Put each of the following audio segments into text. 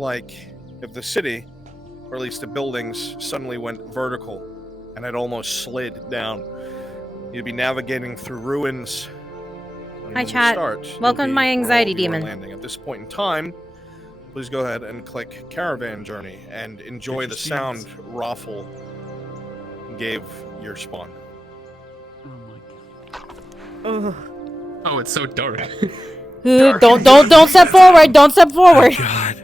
like if the city, or at least the buildings, suddenly went vertical and had almost slid down. You'd be navigating through ruins. Hi, chat. Welcome to my anxiety demon. Landing. At this point in time, please go ahead and click Caravan Journey and enjoy the sound Raffle gave your spawn. Oh my god. Oh, it's so dark. Don't step forward. Don't step forward. God.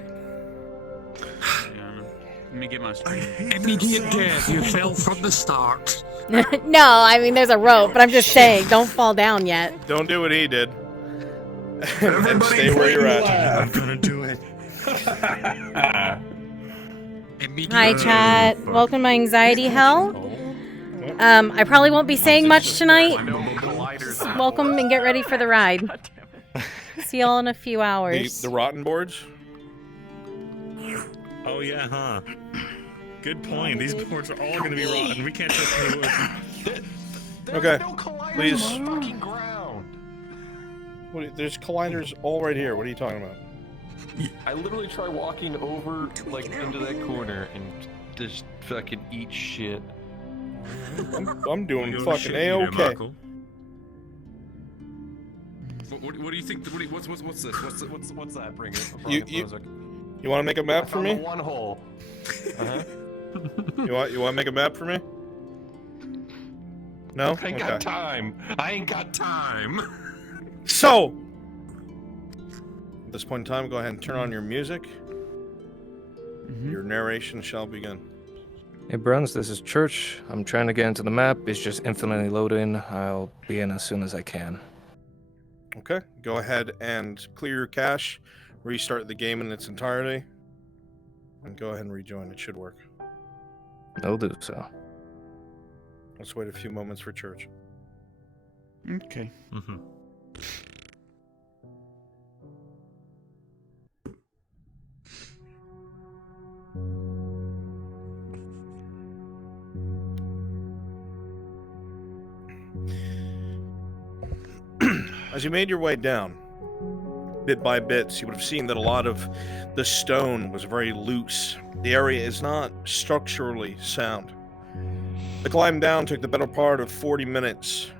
Let me get my screen. Immediate death. You fell from the start. No, I mean there's a rope, but I'm just saying, don't fall down yet. Don't do what he did. And stay where you're at. I'm gonna do it. Hi, chat. Welcome to my anxiety hell. I probably won't be saying much tonight. Welcome and get ready for the ride. See y'all in a few hours. The rotten boards? Oh yeah, huh? Good point. These boards are all gonna be rotten. We can't just Okay, no colliders please. on the fucking ground. There's colliders all right here. What are you talking about? I literally try walking over like into that corner and just fucking eat shit. I'm doing fucking A-okay. What do you think? What's this? What's that? Bring it. You want to make a map for me? One hole. Uh-huh. You want to make a map for me? No? I ain't got time. I ain't got time. So, at this point in time, go ahead and turn on your music. Your narration shall begin. Hey Bruns, this is Church. I'm trying to get into the map. It's just infinitely loading. I'll be in as soon as I can. Okay, go ahead and clear your cache, restart the game in its entirety, and go ahead and rejoin. It should work. I'll do so. Let's wait a few moments for Church. Okay. As you made your way down, bit by bit, you would have seen that a lot of the stone was very loose. The area is not structurally sound. The climb down took the better part of 40 minutes,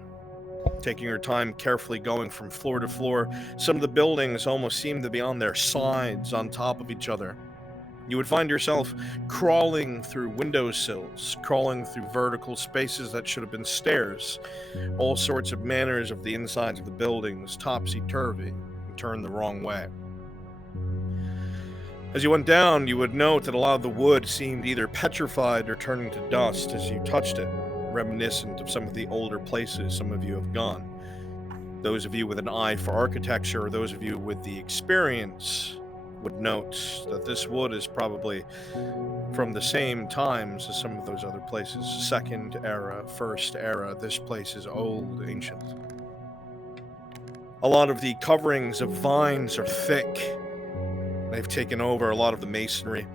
taking your time carefully going from floor to floor. Some of the buildings almost seemed to be on their sides, on top of each other. You would find yourself crawling through windowsills, crawling through vertical spaces that should have been stairs, all sorts of manners of the insides of the buildings, topsy-turvy, and turned the wrong way. As you went down, you would note that a lot of the wood seemed either petrified or turning to dust as you touched it, reminiscent of some of the older places some of you have gone. Those of you with an eye for architecture, or those of you with the experience, would note that this wood is probably from the same times as some of those other places. Second era, first era, this place is old, ancient. A lot of the coverings of vines are thick. They've taken over a lot of the masonry.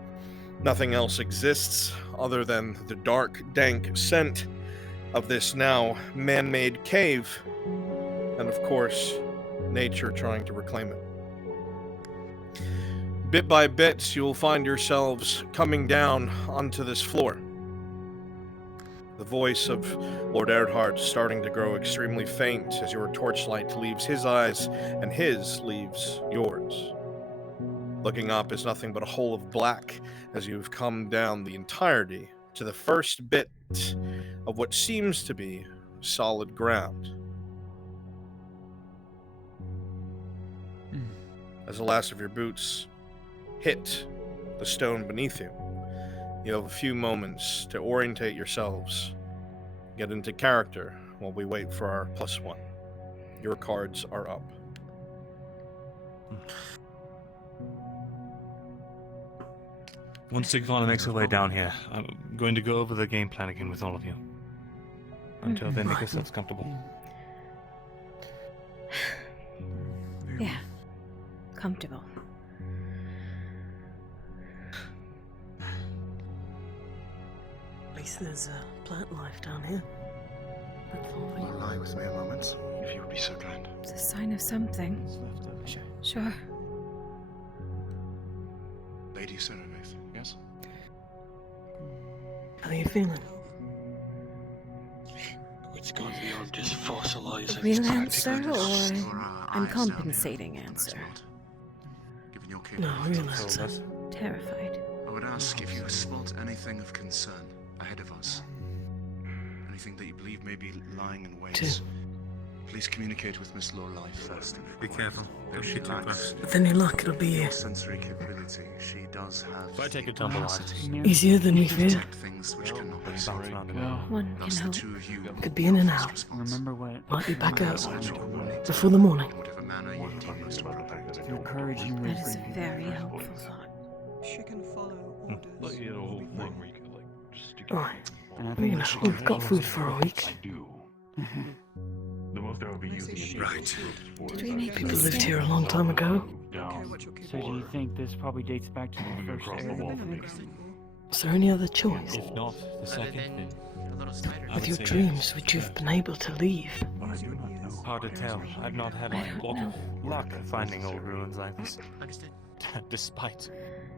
Nothing else exists other than the dark, dank scent of this now man-made cave, and of course, nature trying to reclaim it. Bit by bit, you'll find yourselves coming down onto this floor. The voice of Lord Erdhart starting to grow extremely faint as your torchlight leaves his eyes and his leaves yours. Looking up is nothing but a hole of black as you've come down the entirety to the first bit of what seems to be solid ground. As the last of your boots hit the stone beneath you, you have a few moments to orientate yourselves, get into character while we wait for our +1. Your cards are up. Once Sigvana makes her way down here, I'm going to go over the game plan again with all of you. Until then, make yourselves comfortable. Yeah. Comfortable. At least there's plant life down here. I'll lie with me a moment, if you would be so kind. It's a sign of something. Sure. Lady Serenith, yes? How are you feeling? It's gone beyond just fossilizing. A real answer or I'm compensating answer? No, real answer. Terrified. I would ask if you spot anything of concern ahead of us. Anything that you believe may be lying in wait. Please communicate with Miss Lorelei first. Be careful. Don't shoot too close. With any luck, it'll be Sensory capability. She does have. If I take a tumble, easier than we fear. Things which cannot be bounce sorry. around in there. One can Thus, the hope. two of you Could be in and out. Remember what? Might be back out before the morning. in whatever manner you deem most appropriate. Encouraging That is a very helpful thought. She can follow Like, you had a whole thing where you could, like, just stick it Right. And I Well, you think know, we've got food for a week. Right. Did we make a People lived mistake? here a long time ago. So do you think this probably dates back to the first era? Is there any other choice? If not the second, then I With would your say dreams, which you've been able to leave. hard to tell. I've not had a lot of luck finding old ruins like this. Despite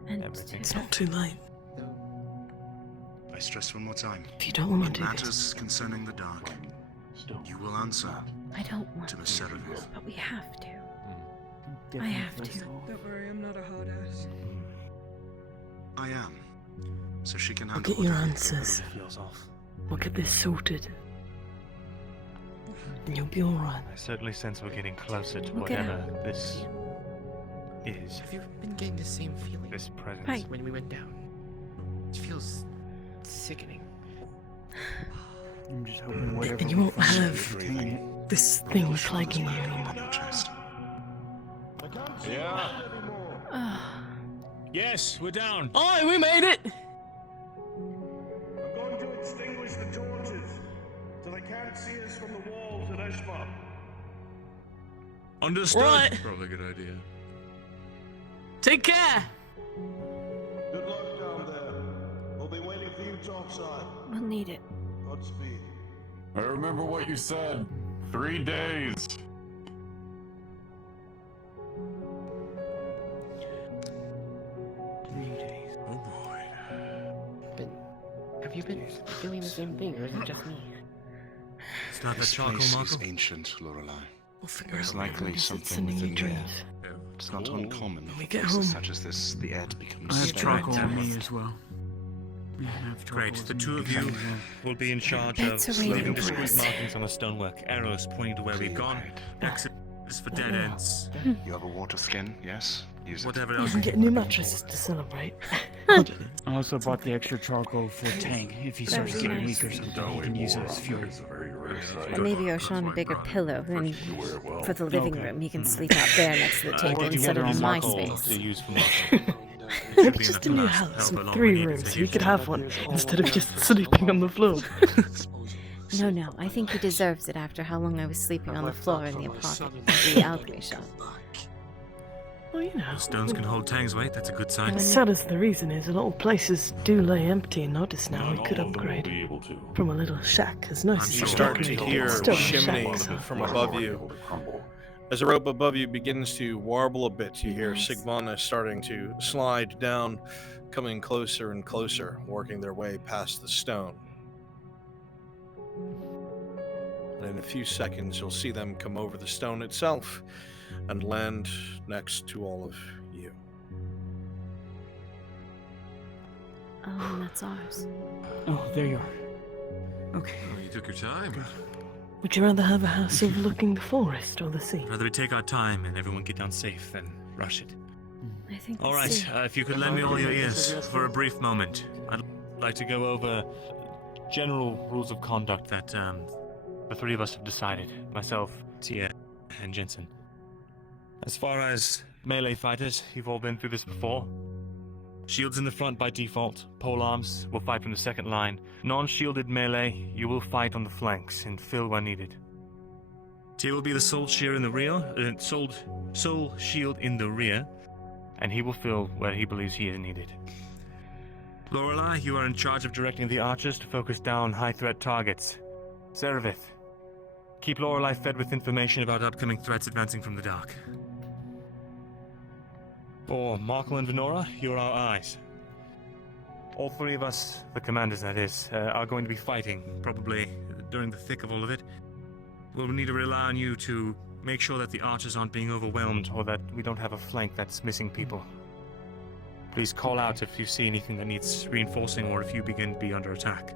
And everything. It's not too late. I stress one more time. If you don't want In to do this, matters concerning the dark, you will answer I don't want to to, Miss Serenith. but we have to. Different I have first to. of all. Don't worry, I'm not a hard ass. I am. So she can We'll handle get your whatever. answers. Feels off. We'll get this sorted. And you'll be alright. I certainly sense we're getting closer to We'll get whatever this is. Have you been getting the same feeling This presence. Right. when we went down? It feels sickening. I'm just hoping whatever And you we won't find have will contain it. this thing plaguing you anymore. On your chest. Yeah. Yes, we're down. Oh, we made it! I'm going to extinguish the torches so they can't see us from the walls at Eshma. Understood. Right. Probably a good idea. Take care! Good luck down there. We'll be waiting for you topside. We'll need it. Godspeed. I remember what you said. 3 days. Oh boy. But have you been feeling the same thing, or is it just me? Start that This charcoal, place Marco. is ancient, Lorelei. We'll figure There's out what likely it is that's something sending you within there. dreams. It's not uncommon When we for get places home. such as this, the air to become I have stale. charcoal on me as well. I have Great. charcoals The in two me. of you will be in charge of That's a waiting leaving for discrete us. markings on the stonework, arrows pointing to where we've gone, exits for dead ends, You have a water skin, yes? Use it. whatever You else. can get new mattresses to celebrate. I also bought the extra charcoal for Tang. If he starts That'd be getting nice. weak or something, he can use it as fuel. Or maybe Oshan a bigger pillow and for the living room. He can sleep out there next to the table working instead of together in on my Charcoal space. to use for marking. It's just a new house with 3 rooms, so you could have one instead of just sleeping on the floor. No, I think he deserves it after how long I was sleeping on the floor in the apartment at the alchemy shop. Well, you know. Stones can hold Tang's weight. That's a good sign. As sad as the reason is, a lot of places do lay empty and notice now we could upgrade from a little shack as nice as You it start is. to hear Still a chimney shack, so- from above you. As the rope above you begins to warble a bit, you hear Nice. Sigvana starting to slide down, coming closer and closer, working their way past the stone. And in a few seconds, you'll see them come over the stone itself and land next to all of you. Oh, and that's ours. Oh, there you are. Okay. Oh, you took your time. Would you rather have a house overlooking the forest or the sea? Rather we take our time and everyone get down safe than rush it. I think All the right, sea. if you could lend me all your ears for a brief moment, I'd like to go over general rules of conduct that the 3 of us have decided. Myself, Tia, and Jensen. As far as melee fighters, you've all been through this before. Shields in the front by default. Pole arms will fight from the second line. Non-shielded melee, you will fight on the flanks and fill where needed. Tia will be the soul shield in the rear, soul shield in the rear, and he will fill where he believes he is needed. Lorelei, you are in charge of directing the archers to focus down high-threat targets. Serenith, keep Lorelei fed with information about upcoming threats advancing from the dark. For Markle and Venora, you're our eyes. All three of us, the commanders that is, are going to be fighting, probably during the thick of all of it. We'll need to rely on you to make sure that the archers aren't being overwhelmed, or that we don't have a flank that's missing people. Please call out if you see anything that needs reinforcing, or if you begin to be under attack.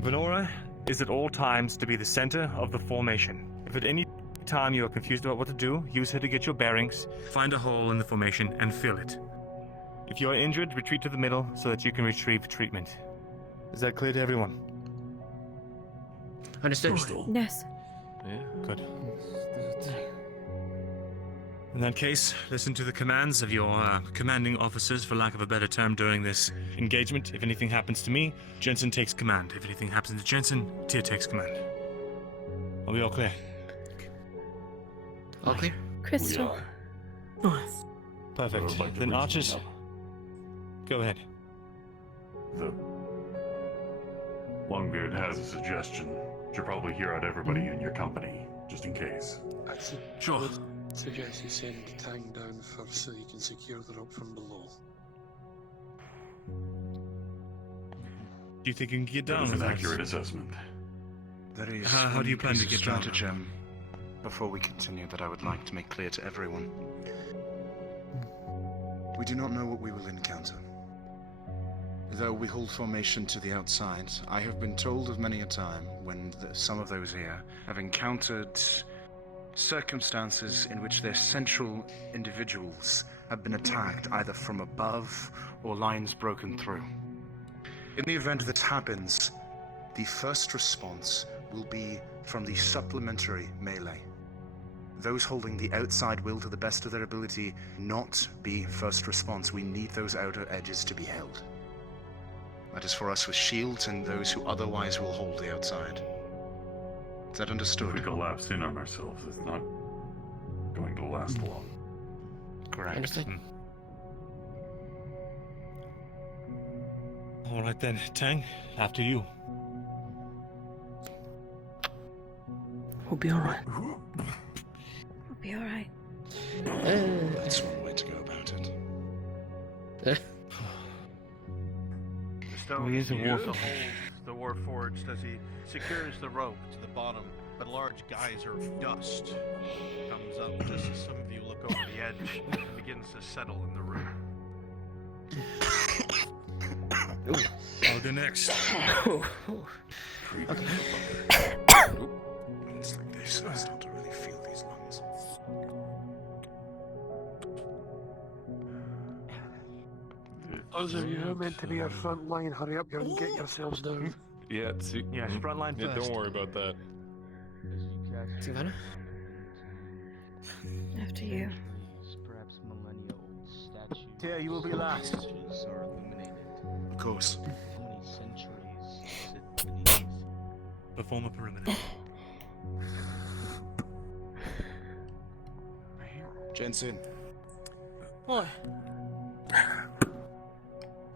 Venora is at all times to be the center of the formation. If at any time you are confused about what to do, use her to get your bearings, find a hole in the formation, and fill it. If you are injured, retreat to the middle so that you can retrieve treatment. Is that clear to everyone? Understood. Yes. Yeah. Good. In that case, listen to the commands of your commanding officers, for lack of a better term, during this engagement. If anything happens to me, Jensen takes command. If anything happens to Jensen, Tyr takes command. Are we all clear? All clear? Crystal. Nice. Perfect. Then archers, go ahead. Longbeard has a suggestion. Should probably hear out everybody in your company, just in case. Sure. I suggest you send Tang down first so you can secure the rope from below. Do you think you can get down That is with an that? accurate assessment. There is How do you one plan to piece of get down? stratagem before we continue that I would like to make clear to everyone. We do not know what we will encounter. Though we hold formation to the outside, I have been told of many a time when some of those here have encountered circumstances in which their central individuals have been attacked either from above or lines broken through. In the event this happens, the first response will be from the supplementary melee. Those holding the outside will, to the best of their ability, not be first response. We need those outer edges to be held. That is for us with shields and those who otherwise will hold the outside. Is that If understood? we collapse in on ourselves, it's not going to last long. Correct. Understood. All right then, Tang, after you. We'll be alright. We'll be alright. That's one way to go about it. The stone He is a used war to hold forged. the warforged as he secures the rope to the bottom, but a large geyser of dust comes up just as some of you look over the edge and begins to settle in the room. I'll go next. It's like this, I start to really feel these lungs. Those of you who are meant to be our front line, hurry up here and get yourselves down. Yeah, see, Yes, front line yeah, first. don't worry about that. Savannah? After you. Perhaps millennia old statue. Tyr, you will be last. Are illuminated. Of course. How many centuries sit beneath? Perform a perimeter. Jensen, What?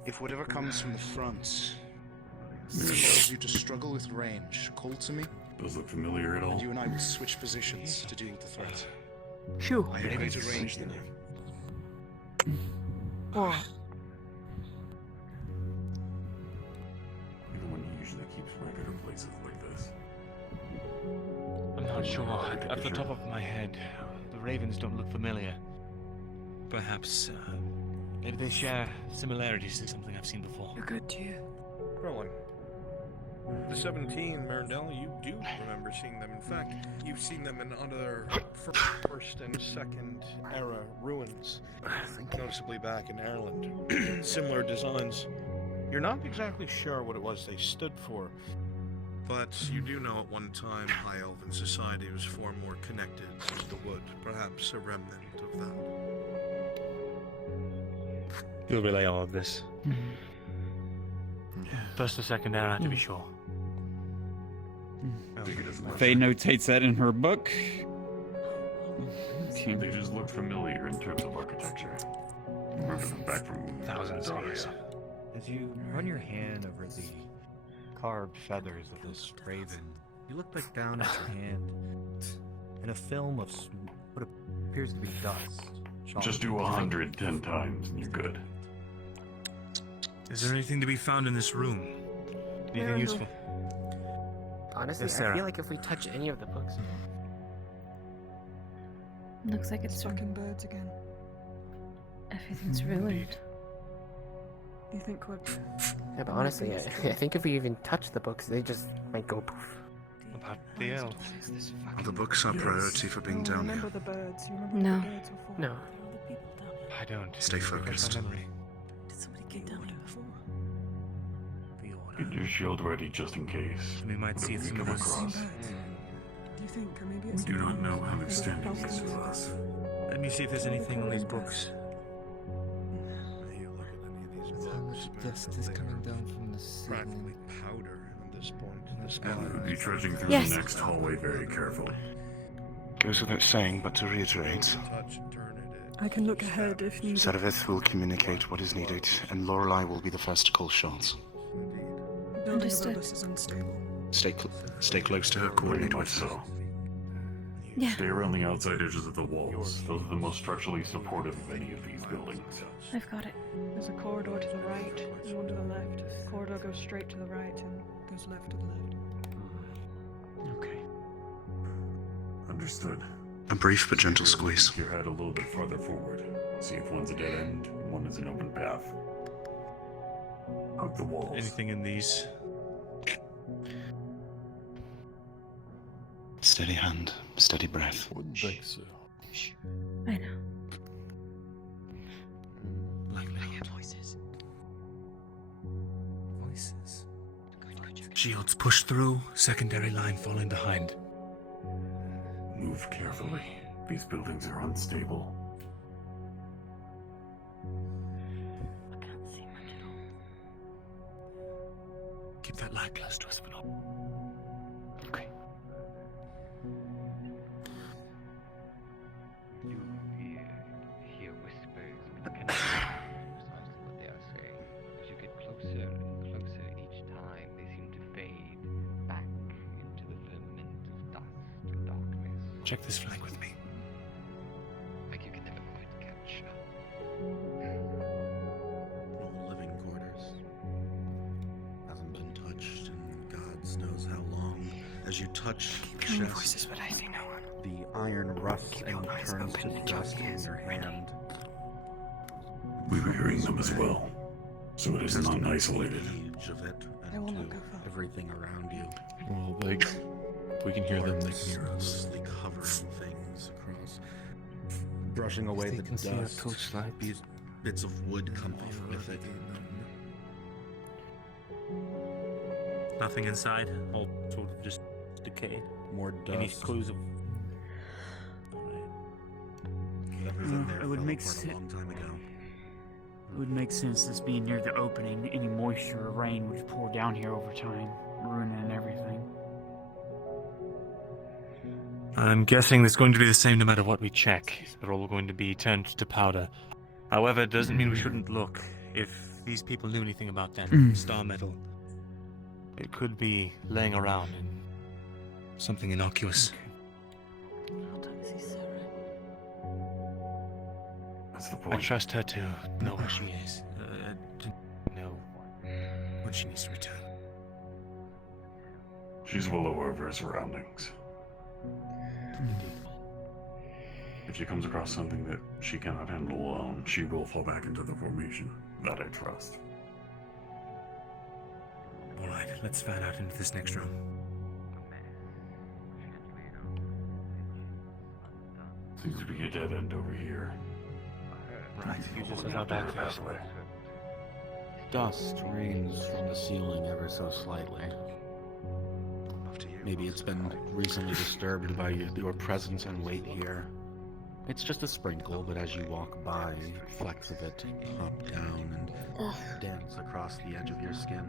if whatever comes from the front causes you to struggle with range, call to me, Does look familiar at all? and you and I will switch positions to deal with the threat. Sure. I have greater range than you. Alright. You're the one who usually keeps record of places like this. I'm not sure. At the top of my head, the ravens don't look familiar. Perhaps, maybe they share similarities to something I've seen before. You're good, too. Rolling. The 17, Marindel, you do remember seeing them. In fact, you've seen them in other first and second era ruins, noticeably back in Ireland. Similar designs. You're not exactly sure what it was they stood for, but you do know at one time High Elven society was far more connected to the wood, perhaps a remnant of that. You'll relay all of this. First or second era, to be sure. Faye notates that in her book. Okay. They just look familiar in terms of architecture. Remember them back from Thousands of years. As you run your hand over the carved feathers of this raven, you look back down at your hand, and a film of what appears to be dust Just do 100 10 times and you're good. Is there anything to be found in this room? Anything useful? Honestly, Yes, I Sarah. feel like if we touch any of the books, Looks like it's Fucking birds again. everything's ruined. You think we're... yeah, but honestly, I think if we even touch the books, they just might go poof. About the elves. The books are priority for being down here. Remember the birds. You remember No. what the birds were for? No. I don't. Stay focused. Memory. Did somebody get down here before? The order. Get your shield ready just in case. We might see it Whatever we through come us. across. Do you think, or maybe it's... We do not know how extended this is. Let me see if there's anything on these books. How much dust is coming down from the Practically ceiling? powder at this point. This And be trudging through Yes. the next hallway very carefully. Goes without saying, but to reiterate, I can look ahead if needed. Serveth will communicate what is needed, and Lorelei will be the first to call shots. Building Understood. above us is unstable. Stay close to her, coordinate Very with much her. so. Yeah. Stay around the outside edges of the walls. Those are the most structurally supportive of any of these buildings. I've got it. There's a corridor to the right and one to the left. This corridor goes straight to the right and goes left to the left. Okay. Understood. A brief but gentle squeeze. Your head a little bit farther forward. See if one's a dead end and one is an open path. Hug the walls. Anything in these? Steady hand, steady breath. Wouldn't think so. I know. Voices. Shields push through, secondary line falling behind. Move carefully. These buildings are unstable. Keep that light close to us for now. Okay. You hear whispers, but cannot understand what they are saying. As you get closer and closer each time, they seem to fade back into the firmament of dust and darkness. Check this flank with me. Like you can never quite catch up. The living quarters hasn't been touched in God knows how long. As you touch the chest, but I see no one. the iron rusts and turns to dust in your hand. We were hearing them as well. So it is not isolated. Age of it I will not and go to far. everything around you. Well, if we can hear them, they can hear us. Mostly covering things across, brushing away They the can see our dust. torchlight. These bits of wood come off with it. Nothing inside. All sort of just decayed. More Any dust. clues of? Whatever's in there It would fell make apart a sense. long time ago. It would make sense this being near the opening. Any moisture or rain would pour down here over time, ruining everything. I'm guessing it's going to be the same no matter what we check. They're all going to be turned to powder. However, it doesn't mean we shouldn't look. If these people knew anything about them, star metal, it could be laying around in something innocuous. That's the I point. trust her to know where she is. To know when she needs to return. She's well aware of her surroundings. If she comes across something that she cannot handle alone, she will fall back into the formation. That I trust. Alright, let's fan out into this next room. Seems to be a dead end over here. Right, you just said out back first. Dust rains from the ceiling ever so slightly. Maybe it's been recently disturbed by your presence and weight here. It's just a sprinkle, but as you walk by, flecks of it hop down and dance across the edge of your skin.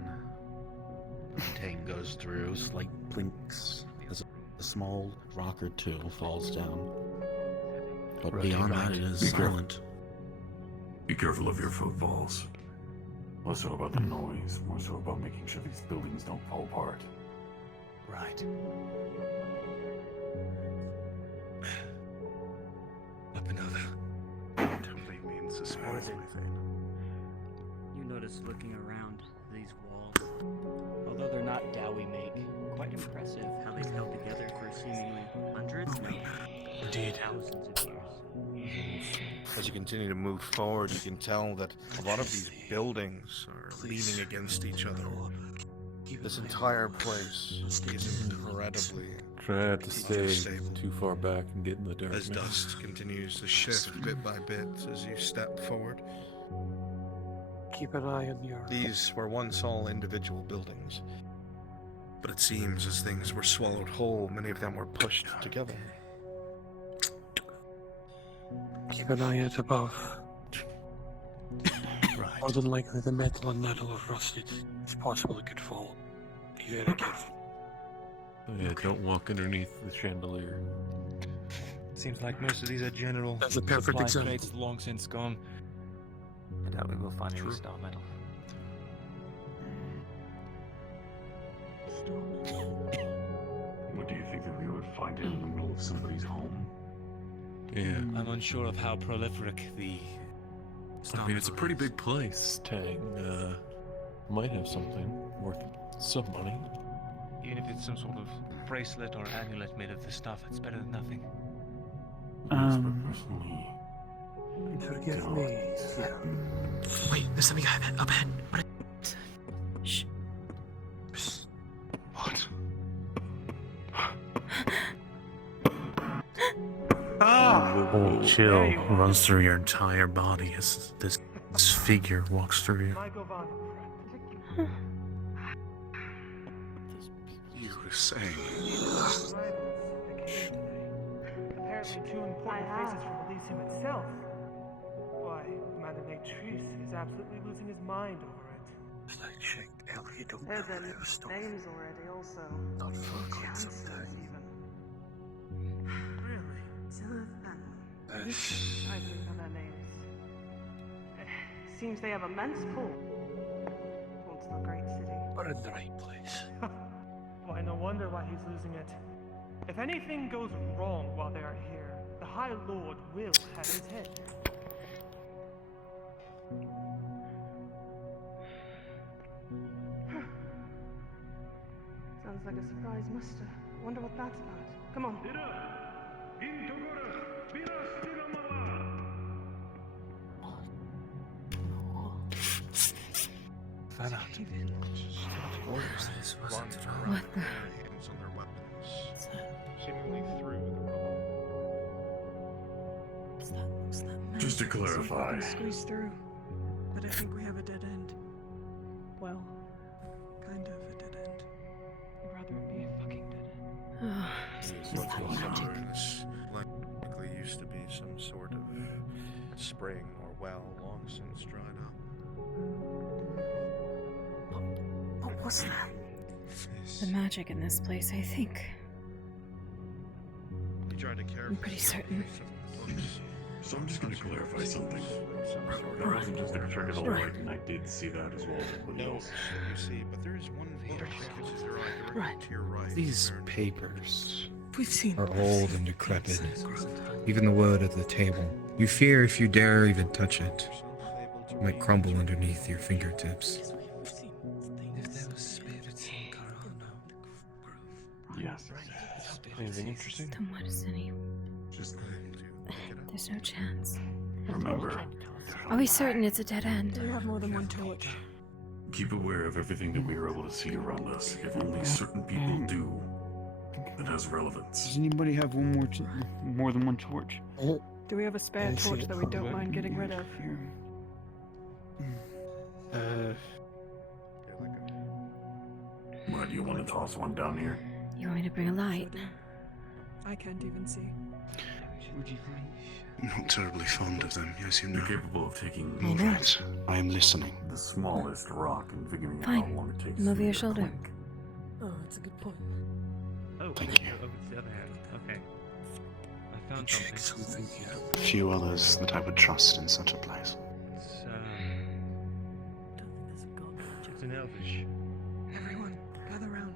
Tang goes through, slight blinks as a small rock or two falls down. But beyond that, it is silent. Be careful of your footfalls. Less so about the noise, more so about making sure these buildings don't fall apart. Right. Up and over. as a small thing. You notice looking around these walls, although they're not doughy make, quite impressive how they've held together for seemingly hundreds, no, Indeed. thousands of years. As you continue to move forward, you can tell that a lot of these buildings are leaning against each other. This entire place is incredibly Try not to stay unstable. too far back and get in the dark. As man. dust continues to shift bit by bit as you step forward. Keep an eye on your... These were once all individual buildings, but it seems as things were swallowed whole, many of them were pushed together. Keep an eye out above. More than likely the metal and metal have rusted. It's possible it could fall. Be very careful. Oh, yeah, don't walk underneath the chandelier. Seems like most of these are general That's a perfect supply example. trades long since gone. I doubt we will find any star metal. What do you think that we would find it in the middle of somebody's home? Yeah. I'm unsure of how prolific the I mean, it's a pretty big place. Tang might have something worth some money. Even if it's some sort of bracelet or amulet made of this stuff, it's better than nothing. Forgive me. Wait, there's something up ahead. Shh. What? Oh, chill runs through your entire body as this figure walks through you. You were saying... Apparently two important faces from Elysium itself. Why, Madame Natrice is absolutely losing his mind over it. There's their names already, also. Not for quite some time. Really? I don't know their names. Seems they have immense pull towards the great city. We're in the right place. Why, no wonder why he's losing it. If anything goes wrong while they are here, the High Lord will have his head. Sounds like a surprise muster. Wonder what that's about. Come on. What the? Hands on their weapons, seemingly through the rubble. Just to clarify, Squeeze through. But I think we have a dead end. Well, kind of a dead end. I'd rather it be a fucking dead end. This likely used to be some sort of spring or well, long since dried up. What was that? The magic in this place, I think. You tried to care I'm pretty certain. so I'm just going to clarify something. It wasn't just a trick of the light, and I did see that as well as everybody No, else. you see, but there is one book that catches your eye directly to your right. These papers We've seen are old and decrepit. Even the wood at the table. You fear if you dare even touch it, it might crumble underneath your fingertips. Yes. Anything interesting? Then what is any? There's no chance. Remember, Are we certain it's a dead end? Do we have more than one torch? keep aware of everything that we are able to see around us. If only certain people do, it has relevance. Does anybody have more than one torch? Do we have a spare torch that we don't mind getting rid of? Why do you want to toss one down here? You want me to bring a light? I can't even see. I'm not terribly fond of them, yes, you know. You're capable of taking I know. Right. I am listening. the smallest rock and figuring out Fine. how long it takes. Move for your it to shoulder. clink. Oh, that's a good point. Oh, Thank you. over to the other hand. Okay. I found Check something. something here. Few others that I would trust in such a place. It's it's an elvish. Everyone, gather round.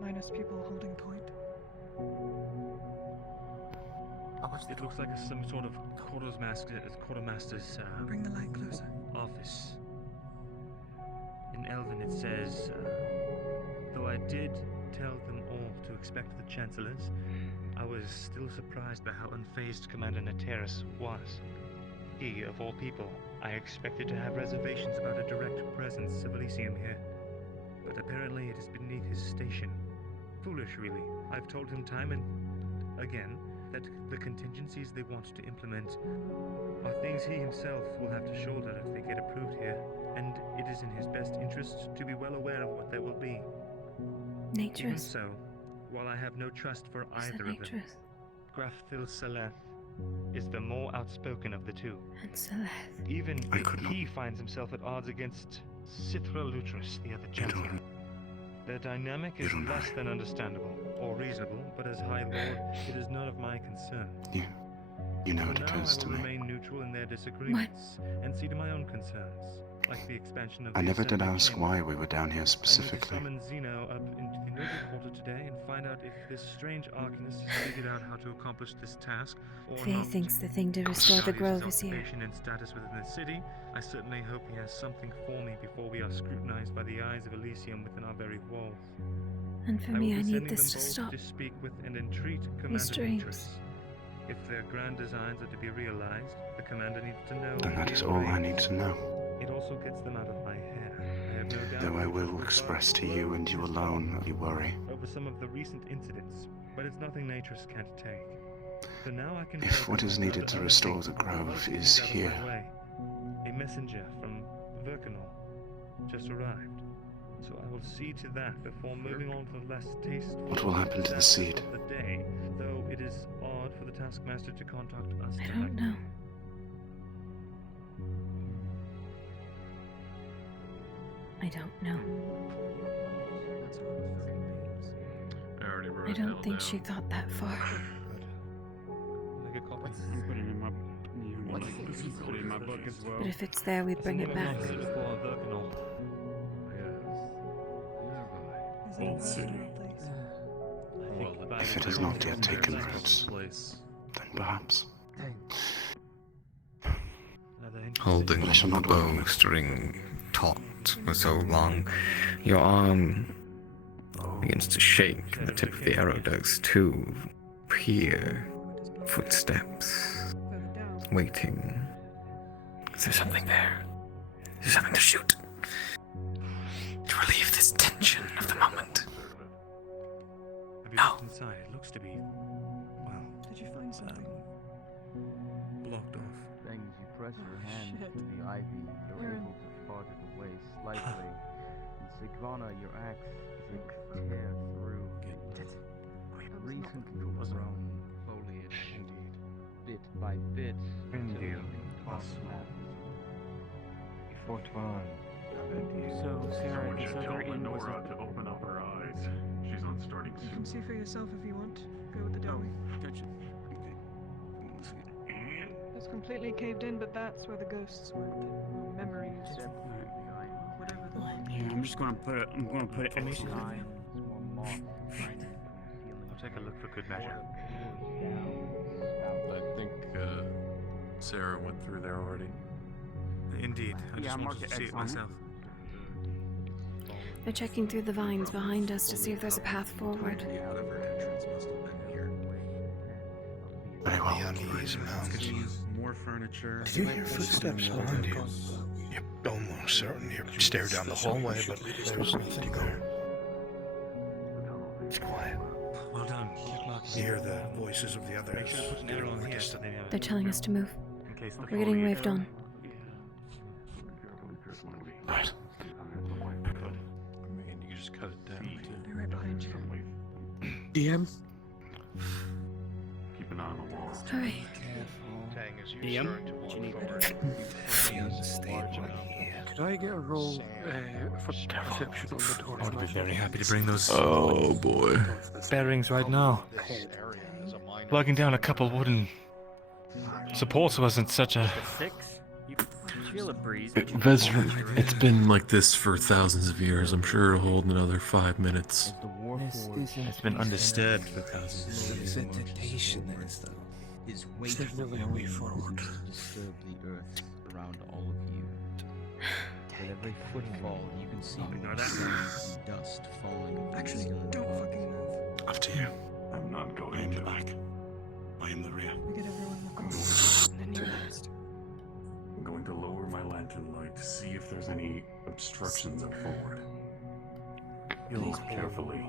Minus people holding point. It looks like some sort of quartermaster's Bring the light closer. office. In Elven it says, though I did tell them all to expect the Chancellors, I was still surprised by how unfazed Commander Nateris was. He, of all people, I expected to have reservations about a direct presence of Elysium here. But apparently it is beneath his station. Foolish, really. I've told him time and again that the contingencies they want to implement are things he himself will have to shoulder if they get approved here, and it is in his best interest to be well aware of what there will be. Even Natrus. so, while I have no trust for either of them, Graf Phil Saleth is the more outspoken of the two. And Saleth. Even he finds himself at odds against Cithra Lutrus, the other Chancellor. Their dynamic is less than understandable, or reasonable, but as High Lord, it is none of my concern. You know For it now, occurs I to will me. remain neutral in their disagreements, and see to my own concerns, like the expansion of I the never did Assembly ask Chamber. why we were down here I need to specifically. summon Zeno up into the noble quarter today and find out if this strange Arcanist has figured out how to accomplish this task, or Faye not. thinks the thing to restore the Without his grove is here. occupation and status within the city, I certainly hope he has something for me before we are scrutinized by the eyes of Elysium within our very walls. And for I me, will I be need sending this them to both stop. to speak with and entreat Commander dreams. Beatrice. If their grand designs are to be realized, the commander needs to know. Then that is the all I arrange. need to know. It also gets them out of my hair. I have no doubt Though I that will will express to you and you alone that you worry. over some of the recent incidents, but it's nothing Natrus can't take. For now, I can. If what focus is on needed to other restore things the until grove most is out of my here. way. A messenger from Verkanol just arrived, so I will see to that before moving on to the less tasteful. What will happen to the tasks seed? of the day, though it is odd for the taskmaster to contact us. I don't know. I don't know. I already wrote I it don't all think down. she thought that far. Like a copy. Put it in my, put it in my book as well. But if it's there, we bring it back. Old city. If it has not yet taken roots, then perhaps. Holding But I shall not the dwell on it. bowstring taut for so long, your arm begins to shake, and the tip of the arrow does too. Hear footsteps, waiting. Is there something there? Is there something to shoot? To relieve this tension of the moment. Have you No. looked inside? It looks to be, well, Did you find something? blocked off. Things you press your hand shit. through the ivy, you're Where? able to part it away slightly. In Sigvana, your axe is able to tear through recently grown foliage, bit by bit, until you can So, Sarah, this other inn was Nora to open up her eyes. She's on starting You can soon. see for yourself if you want. Go with the Dowie. It's completely caved in, but that's where the ghosts were. The memories. Whatever the Yeah, I'm just gonna put it. I'm gonna put it in. I'll take a look for good measure. I think Sarah went through there already. Indeed, I Yeah, just I wanted marked to it see X it on it. myself. They're checking through the vines behind us to see if there's a path forward. Very well. More furniture. Did you hear footsteps behind you? You're almost certain you stared down the hallway, but there's nothing there. It's quiet. Well done. Keep marking. You hear the voices of the others. Make sure to put an arrow on here so they know. They're telling us to move. In case the We're getting foliage- waved on. Right. I mean, you just cut it down too. They're right behind you. DM. Keep an eye on the wall. Alright. DM. What you need? Could I get a roll for perception on the door? I would be very happy to bring those Oh boy. bearings right now. Plugging down a couple wooden supports wasn't such a... 6? You feel a breeze. Vezran, it's been like this for thousands of years. I'm sure it'll hold another 5 minutes. It's been undisturbed for thousands of years. Representation that is His weight Signaling a way forward. disturb the earth around all of you. With every footfall, you can see more stones and dust falling. Actually, don't fucking move. Up to you. I'm not going in the back. I am the rear. We get everyone looking. And then you're next. I'm going to lower my lantern light to see if there's any obstructions up forward. Please carefully.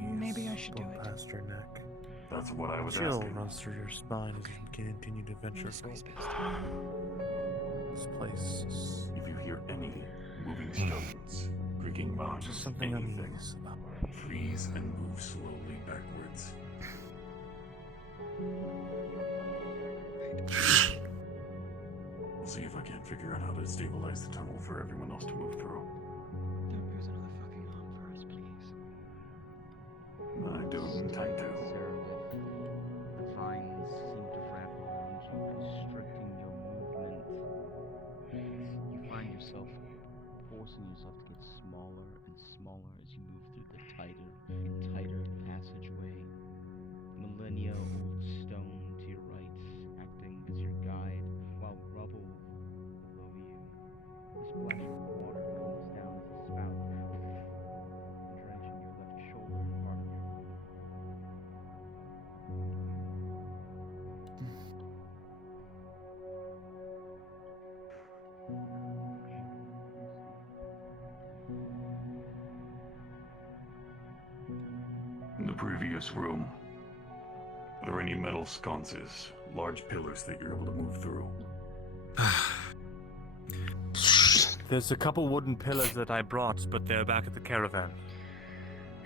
Maybe I should do it. Past your neck. That's what I was Chill asking. runs through your spine as you continue to venture forward. This place is... If you hear any moving stones, creaking boxes, something anything, unease about freeze and move slowly backwards. I'll see if I can't figure out how to stabilize the tunnel for everyone else to move through. Don't use another fucking arm for us, please. I don't intend to. The vines seem to wrap around you, constricting your movement. You find yourself forcing yourself to get smaller and smaller as you move through the tighter and tighter passageway. Millennia-old stone to your right, acting as your guide, while rubble below you. A splash of water comes down as a spout, drenching your left shoulder and part of your arm. In the previous room, are there any metal sconces, large pillars that you're able to move through? There's a couple wooden pillars that I brought, but they're back at the caravan.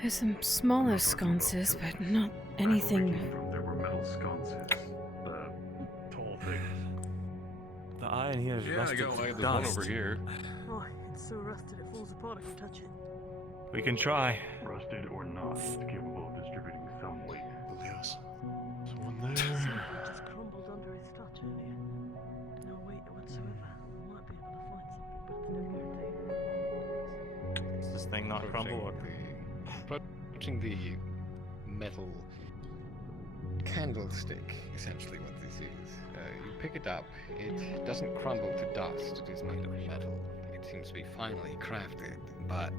There's some smaller sconces, but not anything. There were metal sconces, the tall things. The iron here is Yeah, I rusted got to like the one dust. over here. Oh, it's so rusted it falls apart if you touch it. We can try. Rusted or not, it's capable of distributing some weight. Yes. There's one there. It just crumbled under his touch earlier. No weight whatsoever. We might be able to find something, but it's no guarantee. Does this thing not crumble? Approaching the metal candlestick, essentially what this is. You pick it up, it doesn't crumble to dust, it is made of metal. It seems to be finely crafted, but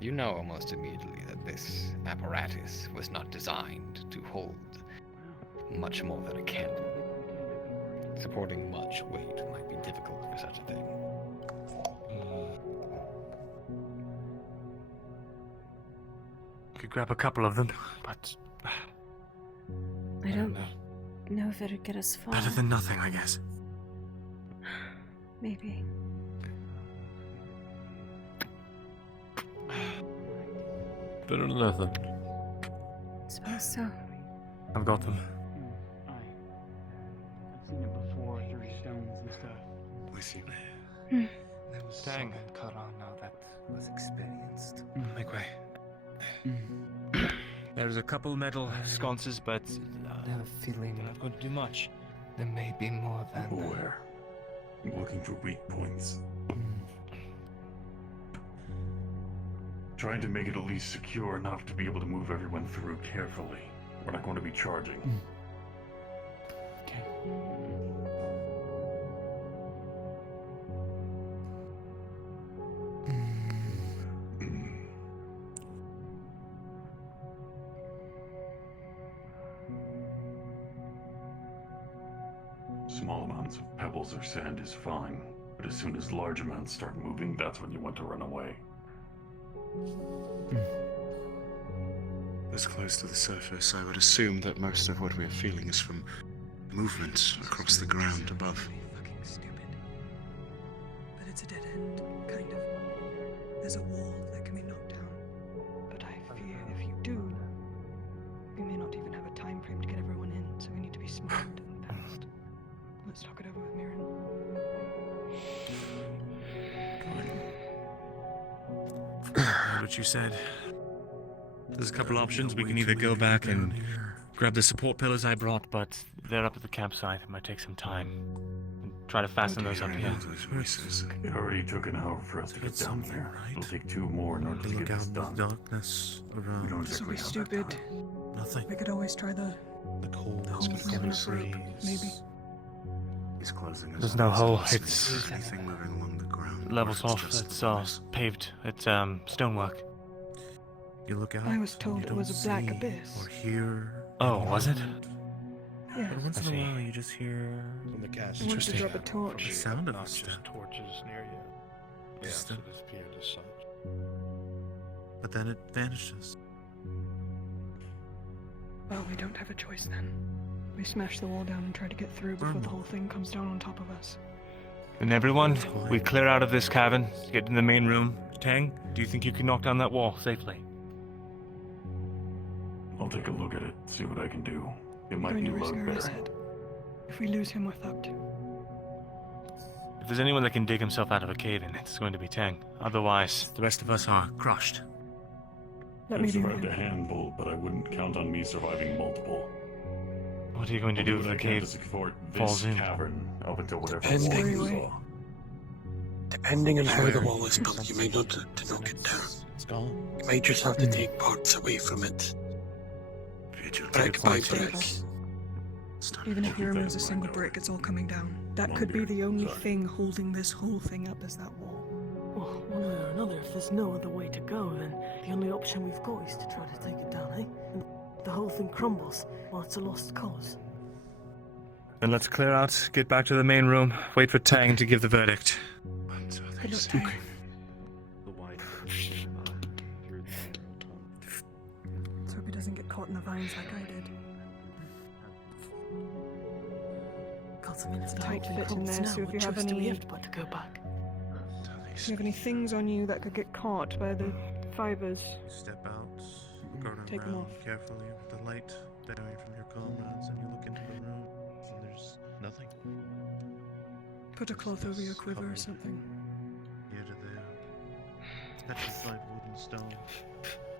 you know almost immediately that this apparatus was not designed to hold much more than a candle. Supporting much weight might be difficult for such a thing. Could grab a couple of them, but I don't know if it'd get us far. better than nothing, I guess. Maybe. Better than nothing. Suppose so. I've got them. I've seen it before through stones and stuff. With you. There was Dang. something cut on now that Was experienced. Make way. There's a couple metal sconces, but I have a feeling they're not going to do much. there may be more than Where? I'm looking for weak points. Trying to make it at least secure enough to be able to move everyone through carefully. We're not going to be charging. Okay. Small amounts of pebbles or sand is fine, but as soon as large amounts start moving, that's when you want to run away. This close to the surface, I would assume that most of what we're feeling is from movement across the ground above. Fucking stupid. But it's a dead end, kind of. There's a wall that can be knocked down. But I fear if you do, we may not even have a time frame to get everyone in, so we need to be smart and fast. Let's talk it over with Mirren. Heard what you said. There's a couple options. We can either go back and grab the support pillars I brought, but they're up at the campsite. It might take some time. And try to fasten those up here. It already took an hour for us to get down here. It'll take 2 more in order to get this done. Darkness around. We don't This will exactly be have stupid. Nothing. We could always try the cold hole in the rope, maybe. He's closing his There's no eyes. hole. Can't see It's anything moving along the ground. levels Or off. just It's paved. It's stonework. You look out. I was told it was a black abyss. Or hear. Oh, was it? Yeah. But once I in a see. while, you just hear. From the cast. I want to drop a The torch. sound of a Not just step. torches near you. Yeah, Just so a- it appeared as such. But then it vanishes. Well, we don't have a choice then. We smash the wall down and try to get through before the whole thing comes down on top of us. And everyone, we clear out of this cavern, get in the main room. Tang, do you think you can knock down that wall safely? I'll take a look at it, see what I can do. It might Going be to risk our bugbear. asset. If we lose him, we're fucked. If there's anyone that can dig himself out of a cave in, it's going to be Tang. Otherwise, the rest of us are crushed. Let I've me do survived it. a handful, but I wouldn't count on me surviving multiple. What are you going to I'll do what if I the can cave to support falls this in? cavern up until whatever Depending- wall is off. Depending on how the wall is built, you may not have to knock it down. It's gone. You might just have to take parts away from it. Brick by brick. Even if he removes a single brick, it's all coming down. That could be the only thing holding this whole thing up is that wall. Well, one way or another, if there's no other way to go, then the only option we've got is to try to take it down, eh? And the whole thing crumbles. Well, it's a lost cause. Then let's clear out, get back to the main room, wait for Tang to give the verdict. Good luck, Tang. Let's hope he doesn't get caught in the vines like I did. God, I mean, it's Tight the whole fit thing in there, crumbles so now. if you What have choice do we any- have but to go back? Do you have any things on you that could get caught by the fibers? Step out, look Take them around off. carefully with the light bearing from your comrades, and you look into the room, and there's nothing. Put a cloth over your quiver or something. Here to there. Petrified wood and stone.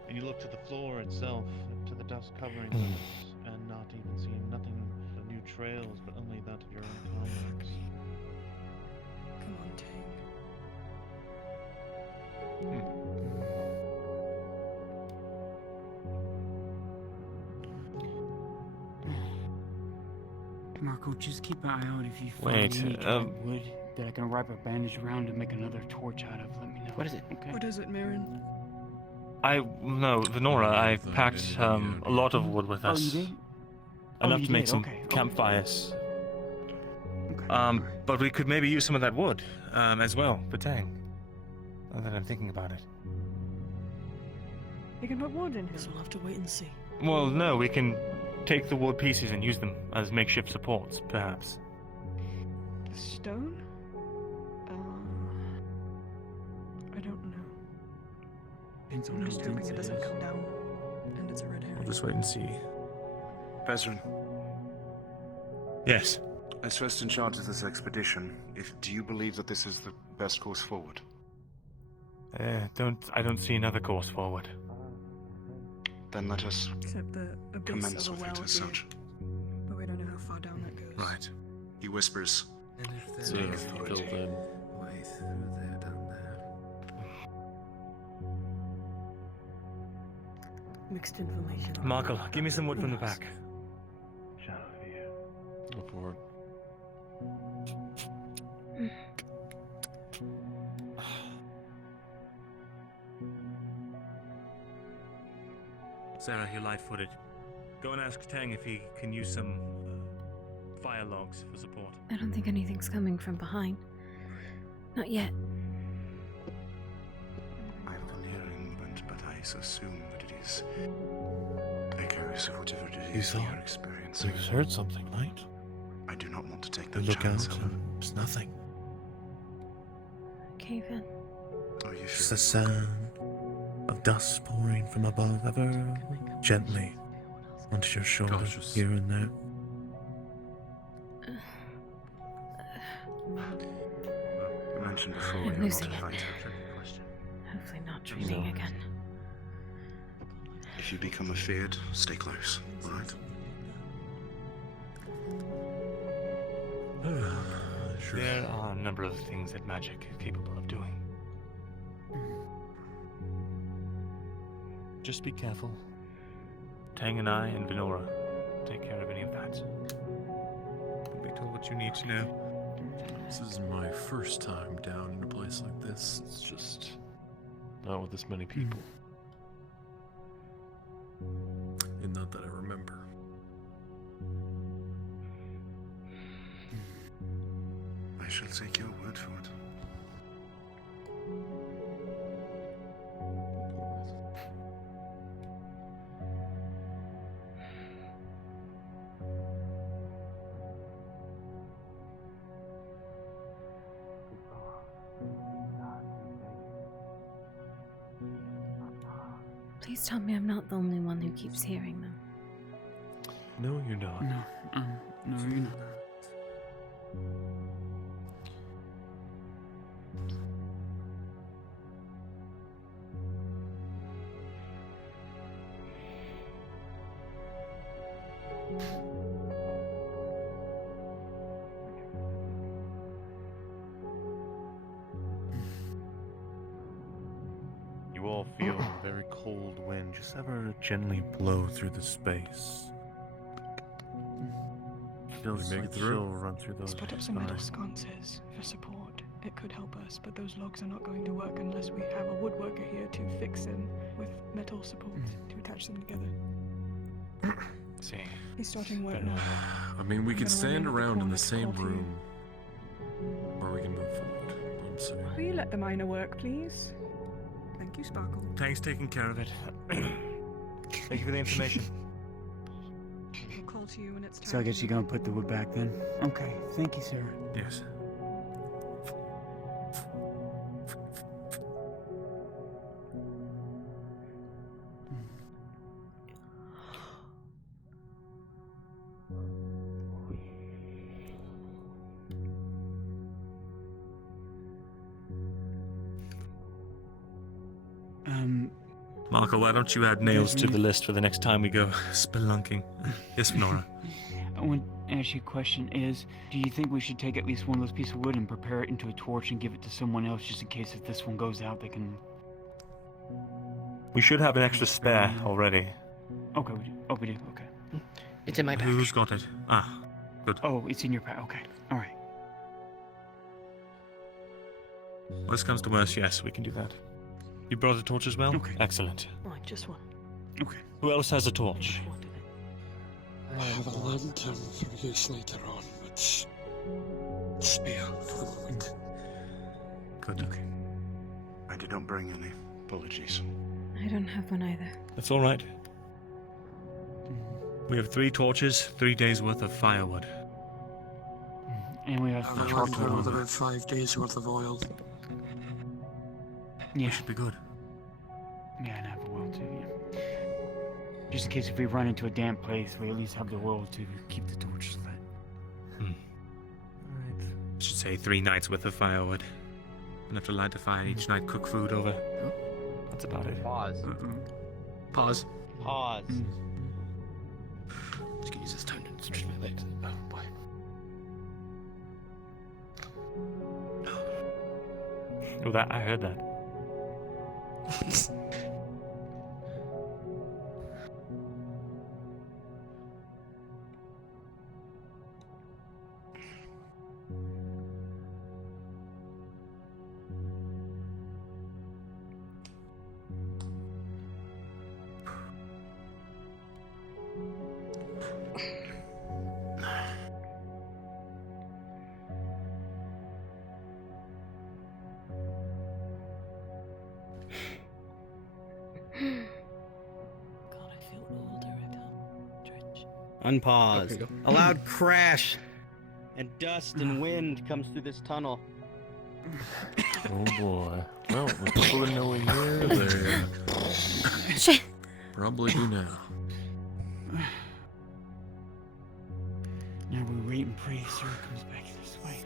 And you look to the floor itself, to the dust covering it, and not even seeing nothing but new trails, but only that of your own comrades. Come on, Tang. Marco, just keep an eye out if you find Wait, any dry wood that I can wrap a bandage around and make another torch out of. Let me know. What is it? Okay. What is it, Marin? No, Venora, I packed a lot of wood with Oh, us. you did? Enough you to make did? some Okay, okay. campfires. But we could maybe use some of that wood as well for Tang. Now that I'm thinking about it. You can put wood in here. Guess we'll have to wait and see. Well, no, we can take the wood pieces and use them as makeshift supports, perhaps. The stone? I don't know. I'm just hoping it doesn't come down. And it's a red herring. We'll just wait and see. Bezrin, Yes. as first in charge of this expedition, do you believe that this is the best course forward? I don't see another course forward. Then let us Except the abyss commence of a with well it as here. such. But we don't know how far down that goes. Right. He whispers. And if So, there until then, way through there, down there. Mixed information. Markle, give me some wood from the back. go for it. Sarah, you're light-footed. Go and ask Tang if he can use some fire logs for support. I don't think anything's coming from behind. Not yet. I've been hearing, but I assume that it is echoes of whatever it You is saw you're it. experiencing. You heard something, right? I do not want to take You that look chance. out, Helen. and there's nothing. Cave in. Are you Just sure? the sound of dust pouring from above ever gently onto your shoulder Cautious. here and there. You mentioned before I'm you're not losing a it. fighter. Hopefully not dreaming again. If you become afeared, stay close, alright? Sure. There are a number of things that magic is capable of doing. Just be careful. Tang and I and Venora take care of any of that. Be told what you need to know. This is my first time down in a place like this. It's just not with this many people. And not that I remember. I shall take your word for it. Please tell me I'm not the only one who keeps hearing them. No, you're not. No, no, you're not. You all feel a very cold wind just ever gently blow through the space. Feels make like it through? chill run through those Let's put up some metal thighs. sconces for support. It could help us, but those logs are not going to work unless we have a woodworker here to fix them with metal support to attach them together. See. He's starting work now. I mean, we I'm could gonna stand run around around in the the corner same to call to you. room, or we can move forward. One second. Will you let the miner work, please? Thank you, Sparkle. Tang's taking care of it. Thank you for the information. I'll call to you when it's time. So I guess you're gonna put the wood back then? Okay, thank you, sir. Yes. Marco, why don't you add nails to the list for the next time we go spelunking? Yes, Nora. I want to ask you a question do you think we should take at least one of those pieces of wood and prepare it into a torch and give it to someone else just in case if this one goes out they can... We should have an extra spare already. Okay, we do. Oh, we do, okay. It's in my bag. Who's got it? Ah, good. Oh, it's in your pack, okay. Alright. Worst comes to worst, yes, we can do that. You brought a torch as well? Okay. Excellent. Right, just one. Okay. Who else has a torch? I have a lantern for use later on, but spare for the moment. Good. Okay. I did not bring any. Apologies. I don't have one either. That's all right. We have 3 torches, 3 days worth of firewood. And we have I the have a charcoal lantern with on. about 5 days worth of oil. Yeah. Should be good. Yeah, and I have a will too, yeah. Just in case if we run into a damp place, we at least have the will to keep the torches lit. Alright. I should say 3 nights worth of firewood. Enough to light a fire each night, cook food over. That's about it. Pause. Pause. Pause. Just gonna use this time to stretch my legs. Oh boy. Oh, that I heard that. Unpause. A loud crash, and dust and wind comes through this tunnel. Oh boy. Well, with people that know we're here, they probably do now. Now we wait and pray Sarah comes back this way.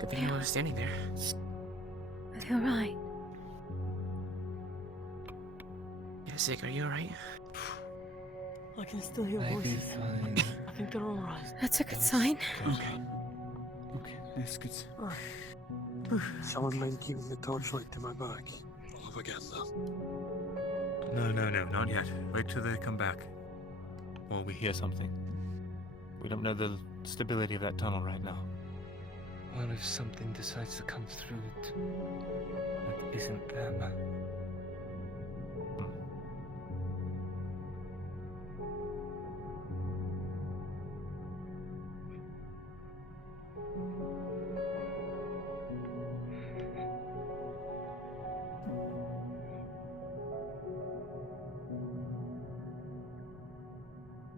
Good thing I was standing there. I feel right. Yeah, Zig, are you alright? I can still hear voices. I think they're alright. That's a good sign. Okay. Okay, that's good. Someone mind giving the torchlight to my back. I'll have a get that. No, not yet. Wait till they come back. Or we hear something. We don't know the stability of that tunnel right now. What if something decides to come through it that isn't them?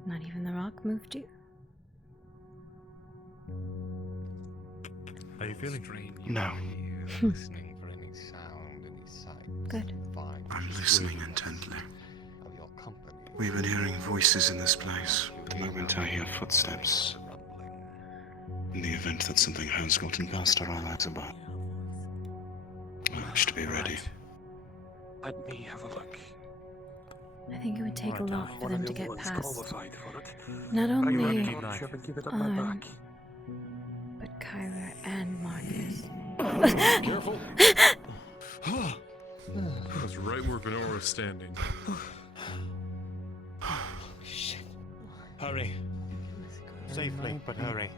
Not even the rock moved you. How are you feeling? No. Listening for any sound, any sight. Good. I'm listening intently. We've been hearing voices in this place. The moment I hear footsteps, in the event that something has gotten past our allies above, I wish to be ready. Let me have a look. I think it would take a lot for One them of to the get ones past qualified for it. not Are you only ready to shove and give it up my back? but Kyler and Marcus. Careful! That was right where Benora was standing. Shit. Hurry. Safely, but hurry.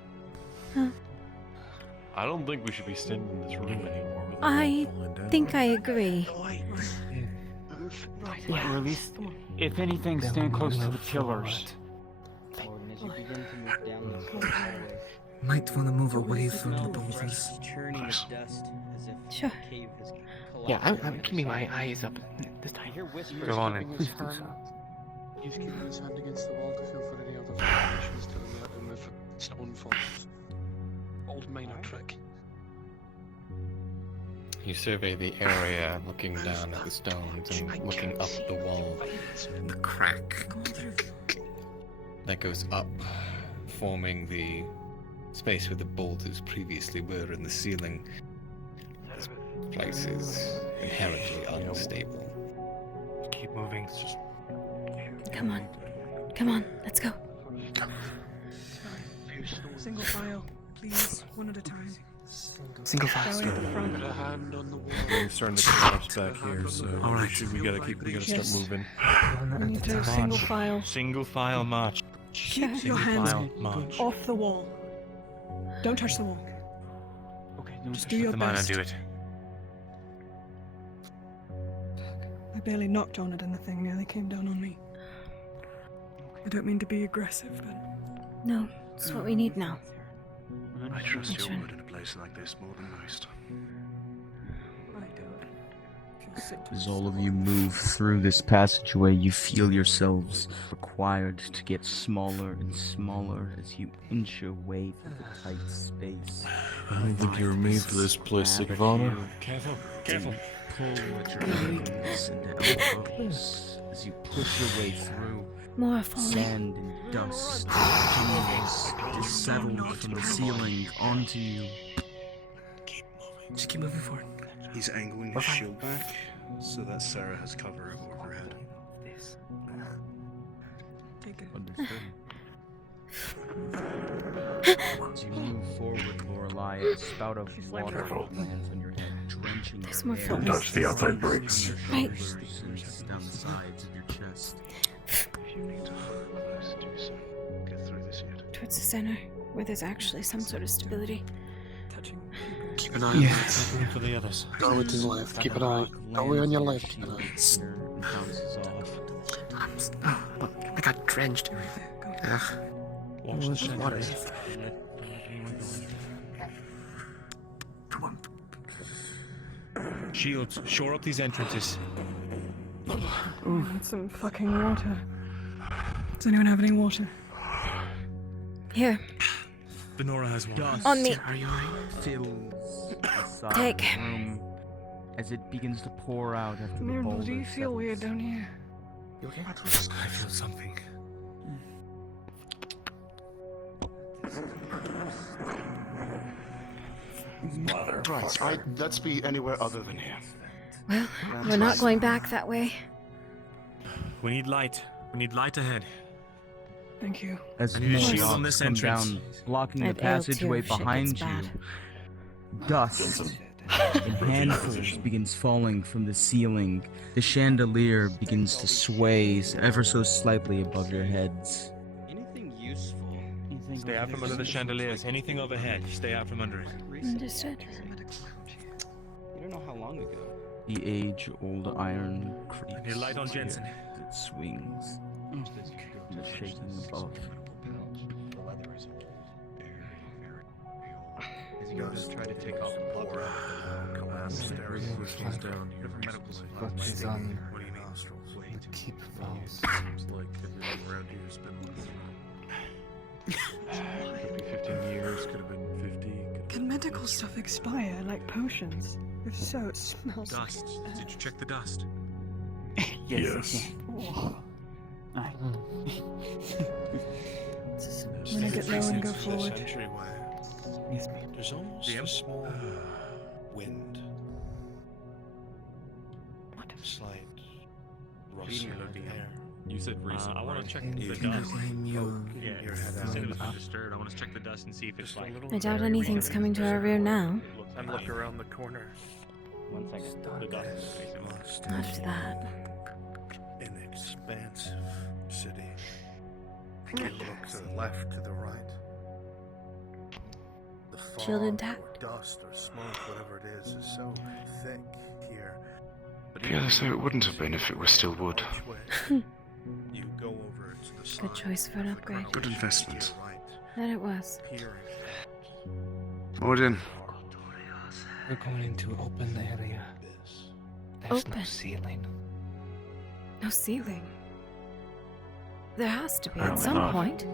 I don't think we should be standing in this room anymore. I think I agree. Yeah, or at least, if anything, stand close to the pillars. Gordon, as you begin to move down the cold hallway, Might want to move away from the boulders. churning of dust as if Sure. the cave has Yeah, collapsed. I'm keeping my eyes up this time. You hear whispers. Go on in. Keeping his hand- He's keeping his hand against the wall to feel for any other vibrations to alert him if stone falls. Old miner trick. You survey the area, looking down at the stones and looking up the wall. The crack that goes up, forming the space where the boulders previously were in the ceiling. This place is inherently unstable. Keep moving. It's just... Come on. Come on, let's go. Single file, please, one at a time. Single file. Going at the front. Put a hand on the wall. We're starting to collapse back here, so we gotta start Yes. moving. We need to single file. Single file march. Keep your Single hands file march. off the wall. Don't touch the wall. Okay, Just do your The miner best. do it. I barely knocked on it and the thing nearly came down on me. I don't mean to be aggressive, but No, it's what we need now. I trust That's your right. word in a place like this more than most. I don't. Feel sick. As all of you move through this passageway, you feel yourselves required to get smaller and smaller as you inch your way through the tight space. I don't think you were made for this place, Sigvana. Careful, careful. Pull at your hands and elbows as you push your way through. More are falling. Sand and dust continues to settle from the ceiling onto you. Just keep moving forward. He's angling his shield back so that Sarah has cover over her head. Take it. Understood. As you move forward, Lorelei, a spout of water lands on your head, drenching There's your more hair. falling. Touch the outside bricks. Your Right. shoulders and down the sides of your chest. If you need to hold close, do so. Get through this yet. Towards the center, where there's actually some sort of stability. Touching. Keep an eye on Make room for the others. Go with his left. Keep an eye. Go away on your left. Your ear and bounces off. I got drenched. Ugh. Watch the center. Water. Shields, shore up these entrances. I need some fucking water. Does anyone have any water? Here, Benora has one. Dust on me. fills the side Take. of the room as it begins to pour out after the Mirror, boulder do you feel weird settles. down here? You okay? I feel something. Right, let's be anywhere other than here. Well, we're not going back that way. We need light. We need light ahead. Thank you. As I need a smoke shield on this come entrance. down, blocking the I'd ale too passageway if shit behind gets you, bad. dust in handfuls begins falling from the ceiling. The chandelier begins to sway ever so slightly above your heads. Anything useful? Stay out from under the chandeliers. Anything overhead, stay out from under it. Understood. You don't know how long ago. The age-old iron creaks. Your light on Jensen. It swings. The shaking above. As you guys try to take off the pour out of the collapse stairs, Pushes down here. medical supplies. Focus on What do you mean? the keep valves. Seems like everything around here has been Could be 15 years, could have been 50. Can medical stuff expire like potions? If so, it smells Dust. like Did you check the dust? Yes. Aye. When I get low and go forward. Yes, ma'am. There's almost a small wind. Slight rustling of the air. You said recent. I want to check You the can dust. claim your Yeah, head you said it was out. undisturbed. I want to check the dust and see if it's like. I doubt anything's coming to our rear now. And look around the corner. 1 second. The dust. Lost After that. an expansive city. You look to the left, to the right. The Shield fog intact. or dust or smoke, whatever it is so thick here. But Yeah, so it wouldn't have been if it was still wood. you go over to the side. Good choice for an upgrade. Good investment. That it was. Odin, We're going into open area. There's no Open. ceiling. No ceiling. There has to be at Apparently some not. point.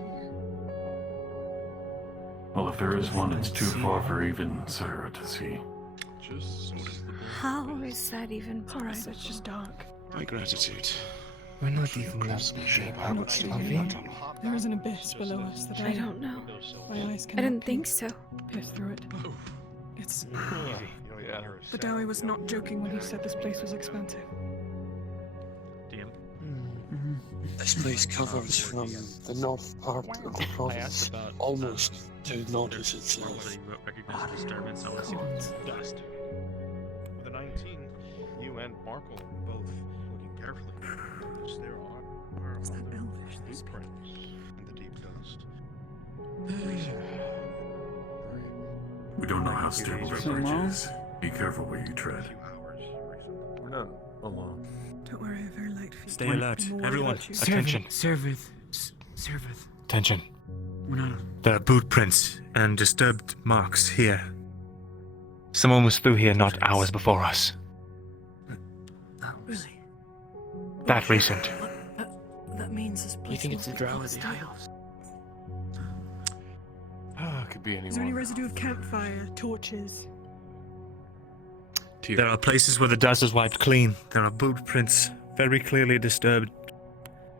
Well, if there is one, it's too far for even Sarah to see. How is that even Alright, possible? it's just dark. my gratitude. We're not even that big. We're not sleeping. There is an abyss below us that I don't know. My eyes I cannot didn't think so. pierce through it. It's. Oh, yeah. The Dowie was not joking when he said this place was expensive. DM. This place covers from the north part of the I asked province about almost to Nordis Roll itself. that he recognized disturbance. I want to see what's dust. With a 19, you and Markle both looking carefully. Notice there are other blueprints in the deep dust. We don't know how stable that bridge is. Be careful where you tread. We're not alone. Don't worry, I have very light feet. Stay alert. I'm worried Everyone, about you. attention. Serveth. Attention. We're not. There are boot prints and disturbed marks here. Someone was through here not hours before us. Really? That recent. That means this place You think it's must the be drow of the closed. Isles? Could be anyone. Is there any residue of campfire, torches? There are places where the dust is wiped clean. There are boot prints very clearly disturbed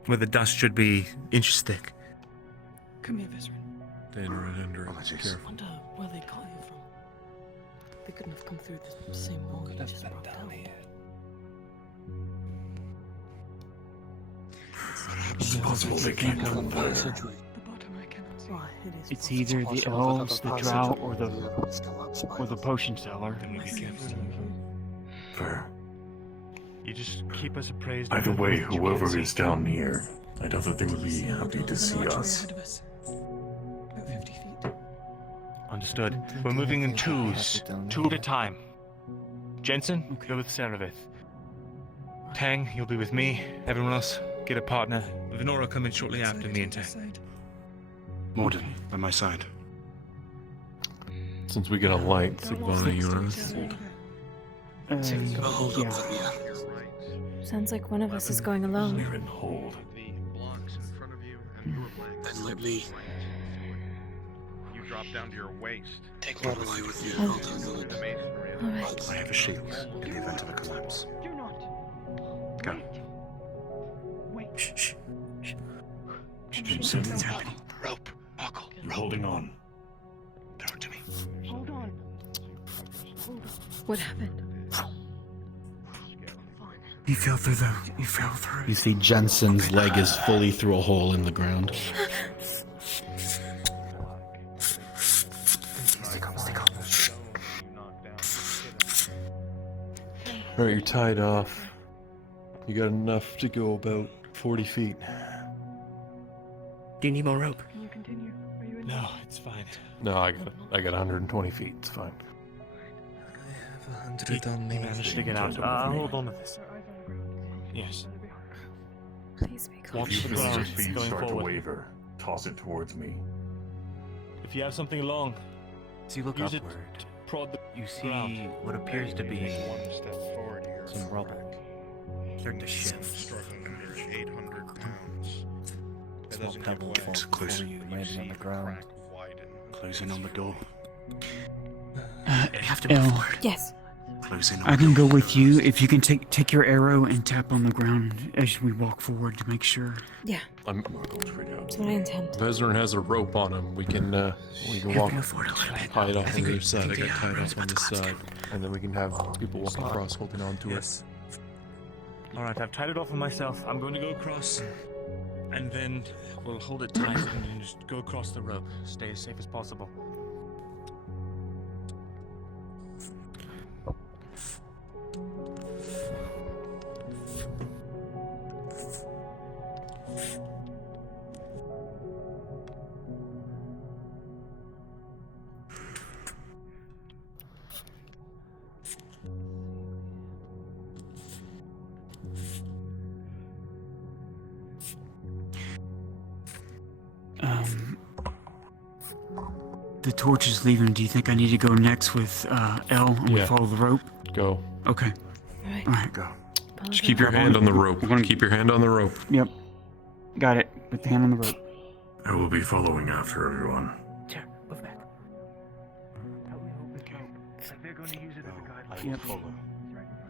where the dust should be inches thick. Come here, Visrin. Staying right under it. I Careful. wonder where they got you from. They couldn't have come through the same wall you just broke down here. It's possible they can't come there. The bottom I cannot see. Why, it is It's either the elves, the drow, or the potion seller. Fair. You just keep us appraised. Either of way, everything you whoever can is see. down here, I doubt that they would be happy to see us. Ahead of us. About 50 feet. Understood. We're moving in twos. Two at a time. Jensen, go with Saravith. Tang, you'll be with me. Everyone else, get a partner. Venora come in shortly after me and Tang. Morden, by my side. Since we got a light, Sigvana, you and us. Hold Yeah. up for me. Sounds like one of us is going alone. You're in hold. The blocks in front of you and your legs. Then let me You drop down to your waist. take Lorelei with you. Oh. I'll do the The masonry of All the right. I have a shield in the event of a collapse. Do not. Go. Wait. Shh, shh. Jensen, Something's happening. rope. Buckle. you're holding on. Throw it to me. Hold on. What happened? He fell through the. He fell through. You see Jensen's leg is fully through a hole in the ground. Alright, you're tied off. You got enough to go about 40 feet. Do you need more rope? Can you continue? Are you in? No, it's fine. No, I got 120 feet. It's fine. I have 100 on me. He managed to get out. I'll hold on to this. Yes. Please be Watch If the you feel your ground speed going start to forward. waver, toss it towards me. If you have something long, So you look use upward. it to prod the You see ground. what appears to be One step forward here. some rubble. Start to shift. Struggling under 800 pounds. It Small doesn't give way. pebbles before you landing on the ground. Closing on the door. You have to move forward. Yes. Closing on I can go with you if you can take your arrow and tap on the ground as we walk forward to make sure. Yeah. I'm That's what I intend. Vezran has a rope on him. We can walk. Tie it off on the other side. I got tied off on this side, and then we can have people walk across, holding on to it. Alright, I've tied it off on myself. I'm going to go across, and then we'll hold it tight and then just go across the rope. Stay as safe as possible. The torch is leaving. Do you think I need to go next with L and we Yeah. follow the rope? Go. Okay. Alright. All right. Go. Just keep your hand on the rope. Keep your hand on the rope. Yep. Got it. Put the hand on the rope. I will be following after everyone. Sure. Move back. They're going to use it as a guide. Yep.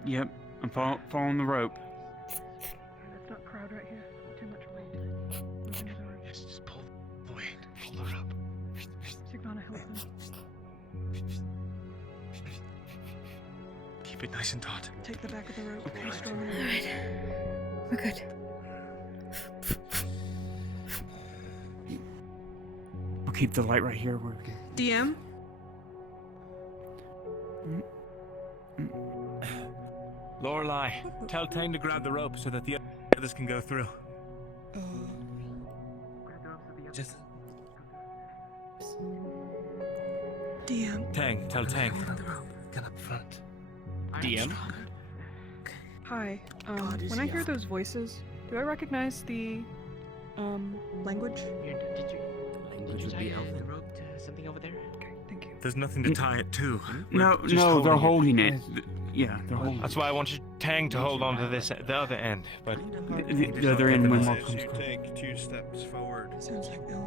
Yep. I'm following the rope. Let's not crowd right here. Too much weight. Yes, just pull the weight. Pull it up. Sigvana, help them. Keep it nice and taut. Take the back of the rope. Be strong enough. Alright. We're good. We'll keep the light right here. We're good. DM? Lorelei, tell Tang to grab the rope so that the others can go through. Just DM. Tang, tell Tang. get up front. DM? Hi. When I hear those voices, do I recognize the language? Language would be elven. The rope to something over there. Okay, thank you. There's nothing to tie it to. No, We're just no, they're holding it. it. Yeah, they're holding That's why I want you, Tang, to hold on to this, the other end. But the other end when Mark As comes you close. take 2 steps forward, Sounds like Elven.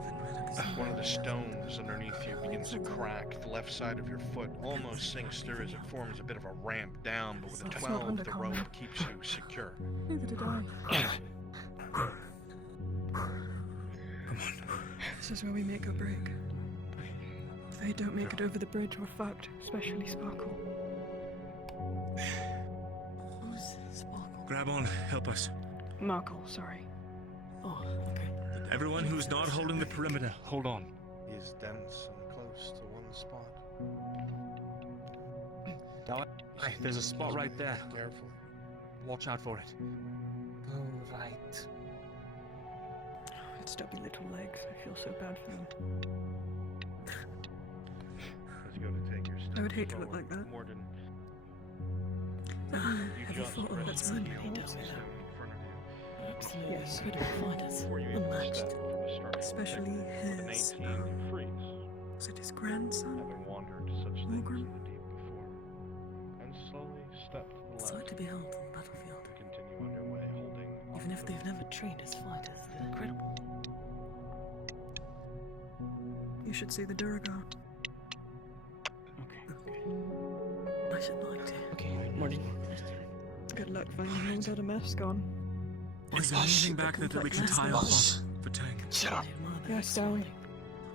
one of the stones underneath you begins to crack. The left side of your foot almost sinks through as it forms a bit of a ramp down, but with a It's not 12, the rope undercommon. keeps you secure. Neither did I. This is where we make or break. If they don't make it over the bridge, we're fucked. Especially Sparkle. Who's Sparkle? grab on, help us. Markle, sorry. Oh, okay. Everyone who's not holding the perimeter, hold on. He is dense and close to one spot. Hey, there's a spot right there. Careful. Watch out for it. Go right. Its stubby little legs. I feel so bad for them. As you go to take your I would hate to steps look like forward, that. Morden, Have you you just thought of rest that's the Monday? whole He does step it. in front of you. Absolutely. Yes. Could find us Before you even unlatched. step from the structural Especially thickness. With an his, 18, you freeze, Was it his grandson? having wandered such things Morgrim? in the deep before, and slowly step to the Sight left. to behold on the battlefield. Continue on your way, holding. Even if they've never trained as fighters, they're incredible. You should see the Duragar. I should like to. Okay, Martin. Good luck finding him without a mask on. Is there anything back there that we can tie off on for Tang? Shut up. Yes, darling.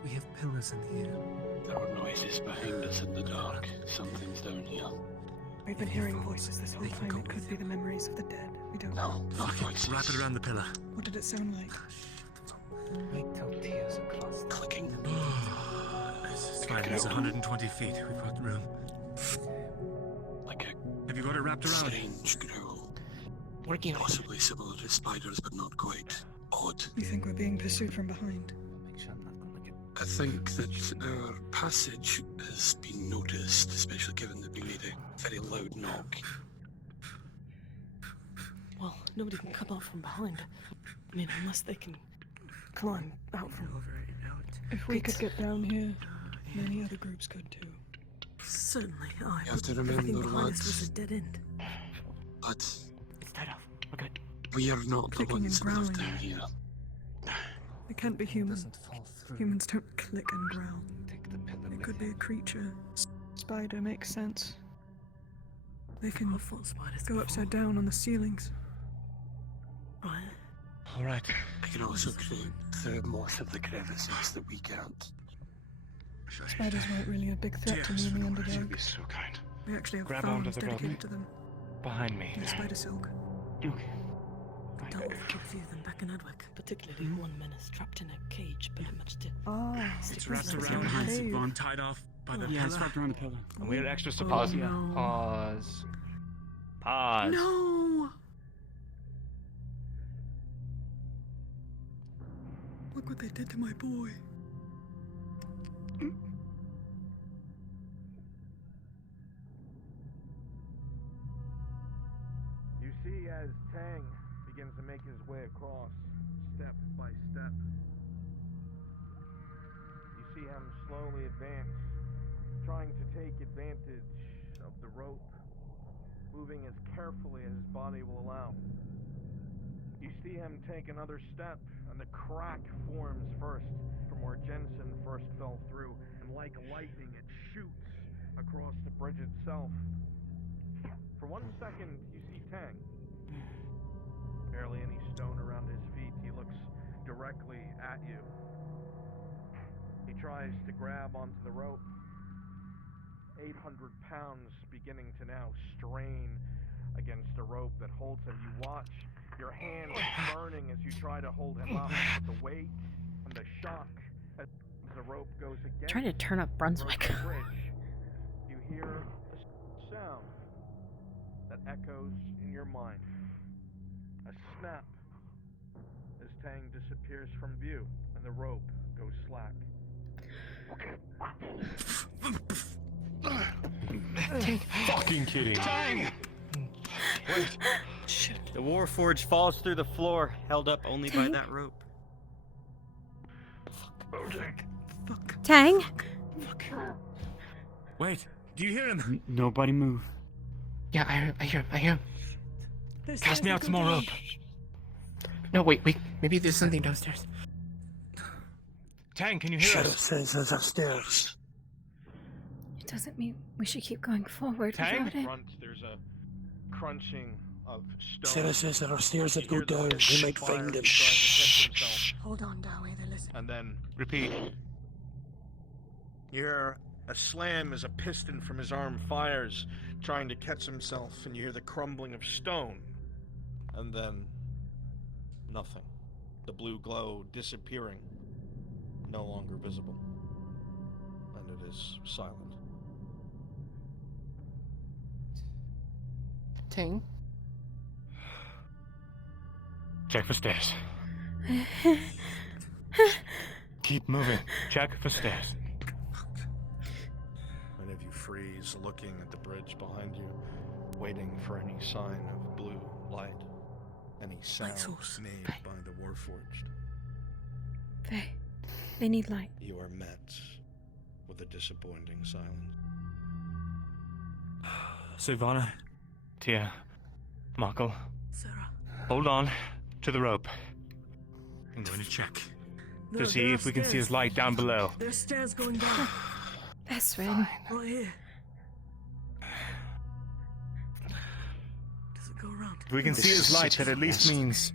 We have pillars in here. There are noises behind us in the dark. Something's down here. We've been hearing voices this whole time. It could be the memories of the dead. We don't know. Wrap it around the pillar. What did it sound like? Wait till tears are crossed. Clicking. It's fine, it's 120 feet. We've got room. Like Have you got it wrapped a around? strange growl. Working on it. Possibly similar to spiders, but not quite. Odd. You think we're being pursued from behind? Make sure I'm not gonna get. I think that our passage has been noticed, especially given that we made a very loud knock. Well, nobody can come out from behind. I mean, unless they can climb out from over it. If we could get down here, many other groups could too. Certainly. You have to Everything remember, behind us lads, was a dead end. but It's tied off. We're good. we are not the Clicking and ones that live growling. down here. It can't be human. Doesn't fall through. Humans don't click and growl. Take the pillar It with could be you. a creature. Spider makes sense. They can I've fought spiders go before. upside down on the ceilings. Right. All right. I can also create through most of the crevices that we can't. Spiders weren't really a big threat to me in the You'd Underdark. be so kind. We actually have Grab onto farms the rope. dedicated to them. Behind me. And spider silk. Okay. Dealt with a few of them back in Adwick, particularly one menace trapped in a cage, but it managed to. Ah, It's stick wrapped with around us. Hans Von, tied off by the Yeah, it's pillar. wrapped around the pillar. And we're extra Oh, support. Pause. Yeah. no. Pause. Pause. No! Look what they did to my boy. You see as Tang begins to make his way across, step by step. You see him slowly advance, trying to take advantage of the rope, moving as carefully as his body will allow. You see him take another step, and the crack forms first from where Jensen first fell through, and like lightning, it shoots across the bridge itself. For 1 second, you see Tang. Barely any stone around his feet. He looks directly at you. He tries to grab onto the rope. 800 pounds beginning to now strain against a rope that holds him. You watch your hands burning as you try to hold him up. The weight and the shock as the rope goes against Trying to turn up Brunswick. the bridge. You hear a sound that echoes in your mind. A snap as Tang disappears from view and the rope goes slack. Fucking kidding. Wait. The Warforged falls through the floor, held up only by that rope. Tang? Wait, do you hear him? Nobody move. Yeah, I hear him. Cast me out some more rope. No, wait. Maybe there's something downstairs. Tang, can you hear Sheriff us? says there's upstairs. It doesn't mean we should keep going forward Tang? without it. Front, there's a crunching of stone. Sarah says there are stairs that You go hear the down. fire We might find him. trying to catch himself. Hold on, Dowie, they're listening. And then Repeat. you hear a slam as a piston from his arm fires, trying to catch himself, and you hear the crumbling of stone. And then nothing. The blue glow disappearing, no longer visible. And it is silent. Tang? Check for stairs. Keep moving. Check for stairs. Many of you freeze, looking at the bridge behind you, waiting for any sign of blue light, any sound source. made by the Warforged. They need light. You are met with a disappointing silence. Sylvana, Tia, Markle, Sarah. hold on to the rope. I'm going to check to see if we can see his light down below. There's stairs going down. Best friend. Right here. Does it go around? If we can see his light, that at least means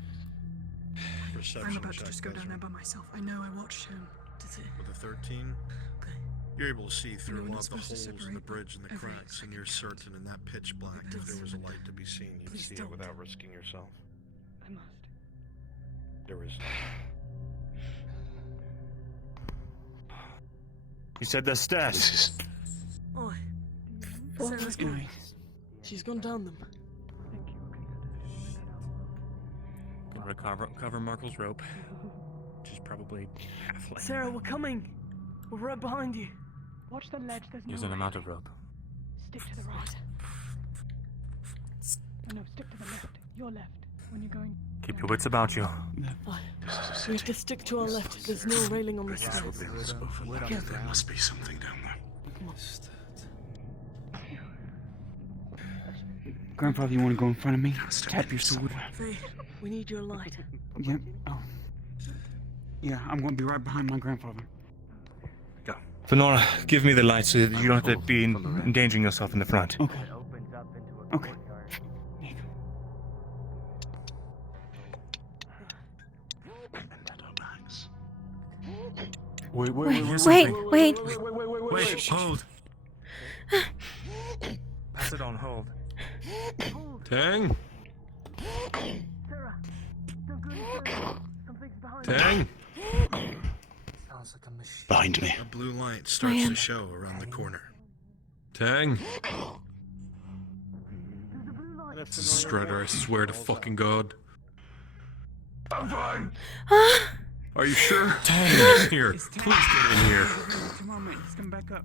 Perception I'm about to check, just go down Ezra. there by myself. I know I watched him. Does it? With a 13, You're able to see through a we're lot not of the supposed to holes in the separate bridge and the every cracks, and you're certain in that pitch black, if there was a light to be seen, you'd Please see don't. it without risking yourself. I must. There is You said there's stairs. Oi. What? Sarah's gone. She's gone down them. Gonna recover Markle's rope, which is probably half length. Sarah, we're coming. We're right behind you. Watch the ledge, there's no Use an way. amount of rope. Stick to the right. Oh, no, stick to the left. Your left. When you're going. Keep your wits about you. We have to stick to our left. There's no railing on the stairs. There must be something down there. Grandfather, you want to go in front of me? Tap your sword. Faye, we need your light. Yep. Oh. Yeah, I'm going to be right behind my grandfather. Fenora, give me the light so that you don't have to be endangering yourself in the front. Okay. Okay. Wait, hold. Pass it on hold. Tang? Sarah, don't go any further. Something's behind Tang? Sounds like a machine. Behind me. a blue light starts to show around the corner. Tang? And if This is Strider, I swear to fucking God. I'm fine. Are you sure? Tang is here. Please get in here. Come on, mate. He's coming back up.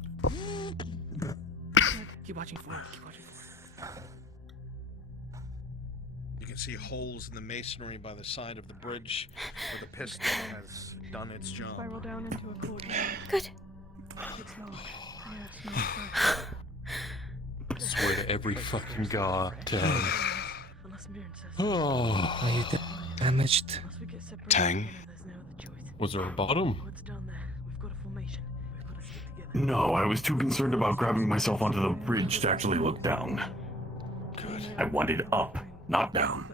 Keep watching for it. Keep watching for it. You can see holes in the masonry by the side of the bridge where the piston has done its job. Spiral down into a courtyard. Good. It's locked. Yeah, it's locked. I swear to every fucking God, Tang. Unless Mirren says Oh. Are you damaged? unless we get separated, Tang? then there's no other choice. Was there a bottom? What's down there? We've got a formation. We've got to stick together. No, I was too concerned about grabbing myself onto the bridge to actually look down. Good. I wanted up, not down.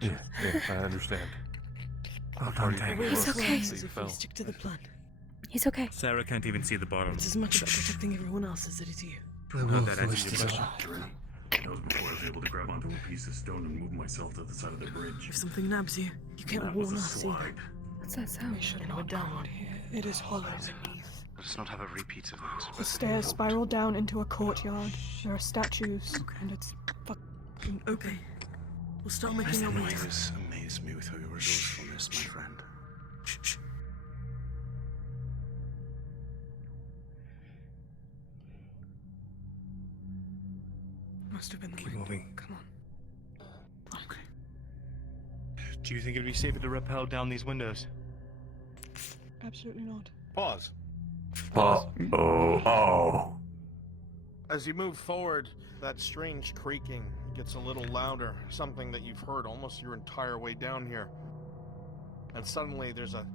Yeah, I understand. He's okay. If we stick to the plan. He's okay. Sarah can't even see the bottom. It's as much about protecting everyone else as it is you. We Not will that force answers your this question. out. That was before I was able to grab onto a piece of stone and move myself to the side of the bridge. If something nabs you, you can't That was warn a us either. slide. What's that sound? We should And not we're go down. out here. It is hollow beneath. Let's not have a repeat of that. The stairs spiral down into a courtyard. There are statues, and it's fucking Okay. We'll start making our way. Always amaze me with your resourcefulness, my friend. Must have been the Keep wind. moving. Come on. Okay. Do you think it'd be safer to rappel down these windows? absolutely not. Pause. Oh. As you move forward, that strange creaking gets a little louder, something that you've heard almost your entire way down here. And suddenly there's a...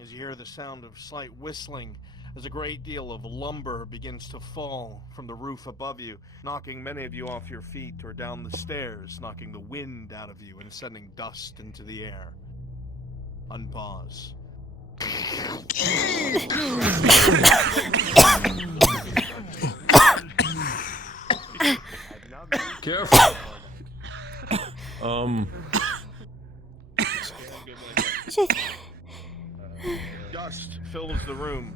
As you hear the sound of slight whistling, as a great deal of lumber begins to fall from the roof above you, knocking many of you off your feet or down the stairs, knocking the wind out of you and sending dust into the air. Unpause. Careful. Dust fills the room.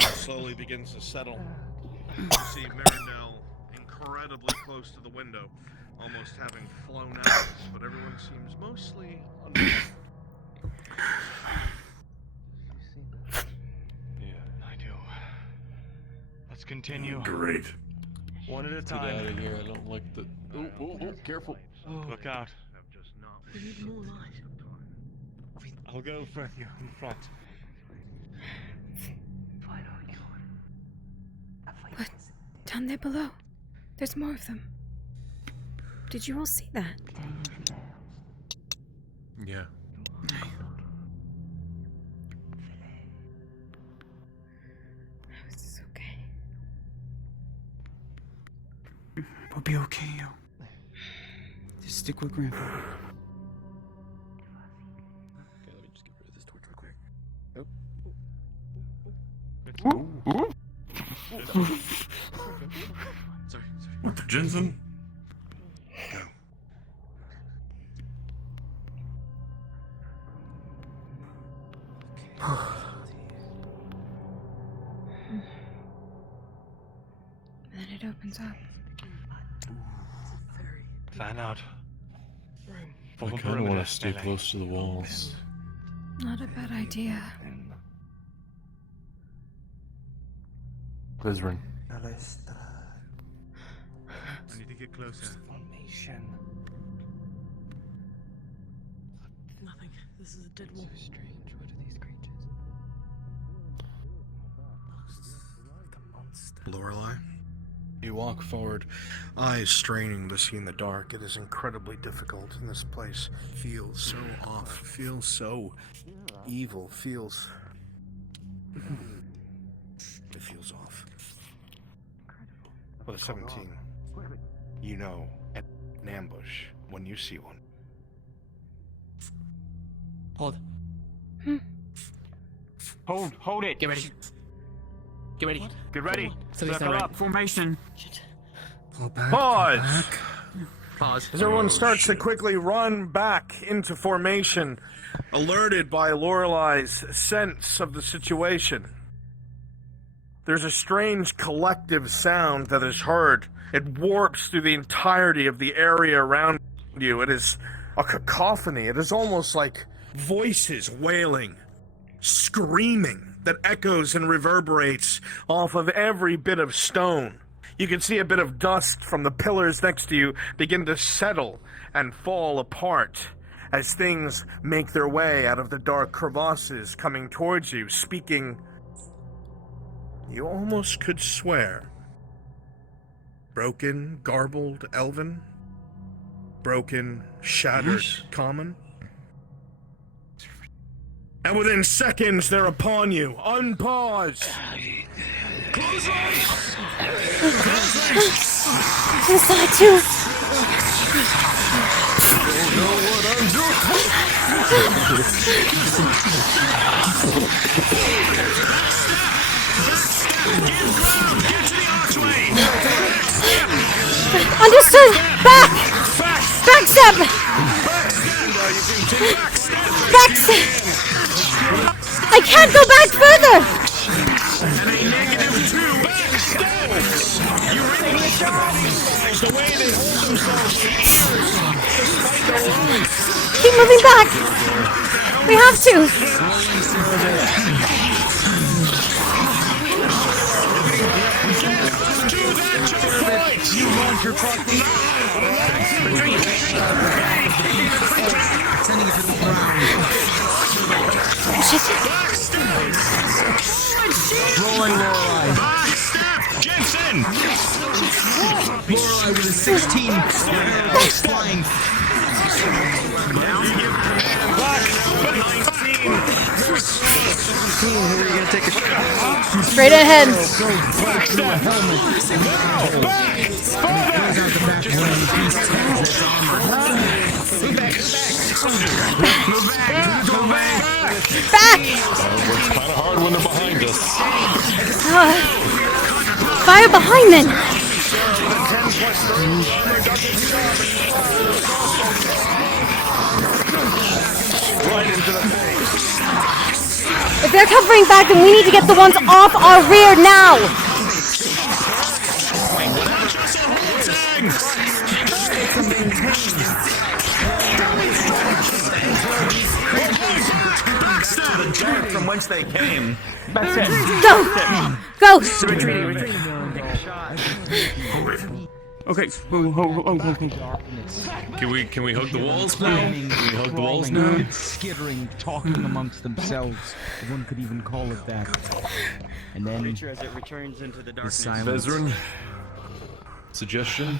Slowly begins to settle. You see Marindel incredibly close to the window, almost having flown out, but everyone seems mostly unharmed. I do. Let's continue. Great. One at a Get out time. of here. I don't like the. Oh, careful. Look out. We need more light. I'll go for you in front. What? Down there below. There's more of them. Did you all see that? Yeah. This is okay. We'll be okay, yo. Just stick with grandfather. Okay, let me just get rid of this torch real quick. What the Jensen? Then it opens up. Fan out. I kind of want to stay close to the walls. Not a bad idea. Vizrin. I need to get closer. Formation. Nothing. This is a dead wall. So strange. What are these creatures? Like a monster. Lorelei, you walk forward, eyes straining to see in the dark. It is incredibly difficult in this place. Feels so off, feels so evil, feels... It feels off. With a 17, you know an ambush when you see one. Hold. Hold it. Get ready. Get ready. Get ready. Something's Circle not up. right. Formation. Pull back. Pause! Pause. As everyone starts to quickly run back into formation, alerted by Lorelei's sense of the situation. There's a strange collective sound that is heard. It warps through the entirety of the area around you. It is a cacophony. It is almost like voices wailing, screaming, that echoes and reverberates off of every bit of stone. You can see a bit of dust from the pillars next to you begin to settle and fall apart as things make their way out of the dark crevasses coming towards you, speaking, you almost could swear, broken, garbled Elven, broken, shattered Common. And within seconds, they're upon you. Unpause. This side too. Understood. Back. Back step. Back step. I can't go back further. Keep moving back. We have to. You launch your clock. Rolling Lorelei. Jensen! Lorelei with a 16. Flying. We're gonna take a shot. Straight ahead. Back! Works kind of hard when they're behind us. Fire behind them! Right into the face. If they're covering back, then we need to get the ones off our rear now! From whence they came. Go! Go! Okay. Okay. Can we hug the walls now? Can we hug the walls now? Skittering, talking amongst themselves, if one could even call it that. And then Creature as it returns into the darkness. silence. Vezrin, suggestion?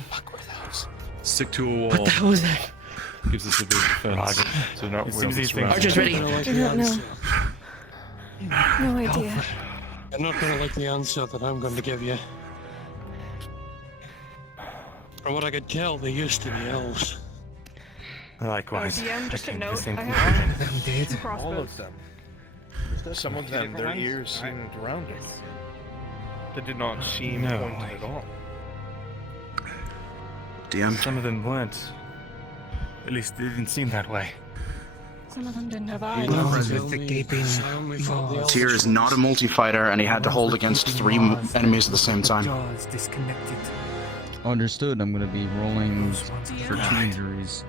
Stick to a wall. What the hell is that? Gives us a big defense. So not It seems these really things- Archer's ready. I don't know. No idea. You're not gonna like the answer that I'm going to give you. From what I could tell, they used to be elves. Likewise. DM, just a note. I I'm have dead. two crossbows. All of them. Some of them, their ears seemed rounded. That did not seem No. pointed at all. DM? Some of them weren't. At least they didn't seem that way. Some of them didn't have I eyes. Tyr is not a multi-fighter, and he had to hold against 3 enemies at the same time. Jaws disconnected. Understood. I'm gonna be rolling for 2 injuries.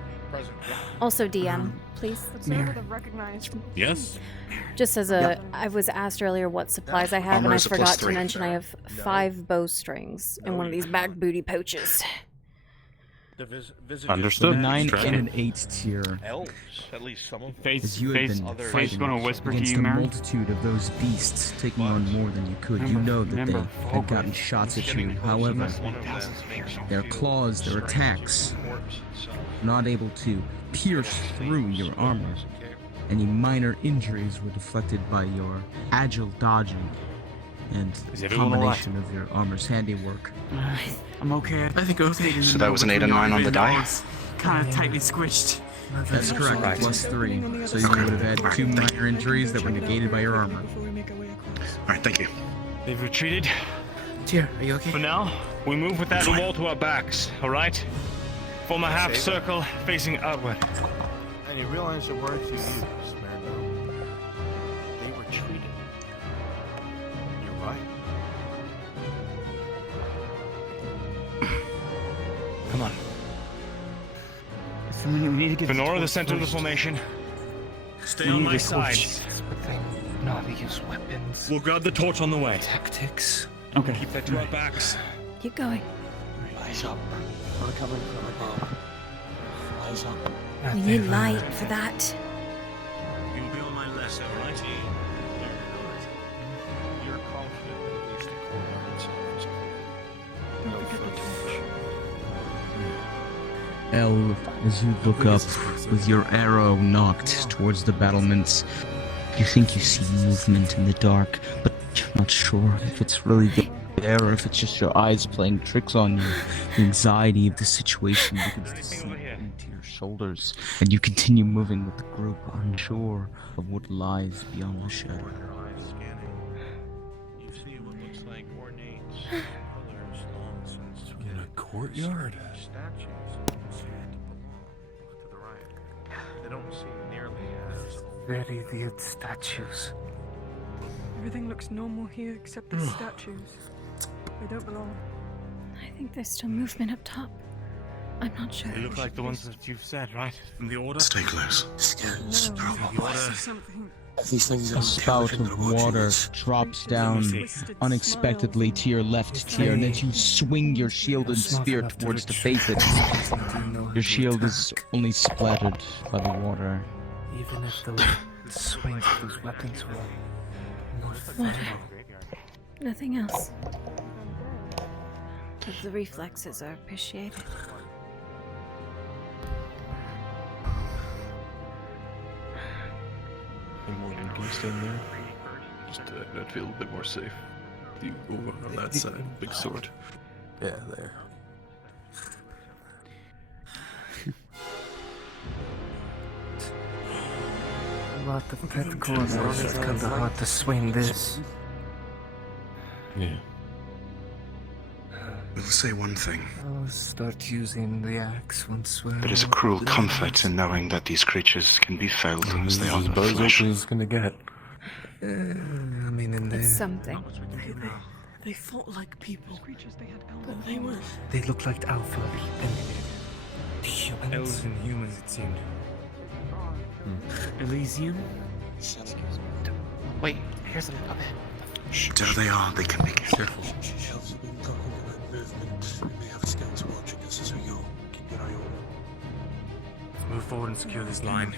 Also, DM, please. Yes? Just as a, I was asked earlier what supplies I have, Armor and I is a forgot to +3. mention I have 5 bowstrings in one of these back booty pouches. Understood. 9 Try and it. an 8 tier. Elves, at least some of them. As you have been fighting gonna whisper to against you, a Mary? multitude of those beasts, taking on more than you could, you know that they had gotten shots at you. However, their claws, their attacks, not able to pierce through your armor. Any minor injuries were deflected by your agile dodging and Is everyone alright? combination of your armor's handiwork. I'm okay. I think okay. So that was an 8 and 9 on the die? Kind of tightly squished. That's correct, Right. +3. So you would have had 2 minor injuries that were negated by your armor. Alright, thank you. They've retreated. Tyr, are you okay? For now, we move with that wall to our backs, alright? Form a half circle facing outward. And you realize the words you used, Maribel. They retreated. You're right. Come on. We need to get Fenora, the center of the formation. Stay on my side. But they know how to use weapons. We'll grab the torch on the way. Tactics. Okay. Keep that to our backs. Keep going. Eyes up. We're coming from above. Eyes up. We need light for that. You'll be on my left, alright? You're confident that at least the courtyard itself is clear. No footage. El, as you look up with your arrow knocked towards the battlements, you think you see movement in the dark, but you're not sure if it's really there or if it's just your eyes playing tricks on you. The anxiety of the situation begins to sink into your shoulders, and you continue moving with the group, unsure of what lies beyond the shadow. You see what looks like ornate pillars long since In a courtyard? statues seem to belong off to the right. They don't seem nearly as old. Very weird statues. Everything looks normal here except the statues. They don't belong. I think there's still movement up top. I'm not sure. They look like the ones that you've said, right? From the order? Stay close. No, I see something. A spout of water drops down unexpectedly to your left tier, and as you swing your shield and spear towards to face it, your shield is only splattered by the water. Even if the swing of those weapons were not Water. Nothing else. But the reflexes are appreciated. Hey, Morgan, can you stand there? Just, I'd feel a bit more safe. You over on that side, big sword. Yeah, there. a lot of pet corners. It's kind of hard to swing this. Yeah. We'll say one thing. I'll start using the axe once we're... There is a cruel comfort in knowing that these creatures can be felled as they are As of about as flesh. open as it's gonna get. I mean, in It's there. something. They fought like people. But they were. They look like Alpha and humans. Elves and humans, it seemed. Elysium? Wait, here's a puppet. There they are. They can make it. Careful. Shells have been talking about movement. We may have scouts watching us as we go. Keep your eye open. Let's move forward and secure this line.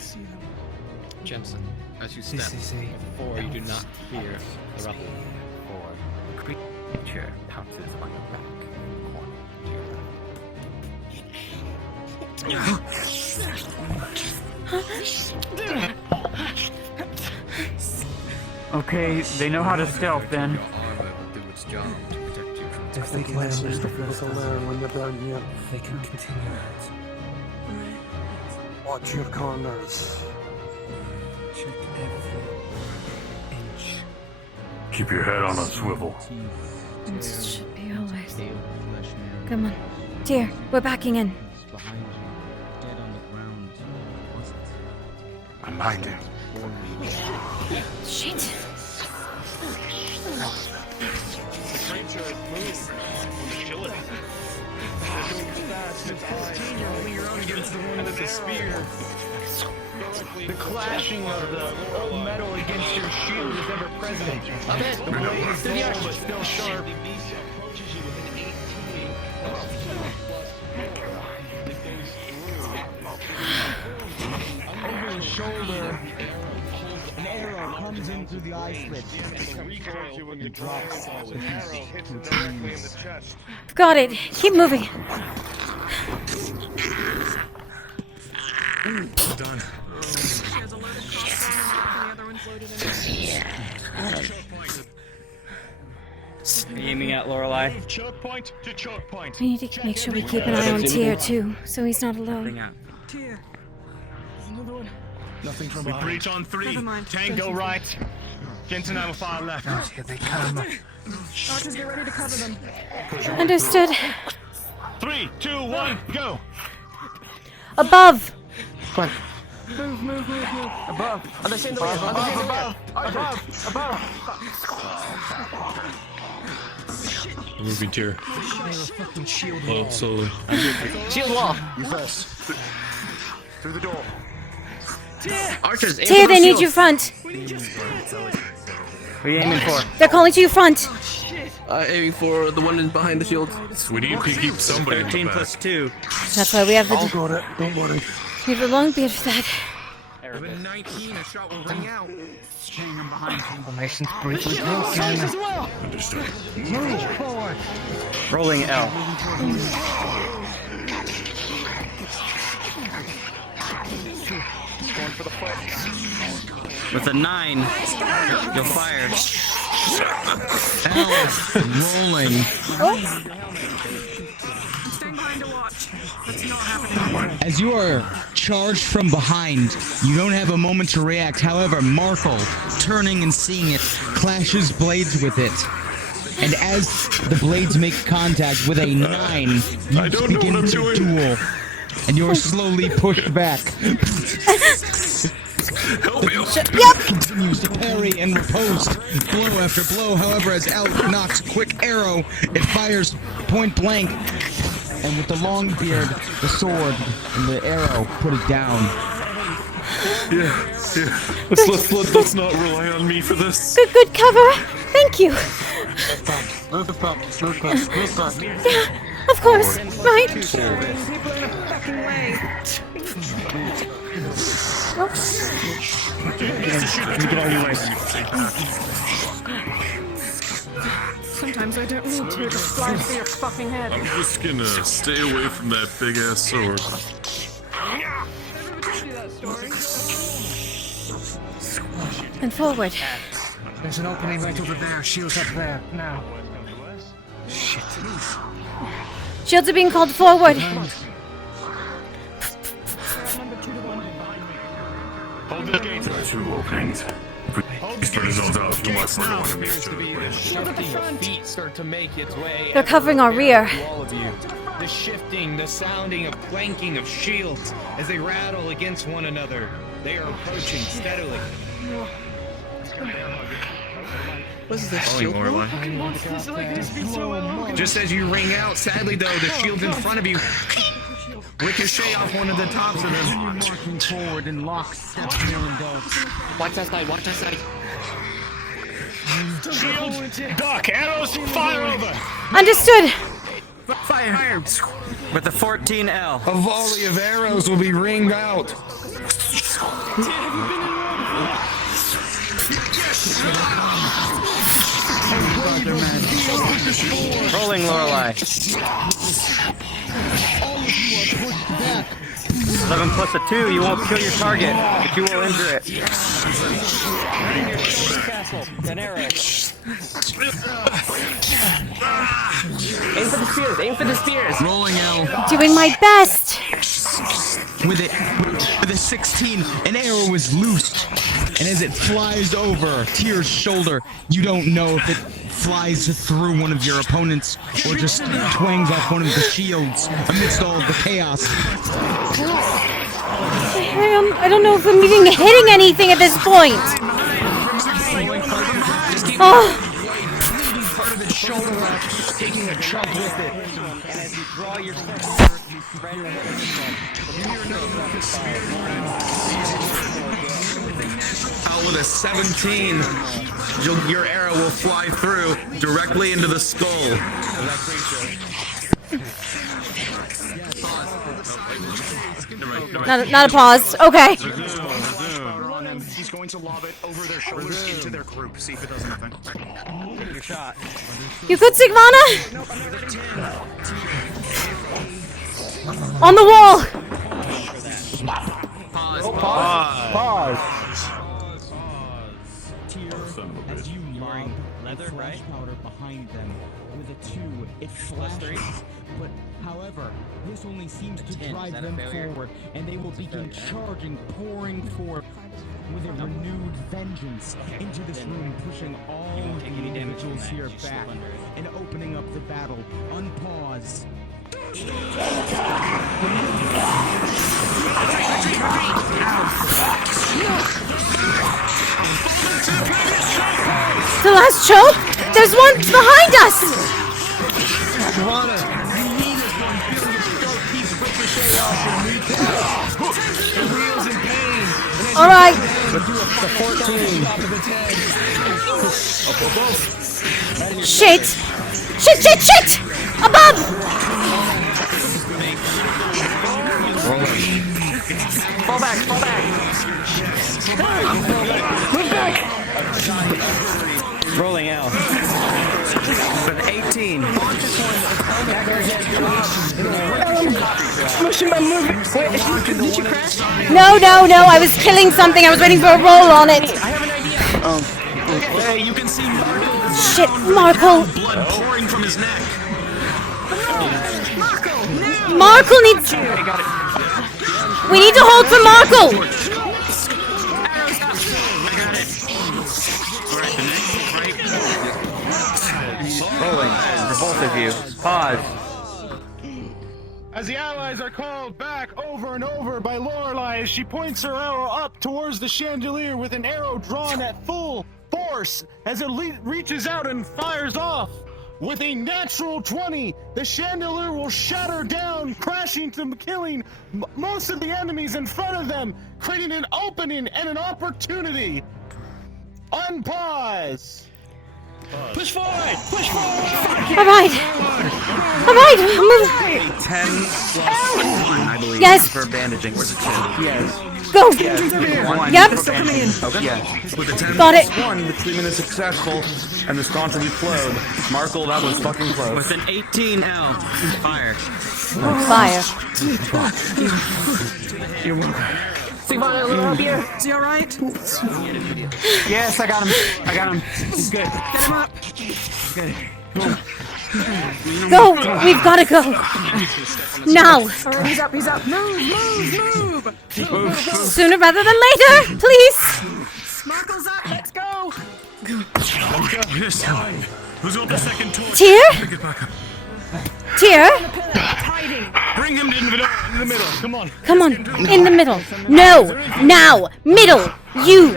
Jensen, as you This step is a forward, you do not hear the rubble. A creature pounces on your back. Okay, they know how to stealth then. Your armor will do its job to protect you from If they can Let's handle just people to learn when they're down here. they can continue it. Watch your corners. Check every inch. Keep your head on a swivel. It should be always. Come on. Dear, we're backing in. Behind you, dead on the ground, wasn't I'm behind you. Shit. The creature moved with agility. Rolling your own against the one with the spear. The clashing of the metal against your shield is ever present. The blade is dull but still sharp. Over his shoulder, an arrow comes in through the eye slit. It drops with his Got it. Keep moving. Done. Aiming at Lorelei. Choke point to choke point. We need to make sure we keep an eye on Tyr too, so he's not alone. Tyr. There's another one. Nothing from behind. We breach on 3. Never mind. Tango right. Jensen and I will fire left. Here they come. Archers, get ready to cover them. Understood. 3, 2, 1, go. Above. Come on. Move. Above. On the chandelier. Above. Moving Tyr. Well, slowly. Shield wall. You first. Through the door. Archers, Tyr, they need you front. What are you aiming for? They're calling to you front. Aiming for the one behind the shield. We need to keep somebody 13 plus 2. That's why we have the. I'll got it. Don't worry. We have the long beard for that. With 19, a shot will ring out. Chain them behind him. Formation's briefly broken. Understood. Move forward. Rolling L. Going for the foot. With a 9, you'll fire. L rolling. Stand behind to watch. That's not happening. As you are charged from behind, you don't have a moment to react. However, Markle, turning and seeing it, clashes blades with it. And as the blades make contact with a 9, you begin to duel. And you're slowly pushed back. Continues to parry and riposte, blow after blow. However, as Elk knocks quick arrow, it fires point blank. And with the long beard, the sword, and the arrow, put it down. Yeah. Let's not rely on me for this. Good cover. Thank you. Move back. Yeah, of course. Right. Sometimes I don't need to just fly through your fucking head. I'm just gonna stay away from that big ass sword. And forward. There's an opening right over there. Shields up there. Now. Shit. Shields are being called forward. Hold the gate. There are 2 openings. Spread yourselves out if you want to one of each other. Feet start to make its way. They're covering our rear. All of you. The shifting, the sounding of clanking of shields as they rattle against one another. They are approaching steadily. What is this shield? Just as you ring out, sadly though, the shield's in front of you. Ricochet off one of the tops of them. Marching forward in lockstep, kneeling down. Watch that side, watch that side. Shield, duck, arrows, fire over. Understood. Fire. With the 14L. A volley of arrows will be ringed out. Rolling Lorelei. 11 plus a 2, you won't kill your target, but you will injure it. Aim for the spears, aim for the spears. Rolling L. Doing my best. With a 16, an arrow is loosed, and as it flies over Tyr's shoulder, you don't know if it flies through one of your opponents or just twangs off one of the shields amidst all of the chaos. I don't know if I'm even hitting anything at this point. Oh. Part of its shoulder up, taking a chunk with it. And as you draw your out with a 17, your arrow will fly through directly into the skull. Not a pause. Okay. He's going to lob it over their shoulders into their group. See if it does anything. Take your shot. You good, Sigvana? On the wall. Pause. As you mine leather flash powder behind them with a 2, it flashes. But however, this only seems to drive them forward, and they will begin charging, pouring forth with a renewed vengeance into this room, pushing all the individuals here back and opening up the battle. Unpause. The last choke? There's one behind us! Alright. The 14. Shit! Shit! Above! Fall back. Move back. Rolling out. An 18. Motion by movement. Wait, did you crash? No, I was killing something. I was waiting for a roll on it. I have an idea. Hey, you can see Markle. Shit, Markle. Blood pouring from his neck. Markle needs... We need to hold for Markle. Rolling. For both of you. Pause. As the allies are called back over and over by Lorelei, as she points her arrow up towards the chandelier with an arrow drawn at full force as it reaches out and fires off. With a natural 20, the chandelier will shatter down, crashing to killing most of the enemies in front of them, creating an opening and an opportunity. Unpause. Push forward! Push forward! Alright, move. 10 plus 1, I believe. Yes. For bandaging. Where's the 10? Yes. Go. Yes. One Yep. for bandaging. Okay. Yes. With the 10 Got plus it. 1, the treatment is successful, and the sconce will be flowed. Markle, that was fucking close. With an 18 L. Fire. Fire. Sigvana, a little help here. Is he alright? Yes, I got him. He's good. Get him up. Good. Go. We've got to go. Now. Alright, he's up. Move. Sooner rather than later, please. Markle's up. Let's go. Who's on the second torch? Tyr? Pick it back up. Tyr? Bring him in the middle. Come on. Come on. In the middle. No. Now. Middle. You.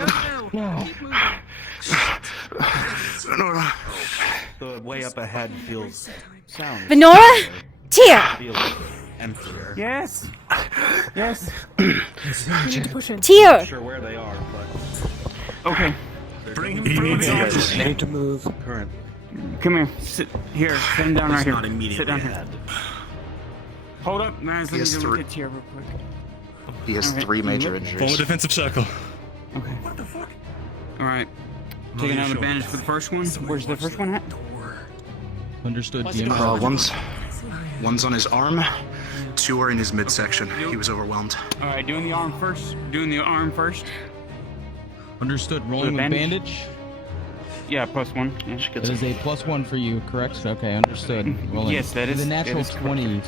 The way up ahead feels sound. Venora? Tyr. Feels emptier. Yes. Tyr. Not sure where they are, but Okay. Bring him You through. need to move. current. Come here. Sit here. Sit him down right It's here. not immediately Sit down ahead. here. Hold up, man. Let me Yes, go look three. at Tyr real quick. He has Alright, 3 major look. Form a injuries. defensive circle. Okay. All right. Taking out the bandage for the first one. Where's the first one at? Understood, One's on his arm, 2 are in his midsection. He was overwhelmed. All right, doing the arm first. Understood. Rolling with bandage. Yeah, +1. Yeah. That is a +1 for you, correct? Okay, understood. Rolling. Yes, that is- The that natural is correct. 20.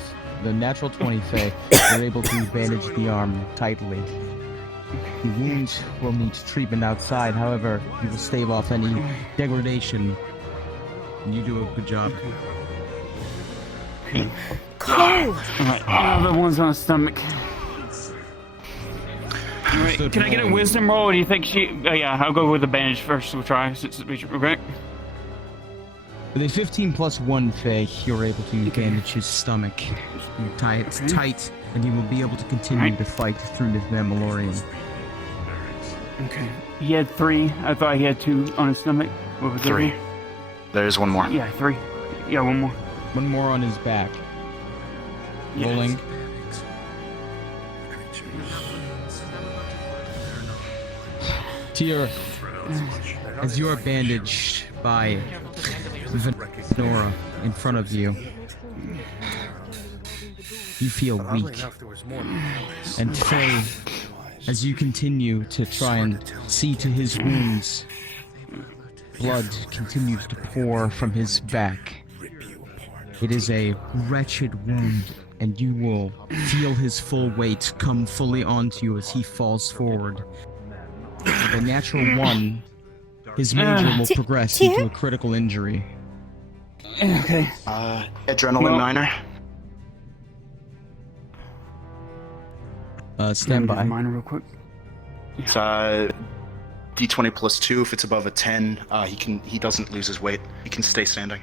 The natural 20 say you're able to bandage the arm tightly. The wound will need treatment outside. However, you will stave off any degradation. And you do a good job. Cold. Alright, other one's on the stomach. Alright, can I get a wisdom roll? Or do you think she? Oh yeah, I'll go with the bandage first. We'll try. Okay. With a 15 plus 1, Faye, you're able to bandage his stomach. You tie it tight, and he will be able to continue to fight through this Mandalorian. Okay. He had 3. I thought he had 2 on his stomach. What was 3. it? There's one more. Yeah, 3. Yeah, one more. One more on his back. Yes. Rolling. Tyr, as you are bandaged by Venora in front of you, you feel weak. And Faye, as you continue to try and see to his wounds, blood continues to pour from his back. It is a wretched wound, and you will feel his full weight come fully onto you as he falls forward. With a natural 1, his major will progress into a critical injury. Okay. Adrenaline Niner. Stand by. Minor real quick. It's D20 plus 2. If it's above a 10, he doesn't lose his weight. He can stay standing.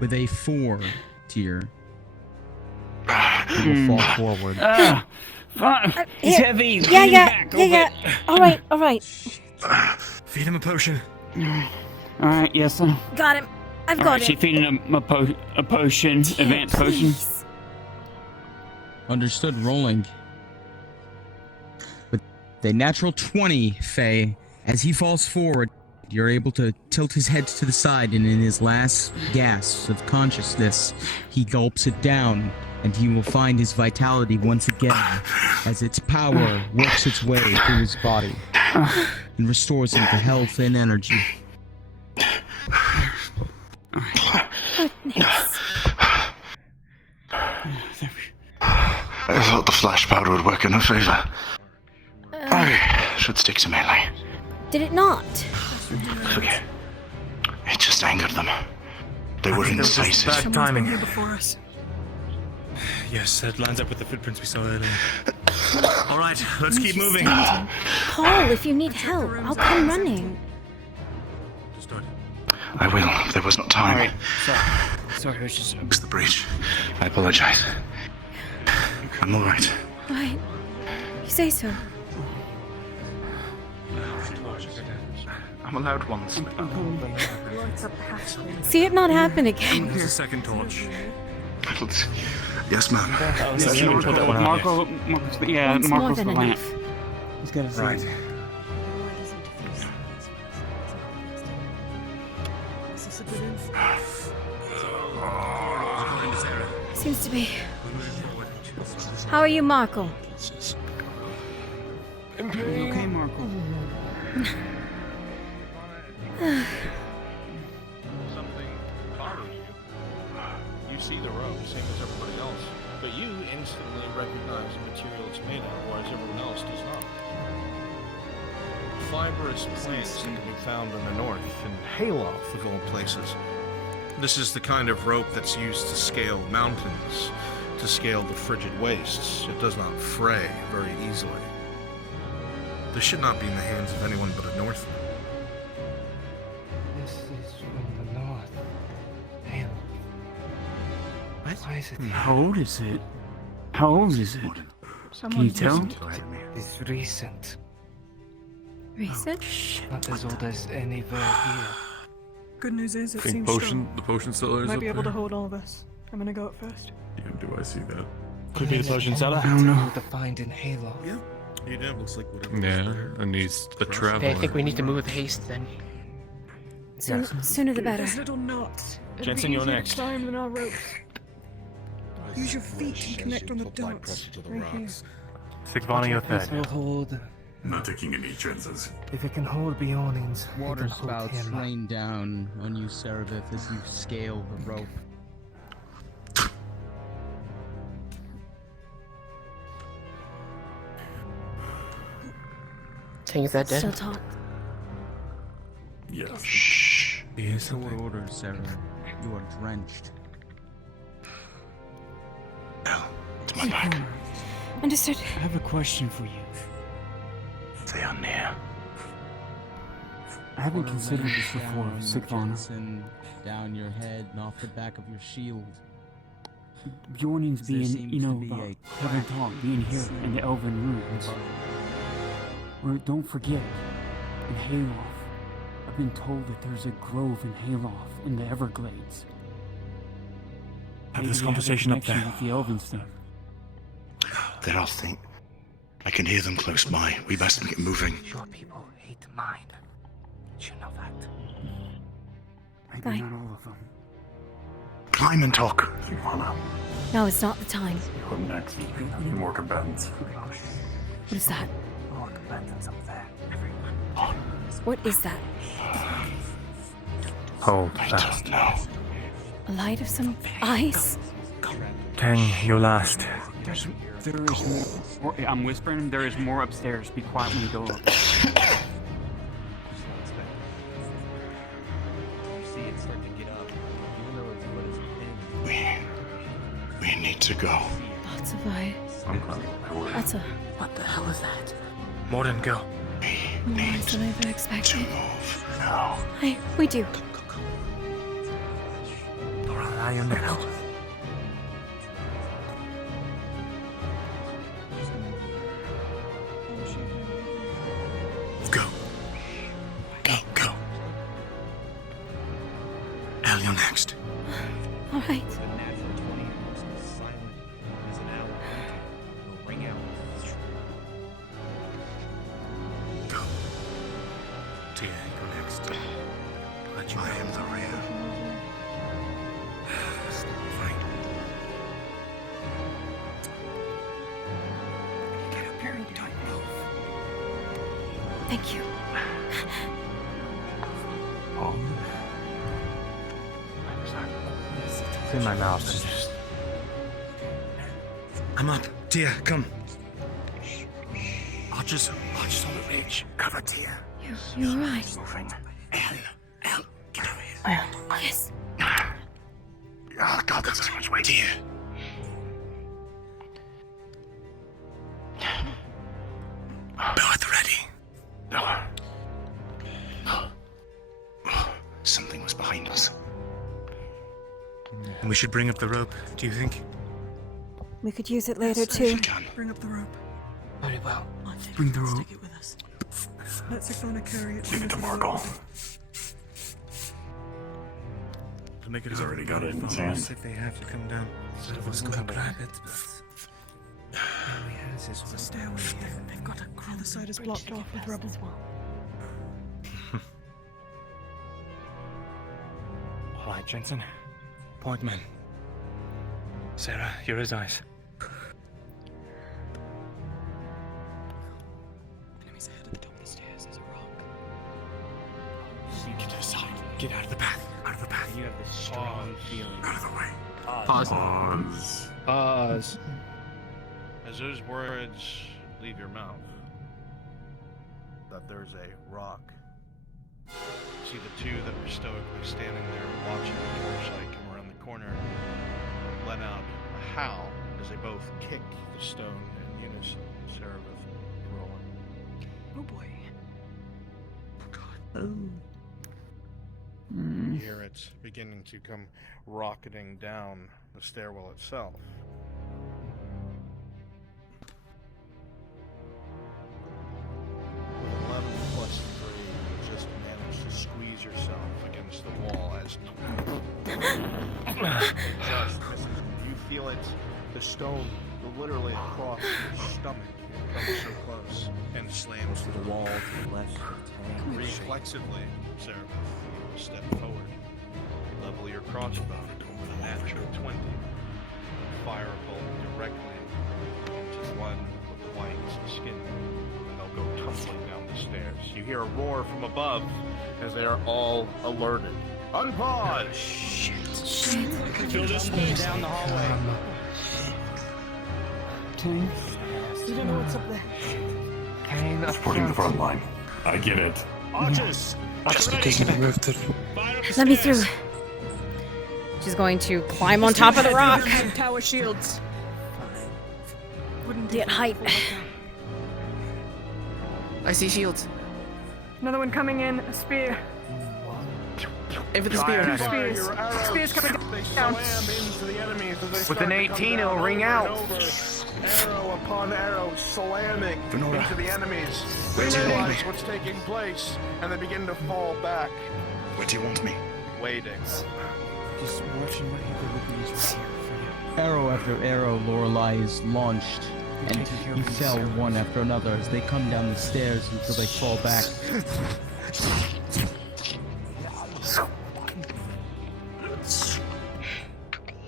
With a 4, Tyr, he will fall forward. He's heavy. Yeah. All right. Feed him a potion. Alright, yes. Got him. I've got She him. feeding him a potion, advanced potion. Understood. Rolling. With a natural 20, Faye, as he falls forward, you're able to tilt his head to the side, and in his last gasp of consciousness, he gulps it down, and he will find his vitality once again as its power works its way through his body and restores him to health and energy. I thought the flash powder would work in her favor. I should stick to melee. Did it not? Forget. It just angered them. They were indecisive. Bad timing. Before us. Yes, that lines up with the footprints we saw earlier. All right, let's keep moving. Paul, if you need help, I'll come running. I will. There was not time. Alright, sorry, it was just... It's the breach. I apologize. I'm alright. Right. You say so. I'm allowed once. See it not happen again. Here's a second torch. Yes, ma'am. Marco, yeah, Once more Marco's the than lamp. enough. He's got a Right. Is this a good info? Seems to be. How are you, Marco? Okay, Marco. Something bothers you. You see the rope, same as everybody else, but you instantly recognize the material it's made of, whereas everyone else does not. Fibrous plants that can be found in the north, in Hayloft of all places. This is the kind of rope that's used to scale mountains, to scale the frigid wastes. It does not fray very easily. This should not be in the hands of anyone but a Northman. This is from the north. Damn. Why is it? How old is it? How old is it? Can you tell? It's recent. Recent? Not as old as anywhere here. Good news is it Think seems potion, strong. the potion seller is Might up be able there? to hold all of us. I'm gonna go up first. Yeah, do I see that? Could be the potion seller. I don't know. To find in Halo. Yeah, you do. Looks like whatever. Yeah, and he's a traveler. I think we need to move with haste then. Sooner the better. Those little knots. It'd Jensen, be you're easier next. to climb than our ropes. Use your feet to connect on the dots. Right here. Sigvana, you're This will third. hold. Not taking any chances. If it can hold Bionings, it Water can hold spouts him. rain down on you, Seraph, as you scale the rope. King, is that dead? Still talk. Yes. Shh. Sword order, Sarah. You are drenched. It's my back. Understood. I have a question for you. They are near. I haven't considered this before, Sigvana. Jensen, down your head and off the back of your shield. Bjorning's There being, seems you know, to be about a having crack talk, being here in the Elven Ruins. Or don't forget, in Hayloft, I've been told that there's a grove in Hayloft in the Everglades. Have Maybe this they conversation a up there. connection with the Elven stuff. They're all think. I can hear them close by. We best get moving. Your people hate the mind. You know that. Maybe not all of them. Climb and talk. No, it's not the time. Up next, a few more combatants. What is that? More combatants up there. What is that? Hold fast. A light of some ice? Tang, you're last. There is more. I'm whispering. There is more upstairs. Be quiet when you go up. We need to go. Lots of ice. Lots of. What the hell is that? More than go. More ice than I ever expected. Now. We do. Laura, you're next. Go. Go. Al, you're next. All right. Go. Tia, go next. I am the rear. Fine. Get up here and don't move. Thank you. It's in my mouth and just. I'm up. Tia, come. Archers on the ridge. Cover Tia. You're all right. Moving. Al, get over here. Yes. Oh, God, that's too much weight. Tia. Bow at the ready. Something was behind us. And we should bring up the rope, do you think? We could use it later too. Bring up the rope. Very well. Bring the rope. Take it with us. Let Sigvana carry it. Leave it to Markle. To make it He's already got it in his hand. If they have to come down. Instead of us going grab it, but... There's a stairway here. They've got the other side is blocked off with rubble. All right, Jensen. Point men. Sarah, you're his eyes. Enemies ahead at the top of the stairs. There's a rock. Get to the side. Get out of the path. Out of the path. You have this strong feeling. Out of the way. Pause. Pause. As those words leave your mouth, that there's a rock. See the two that were stoically standing there watching the torchlight come around the corner let out a howl as they both kick the stone in unison. Seraph rolling. Oh boy. You hear it beginning to come rocketing down the stairwell itself. With 11 plus 3, you just managed to squeeze yourself against the wall as just misses. You feel it, the stone literally across your stomach. It comes so close and slams to the wall to the left. Reflexively, Seraph, you step forward, level your crossbow with a natural 20, fire a bolt directly into one of the whites' skin, and they'll go tumbling down the stairs. You hear a roar from above as they are all alerted. Unpause! Shit. Fill this space down the hallway. Tang? You don't know what's up there. Kane, up Supporting the front. front line. I get it. Archers! Just because we moved it. Let me through. She's going to climb on top of the rock. Tower shields. Wouldn't Get height. I see shields. Another one coming in. A spear. In for the spear. Two spears. Spears coming down. With an 18, it'll ring out. Arrow upon arrow slamming into the enemies. They realize what's taking place, and they begin to fall back. Where do you want me? Waiting. Just watching what everybody's here for you. Arrow after arrow, Lorelei is launched, and he fell one after another as they come down the stairs until they fall back.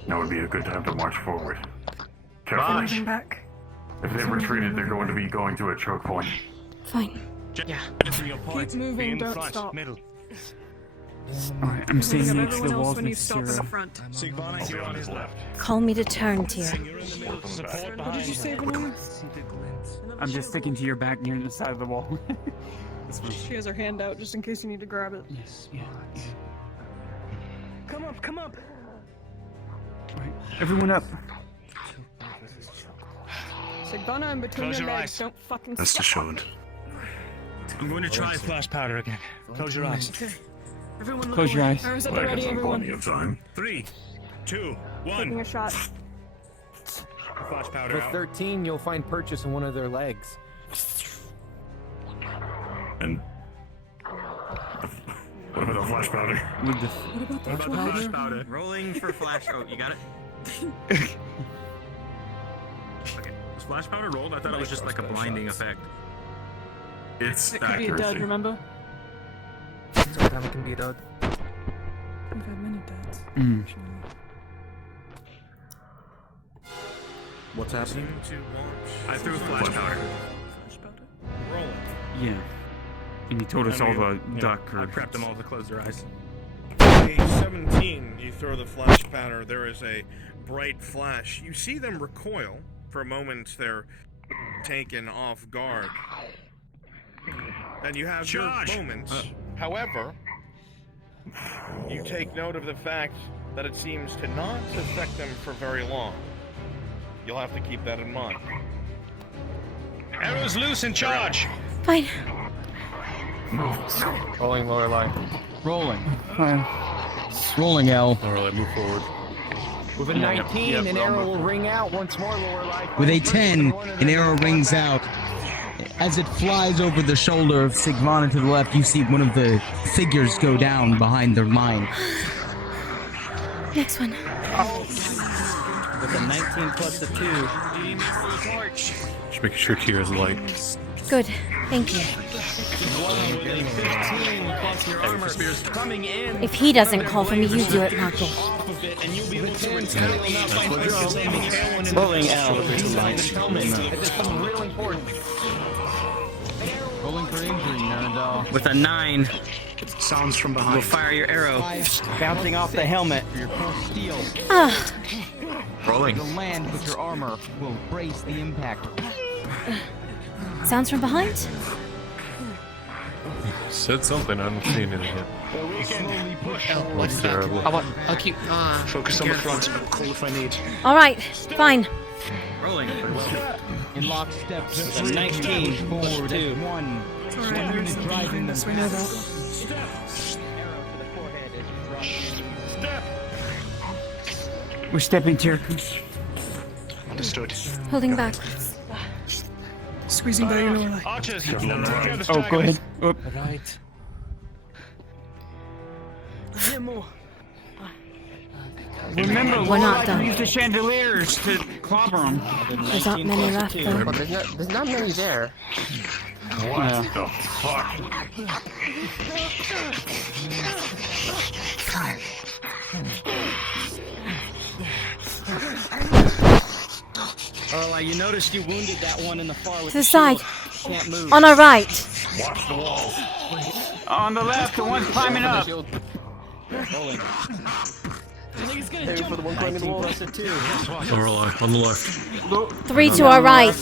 Now would be a good time to march forward. Carefully. Back. If they've retreated, they're going to be going to a choke point. Fine. Yeah. Your point. Keep moving, Be in don't front, stop. middle. Alright, I'm staying Think of next to the everyone else walls when you next to stop in the Zero. front. Sigvana, you're on his left. Call me to turn, Tyr. Support What did you say, Vanilla? I'm just sticking to your back near the side of the wall. She has her hand out just in case you need to grab it. Yes, yeah. Come up, come up. Alright, everyone up. Sigvana, in between Close your your legs. eyes. Don't fucking Rest stop. assured. I'm going to try flash powder again. Close your eyes. Okay. Everyone look Close your away. eyes. Arrows at the That ready, gives them everyone. plenty of time. 3, 2, 1. Taking a shot. Flash powder With out. 13, you'll find purchase in one of their legs. And what about the flash powder? With the What about the flash powder? Rolling for flash. Oh, you got it? Okay. Was flash powder rolled? I thought it was just like a blinding effect. It's It could be a dud, accuracy. remember? Sometimes it can be a dud. We've had many duds. Mm. What's happening? I threw a flash powder. Roll it. Yeah. And he told us all the duck. I prepped them all to close their eyes. A 17, you throw the flash powder. There is a bright flash. You see them recoil. For a moment, they're taken off guard. And you have Charge! your moments. However, you take note of the fact that it seems to not affect them for very long. You'll have to keep that in mind. Arrows loose and charge! Fine. Rolling Lorelei. Rolling. Fine. Rolling, L. Lorelei, move forward. With a 19, an arrow will ring out once more, Lorelei. With a 10, an arrow rings out. As it flies over the shoulder of Sigvana to the left, you see one of the figures go down behind their line. Next one. With a 19 plus the 2. Just making sure Kira's light. Good. Thank you. If he doesn't call for me, you do it, Marco. Rolling L. Rolling for injury, Nerdal. With a 9, Sounds from we'll behind. fire your arrow. Bouncing off the helmet. Your core steel. Ah, Rolling. The land with your armor will brace the impact. sounds from behind? Said something, I haven't seen anything yet. Like Sarah, that. look. I'll keep focus on the front. I'll call if I need. Alright, fine. Rolling. In lockstep with a 19 forward 2. 1. Alright, there's something behind us, we know that. We're stepping to your... Understood. Holding back. Squeezing by your Lorelei. Archers! Oh, go ahead. Oop. Right. Remember, We're not done. use the chandeliers to clobber them. There's not many left, though. But there's not many there. What the fuck? Lorelei, you noticed you wounded that one in the far with To the side. shield. Can't move. On our right. Watch the walls. On the left, the one's climbing up. Rolling. I think it's gonna jump. For the one climbing the wall. Plus a 2. Lorelei, on the left. 3 to our right.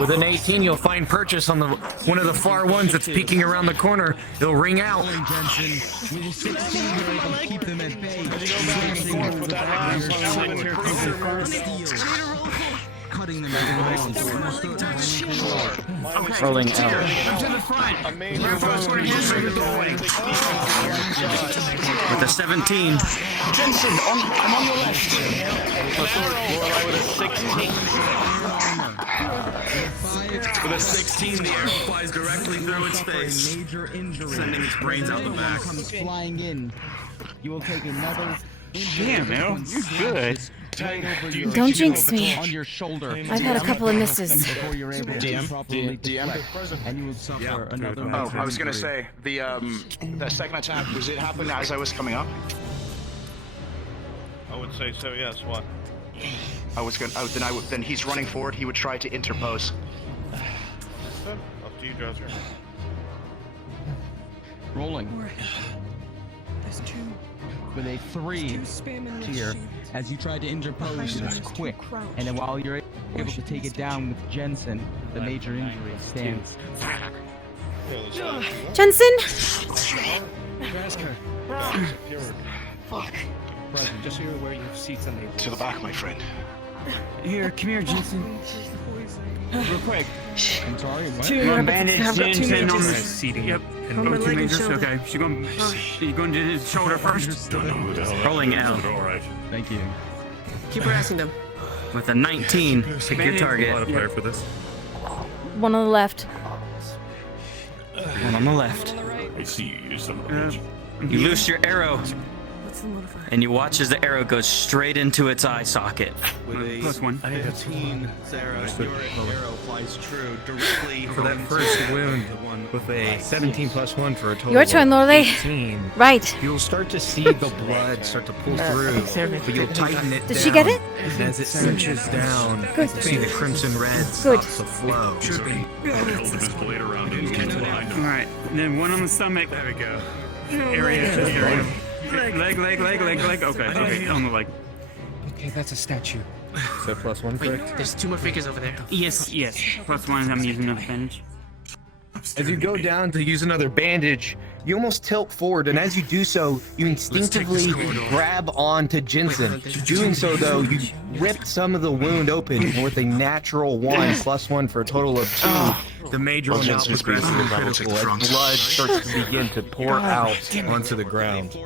With an 18, you'll find purchase on the one of the far ones that's peeking around the corner. It'll ring out. With a 16, you're able to keep them at bay. Cutting them at the Rolling out. With a 17. Jensen, I'm on your left. With a 16. With a 16, the arrow flies directly through its face, sending its brains out the back. Comes flying in. You will take another. Damn, Arrow, you're good. Don't jinx me. On your shoulder. I've had a couple of misses. Before you're able to properly deflect, and you will suffer another. Oh, I was gonna say the second attack, was it happening as I was coming up? I would say so. Yes. What? I was gonna. Then he's running forward. He would try to interpose. Up to you, Dresser. Rolling. There's two. With a 3 here, as you try to interpose, it's quick, and then while you're able to take it down with Jensen, the major injury stands. Jensen! Fuck. Present, just so you're aware, you have seats on the To the back, my friend. Here, come here, Jensen. Real quick. I'm sorry, what? Two bandage Jensen on the seating. Yep. And Oh, both two leg and majors. shoulder. Okay, she's going to his shoulder first. Rolling out. Thank you. Keep harassing them. With a 19, pick your target. Modifier for this. One on the left. One on the left. I see you, son of a bitch. You loose your arrow, What's the modifier? and you watch as the arrow goes straight into its eye socket. With a +1. 15, Sarah, your arrow flies true directly For that first wound, with a 17 plus 1 for a total Your turn, of Lorelei. 18, Right. you'll start to see the blood start to pull through, but you'll tighten it Did down. she get it? And as it cinches down, Good. you'll see the crimson red Good. starts to flow. Should be. Held his blade around him. All right, then one on the stomach. There we go. Area, just area. Leg. Okay, on the leg. Okay, that's a statue. Is that plus 1 Wait, correct? there's 2 more figures over there. Yes. +1. I'm using another bandage. As you go down to use another bandage, you almost tilt forward, and as you do so, you instinctively grab onto Jensen. Doing so, though, you rip some of the wound open, and with a natural 1 plus 1 for a total of 2, the major will now progress to critical as blood starts to begin to pour out onto the ground,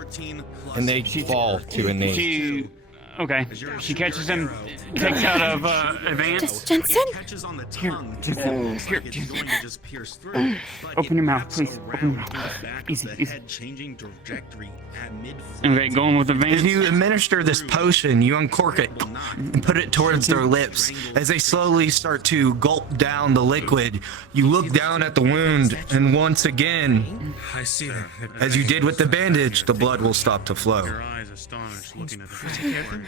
and they fall to a knee. Okay. She catches him, takes out of advance. Jensen? Here. Open your mouth, please. Open your mouth. Easy. Okay, going with advance. As you administer this potion, you uncork it and put it towards their lips. As they slowly start to gulp down the liquid, you look down at the wound, and once again, I see them. as you did with the bandage, the blood will stop to flow. Your eyes astonished, looking at the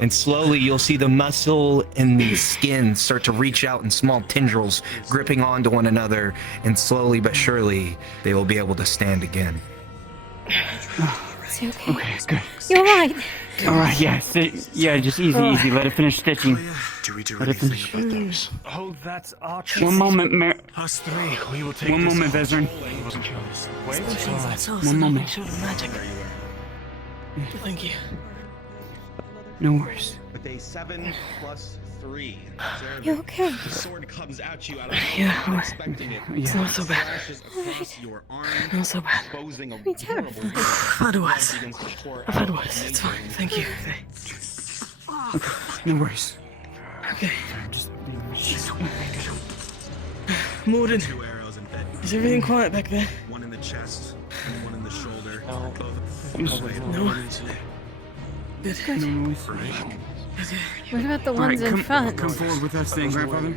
And slowly you'll see the muscle and the skin start to reach out in small tendrils, gripping onto one another, and slowly but surely they will be able to stand again. Is he okay? Okay, good. You alright? All right, yeah, just easy. Let it finish stitching. Let it finish. Oh, that's our One moment, Us three, we will take One this moment, up. Vezrin. Wait. One moment. Sort of magic. Thank you. No worries. With a 7 plus 3, Sarah, You okay? the sword comes at you out of Yeah, nowhere, expecting it. It's not so bad. Flashes across your arm, Not so bad. exposing a Me terrified. horrible I've had worse. begins to pour I've had out worse. of It's the fine. Thank you. No worries. Okay. Morden, Two arrows embedded. is everything quiet back there? One in the chest, and one in the shoulder. No. Good. No noise. What about the All right, ones in front? come forward with us then, grandfather.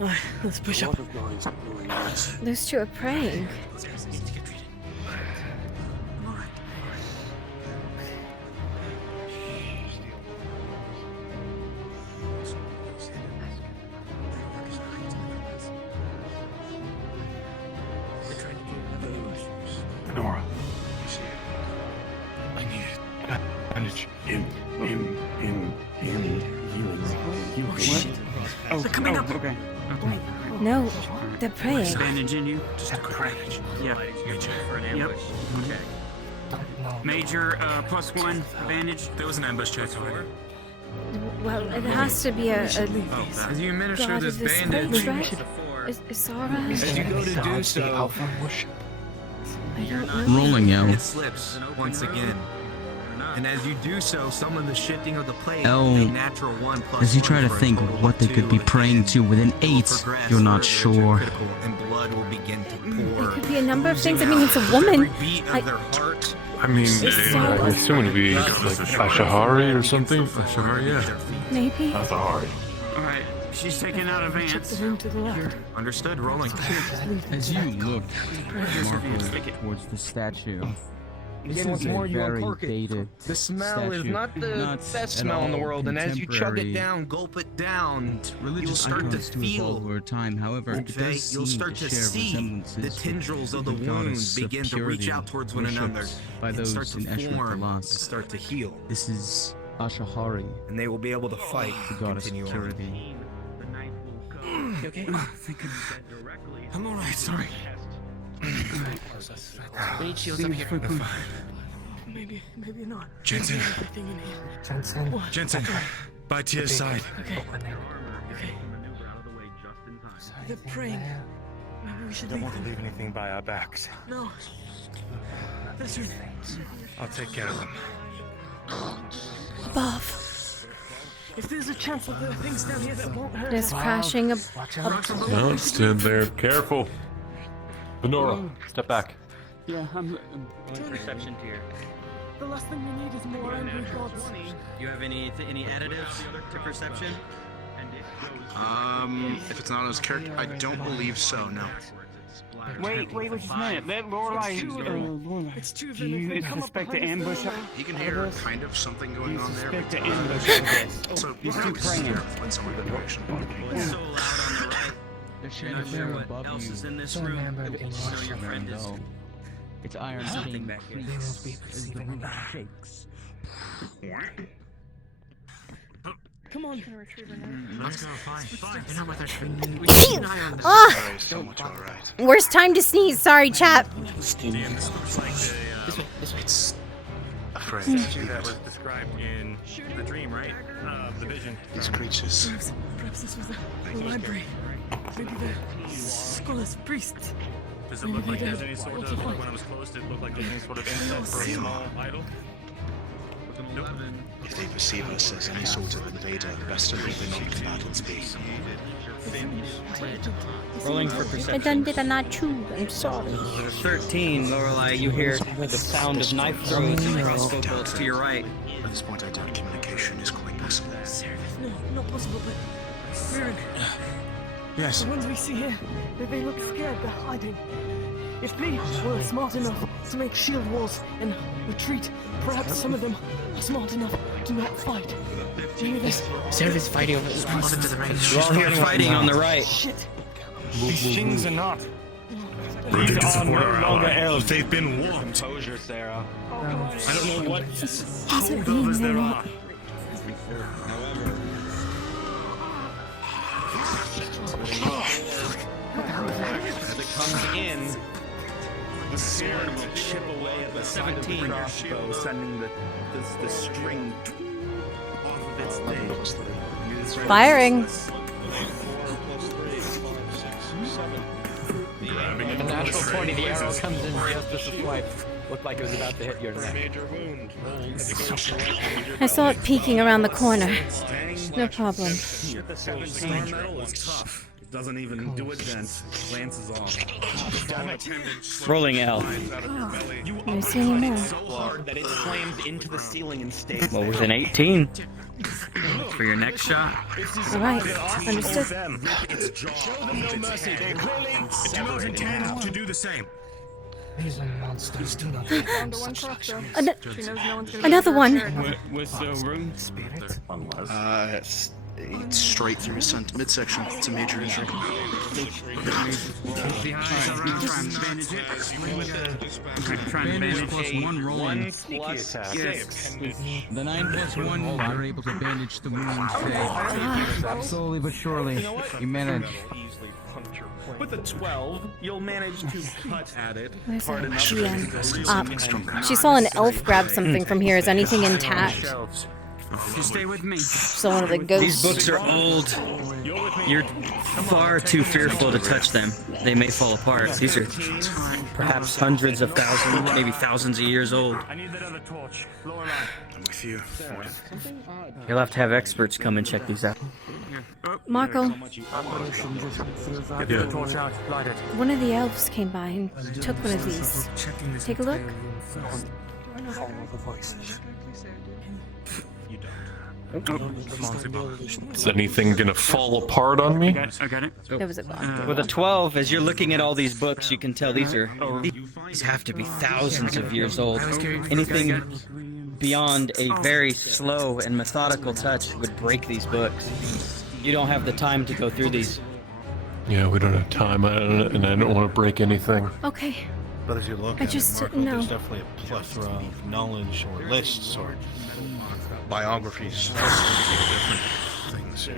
Alright, let's push up. Those two are praying. Nora. Oh, They're coming up. Okay. No, they're praying. Bandaging you. Just a crack. Yeah. Yep. Okay. Major, +1 bandage. There was an ambush check. Well, it has to be a As you administer god this of this bandage, place, right? Is Sara? as you go to do so, I don't know. Rolling out. it slips once again. And as you do so, some of the shifting of the plate, L, a natural 1 plus as you 1 try to for a think total what they of could be 2, praying to within 8, progress you're not further to sure. critical, and blood will begin to pour. It could be a number of things. I mean, it's a woman. I mean, It's I so- assume it'd be like Ashahari or something. Ashahari, yeah. Maybe. Ashahari. Alright, she's taking out advance. Understood, rolling. As you look, Marco, towards the statue, this Again, what's is a more, you very uncork it. dated The smell is statue. not the best at smell in the all world, and as you chug it contemporary. down, gulp it down, you'll Religious start to icons do evolve feel. over time. However, it Okay, does you'll seem start to to share see resemblances the with tendrils of the the wound goddess of begin to purity reach out towards one worshipped another by and those start to in Eshmet form and Dalas. start to heal. This is Ashahari, and they will be able to fight the goddess of continue on. purity. You okay? I'm alright, sorry. We need shields up here. Maybe not. Jensen. Everything in here. What? Jensen, by Tia's side. Okay. They're praying. Maybe we should Don't leave want to them. leave anything by our backs. No. That's right. I'll take care of them. Above. If there's a chance that there are things down here that won't hurt There's us. crashing up. Don't stand there. Careful. Benora, step back. Yeah, I'm Perception tier. The last thing we need is more angry gods. You have any additives to perception? If it's not on his character, I don't believe so, no. Wait just a minute. Let Lorelai. Lorelai. It's too Do you suspect an ambush? You can hear kind of something going You on there. suspect but- an ambush of this. So These two probably praying. find some other direction. It's so loud on the right. The You're not sure what else is in this room. You know your friend is. It's Iron Something King back here. as the room shakes. Come on. Let's go, fine. You're not with us. We keep an eye on this. Ah! So much alright. Worst time to sneeze. Sorry, chat. Dan, this looks like It's a afraid. statue that was described in the dream, right? The vision. These creatures. Perhaps this was the library. Maybe the scholars, priests. Does it look like there's any sort of, when it was closed, it looked like there's any sort of incense or a small idol? If they perceive us as any sort of invader, best to leave the non-combatants be. Rolling for I perception. done did a not chew. I'm sorry. 13, Lorelai, you hear the sound of knife throws and crossbow bolts to your right. At this point, I doubt communication is quite possible. No, not possible, but... Mirren, Yes. the ones we see here, they look scared, they're hiding. If they were smart enough to make shield walls and retreat, perhaps some of them are smart enough to not fight. Maybe they... Sarah's fighting over the Closer to the right. You're all here fighting on the right. Shit. These things are not. These These are are no no longer elves. They've been warped. Composure, Sarah. I don't know what Is it holdovers there being are. As it comes in, the sword will chip away at the side of the 17. crossbow, sending the string off of its thing. Firing. The natural 20, the arrow comes in just as the swipe. Looked like it was about to hit your neck. I saw it peeking around the corner. No problem. The seven star metal is tough. It doesn't even do a dent. Glances off. Rolling L. I see any more. So hard that it slams into the ceiling and stays Well, there. with an 18. For your next shot. All right. Understood. Show them no mercy. They clearly do not intend to do the same. These are monsters. Do not Another one. What's the room? Spirit. It's straight through his midsection. It's a major injury. The eyes around. Try and bandage it. Try and bandage plus one rolling. Plus Yes. The 9+1, you're able to bandage the wound. Slowly but surely, you manage. With a 12, you'll manage to cut at it. Where's hard that? enough Yeah. She saw an elf grab something from here. Is anything intact? You stay with me. So one of the ghosts. These books are old. You're far too fearful to touch them. They may fall apart. These are perhaps hundreds of thousands, maybe thousands of years old. I need that other torch. Lower line. I'm with you. You'll have to have experts come and check these out. Marco, Get the torch out. Light it. one of the elves came by and took one of these. Take a look. Is anything gonna fall apart on me? I got it. There was a glass. With a 12, as you're looking at all these books, you can tell these have to be thousands of years old. Anything beyond a very slow and methodical touch would break these books. You don't have the time to go through these. Yeah, we don't have time, and I don't want to break anything. Okay. But as you look I at just it, Marco, no. there's definitely a plethora of knowledge or lists or biographies. Different things.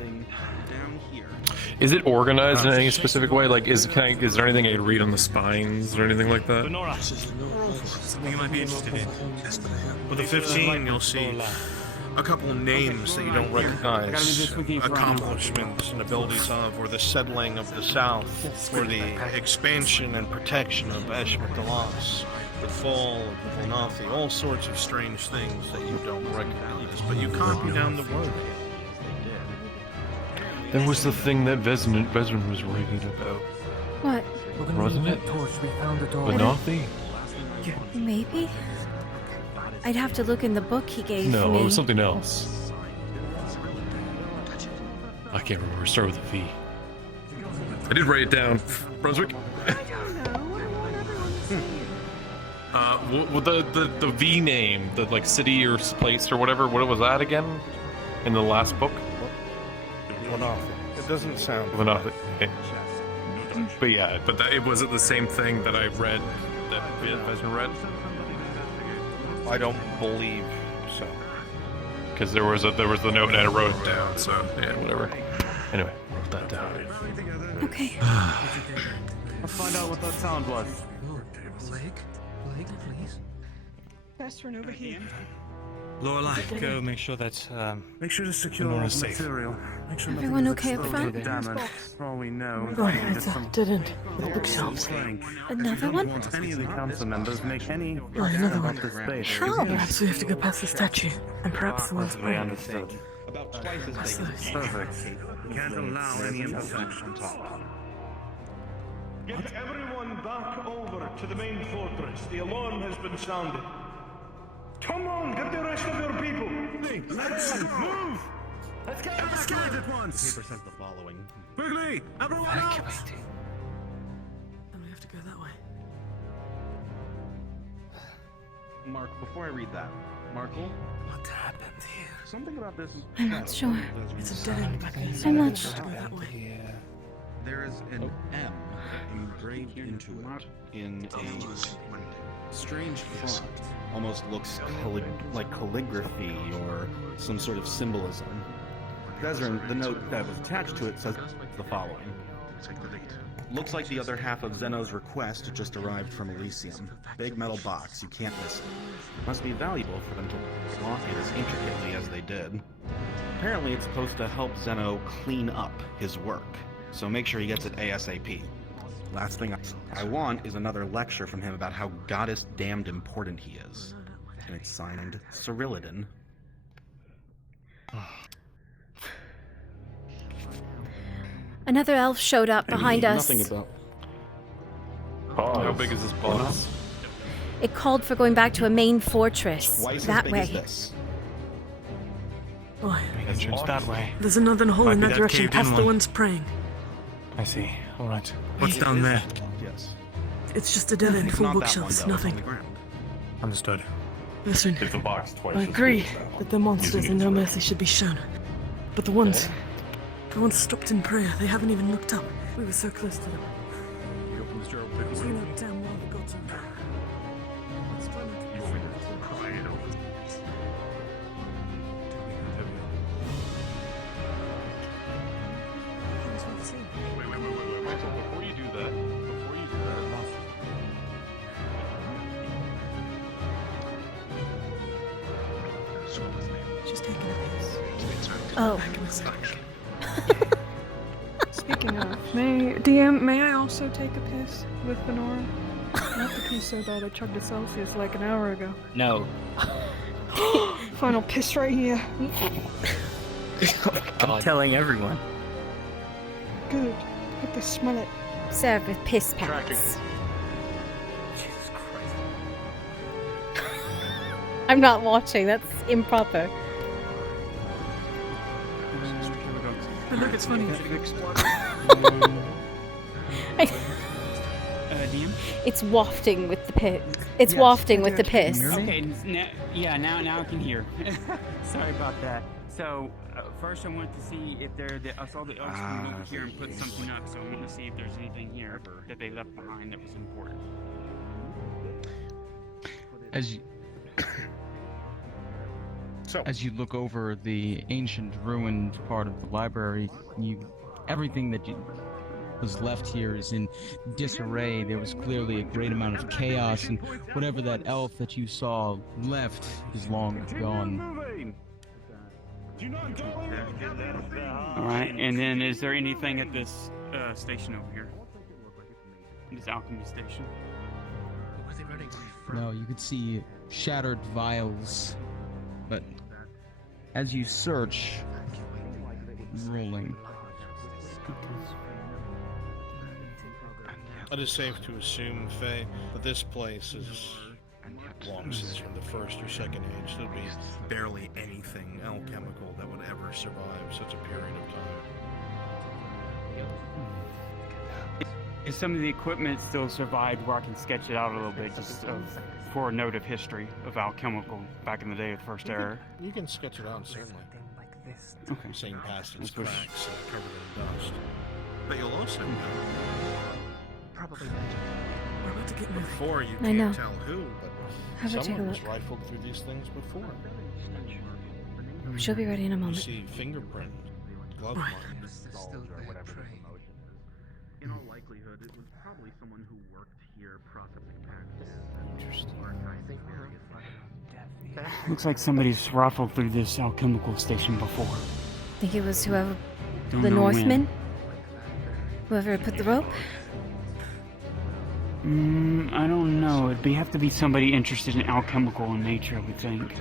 Is it organized in any specific way? Like, is there anything I could read on the spines or anything like that? Benora, something you might be interested in. With the 15, you'll see a couple of names that you don't recognize, accomplishments and abilities of, or the settling of the South, or the expansion and protection of Eshmetalas, the fall of the Volnathi, all sorts of strange things that you don't recognize, but you copy down the word. There was the thing that Vezrin was raving about. What? Wasn't it? Volnathi? Maybe? I'd have to look in the book he gave No, me. it was something else. I can't remember. Start with a V. I did write it down. Brunswick. The V name, the like city or place or whatever. What was that again? In the last book. Volnathi. It doesn't sound. Volnathi. But yeah, it wasn't the same thing that I read. That Vezrin read. I don't believe so. Because there was the note and I wrote it down, so yeah, whatever. Anyway, wrote that down. Okay. Let's find out what that sound was. Blake, please. Fast run over here. Lorelai, go make sure that Make sure to secure all the safe. material. Make sure Everyone okay up front? Damage. For all we know. It's a dead end. The bookshelves. Another one? Any of the council members make any Right, another about one. this space. How? Perhaps we have to go past the statue, and perhaps the one's We praying. understood. Perfect. Can't allow any imperfection. Get everyone back over to the main fortress. The alarm has been sounded. Come on, get the rest of your people. Let's move. Let's go at once. Paper says the following. Quickly, everyone out. Then we have to go that way. Mark, before I read that, Markle, What happened here? something about this. I'm not sure. It's a dead end mechanism. I'm not We have sure. to go that way. There is an M engraved into it in a strange font. Almost looks like calligraphy or some sort of symbolism. Vezrin, the note that was attached to it says the following. Looks like the other half of Zeno's request just arrived from Elysium. Big metal box, you can't miss it. Must be valuable for them to lock it as intricately as they did. Apparently it's supposed to help Zeno clean up his work, so make sure he gets it ASAP. Last thing I want is another lecture from him about how goddess damned important he is. And it's signed Cyrillidan. Another elf showed up behind us. Nothing about. How big is this boss? It called for going back to a main fortress. Twice That as big way. as this. Boy, entrance that way. there's another hole Might in be that that direction caved-in past the one. ones praying. I see. All right. What's down there? Yes. It's just a dead end, It's full not that one, bookshelves, though. It's on nothing. the ground. Understood. Listen, If the box twice I as agree big as that that the monsters and no mercy should be shown. But the ones Everyone stopped in prayer. They haven't even looked up. We were so close to them. You open this jar, we'll pick You know damn well we got to. Let's try not to You want me to pry it open? Wait. So before you do that, She's taking a piss. Oh. Speaking of, may I also take a piss with Fenora? Not the piece so bad I chugged a Celsius like an hour ago. No. Final piss right here. I'm telling everyone. Good. Hope they smell it. Served with piss packs. I'm not watching. That's improper. But look, it's funny. DM? It's wafting with the piss. It's wafting with the piss. Okay, now I can hear. Sorry about that. So, first I wanted to see if I saw the elves come over here and put something up, so I wanted to see if there's anything here that they left behind that was important. As you look over the ancient ruined part of the library, everything that was left here is in disarray. There was clearly a great amount of chaos, and whatever that elf that you saw left is long gone. Alright, and then is there anything at this station over here? This alchemy station? Where are they running from? No, you could see shattered vials, but as you search, rolling. It is safe to assume, Faye, that this place is long since from the first or second age. There'd be barely anything alchemical that would ever survive such a period of time. Is some of the equipment still survived where I can sketch it out a little bit, just for a note of history of alchemical back in the day of the First Era? You can sketch it out, certainly. Okay. Seeing past its Let's push. cracks covered in dust. But you'll also know. Probably We're about to get moving. Before you I can't know. tell who, but Have a take a someone has look. rifled through these things before. She'll be ready in a You moment. see fingerprint, glove mark. In all likelihood, it was probably someone who worked here processing packages. Looks like somebody's rifled through this alchemical station before. Think it was whoever, Don't the know when. Northmen? Whoever put the rope? I don't know. It'd have to be somebody interested in alchemical in nature, I would think.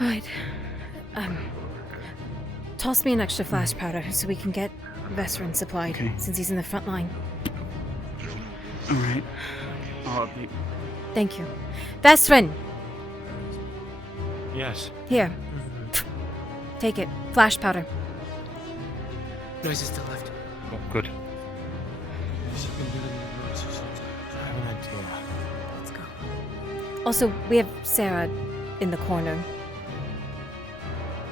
Alright. Toss me an extra flash powder so we can get Vesperin supplied, Okay. since he's in the front line. Alright. I'll update. Thank you. Vesperin! Yes. Here. Take it. Flash powder. Noise is still left. Oh, good. I have an idea. Let's go. Also, we have Sarah in the corner.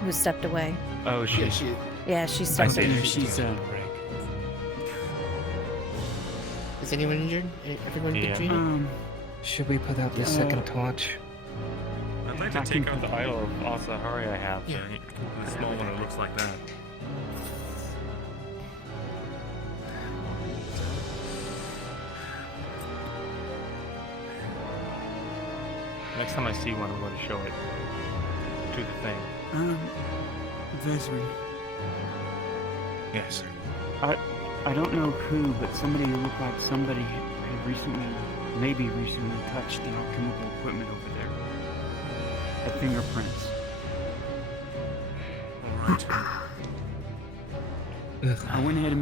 Who stepped away. Oh, she's. Yeah, she's I stepped see. away. She's Is anyone injured? Everyone Yeah. get treated? Should we put out the second torch? I'd like to Attacking take out for the idol of Asahari I have. Yeah. The small one that looks like that. Next time I see one, I'm going to show it to the thing. Vesperin. Yes. I don't know who, but somebody who looked like somebody had recently, maybe recently touched the alchemical equipment over there. Had fingerprints. Alright. I went ahead and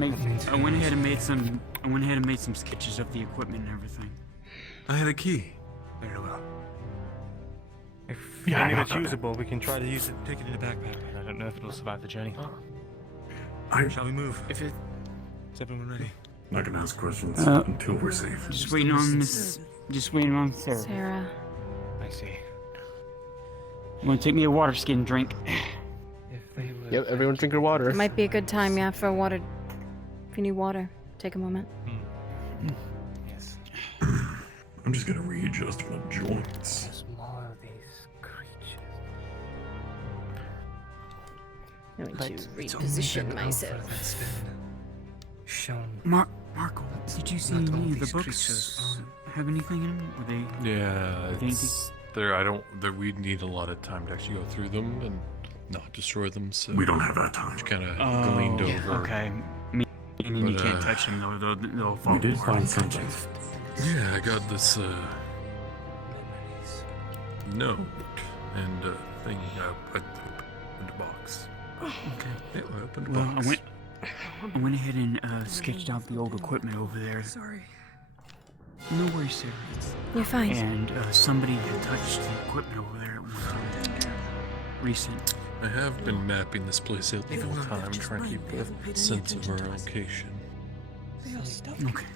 made some sketches of the equipment and everything. I had a key. Very well. If any of it's usable, we can try to use it, take it in a backpack. I don't know if it'll survive the journey. Shall we move? If it... Is everyone ready? I can ask questions Uh, until we're safe. Just waiting on Miss. Just waiting on Sarah. Sarah. I see. You want to take me a water skin drink? If Yep, everyone drink your water. It might be a good time, yeah, for water. If you need water, take a moment. I'm just gonna readjust my joints. I'm going to reposition myself. Marco, did you see any of the books have anything in them? Were they? Yeah, anything? it's there. I don't. There, we need a lot of time to actually go through them and not destroy them. So We don't have that time. Kind of gleaned over. Okay. Meaning you But, can't touch them, they'll fall We did apart. find something. Yeah, I got this note and thing. I opened a box. Okay. Yeah, I opened a Well, box. I went ahead and sketched out the old equipment over there. Sorry. No worries, Sarah. You're fine. And somebody had touched the equipment over there at one time. Recent. I have been mapping this place out the whole time, trying to keep a sense of our location. Okay.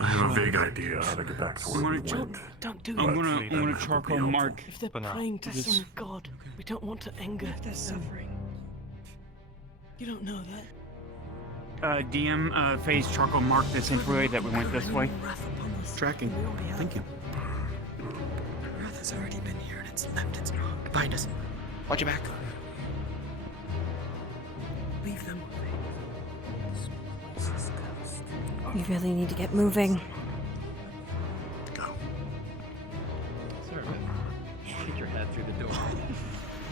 I have a vague idea how to get back to where we went. Don't do I'm that. gonna charcoal mark. If they're praying to some god, we don't want to anger their suffering. You don't know that. DM, phase charcoal mark this entryway that we went this way. Tracking. Thank you. Wrath has already been here and it's left its mark. Behind us. Watch your back. Leave them. We really need to get moving. Get your head through the door.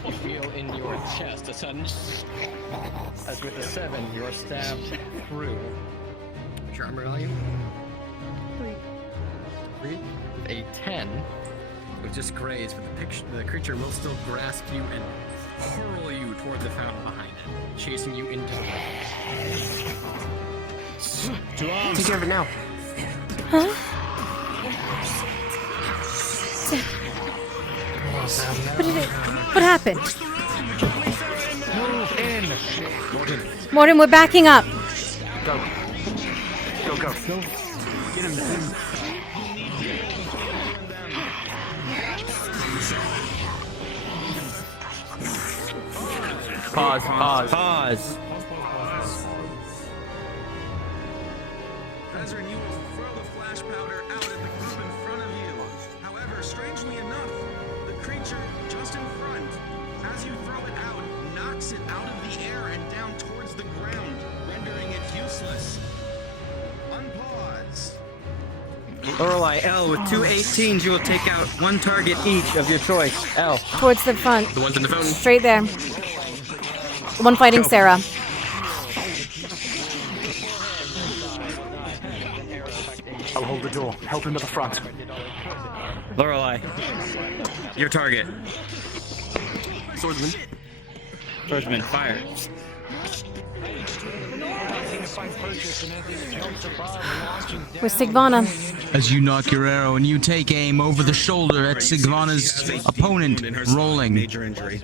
You feel in your chest a sudden, as with a 7, you're stabbed through. What's your armor value? 3. With a 10, with just graze, but the creature will still grasp you and hurl you toward the fountain behind it, chasing you into the water. Take care of it now. Huh? What happened? Move in. Morgan. Morton, we're backing up. Go. Go, go. Go. Get him. Pause. Ezrin, you will throw the flash powder out at the group in front of you. However, strangely enough, the creature just in front, as you throw it out, knocks it out of the air and down towards the ground, rendering it useless. Unpause. Lorelei, L, with 2 18s, you will take out 1 target each of your choice. L. Towards the front. The ones in the phone. Straight there. One fighting Sarah. I'll hold the door. Help him to the front. Lorelei, your target. Swordsman. Swordsman, fire. With Sigvana. As you knock your arrow and you take aim over the shoulder at Sigvana's opponent, rolling. Major injury.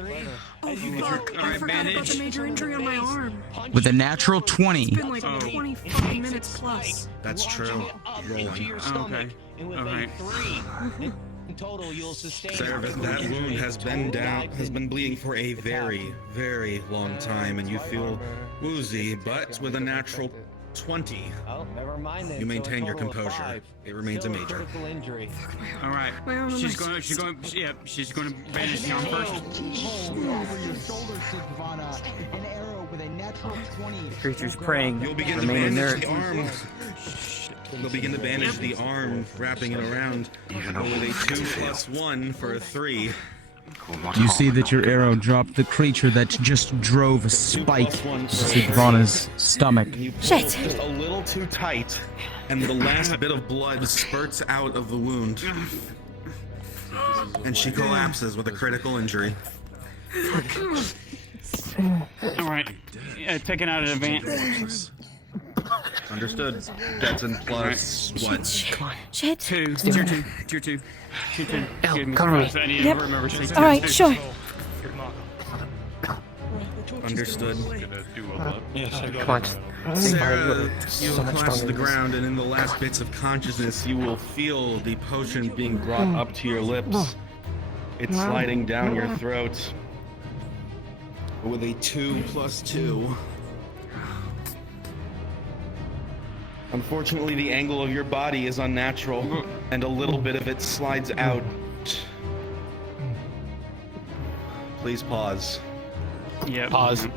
Oh fuck, I forgot about the major injury on my arm. With a natural 20. It's been like 25 minutes plus. That's true. Rolling. Okay. Alright. In total, you'll sustain. Sarah, that wound has been bleeding for a very, very long time, and you feel woozy, but with a natural 20, Oh, never mind then. you So a maintain your total of composure. 5. It remains a Still major. critical injury. All right. She's gonna bandage the arm first. Over your shoulder, Sigvana. An arrow with a natural 20. Creature's praying. You'll begin to Remain bandage inert. the arm. They'll begin to bandage the arm, wrapping it around with a 2+1 for a 3. You see that your arrow dropped the creature that just drove a spike to Sigvana's stomach. Shit. Just a little too tight, and the last bit of blood spurts out of the wound. And she collapses with a critical injury. All right. Taking out an advance. Understood. That's in plus what? Shit. 2. Tier 2. Tier 2. Tier 2. L, cover me. I need Yep. to remember to say All right, sure. Understood. Come on. Sarah, you So will much collapse to the stronger than this. ground, and in the last bits of consciousness, you will feel the potion being brought up to your lips. It's sliding down your throat. with a 2+2. Unfortunately, the angle of your body is unnatural, and a little bit of it slides out. Please pause. Yeah. Pause.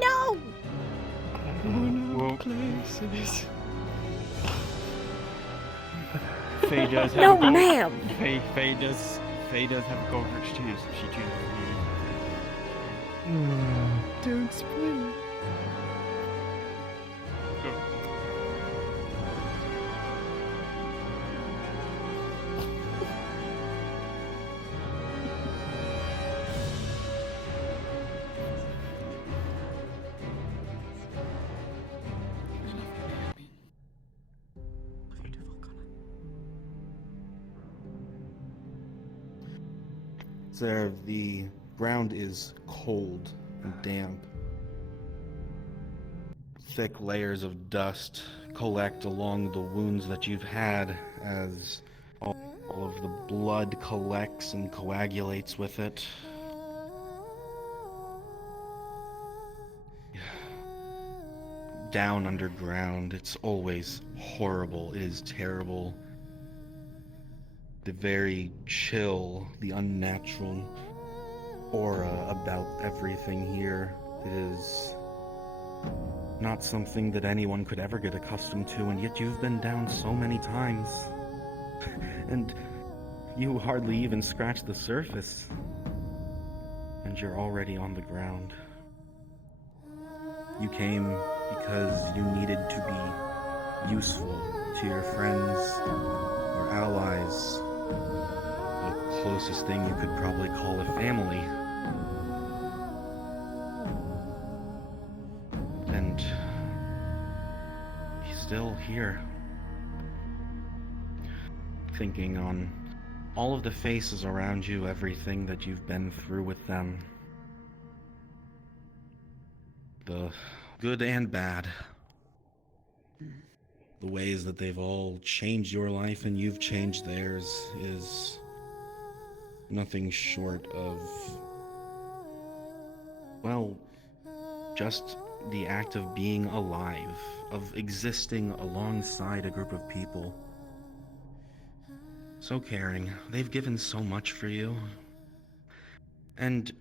No! Places. Faye does have No, a gold. ma'am. Faye does have a gold rich too, so she chooses to Don't split. Sir, the ground is cold and damp. Thick layers of dust collect along the wounds that you've had as all of the blood collects and coagulates with it. Down underground, it's always horrible. It is terrible. The very chill, the unnatural aura about everything here is not something that anyone could ever get accustomed to, and yet you've been down so many times. And you hardly even scratched the surface. And you're already on the ground. You came because you needed to be useful to your friends, your allies, the closest thing you could probably call a family. And he's still here. Thinking on all of the faces around you, everything that you've been through with them. The good and bad. The ways that they've all changed your life and you've changed theirs is nothing short of, well, just the act of being alive, of existing alongside a group of people. So caring. They've given so much for you. And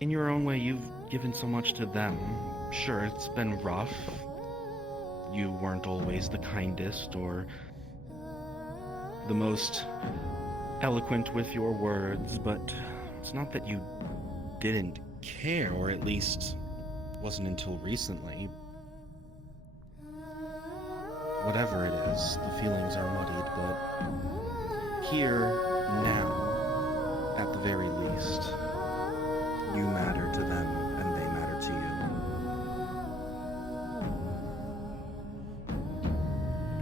in your own way, you've given so much to them. Sure, it's been rough. You weren't always the kindest or the most eloquent with your words, but it's not that you didn't care, or at least wasn't until recently. Whatever it is, the feelings are muddied, but here, now, at the very least, you matter to them and they matter to you.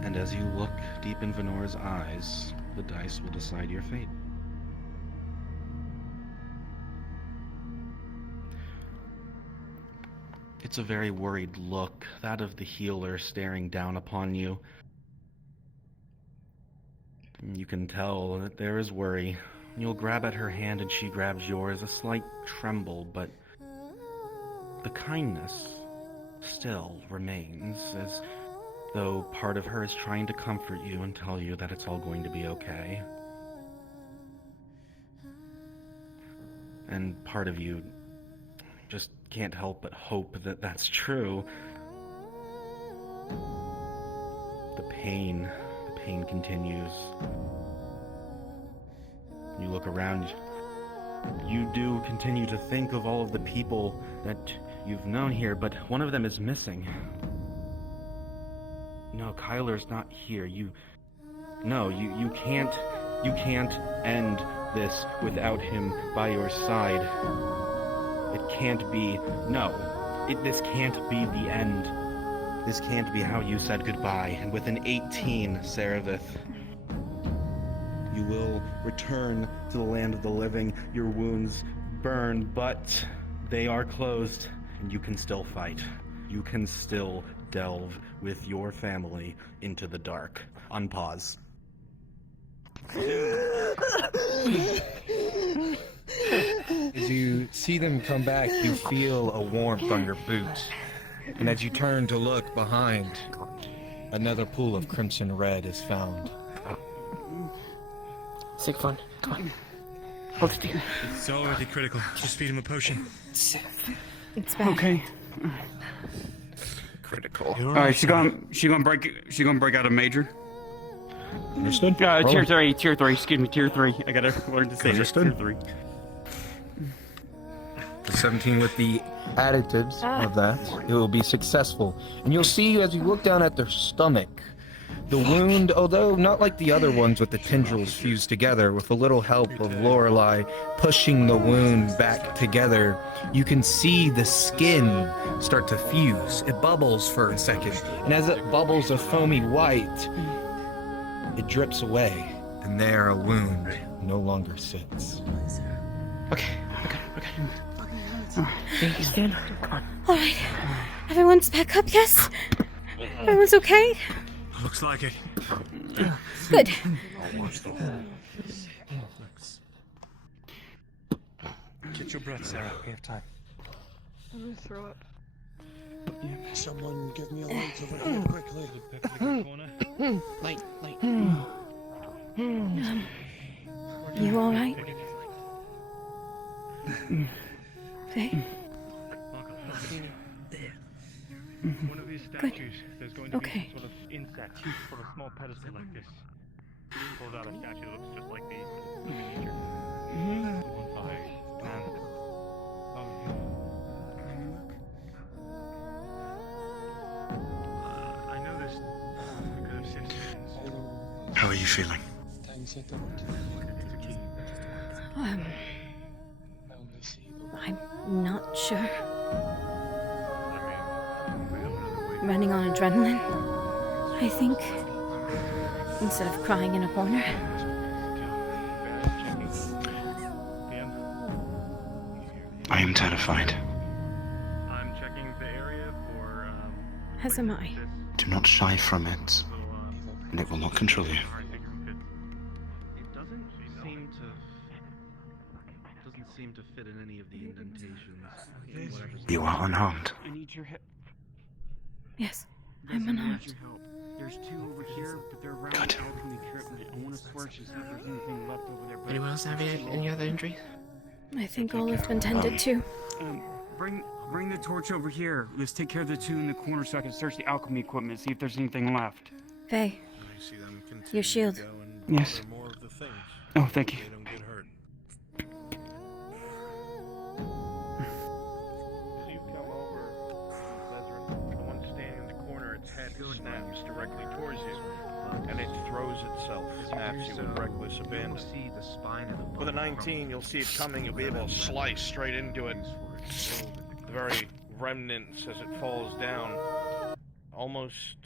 And as you look deep in Venor's eyes, the dice will decide your fate. It's a very worried look, that of the healer staring down upon you. You can tell that there is worry. You'll grab at her hand and she grabs yours, a slight tremble, but the kindness still remains, as though part of her is trying to comfort you and tell you that it's all going to be okay. And part of you just can't help but hope that that's true. The pain continues. You look around, you do continue to think of all of the people that you've known here, but one of them is missing. No, Kyler's not here. You can't end this without him by your side. It can't be. No, This can't be the end. This can't be how you said goodbye. And with an 18, Saravith, you will return to the land of the living. Your wounds burn, but they are closed, and you can still fight. You can still delve with your family into the dark. Unpause. As you see them come back, you feel a warmth on your boots. And as you turn to look behind, another pool of crimson red is found. Sick fun. Come on. Hold it together. It's already critical. Just feed him a potion. It's bad. Okay. Critical. All right, she gonna break out a major. Understood. Tier 3. Excuse me, tier 3. I gotta learn to say this. Tier 3. The 17 with the additives of that, it will be successful. And you'll see as you look down at their stomach, the wound, although not like the other ones with the tendrils fused together, with a little help of Lorelei pushing the wound back together, you can see the skin start to fuse. It bubbles for a second, and as it bubbles a foamy white, it drips away, and there a wound no longer sits. Okay. Stand. Come on. All right. Everyone's back up, yes? Everyone's okay? Looks like it. Good. Get your breath, Sarah. We have time. I'm gonna throw up. Someone give me a light over here quickly. Light. You all right? Faye? One of these Good. statues, there's going to Okay. be some sort of insect for a small pedestal like this. Pulls out a statue that looks just like these, but it's miniature. One by hand. I know this because of Sif's. How are you feeling? Thanks, I don't. I'm not sure. Running on adrenaline, I think. Instead of crying in a corner. I am terrified. I'm checking the area for. As am I. Do not shy from it, and it will not control you. It doesn't seem to fit in any of the indentations. You are unharmed. I need your help. Yes, I'm unharmed. There's two over here, but they're around the alchemy equipment. I want to search and see if there's anything left over there. Anyone else have any other injuries? I think all has been tended to. Bring the torch over here. Let's take care of the two in the corner so I can search the alchemy equipment, see if there's anything left. Faye, your shield. Yes. Oh, thank you. As you come over, Bezrin, the one standing in the corner, its head snaps directly towards you, and it throws itself at you with reckless abandon. With a 19, you'll see it coming, you'll be able to slice straight into it. The very remnants as it falls down, almost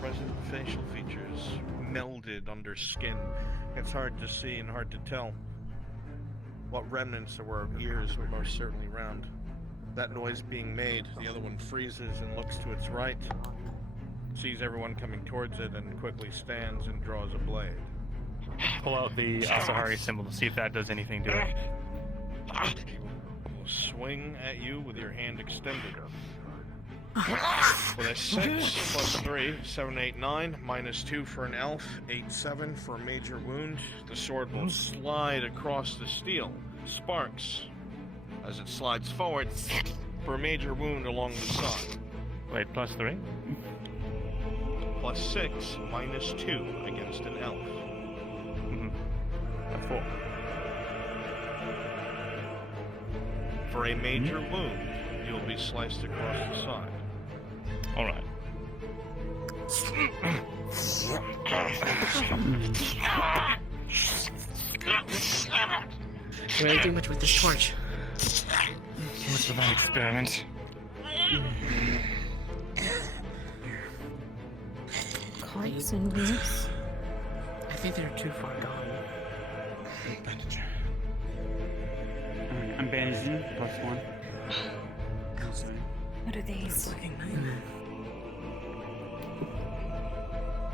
present facial features melded under skin. It's hard to see and hard to tell. What remnants there were of ears were most certainly round. That noise being made, the other one freezes and looks to its right, sees everyone coming towards it, and quickly stands and draws a blade. Pull out the Asahari symbol to see if that does anything to it. Will swing at you with your hand extended. With a 6 plus 3, 7, 8, 9, minus 2 for an elf, 8, 7 for a major wound. The sword will slide across the steel. Sparks as it slides forward for a major wound along the side. Wait, plus 3? Plus 6, minus 2 against an elf. A 4. For a major wound, you'll be sliced across the side. Alright. Can I do much with this torch? for that experiment. Cogs and wheels. I think they're too far gone. I'm bandaging, +1. What are these?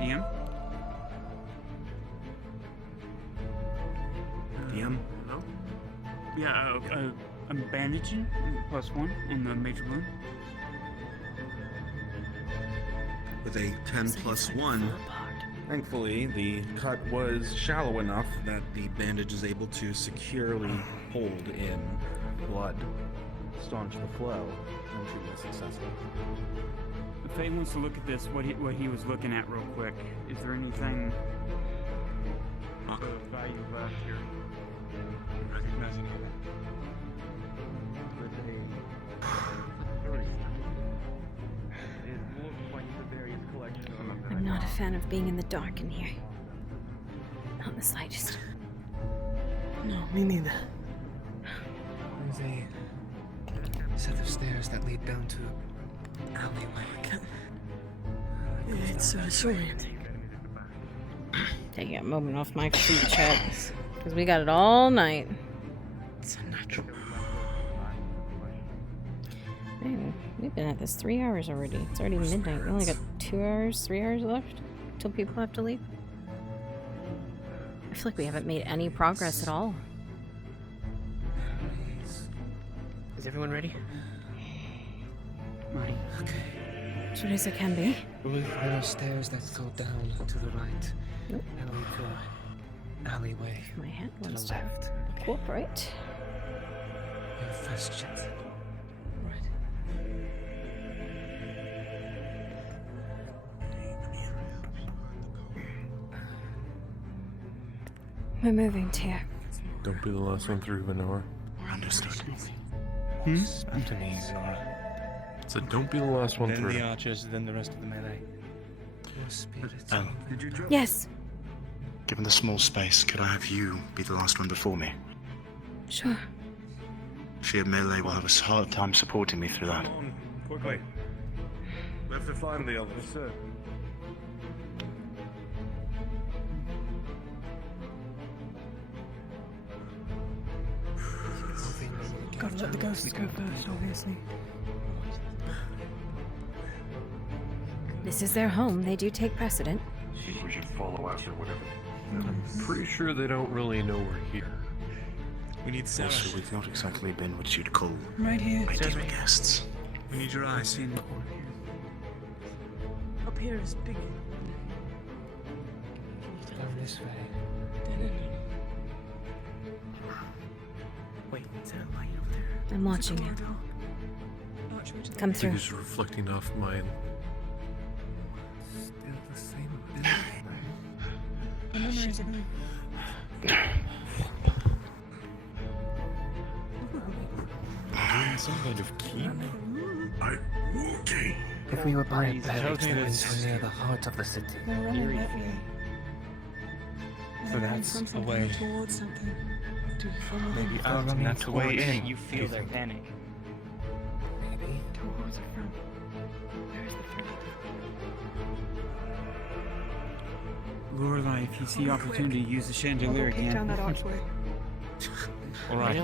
DM? DM? Hello? Yeah, I'm bandaging, +1 on the major wound. With a 10 plus 1, thankfully the cut was shallow enough that the bandage is able to securely hold in blood, staunch the flow, and treatment is successful. If Faye wants to look at this, what he was looking at real quick, is there anything of value left here? Recognizing I'm not a fan of being in the dark in here. Not the slightest. No, me neither. There's a set of stairs that lead down to alleyway. It's disorienting. Taking a moment off my feet, chat. Because we got it all night. It's unnatural. Man, we've been at this 3 hours already. It's already midnight. We only got 2 hours, 3 hours left till people have to leave. I feel like we haven't made any progress at all. Is everyone ready? Ready. Okay. As soon as it can be. There are stairs that go down to the right. Nope. And onto an alleyway. My hand to wants the to left. cooperate. You're first, Jensen. We're moving, Tyr. Don't be the last one through, Venor. Understood. Speak to me, Zora. So don't be the last one Then through. the archers, then the rest of the melee. Your spirit. Yes. Given the small space, could I have you be the last one before me? Sure. Fear melee will have a hard time supporting me through that. Quickly. We have to find the others. Sir. Gotta let the ghosts go first, obviously. This is their home. They do take precedent. Think we should follow after whatever. I'm pretty sure they don't really know we're here. We need Sarah. Also, we've not exactly been what you'd call Right here. ideal guests. We need your eyes. Up here is big. Down this way. Wait, is that a light up there? I'm watching you. Come I think through. it's reflecting off mine. Still the same building. The memories of Some kind of key? Okay. If we were by a Tells bed, me it's this- near the heart of the city. They're running that way. So that's the way. Towards something. Do you follow Maybe them? out, and that's the way in. You feel their panic. Maybe. Towards the front. There's the front. Lorelei, if you see opportunity, use the chandelier I'll go peek down again. that archway. All right.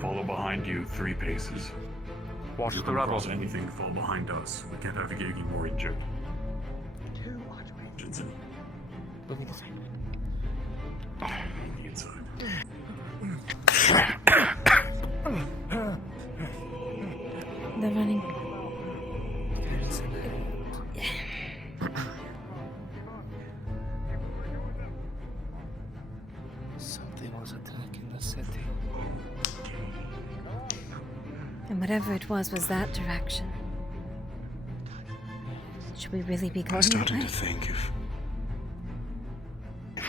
Follow behind you 3 paces. Watch You the come across rubble. anything, fall behind us. We can't have you getting more injured. 2 archways. Jensen, We'll be the same. on the inside. They're running. Something was attacking the city. And whatever it was that direction. Should we really be I'm going that starting way? to think if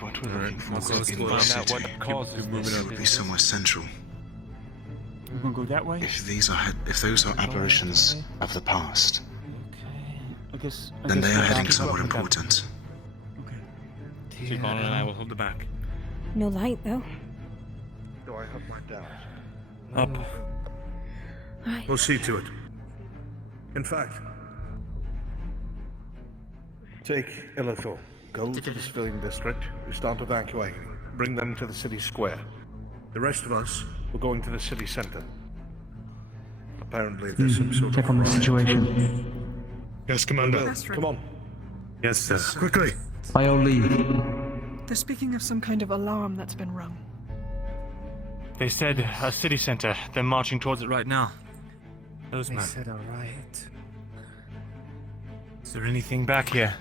what we're looking for let's was go in the find out city, what causes it this. would be somewhere central. We're gonna go that way? If those are aberrations of the past, I guess then they are we're heading back. somewhere important. So Connor and I will hold the back. No light, though. Do I have my dash? Up. Right. We'll see to it. In fact, take Illithor. Go to the civilian district. We start evacuating. Bring them to the city square. The rest of us will go into the city center. Apparently, there's some sort Check of on the riot. situation. Yes, Commander. Come on. Yes, sir. Quickly. By your leave. They're speaking of some kind of alarm that's been rung. They said a city center. They're marching towards it right now. Those They men. said a riot. Is there anything back here?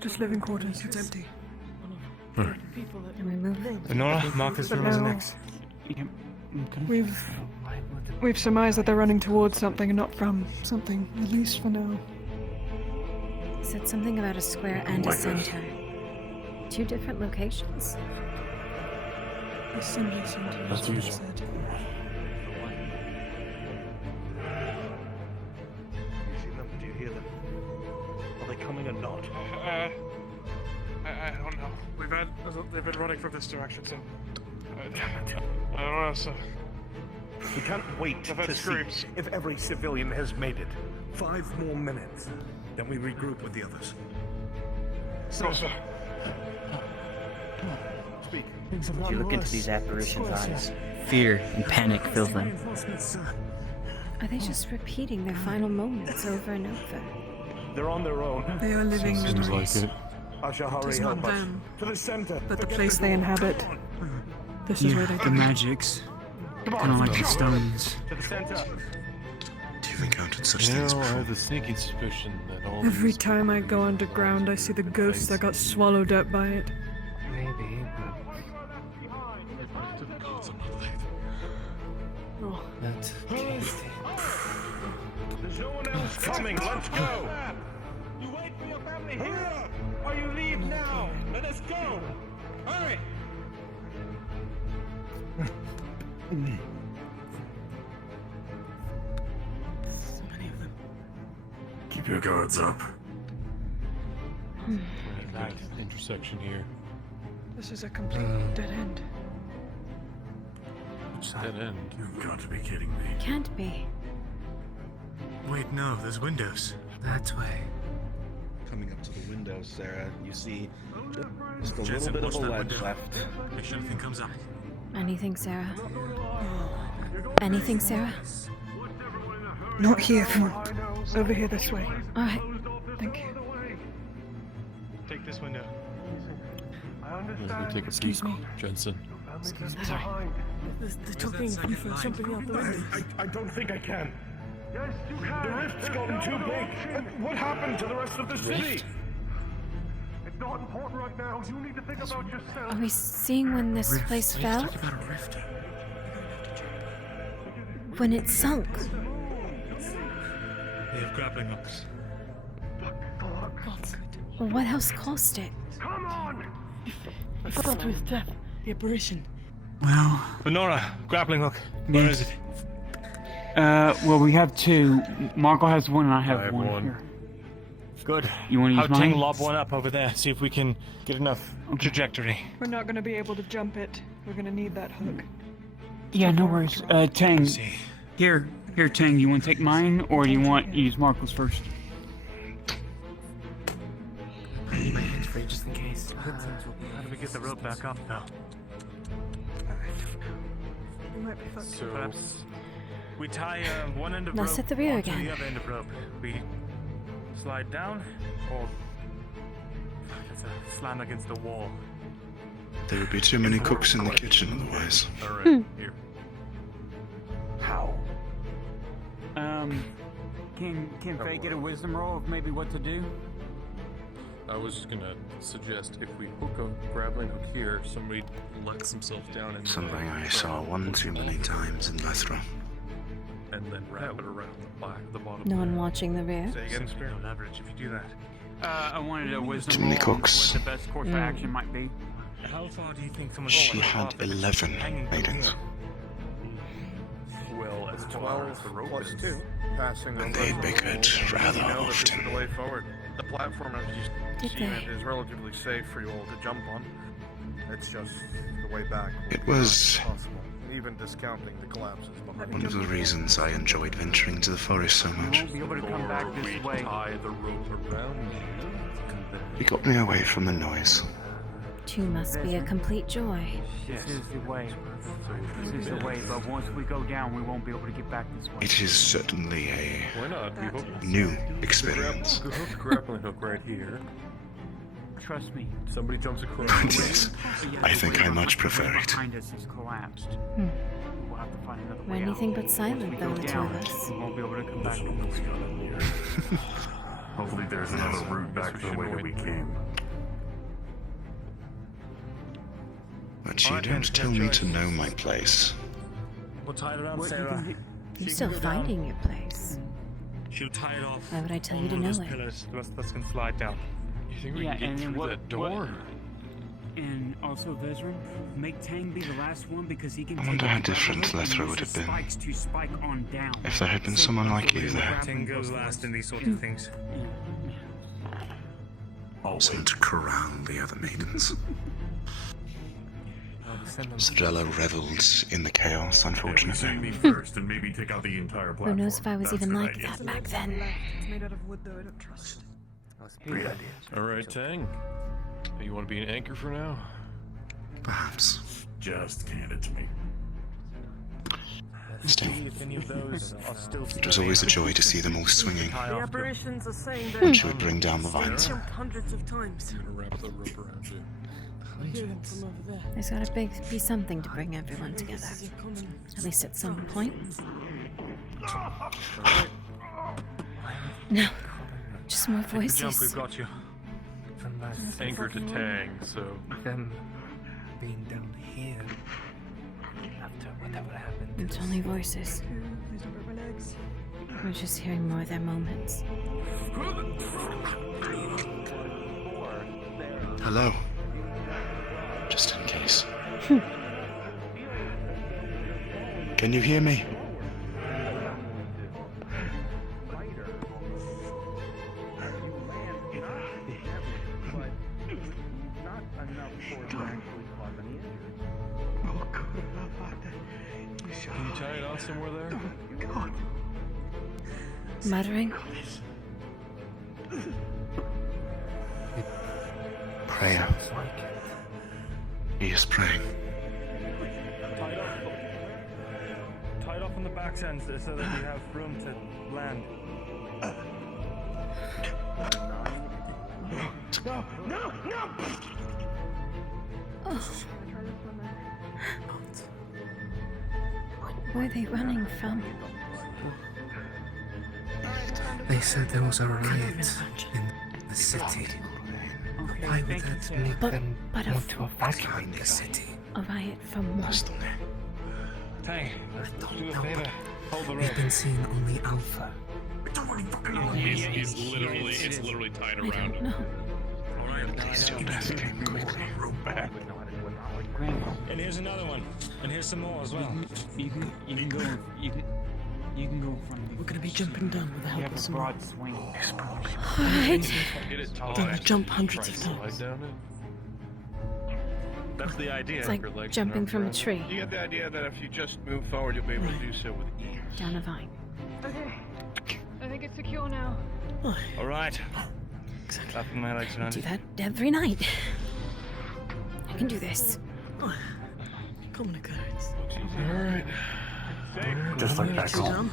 Just living quarters. It's empty. Can we move? Venora, Marcus, But who's now- next? We've surmised that they're running towards something and not from something, at least for now. He said something about a square and a center. Two different locations. Assembly center. As is what he usual. said. You see them? Do you hear them? Are they coming or not? I don't know. They've been running from this direction, so I don't know. So We can't wait I've had to see screams. if every civilian has made it. 5 more minutes. Then we regroup with the others. So, sir. Speak. As you look into these apparitions' eyes, fear and panic fills them. Are they just repeating their final moments over and over? They're on their own. They are living Seems memories. like it. I shall hurry It's not help us. them, To the center. but the Forget place they everyone. inhabit. This is where they The go. magics. Kind of like the stones. To the center. You've encountered such You things know, I before. have a sneaky suspicion that all Every these time I go underground, I see the ghosts that got swallowed up by it. Maybe, Oh. but that can't be. There's no one else coming. Let's go. You wait for your family here, or you leave now. Let us go. Hurry. Keep your guards up. right, intersection here. This is a complete dead end. Which dead end? You've got to be kidding me. Can't be. Wait, no, there's windows. That way. Coming up to the window, Sarah, you see just a little Jensen, bit of watch a that ledge window. left. Make sure nothing comes up. Anything, Sarah? Anything, Sarah? Not here. Over here this way. Alright. Thank you. Take this window. Yeah, take a peek, Jensen. Sorry. They're talking from something out the window. I don't think I can. The rift's gotten too big. What happened to the rest of the city? It's not important right now. You need to think about yourself. Are we seeing when this place fell? When it sunk? They have grappling hooks. Well, what else caused it? I felt with death. The apparition. Well, Venora, grappling hook. Where is it? well, we have two. Marco has one, and I have, I have one, one. here. Good. You want to Have use Ting mine? lob one up over there. See if we can get enough trajectory. We're not going to be able to jump it. We're going to need that hook. Yeah, no worries. Tang. Here, Tang. You want to take mine, or do you want to use Marco's first? I need my hands free just in case. How do we get the rope back up, though? We might be fucked. So, Perhaps we tie one end of Let's rope hit the rear onto again. the other end of rope. We slide down, or it's a slam against the wall. There would be too many cooks in the kitchen otherwise. All right, here. How? Can Faye get a wisdom roll of maybe what to do? I was just gonna suggest if we hook a grappling hook here, somebody lets themselves down and Something I saw one too many times in Lethra. and then wrap it around the bottom. No one watching the rear? Say again, Spirit. On average, if you do that. I wanted a wisdom Too many roll on cooks. what the best course of action might be. How far do you think someone? She had 11 maidens. Well, as far as the rope plus is. 2. Passing And the they rope. bickered rather You know that this is often. the way forward. The platform, as you Did see they? it, is relatively safe for you all to jump on. It's just the way back. It was Possible. even discounting the collapses behind One of the reasons I enjoyed venturing to the forest so much. Won't be able to come back this way. Tie the rope around you. It got me away from the noise. Two must be a complete joy. This is the way. This is the way, but once we go down, we won't be able to get back this way. It is certainly a Why not? We hook new experience. the grappling hook right here. Trust me. Somebody jumps across. Yes, I think I much prefer it. Behind us is collapsed. Hmm. We'll have to find another We're way out. anything but silent, though, Once the we two go of down, us. we won't be able to come back from this. Hopefully there's another route back the way that we came. But you don't tell me to know my place. We'll tie it around Sarah. You're still finding your place. She'll tie it off. Why would I tell you to on know those it? Pillars. The rest of us can slide down. You think we Yeah, can and get then through what- that door? And also, Vezran, make Tang be the last one because he can I take wonder how the different rope and Lethra use would the have been spikes to spike on down. if there had been someone like you there. Tang goes last in these sort of things. Someone to corral the other maidens. Sadella revelled in the chaos, Send unfortunately. me first and maybe take out the entire Who platform. knows if I was That's even a good like idea. that back then. It's made out of wood, though. I don't trust it. Great idea. All right, Tang. You want to be an anchor for now? Perhaps. Just hand it to me. Still, If any of those are still it was always a joy to see them all swinging. The apparitions are saying that When she would bring down the vines. jumped hundreds of times. Wrap the rope around you. I hear them from over there. There's gotta be something to bring everyone together. At least at some point. No. Just more Take the jump, we've voices. got you. Anchor to Tang, so. Them being down here after whatever happened. It's only voices. We're just hearing more of their moments. Hello. Just in case. Can you hear me? Can you tie it off somewhere there? Muttering. Prayer. He is praying. Tie it off on the back end so that we have room to land. No, no, no! What were they running from? They said there was a riot in the city. Why would that make them but want to evacuate the city? A riot from what? Tang, do a know, favor. Hold the rope. We've been seeing only Alpha. It's literally tied I around don't know. Please don't ask him. Rope back. And here's another one. And here's some more as well. You can go. You can go in front of me. We're gonna be jumping down with the You help have of a some broad swing. Alright. Get it Then we jump hundreds of slide times. down That's the idea. It's like jumping from a tree. You get the idea that if you just move forward, you'll be able to do so with ease. Down a vine. Okay. I think it's secure now. All right. Clapping my legs around Do it. that every night. I can do this. Come on, guys. Alright. Just like back home.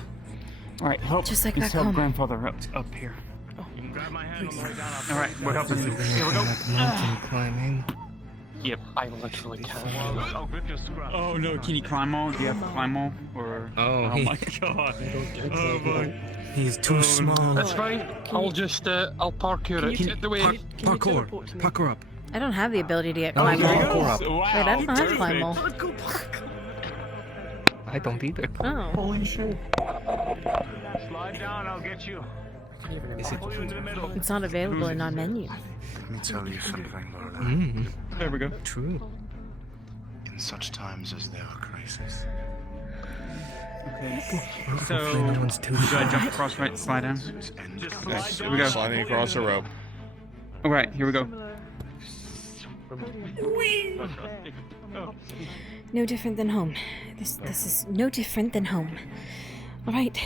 All right, help. Just like Please back help home. grandfather up here. You can grab my hand on the way down. All right, we're helping you. Here we go. Mountain climbing. Yep. I literally can't. I'll grip your scrap. Oh no, can you climb all? Do you have to climb all? Or Oh, my god. Oh my. He's too small. That's fine. I'll just, I'll parkour it. The way. Parkour. Parkour up. I don't have the ability to get Oh, climb parkour wall. up. Wait, I don't have climb wall. I don't either. Oh. Holy shit. Slide down, I'll get you. Is it? Pull you into the middle. It's not available in our menu. Let me tell you something, Lorelai. Mm. There we go. True. In such times as there are crises. Okay. Hopefully So, no one's too do I jump across right, slide down? Here we go. Sliding across a rope. All right, here we go. No different than home. This is no different than home. All right.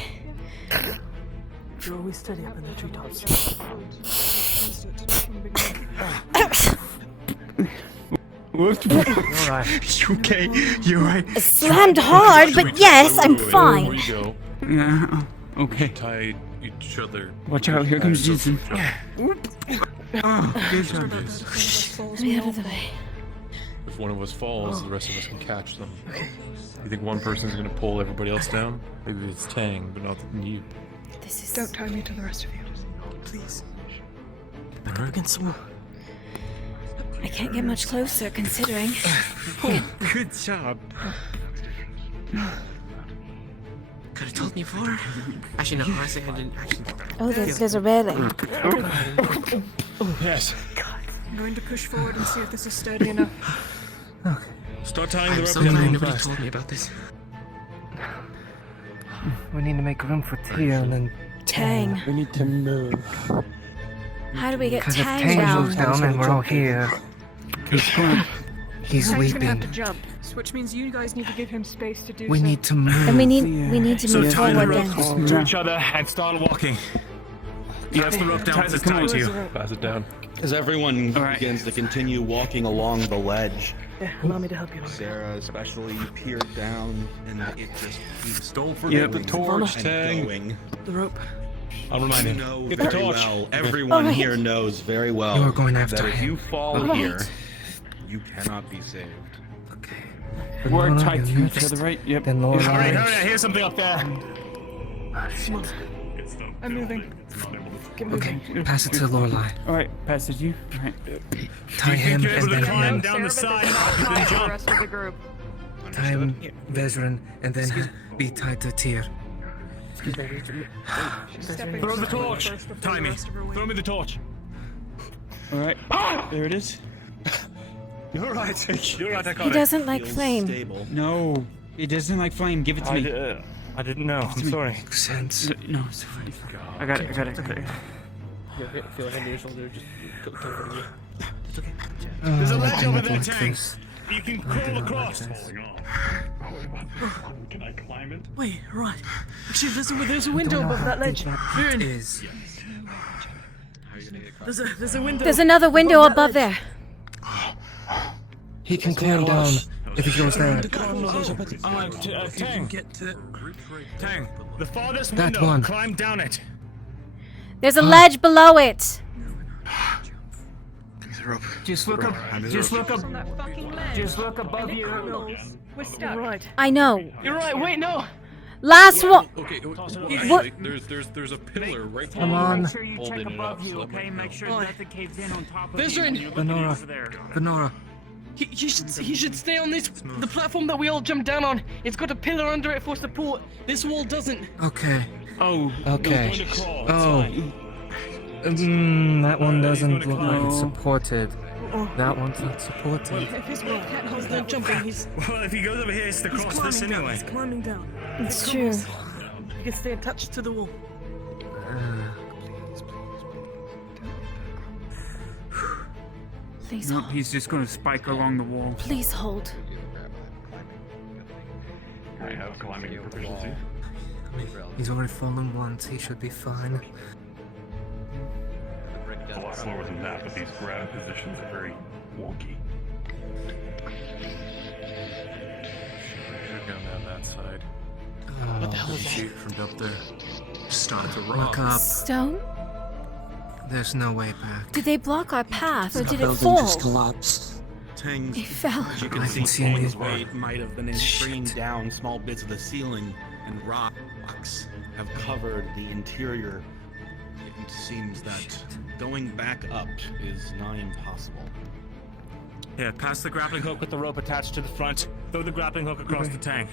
You're always steady up in the treetops. Alright. You okay? You alright? Slammed hard, but yes, I'm Where fine. you go? Yeah. Okay. Tie each other. Watch out! Here comes Jensen. Oh, good job. Let me out of the way. If one of us falls, the rest of us can catch them. You think one person's gonna pull everybody else down? Maybe it's Tang, but not you. This is. Don't tie me to the rest of you. Please. Back up against the wall. I can't get much closer, considering. Good job. Could have told me before. Actually, no. Honestly, I didn't actually. Oh, there's a railing. Oh, yes. I'm going to push forward and see if this is sturdy enough. Okay. Start tying the I'm rope so again. glad nobody told me about this. We need to make room for Tia and then Tang. We need to move. How do we get Because if Tang Tang moves down? down and we're all here, he's Tang's gonna have weeping. to jump, which means you guys need to give him space to do We so. need to move. And we need to So move tie the forward rope then. to each other and start walking. Yes, the rope down is tied to you. Pass it down. As everyone begins to continue walking along the ledge, Yeah, allow me to help you. Sarah especially peered down, and it just keeps Don't forget the torch, and Tang. going. The rope. I'll remind You him. know Get the very torch. well, everyone Alright. here knows very well You're going after that if him. you fall Alright. here, you cannot be saved. We're Laura, tied then to each other, right? Yep. Then Laura. Hurry, hurry, I hear something up there. I'm moving. Get Okay, moving. pass it to Lorelai. Alright, pass it you. Alright. Tie him You're able and to then climb him. down the Sarah, side but and not then tie the jump. rest of the group. Tie him, Vezran, and then he'll be tied to Tyr. Stepping Throw the aside torch. first before Tie the me. rest of her weight. Throw me the torch. Alright. There it is. You're right. You're right, I got He it. doesn't like Feels flame. stable. No, it doesn't like flame. Give it to me. I didn't know. I'm sorry. Makes sense. No, it's fine. I got it. I got it. I got it. Feel a hand on your shoulder. Just come over here. There's a ledge I over need there, like Tang. this. You can I crawl don't across. like this. Can I climb it? Wait, right. Actually, there's a window above that ledge. It is. There's a window. There's another window above there. He can climb down if he goes there. Tang. Tang. The farthest That window. one. Climb down it. There's a ledge below it. Just look up. Just look up. Just look above you. We're stuck. Right. I know. You're right. Wait, no. Last one. Okay, What? there's a pillar right there. Come on. Make sure you Holding check it above up, you, so let me okay? know. Make sure nothing caves in on top of Vezran! you. You're looking Venora. over there. Venora, He should stay on the platform that we all jumped down on. It's got a pillar under it for support. This wall doesn't. okay. Oh. Okay. Going to crawl. Oh. It's fine. That one doesn't look like it's No. supported. That one's not supported. If his weight can't hold that jumping. He's Well, if he goes over here, it's to cross this anyway. climbing down. It's true. You can stay attached to the wall. Please No, hold. he's just gonna spike along the wall. Please hold. I have climbing proficiency. He's already fallen once. He should be fine. A lot slower than that, but these grab positions are very wonky. Should go down that side. What the hell is that? From up there. Start to look up. Stone? There's no way back. Did they block our path or The did it building fall? just collapsed. Tang's, It fell. as you I can can see see, him. Tang's weight might have been bringing down small bits of the ceiling, and rocks have covered the interior. It seems that going back up is nigh impossible. Yeah, pass the grappling hook with the rope attached to the front. Throw the grappling hook across the tank.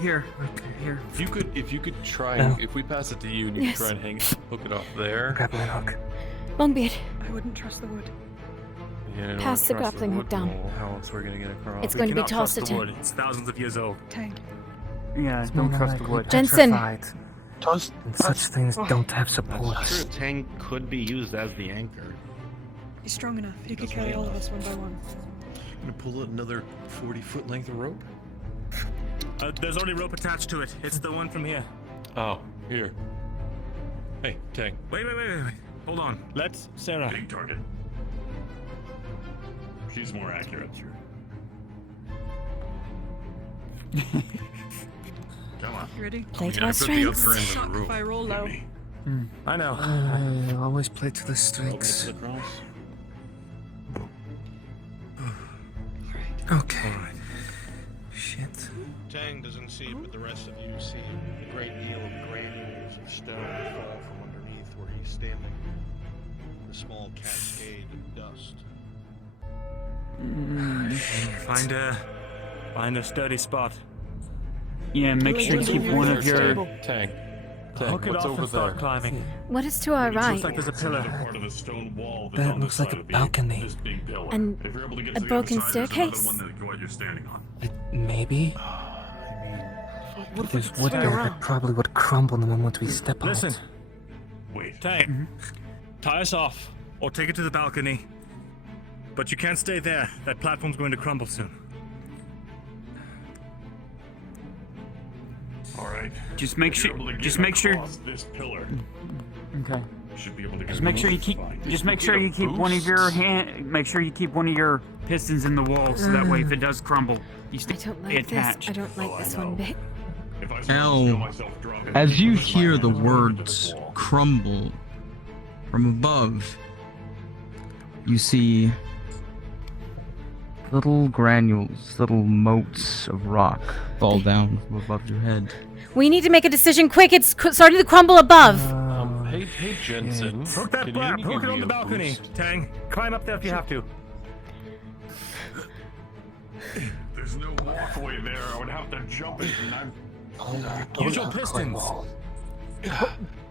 Here. Okay, here. If you could try, No. if we pass it to you and you Yes. could try and hook it off there. Grappling hook. Longbeard, I wouldn't trust the wood. Yeah, I don't Pass wanna the trust grappling hook wood down. wall. How else we're gonna get across? It's going to be Cannot tossed trust at the him. wood. It's thousands of years old. Tang. Yeah, don't trust the wood. Jensen. And such things don't have support. That's true. Tang could be used as the anchor. He's strong enough. He could carry all of us one by one. Gonna pull another 40-foot length of rope? There's already rope attached to it. It's the one from here. Oh, here. Hey, Tang. Wait. Hold on. Let's Sarah. Big target. She's more accurate. Come on. You ready? Play to our strengths. Suck if I roll low. I know. I always play to the strengths. Okay. Shit. Tang doesn't see it, but the rest of you see a great deal of granules of stone fall from underneath where he's standing. A small cascade of dust. Find a sturdy spot. Yeah, make sure you keep one of your... Tang. Hook it what's off over and start there? climbing. What is to our right? Looks like there's a pillar. Part of the stone wall that's That on looks this like side a of the balcony. This big pillar. And If you're able to get a to the broken other side, there's another staircase? one that you're standing on. Maybe. What if There's it's wood swing there around? that probably would crumble the moment we step on Listen. it. Wait. Tang, tie us off, or take it to the balcony. But you can't stay there. That platform's going to crumble soon. All right. Just make If you're sure. able to Just get make sure. across this pillar. Okay. You should be able to get Just make sure you keep. Just make sure you keep one of your hand. Make sure you keep one of your pistons in the wall, so that way, if it does crumble, you I stay don't like attached. this. I don't like this one bit. Al, as you hear the words crumble from above, you see little granules, little motes of rock fall down from above your head. We need to make a decision quick. It's starting to crumble above. Hey, Jensen. Hook that can flap. you Hook give it on me the a balcony. boost? Tang, climb up there if you have to. There's no walkway there. I would have to jump it, and I'm. Use your pistons.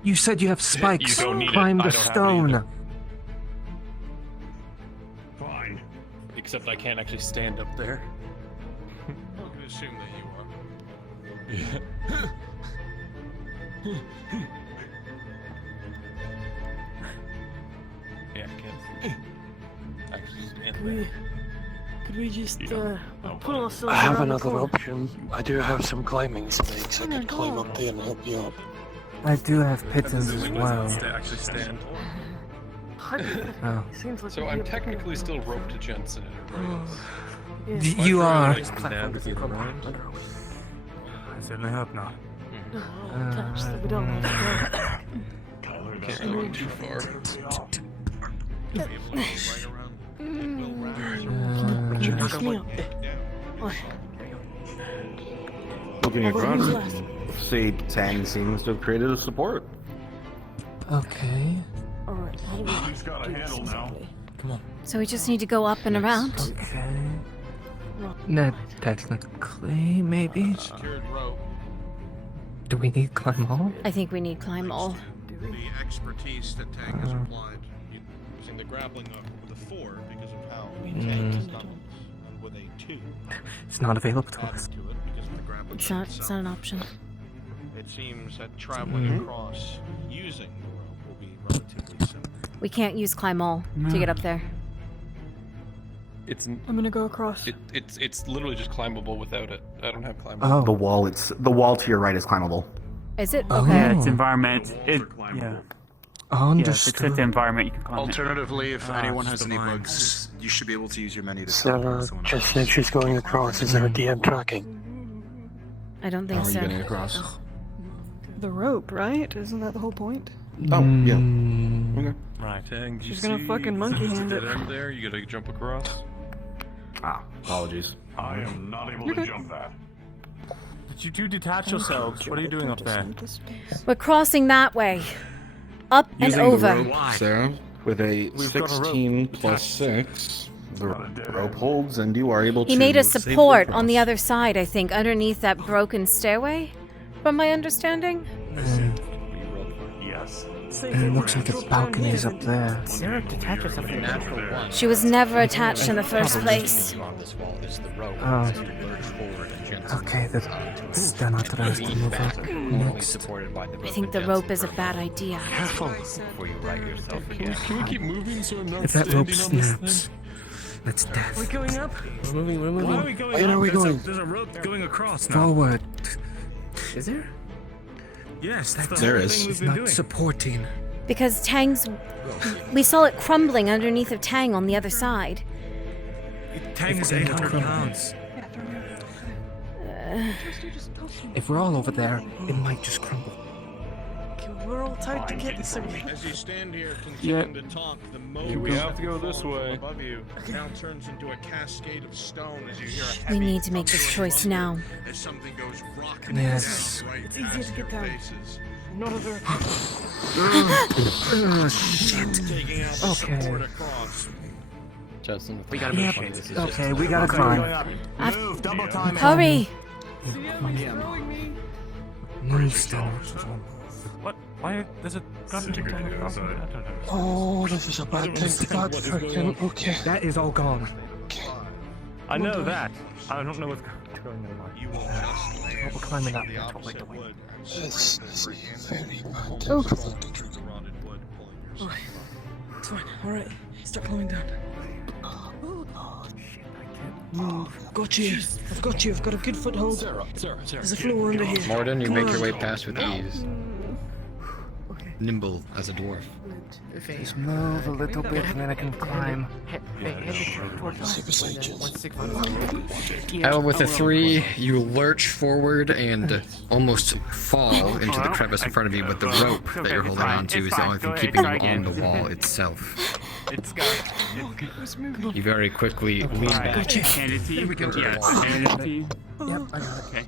You said you have spikes. don't need it. Climb I the don't have it stone. either. Fine. Except I can't actually stand up there. I'm going to assume that you are. Yeah. Yeah, I can't actually stand there. Could we just pull ourselves I have around the another corner? option. I do have some climbing spikes. I Oh my could climb God. up there and help you up. I do have pittons as well. actually stand. Oh. Seems like So we'd I'm be able to technically get still roped to Jensen in a race. Yeah. You are. I certainly hope not. Touch that we don't have to Tyler, Can't that's really go too far. go. You push me up. Oh, Looking Although who's across, left? see, Tang seems to have created a support. Okay. Alright, how do we He's got a do this handle now. exactly? Come on. So we just need to go up and around. Okay. No, technically, maybe. Secured rope. Do we need climb all? I think we need climb all. The expertise that Tang has applied using the grappling hook with a 4 because of how Tang has done this, and with a 2 It's not available to added us. to it because of the grappling It's hook not. It's itself. not an option. It seems that traveling across using the rope will be relatively simple. We can't use climb all to get up there. It's I'm gonna go across. it's literally just climbable without it. I don't have climbable. Oh. The wall to your right is climbable. Is it? Oh. Okay. Yeah, it's environment. It, yeah. Yeah, if it's Understood. at the environment, you can climb it. Alternatively, if anyone has just any the line. bugs, you should be able to use your menu to Sarah teleport someone just else. said she's going across. Is there a DM tracking? I don't How think are you so. getting across? The rope, right? Isn't that the whole point? Oh, yeah. Mm, Okay. Right. Tang, do you She's gonna see fucking monkey the hand dead it. end there? You gotta jump across. Ah, apologies. I am not able You're to good. jump that. Did you two detach yourselves? What are you doing up there? We're crossing that way. Up and Using the over. rope, Sarah, with a We've got a rope 16 plus 6, the rope holds, and you are able to. He made a safely support on the cross. other side, I think, underneath that broken stairway, from my understanding. Yes. it looks like the balcony is up there. Sarah detached herself from natural one. She was never attached in the first place. On this wall is the rope. Oh. So you lurch forward and Jensen Okay, that's then authorized to move up next. supported by the I think the rope is a bad idea. Careful. before you right yourself Can again. we keep moving so I'm not If that standing rope on this snaps, That's death. We're going up. We're moving. Why are we going Where up? are we going? There's a rope going across now. Forward. Is there? Yes, that's the There whole is. thing we've It's been not doing. supporting. Because Tang's... We saw it crumbling underneath of Tang on the other side. Tang is If we 800 crumble. pounds. If we're all over there, it might just crumble. We're all tied together, so As you stand here Yeah. continuing to talk, the moat We have to go this way. above you now turns into a cascade of stone as you hear a We heavy need to make this choice now. as something goes rocking Yes. down right It's easier past to your get down. faces. not a very. Shit. Taking out the Okay. support across. Justin, We gotta move. Okay, we gotta climb. Move, double time. Hurry! Move still. What? Why? There's a goddamn going across. I don't know. Oh, this is a bad thing to bad freaking. Okay. That is all gone. I know that. I don't know what's going on. You will just land We're climbing that. the That's what opposite we're doing. wood. This is very bad. Oh. Through the rotted wood, pulling yourself Alright. It's fine. Alright. Start climbing down. Move. Got you. I've got you. I've got a good foothold. There's a floor under here. Morden, you Come make on. your way past with ease. Nimble as a dwarf. Just move a little bit and then I can climb. However, with a 3, you lurch forward and almost fall into the crevice in front of you, but the rope that you're holding onto is the only thing keeping you on the wall itself. You very quickly lean back. Hand it to you. Yeah, hand it to you. Yep, I got it. Okay.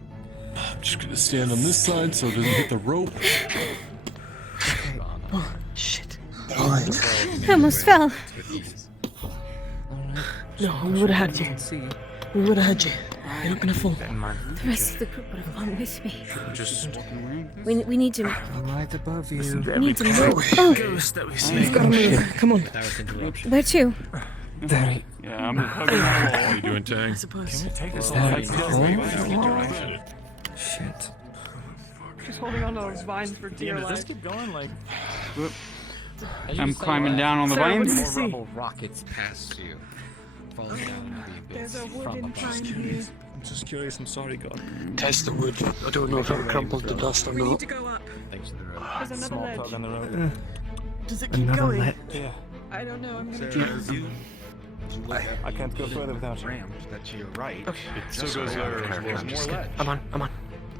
I'm just gonna stand on this side so it doesn't hit the rope. Oh, shit. I almost fell. No, we would have had you. We would have had you. You're not gonna fall. The rest of the group would have gone with me. Just We need to... I'm right above you. We need to move. Oh, We've gotta move. Come on. where to? There. Yeah, I'm hugging the wall. What are you doing, Tang? I suppose. Is that Shit. Just holding on to those vines for dear Does this life. keep going? Like, I'm climbing down on the Sorry, what vines. did you More see? rubble rockets past you, falling down the abyss There's a from wooden above. pine here. I'm just curious. I'm sorry, God. Test the wood. I don't know if it'll crumble to dust or We need not. to go up. Thanks to the rope. There's another Small ledge. tug on the road. Does it keep Another going? ledge. Yeah. I don't know. I'm gonna Sarah, try. as you look up, I can't go further without you. Rammed that to your right. it still goes there as well. More ledge. I'm on.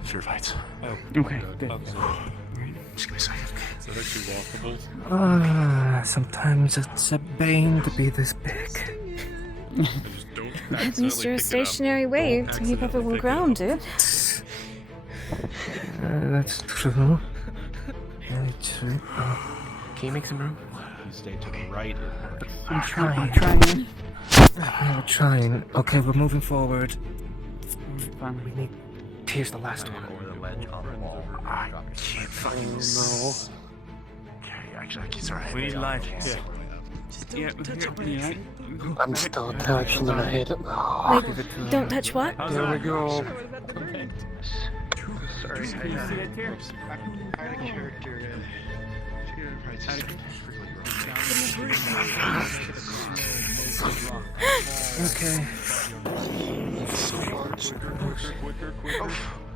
Sure fights. Oh, Okay. Good. Just give me a second. So they're actually walkable. Sometimes it's a bane to be this big. Just don't At accidentally least you're a pick it up. stationary way to keep everyone grounded. That's true. Very true. Can you make some room? You stay to the right. I'm trying. I'm trying. I'm trying. Okay, we're moving forward. Fine. We need. Here's the last one. I can't fucking miss. Okay, actually, it's alright. We need light. Yeah. Yeah, here, yeah. I'm still attached and then I hit it. Wait, don't touch what? There we go. Sorry, You see it here? I had a character. Okay.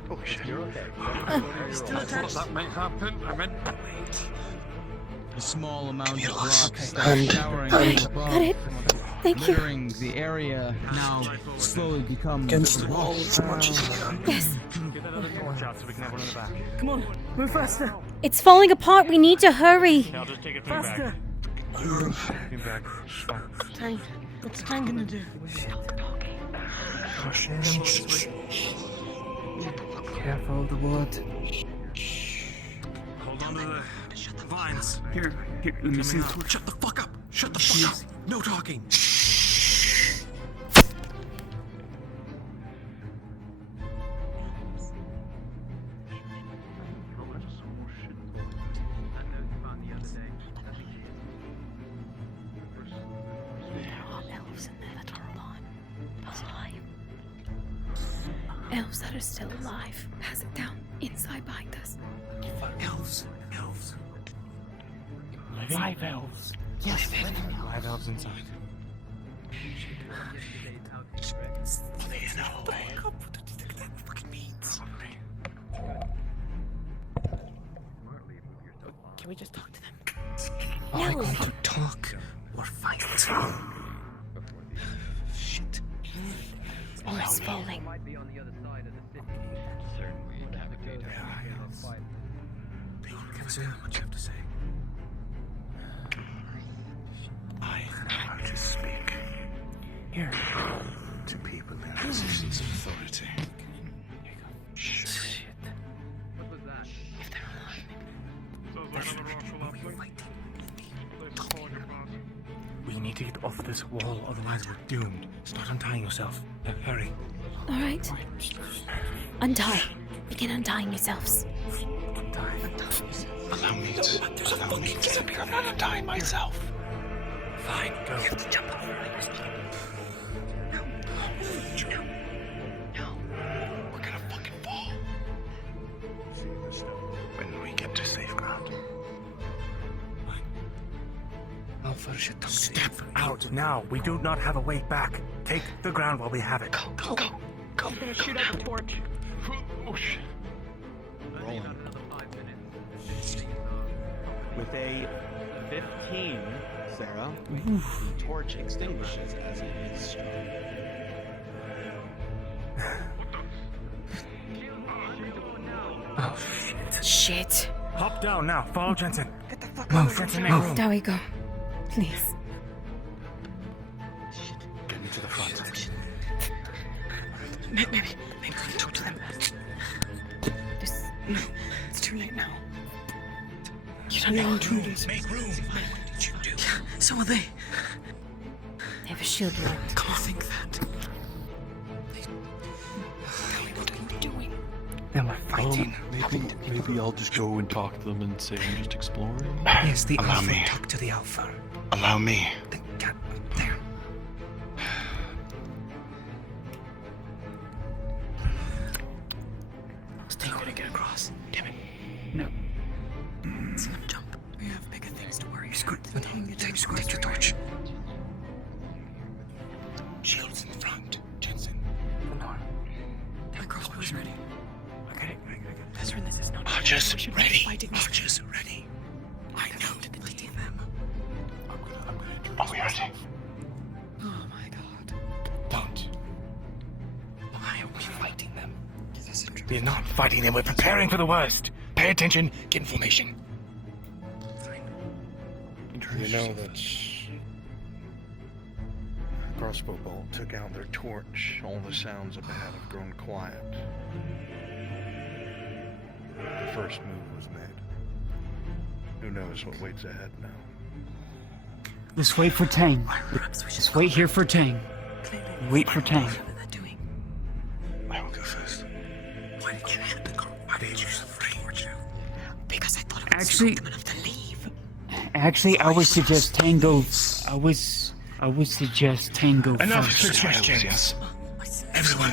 Holy shit. Still attached. That might happen. I meant. A small amount of rock starts And- showering and- from above, Got it. Thank you. littering the area now slowly becomes Against the wall as much as I can. Yes. Get that other torch out so we can have one in the back. Come on. Move faster. It's falling apart. We need to hurry. Yeah, I'll just take it from Faster. back. Beam back. Tang. What's Tang gonna do? Careful, the wood. Hold on to the vines. Here, let me see. Shut the fuck up! Shut the fuck up! No talking! Elves in there that are alive. Elves that are still alive. Has it down. Inside behind us. Elves! 5 elves. Yes. 5 elves inside. Can we just talk to them? No. Are we going to talk or fight? Shit. Oh, it's falling. Give us what you have to say. I have to speak Here. to people in positions of authority. Shit. What was that? If they're alive, we need to get off this wall, otherwise we're doomed. Start untying yourself. Hurry. All right. Untie. Begin untying yourselves. Allow me to. There's a fucking kid here. I'm not untying myself. Fine, go. You have to jump over. No. We're gonna fucking fall. When we get to safe ground. Step out now. We do not have a way back. Take the ground while we have it. Go. I'm gonna shoot out the porch. With a 15, Sarah, the torch extinguishes as it is struck. Oh, Shit. hop down now. Follow Jensen. Get the fuck Move, out Jensen, of make here. room. There we go. Please. Get me to the front. Maybe we can talk to them. Just, no, it's too late now. You don't know intruders. Make room. What did you do? Yeah, so are they. They have a shield wall. Come on, think that. Tell me, what are you doing? Then we're fighting. Maybe I'll just go and talk to them and say I'm just exploring. Yes, the Allow alpha. me. Talk to the alpha. Allow me. Get there. Still gonna get across. Damn it. No. Let's let him jump. We have bigger things to worry about. Take your torch. Shields in front. Jensen. My crossbow's ready. Okay. Ezra, this is not. Archers We should ready. be fighting this. Archers ready. I know. To defeat them. Are we ready? Oh my god. Don't. Why are we fighting them? We're not fighting them. We're preparing for the worst. Pay attention. Get information. You know that crossbow bolt took out their torch. All the sounds up ahead have grown quiet. The first move was made. Who knows what waits ahead now? Just wait for Tang. Just wait here for Tang. Wait for Tang. I will go first. Why did you hit the car? Why did you use the torch? Because I thought it would Actually, them enough to leave. actually, I would suggest Tango. I would suggest Tango Enough first. suggestions. Everyone,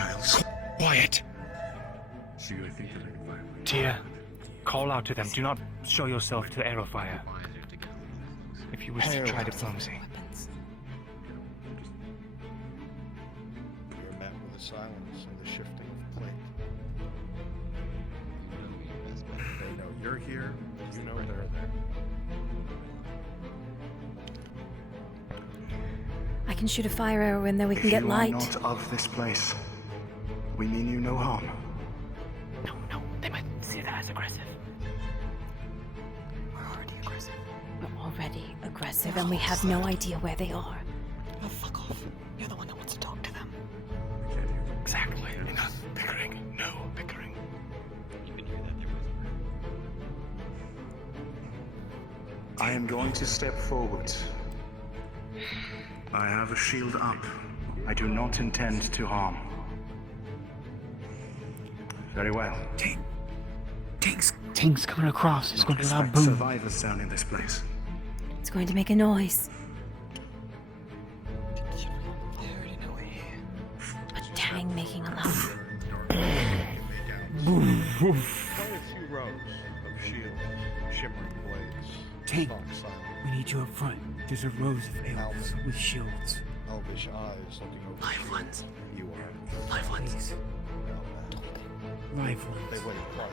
quiet. See, I think that I can find Tia, call out to them. Do not show yourself to Arrowfire. If you wish to try diplomacy. You're met with a silence and the shifting of plate. They know you're here, you know they're there. I can shoot a fire arrow and then we can If get you light. are not of this place, we mean you no harm. No, they might see that as aggressive. We're already aggressive. We're already aggressive and we have no idea where they are. Oh, fuck off. You're the one that wants to talk to them. Exactly. Enough bickering. No bickering. I am going to step forward. I have a shield up. I do not intend to harm. Very well. Tang's coming across. It's going to be a loud Expect boom. survivors down in this place. It's going to make a noise. I already know we're here. A tang making a loud. Quite a few rows of shields, shimmering blades. Tang, Talk silent. we need you up front. There's a rows of elves with shields. elvish eyes looking over. Live ones. You are. Live ones. Live ones. They wouldn't fly.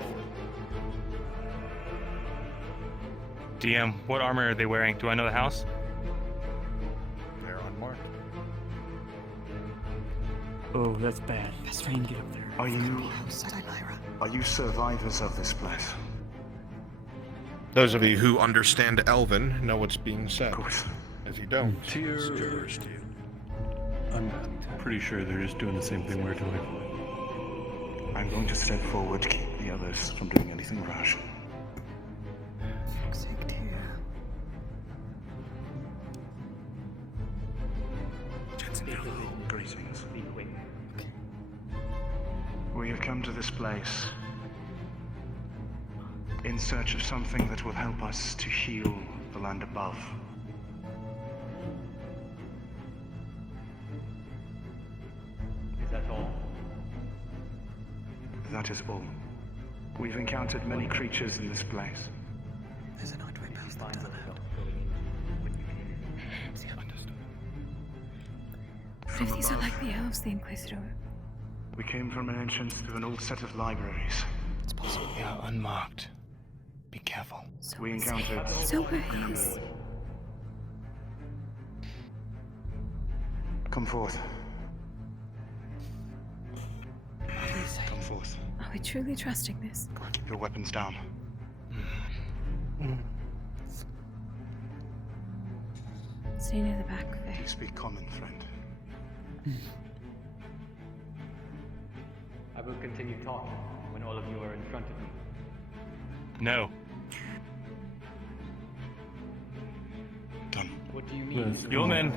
DM, what armor are they wearing? Do I know the house? They're unmarked. Oh, that's bad. Let's try and get up there. Are you survivors of this place? Those of you who understand Elven know what's being said. If you don't, I'm pretty sure they're just doing the same thing we're doing. I'm going to step forward to keep the others from doing anything rash. Greetings. We have come to this place in search of something that will help us to heal the land above. Is that all? That is all. We've encountered many creatures in this place. There's an archway past them to the left. What if these are like the elves the Inquisitor? We came from an entrance through an old set of libraries. It's possible they are unmarked. Be careful. We encountered... So where is? Come forth. Come forth. Are we truly trusting this? Keep your weapons down. Stay near the back, Faye. You speak common, friend. I will continue talking when all of you are in front of me. No. Done. What do you mean? Your men.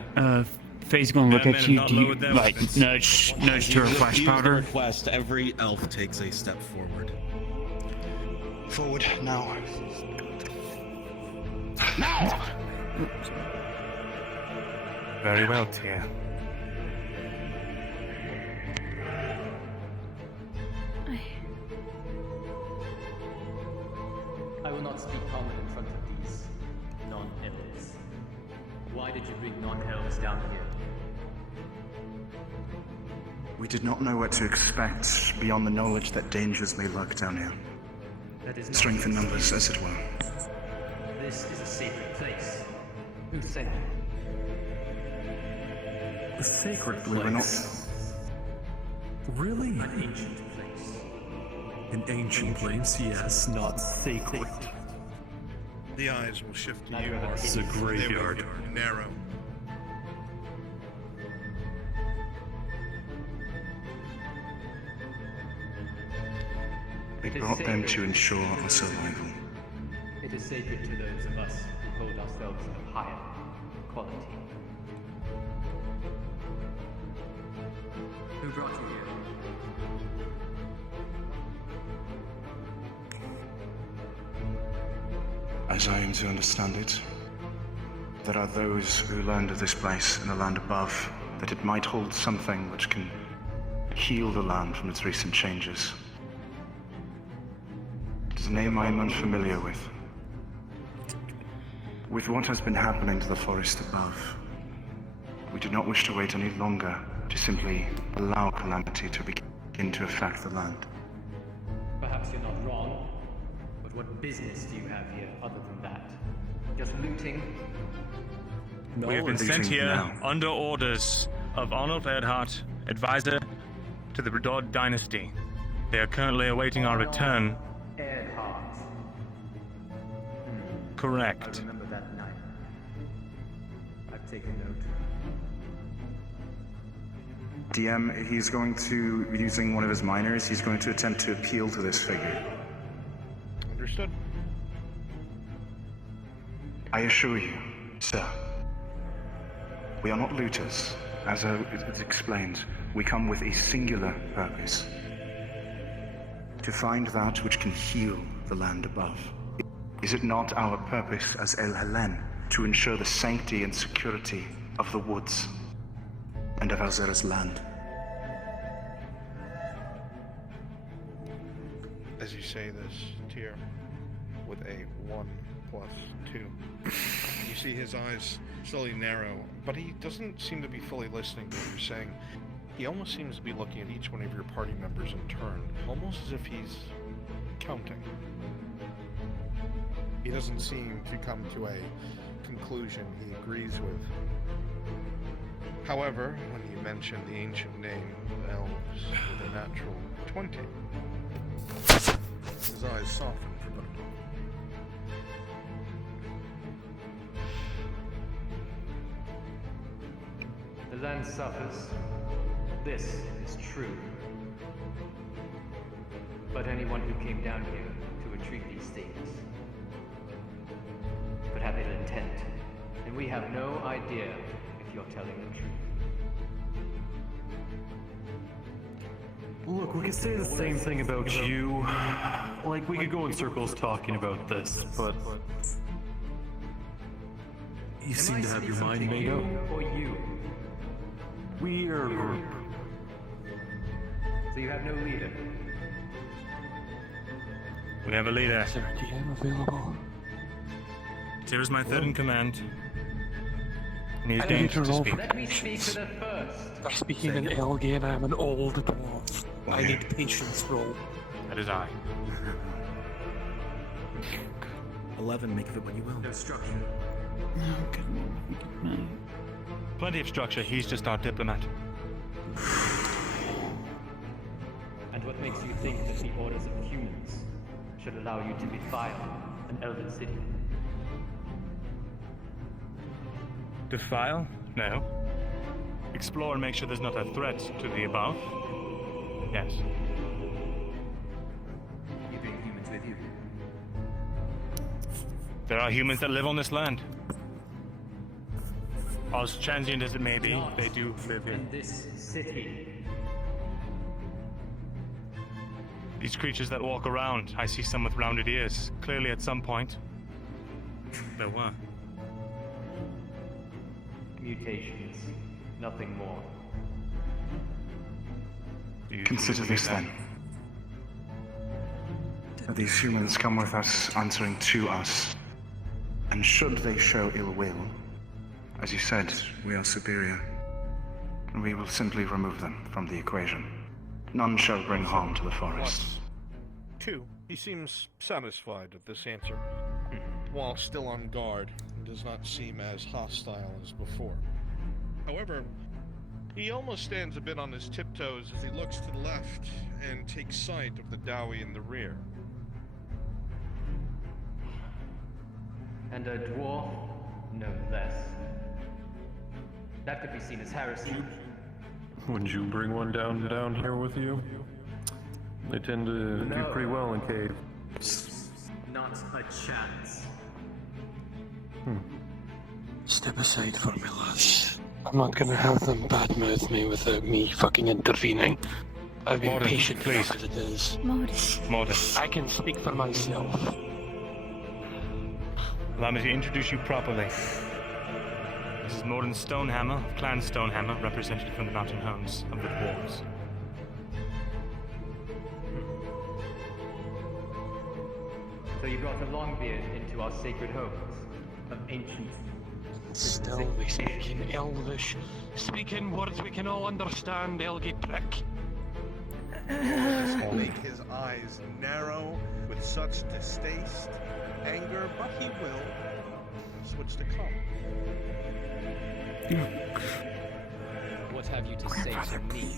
Faye's gonna look Men at have you. not Do you lowered their like weapons. nudge to refresh powder? Request every elf takes a step forward. Forward, now. Now! Very well, Tyr. I will not speak common in front of these non-elves. Why did you bring non-elves down here? We did not know what to expect beyond the knowledge that dangers may lurk down here. That is not Strength in numbers, as it were. This is a sacred place. Who sent you? A sacred We were not. Really? An ancient place. An ancient place, yes, not sacred. The eyes will shift to Now you. you have a It's a graveyard. They will narrow. We brought them to ensure our survival. It is sacred to those of us who hold ourselves of higher quality. Who brought you here? As I am to understand it, there are those who learned of this place in the land above, that it might hold something which can heal the land from its recent changes. It is a name I am unfamiliar with. With what has been happening to the forest above, we do not wish to wait any longer to simply allow calamity to begin to affect the land. Perhaps you're not wrong, but what business do you have here other than that? Just looting? We have been sent here under orders of Arnold Erdhart, advisor to the Bredord dynasty. They are currently awaiting our return. Erdhart. Correct. I remember that night. I've taken note. DM, he's going to, using one of his minors, he's going to attempt to appeal to this figure. Understood. I assure you, sir, we are not looters. As it's explained, we come with a singular purpose. To find that which can heal the land above. Is it not our purpose as El Helen to ensure the sanctity and security of the woods and of Alzera's land? As you say this, Tyr, with a 1+2, you see his eyes slowly narrow, but he doesn't seem to be fully listening to what you're saying. He almost seems to be looking at each one of your party members in turn, almost as if he's counting. He doesn't seem to come to a conclusion he agrees with. However, when you mention the ancient name of elves with a natural 20, his eyes soften for about a moment. The land suffers. This is true. But anyone who came down here to retrieve these things could have ill intent, and we have no idea if you're telling the truth. Look, we could say the same thing about you. Like, we could go in circles talking about this, but you seem to have your mind made up. Or you? We are a group. So you have no leader? We have a leader. Is there a DM available? Here is my third in command. And he's dangerous to speak. Let me speak to the first. They're speaking in Elgin. I'm an old dwarf. I need patience, roll. That is I. 11, make of it what you will. No structure. Plenty of structure, he's just our diplomat. And what makes you think that the orders of humans should allow you to defile an elven city? Defile? No. Explore and make sure there's not a threat to the above? Yes. You bring humans with you? There are humans that live on this land. As transient as it may be, they do live here. In this city. These creatures that walk around, I see some with rounded ears. Clearly at some point, there were. Mutations. Nothing more. Consider this then. That these humans come with us, answering to us. And should they show ill will, as you said, we are superior. And we will simply remove them from the equation. None shall bring harm to the forest. 2. He seems satisfied with this answer. While still on guard, he does not seem as hostile as before. However, he almost stands a bit on his tiptoes as he looks to the left and takes sight of the Dowie in the rear. And a dwarf, no less. That could be seen as heresy. Wouldn't you bring one down here with you? They tend to do pretty well in caves. Not a chance. Step aside for me, lads. I'm not gonna have them badmouth me without me fucking intervening. I've been patient enough as it is. Modus. I can speak for myself. Allow me to introduce you properly. This is Morden Stonehammer of Clan Stonehammer, represented from the mountain homes of the dwarves. So you brought a Longbeard into our sacred homes of ancient. Still, we speak in Elvish. Speak in words we can all understand, Elgie prick. Make his eyes narrow with such distaste, anger, but he will switch to calm. What have you to say to me?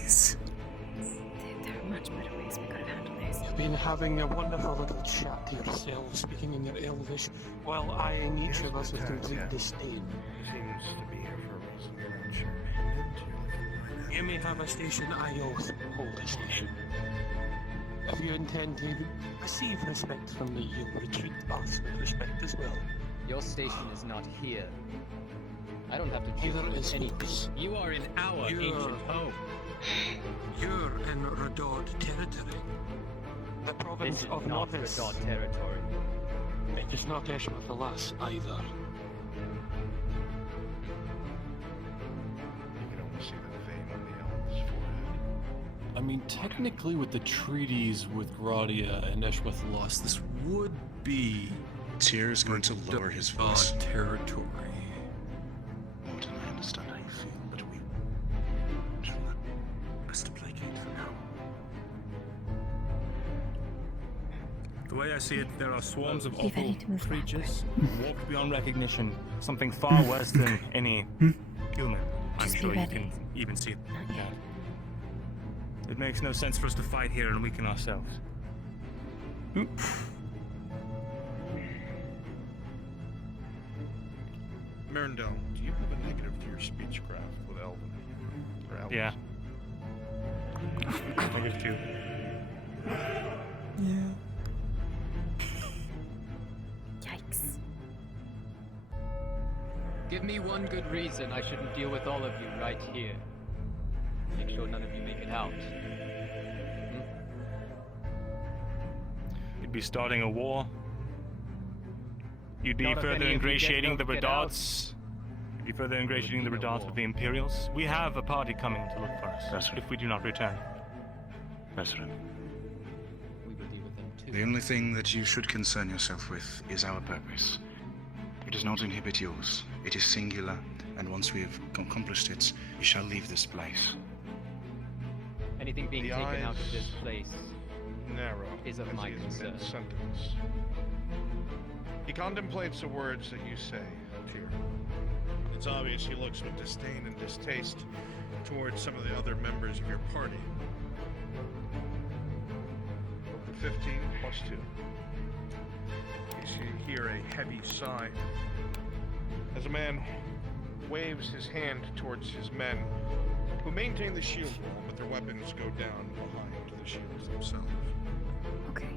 There are much better ways we could have handled this. You've been having a wonderful little chat to yourselves, speaking in your Elvish, while eyeing each of us with complete disdain. Seems to be here for a reason. You're not sure. You may have a station, I also hold a station. If you intend to receive respect from me, you'll retreat us with respect as well. Your station is not here. I don't have to do Neither is anything. yours. You are in our ancient home. You're in Redod territory. The province This is of not Norris. Redod territory. It is not Eshmith Alas either. You can only see the vein on the elf's forehead. I mean, technically, with the treaties with Gradia and Eshmith Loss, this would be Tyr is going to lower his voice. territory. The way I see it, there are swarms of Be ready awful to move creatures who walk beyond recognition. Something far worse than any human. I'm Just be sure you ready. can even see that. It makes no sense for us to fight here and weaken ourselves. Mirandel, do you have a negative to your speechcraft with Elven? Or Elves? Yeah. -2. Yeah. Yikes. Give me one good reason I shouldn't deal with all of you right here. Make sure none of you make it out. You'd be starting a war. You'd be Not if further any of you ingratiating the get out. Redarts. You'd be further ingratiating the Redarts with the Imperials. We have a party coming to look for us if we do not return. President. We will deal with them too. The only thing that you should concern yourself with is our purpose. It does not inhibit yours. It is singular, and once we have accomplished it, you shall leave this place. Anything being The taken out of eyes this place narrow is of as my he is concern. mid-sentence. He contemplates the words that you say, Tyr. It's obvious he looks with disdain and distaste towards some of the other members of your party. 15 plus 2. You hear a heavy sigh as a man waves his hand towards his men who maintain the shield wall, but their weapons go down behind the shields themselves. Okay.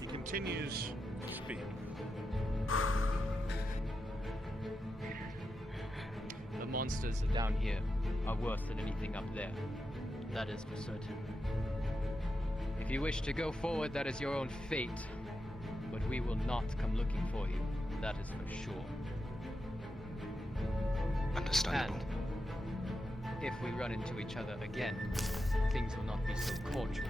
He continues to speak. The monsters down here are worse than anything up there. That is for certain. If you wish to go forward, that is your own fate. But we will not come looking for you. That is for sure. Understandable. And if we run into each other again, things will not be so cordial.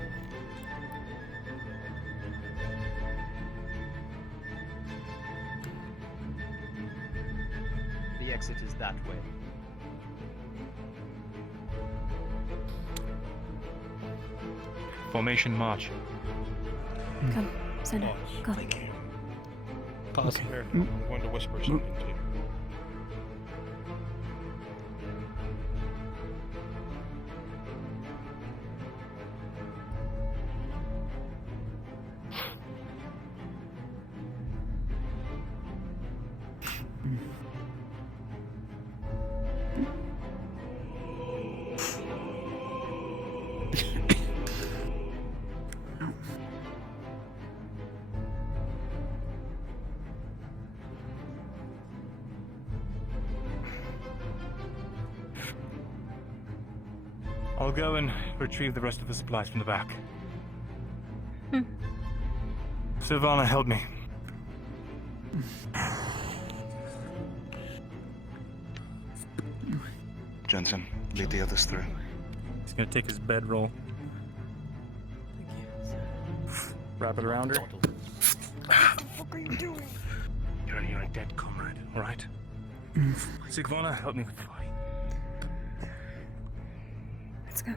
The exit is that way. Formation march. Come, Senna, go. Pause. Here, I'm going to whisper something to you. I'll go and retrieve the rest of the supplies from the back. Sylvana, help me. Jensen, lead the others through. He's gonna take his bedroll. Wrap it around her. What the fuck are you doing? You're a dead comrade, alright? Sigvana, help me with the body. Let's go.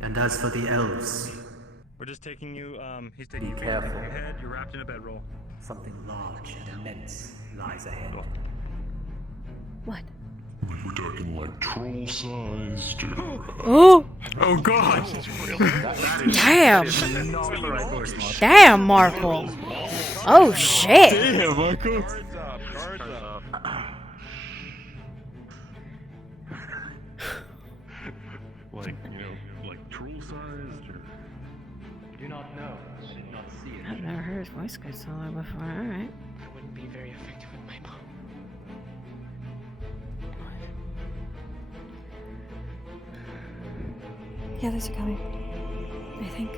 And as for the elves, We're just taking you, he's taking Be you careful. from your head, you're wrapped in a bedroll. something large and immense lies ahead. What? We're talking like troll size to Oh! Oh god! Damn! Damn, Markle! Oh shit! Damn, Markle! like, you know, like troll sized or I do not know. I did not see it. I've never heard his voice go so low before. Alright. I wouldn't be very effective with my bow. The others are coming. I think.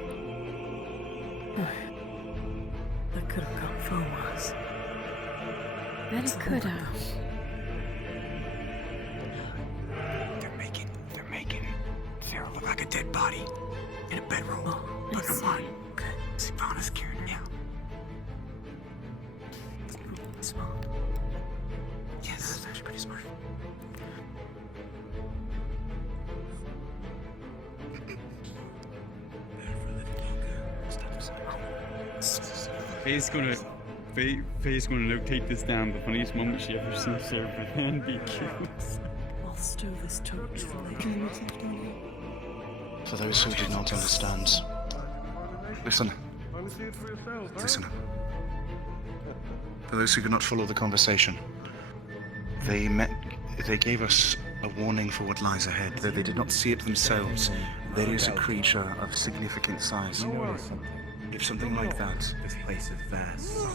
That could have gone far worse. Bet it could have. They're making Sarah look like a dead body in a bedroll. I But come see. on. Sivana's cured now. Smart. Yes, that's actually pretty smart. Better for a little longer. Stop aside. Faye's gonna now take this down. The funniest moment she ever seen Sarah Van be killed. I'll stow this torch for later. For those who did not understand, listen. Listen. For those who could not follow the conversation, they gave us a warning for what lies ahead, though they did not see it themselves. There is a creature of significant size. If something like that, this place is vast.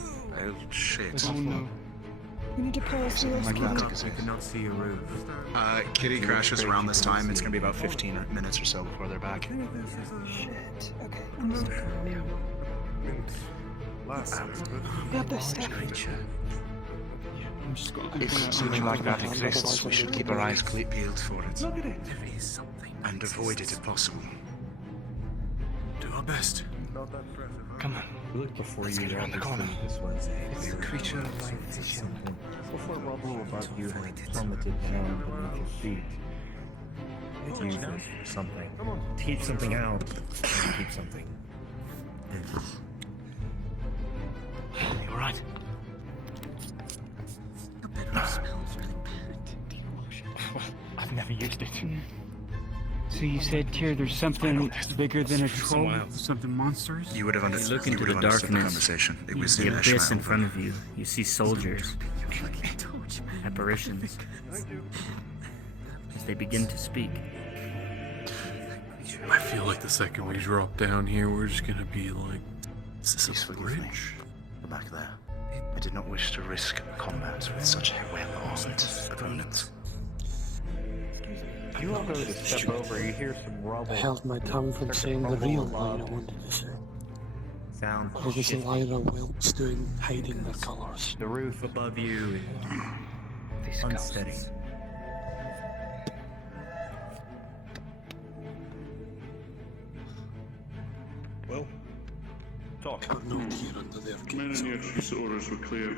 Oh shit. Oh no. We need to pause the Something like that, rescue. because we cannot see your roof. Kitty crashes around this time. It's gonna be about 15 minutes or so before they're back. Shit. Okay. Got this stuff. If something like that exists, we should keep our eyes peeled for it. Look at it. There is something. And avoid it if possible. Do our best. Come on. Look before Let's you get around the corner. It's a creature like vision. Before rubble above you had plummeted down beneath your feet. Use this for something. Teach something out. Keep something. You alright? I've never used it. So you said, Tyr, there's something bigger than a troll? Something monstrous? You would have You look into the understood the darkness, conversation. It was the in abyss Ishmael. in front of you. You see soldiers, apparitions. As they begin to speak, I feel like the second we drop down here, we're just gonna be like, is this Please a forgive me. bridge? Go back there. I did not wish to risk combat with such well-armed opponents. You all go to step over, you hear some rubble. I held my tongue from saying the real line I wanted to say. Sound What was Elira Wilkes doing hiding their colours? The roof above you is unsteady. Well, talk. Maniach's orders were clear.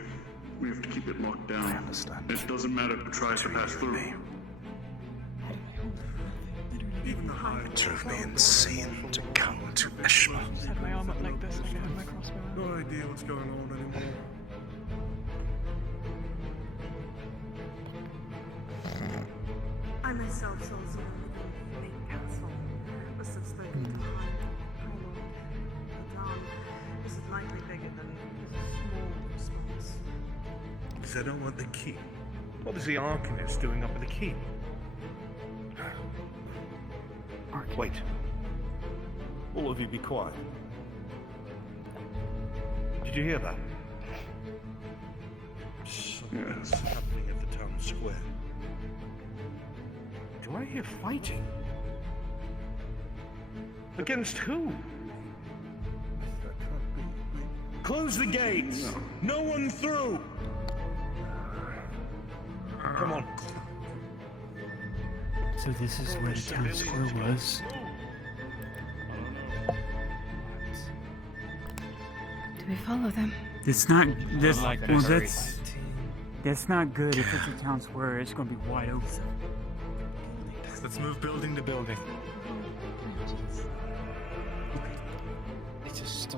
We have to keep it locked down. I understand. It doesn't matter who tries to pass through. It drove me insane to come to Ishmael. I had my arm up like this, like I had my crossbow. No idea what's going on anymore. I myself saw someone within the main castle. Must have spoken to Prolong. The town isn't likely bigger than a small response. Because I don't want the key. What is the Arcanist doing up at the keep? Wait. All of you be quiet. Did you hear that? Something's happening at the town square. Do I hear fighting? Against who? Close the gates! No one through! Come on. So this is where the town square was. Do we follow them? It's not this. like Well, this. that's not good. If it's a town square, it's gonna be wide open. Let's move building to building.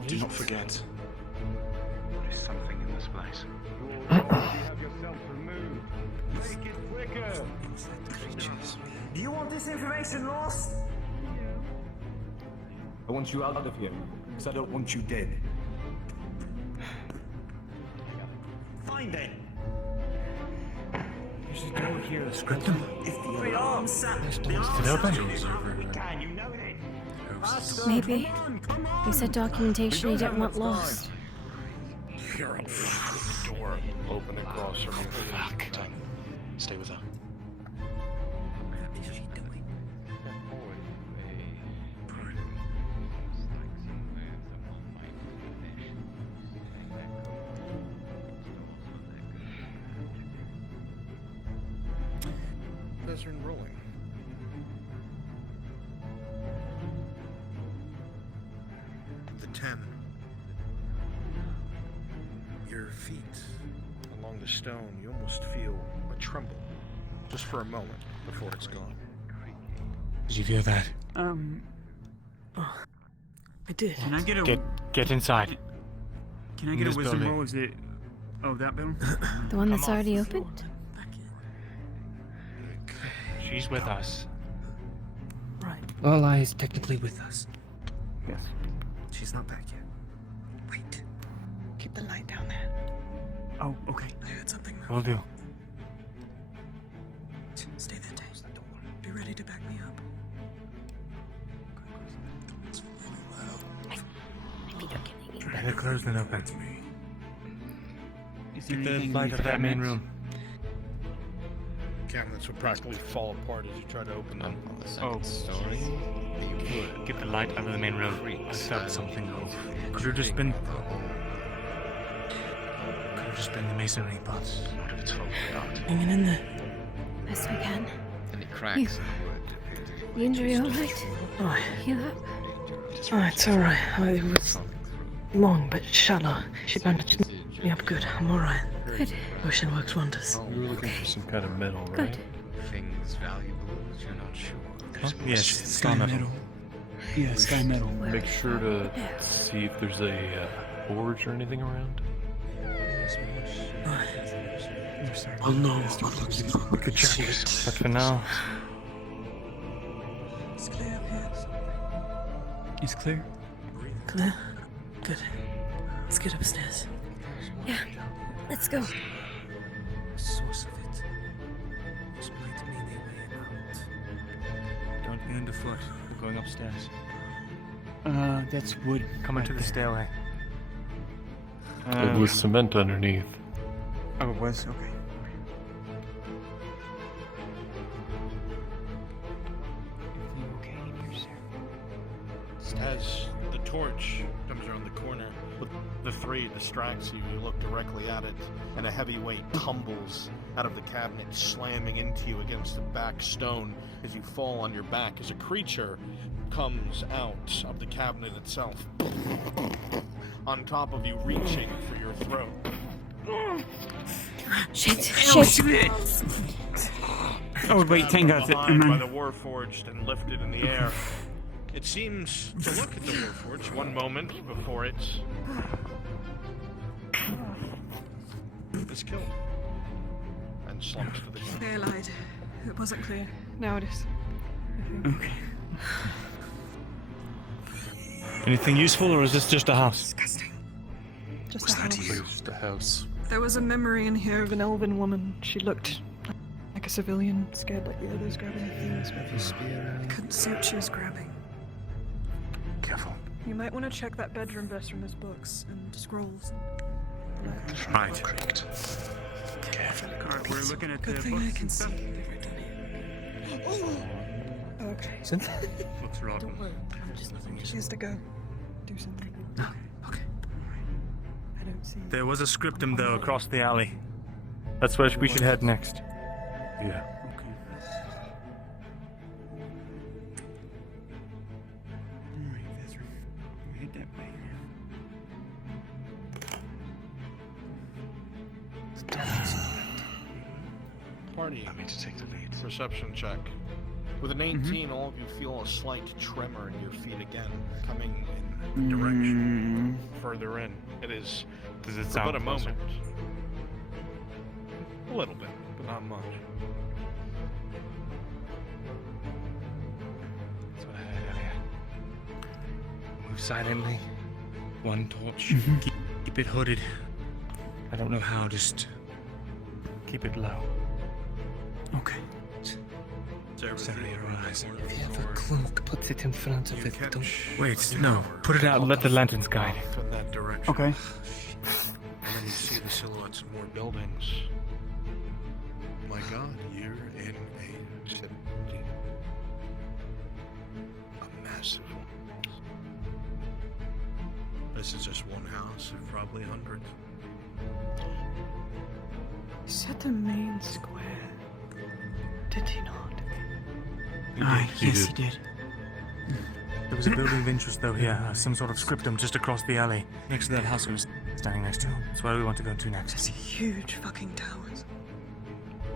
Do not forget. There is something in this place. Have yourself removed. Make it quicker! Do you want this information lost? I want you out of here, because I don't want you dead. Find it. There's a door here. Script them? If the other arm sat the it open? we can, you know that. Maybe. He said documentation he didn't want lost. You're up front. The door open across her. Fuck. Stay with her. Those are rolling. The 10. Your feet along the stone, you almost feel a tremble. Just for a moment before it's gone. Did you feel that? I did. Can I get a? Get inside. Can I In get a this wisdom building. roll? Is it? Oh, that building. The one that's already opened? She's with us. Right. Lorelei is technically with us. Yes. She's not back yet. Wait. Keep the light down there. Oh, okay. I heard something move. Will do. Stay there, Tay. Be ready to back me up. Better close than open. Is there Keep the anything light in of that main cabinets? room. Cabinets would practically fall apart as you try to open them. Oh, sorry. Get the light out of the main room. I felt something move. Could have just been. Could have just been the masonry pots. What if it's falling out? Hanging in there. Best we can. Any cracks in the wood? You injury alright? Oh, You up? it's alright. It was long but shallow. She bandaged me up good. I'm alright. Good. Potion works wonders. We were looking for some kind of metal, right? Good. Things valuable that you're not sure. Yes, sky metal. Yeah, sky metal. Make sure to see if there's a forge or anything around. Oh no, I'm not looking for We could check, but for now, It's clear up here. It's clear. Clear? Good. Let's get upstairs. Yeah. Let's go. the source of it. Explain to me the way out. don't be underfoot. We're going upstairs. That's wood. Come into the stairway. It was cement underneath. Oh, it was? Okay. As the torch comes around the corner, with the three distracts you, you look directly at it, and a heavy weight tumbles out of the cabinet, slamming into you against the back stone as you fall on your back, as a creature comes out of the cabinet itself, on top of you, reaching for your throat. Shit. Oh, wait, thank God. Behind by the Warforged and lifted in the air. It seems to look at the Warforged one moment before it's killed and slumps to the ground. They lied. It wasn't clear. Now it is. Okay. Anything useful, or is this just a house? Just a house. Just a house. There was a memory in here of an elven woman. She looked like a civilian, scared like the others, grabbing things with a spear. I couldn't see what she was grabbing. Careful. You might want to check that bedroom vest from his books and scrolls. Right. Alright, we're looking at Good the thing I books can and stuff. see. Okay. Looks rotten. Don't worry. She has to go. Do something. Okay. I don't see. There was a scriptum, though, across the alley. That's where we should head next. Yeah. Alright, Vezra. We head that way. Party. I mean to take the lead. Perception check. With an 18, all of you feel a slight tremor in your feet again, coming in the direction further in. It is Does it for sound but a closer? moment. A little bit, but not much. That's what I heard earlier. Move silently. One torch. Keep it hooded. I don't know how, just keep it low. Okay. Steady your eyes. If you have a cloak, put it in front of it. Don't. Wait, no. Put it out and let the lanterns guide. Off in that direction. Okay. And then you see the silhouettes of more buildings. My God, you're in a city. A massive one. This is just one house of probably hundreds. He said the main square. Did he not? Yes, he did. There was a building of interest, though, here. Some sort of scriptum just across the alley. Next to that house we were standing next to. That's where we want to go to next. There's huge fucking towers.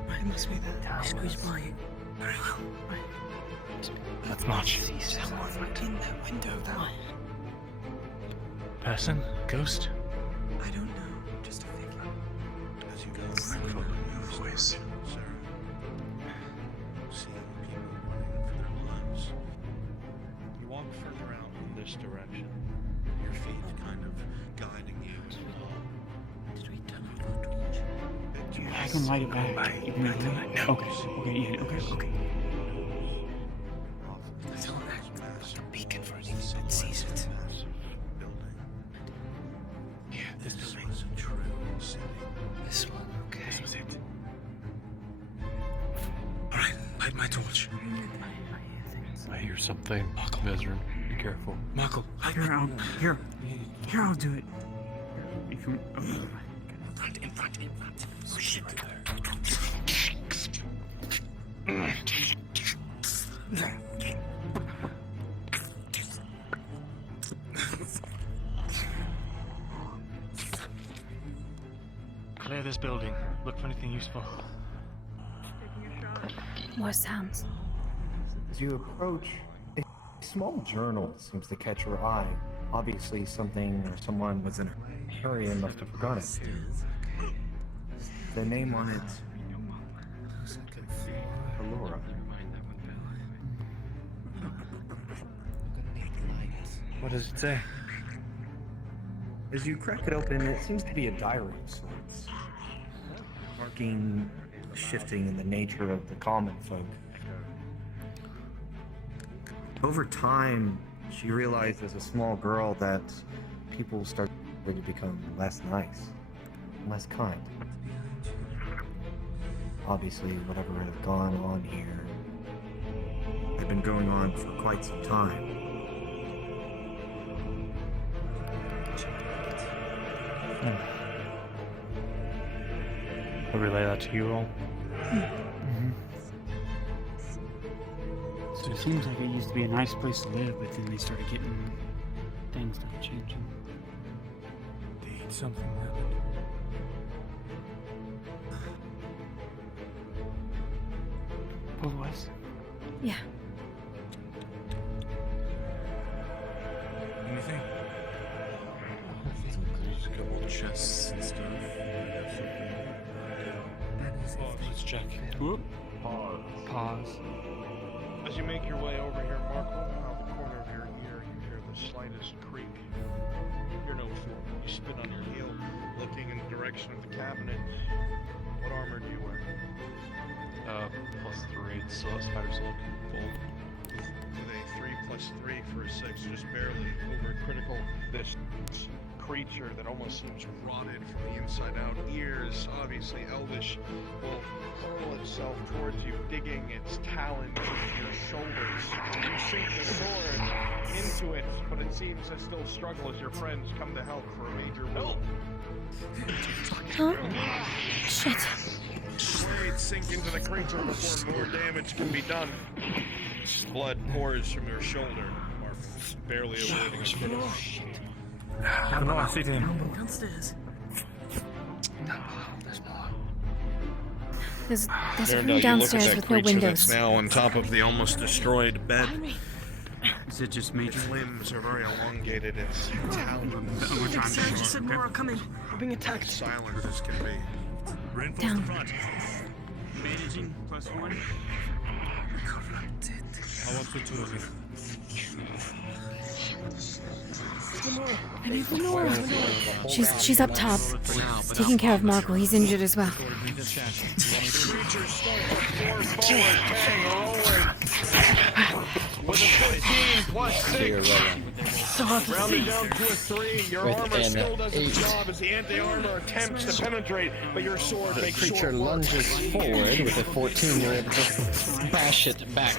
Right, it must be the Squeeze by you. Very well. Right. Let's march. See someone in that window, though. Person? Ghost? I don't know. Just a figure. As you go, I follow your voice, Sarah. Seeing people running for their lives. You walk further out in this direction. Your feet kind of guiding you. Did we turn off the torch? I can light it back. Okay. Okay. Let's hold that like a beacon for anyone that sees it. Yeah, this was a true city. This one, okay. This was it. Alright, light my torch. I hear something. Vezran, be careful. Marco, Here, I'll do it. You can, in front. Oh shit. Clear this building. Look for anything useful. More sounds. As you approach, a small journal seems to catch your eye. Obviously, something or someone was in a hurry and must have forgotten it. The name on it, Allura. What does it say? As you crack it open, it seems to be a diary of sorts, marking shifting in the nature of the common folk. Over time, she realized as a small girl that people started to become less nice, less kind. Obviously, whatever had gone on here had been going on for quite some time. I'll relay that to you all. So it seems like it used to be a nice place to live, but then they started things started changing. Indeed, something happened. Both of us? Yeah. Anything? There's a couple chests and stuff. Let's check. Whoop. Pause. As you make your way over here, Marco, out the corner of your ear, you hear the slightest creak. You're no fool. You spin on your heel, looking in the direction of the cabinet. What armor do you wear? +3, so spider silk, full. With a 3+3 for a 6, just barely over critical. This creature that almost seems rotted from the inside out, ears obviously elvish, will hurl itself towards you, digging its talons into your shoulders. You sink the sword into it, but it seems to still struggle as your friends come to help for a major wound. Huh? Shit. Blades sink into the creature before more damage can be done. Blood pours from your shoulder, Marcus, barely avoiding a critical. No, I see him. Downstairs. There's a There, room now you look at downstairs that with no creature windows. that's now on top of the almost destroyed bed. Is it just major? Its limbs are very elongated. Its talons. Big Sarah just said more are coming. We're being attacked. Silent as can be. Down. Managing +1. I want the two of you. I need Lenora. She's up top, taking care of Marco. He's injured as well. With a 15+6, rounded down to a 3, your armor still does its job as the anti-armor attempts to penetrate, but your sword The makes creature short work. lunges forward with a 14. You're able to bash it back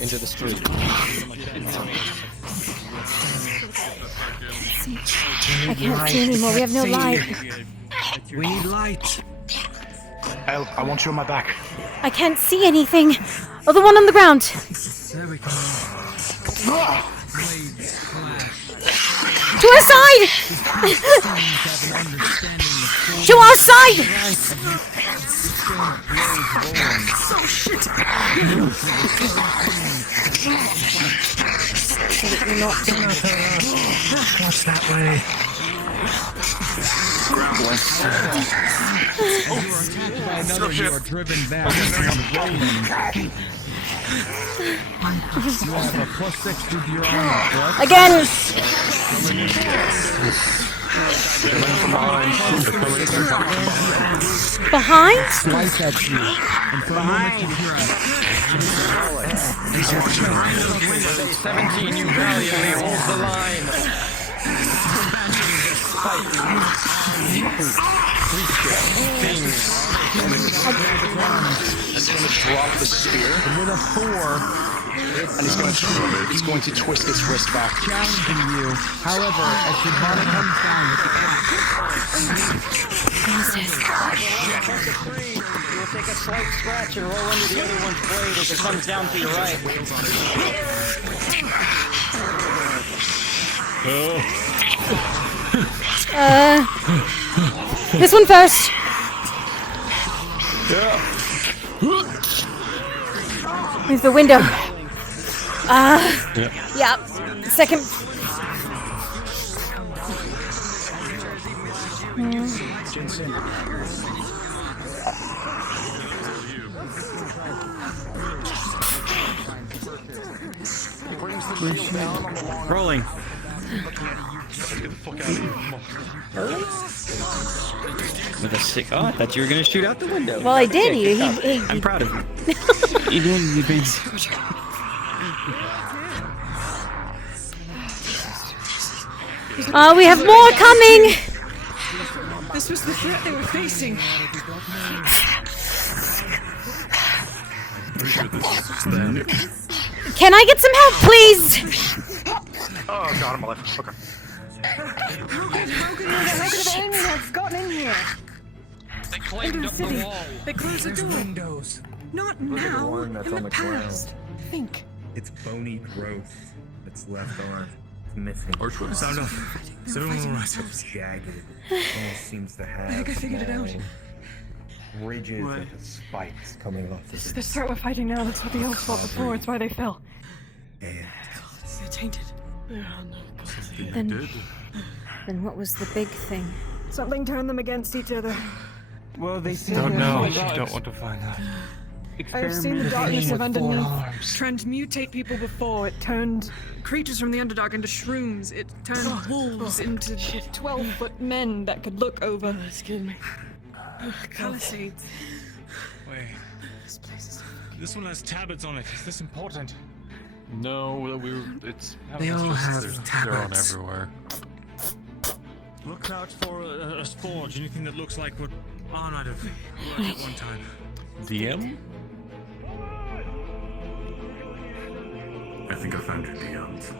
into the street. I can't see anymore. We have no light. We need light. Elle, I want you on my back. I can't see anything. Oh, the one on the ground. There we go. Blades clash. To our side! To our side! So shit! You're not. Watch that way. By another, you are driven back and rolling. You have a +6 to your armor, correct? Again! Behind? Slice at you. And for a moment you hear At 17, you valiantly hold the line. He's going to drop the spear. And with a 4, and he's going to twist his wrist back. Challenging you. However, as Shibata comes down with the You will take a slight scratch and roll under the other one's blade as it comes down to your right. This one first. Move the window. Yeah. Second. Rolling. With a sick. Oh, I thought you were gonna shoot out the window. Well, I did. I'm proud of you. Oh, we have more coming. This was the threat they were facing. Can I get some help, please? Oh god, I'm alive. Okay. How could the enemy have gotten in here? They climbed up the wall. They closed the door. Windows. Not Look at the now. one that's In on the the ground. past. Think. It's bony growth. Its left arm. It's missing. Sound off. Is everyone alright? It's jagged. Almost seems to have I think I figured it out. small ridges like the spikes coming off of it. This threat we're fighting now, that's what the elves fought before. It's why they fell. And They're tainted. Then what was the big thing? Something turned them against each other. Well, they said Don't know. their I lives. don't want to find out. I've seen the Experiment darkness of with underneath forearms. transmutate people before. It turned creatures from the Underdark into shrooms. It turned wolves into 12-foot men that could look over. Excuse me. Palisades. Wait. This one has tablets on it. Is this important? No, it's. They all have They're on tablets. everywhere. Look out for a forge. Anything that looks like what Arnold have worked at one time. DM? I think I found your DMs.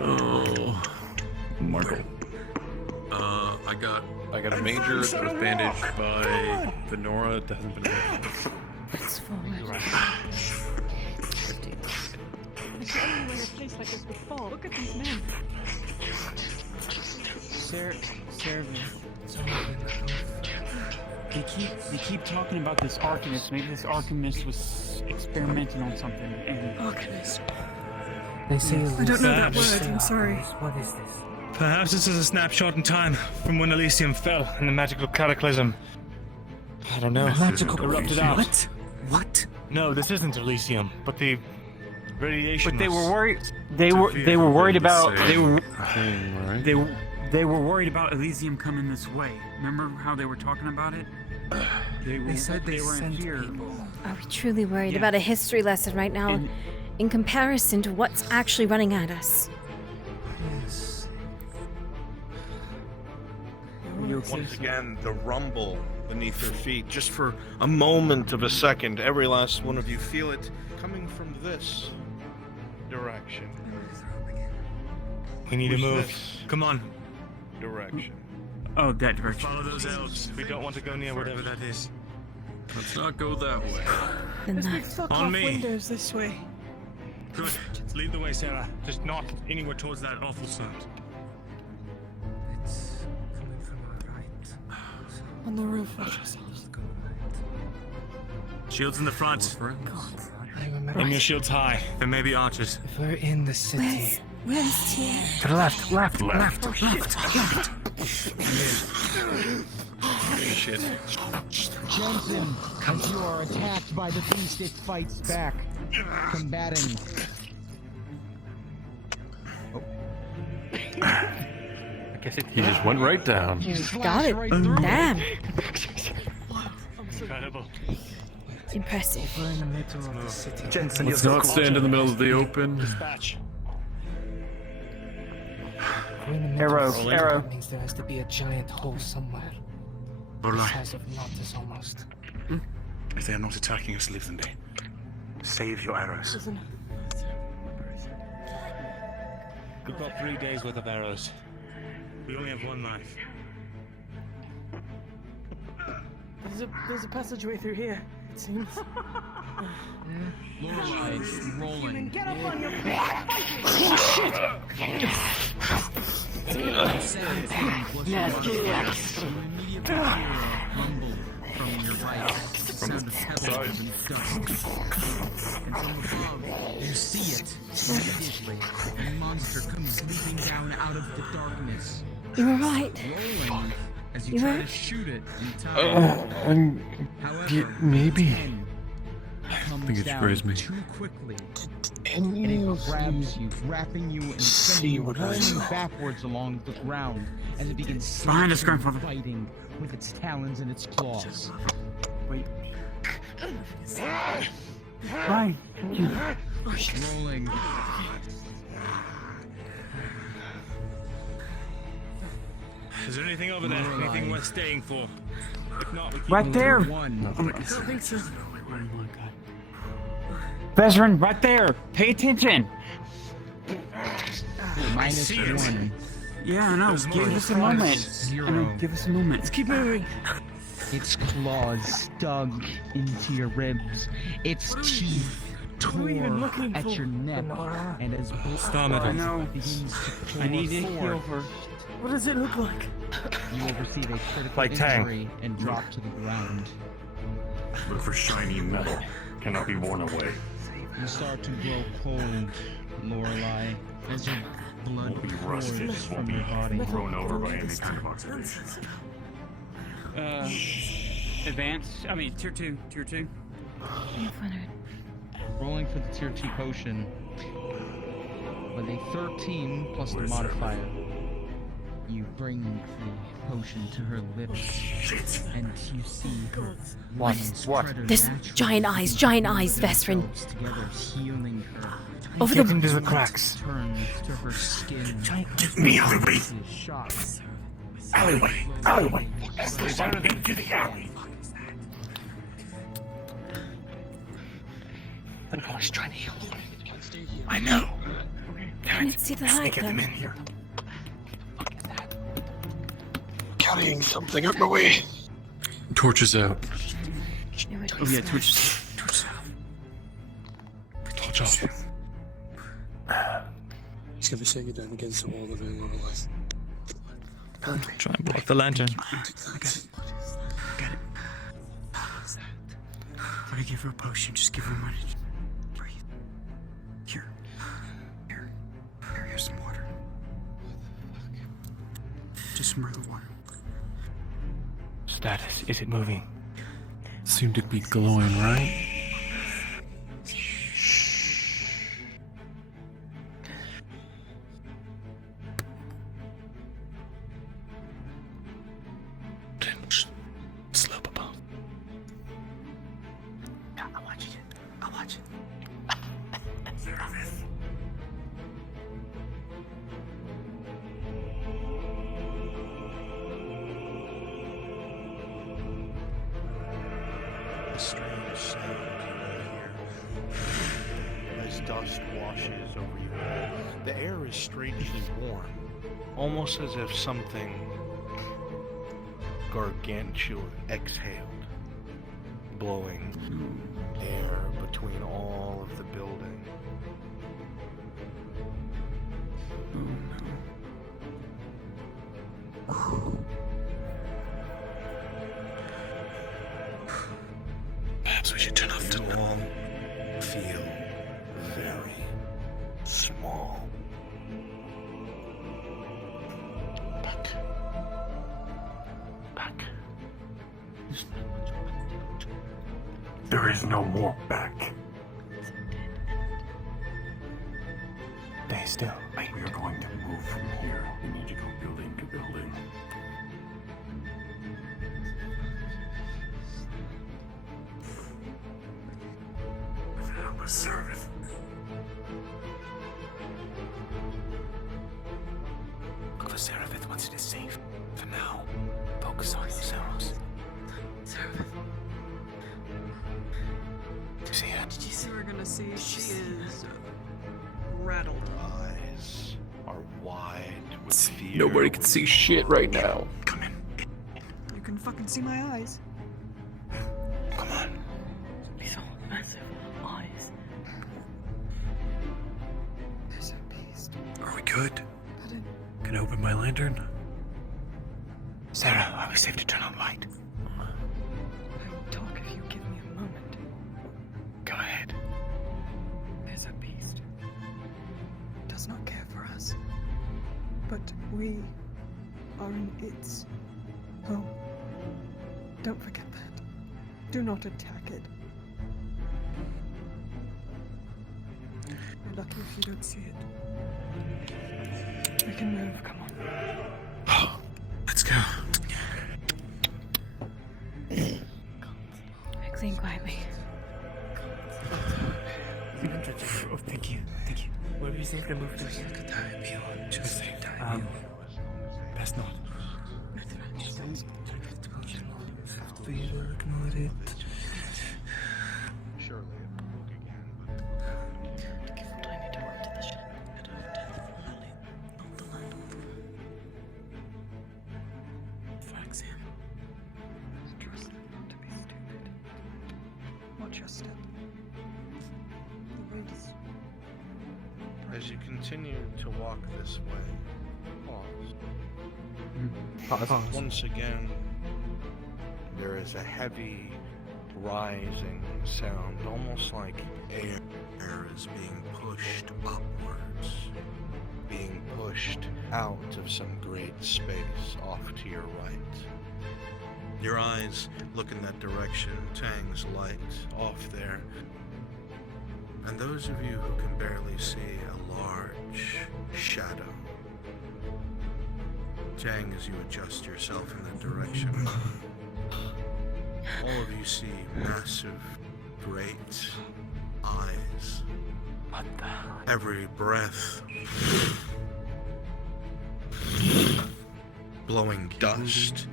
Oh. Marco. I got a major that was bandaged by Venora that hasn't been bandaged. It's forward. I can't remember a place like this before. Look at these men. They keep talking about this Arcanist. Maybe this Arcanist was experimenting on something. And Arcanist. They say I don't know that word. I'm sorry. What is this? Perhaps this is a snapshot in time from when Elysium fell in the magical cataclysm. I don't know. Magical Erupted out. What? No, this isn't Elysium, but the radiation. but they was were worried. They were worried about. Right? They were worried about Elysium coming this way. Remember how they were talking about it? They said they were in sent fear. people. Are we truly worried Yeah. about a history lesson right now And- in comparison to what's actually running at us? Yes. Once again, the rumble beneath their feet, just for a moment of a second. Every last one of you feel it coming from this direction. We need to Who's move. this Come on. direction. Oh, that direction. Follow those elves. We don't want to go near whatever that is. Let's not go that way. Then There's big that. fuck On off me. windows this way. Good. Lead the way, Sarah. Just not anywhere towards that awful sound. It's coming from our right. On the roof. Watch yourselves. Shields in the front. I remember Aim your shields high. There may be archers. If we're in the city. Where's Tyr? To the left, left. Shit. Jensen, as you are attacked by the beast, it fights back, combating. I guess he just went right down. Got it. Damn. Incredible. Impressive. We're in the middle of the city. Jensen, Let's not stand in the middle of the open. Dispatch. We're in the middle Arrow, of the city. arrow. That means there has to be a giant hole somewhere. The size of Nautis almost. If they are not attacking us, leave them be. Save your arrows. We've got 3 days worth of arrows. We only have 1 life. There's a passageway through here, it seems. Lorelai, rolling. Get up on your Rumble from your right. Sound of pebbles and dust. And from above, you see it immediately. A monster comes leaping down out of the darkness. You were right. Rolling as you You try were- to shoot it in time. However, maybe. I think it scares me. too quickly. And it grabs you, wrapping you and sending you rolling backwards along the ground as it begins Behind us, slashing, grandfather. fighting with its talons and its claws. Wait. Right. Rolling. Is there anything over there? Anything worth staying for? If not, we keep Right moving. there. One. Oh my god. Veteran, right there. Pay attention. Minus one. Yeah, I know. Give us a moment. I know. Give us a moment. Let's keep moving. Its claws dug into your ribs. Its teeth tore even looking at for your neck. Benara. And as Storm it. I know. blood begins to pour I need to heal forth, first. What does it look like? you will receive a critical Like Tang. injury and drop to the ground. Look for shiny metal. Cannot be worn away. You start to grow cold, Lorelai, as your blood Won't be pours rusted. from Won't be your body. thrown over by any kind of oxidation. Advanced. I mean, tier 2. Tier 2. Rolling for the tier 2 potion with a 13 plus the modifier. You bring the potion to her lips, and you see her lungs spread There's naturally giant eyes, Vestrin. together, healing her. Over Get the- into the cracks. Turns to her skin. Give me alleyway. Shot. Alleyway. Alleyway. Into the alley. I'm always trying to heal. I know. I didn't see the light, Get them though. in here. Carrying something out my way. Torches out. Oh yeah, Twitch. Torch off. He's gonna shake it down against the wall that I normalize. Try and block the lantern. Let me give her a potion. Just give her a minute. Breathe. Here. Here's some water. Just some regular water. Status. Is it moving? Seemed to be glowing, right? Slow, Papa. Yeah, I'll watch it. I'll watch it. A strange sound you hear as dust washes over your head. The air is strangely warm, almost as if something gargantuan exhaled, blowing air between all of the building. Perhaps we should turn off the You all feel very small. Back. There is no more back. Stay still. Wait. We are going to move from here. We need to go building to building. Help us serve it. Look for Seraph once it is safe. For now, focus on yourselves. Seraph. See her? Did you see we're gonna see? She is rattled. Eyes are wide with fear. Nobody can see shit right now. Come in. You can fucking see my eyes. Come on. These are massive eyes. There's a beast. Are we good? Pardon? Can I open my lantern? Sarah, are we safe to turn on light? I will talk if you give me a moment. Go ahead. There's a beast. Does not care for us. But we are in its home. Don't forget that. Do not attack it. You're lucky if you don't see it. We can move, come on. Let's go. Maxine, quietly. Oh, thank you. Thank you. Where do you think they moved us? Just best not. Please work, not it. Surely it will look again, Give them time to work to the shadow of death, only not the land. Flags him. Trust them not to be stupid. Watch your step. The raid is As you continue to walk this way, pause. Once again, there is a heavy, rising sound, almost like air is being pushed upwards, being pushed out of some great space off to your right. Your eyes look in that direction, Tang's light off there. And those of you who can barely see a large shadow. Tang, as you adjust yourself in that direction, all of you see massive, great eyes. What the hell? Every breath blowing dust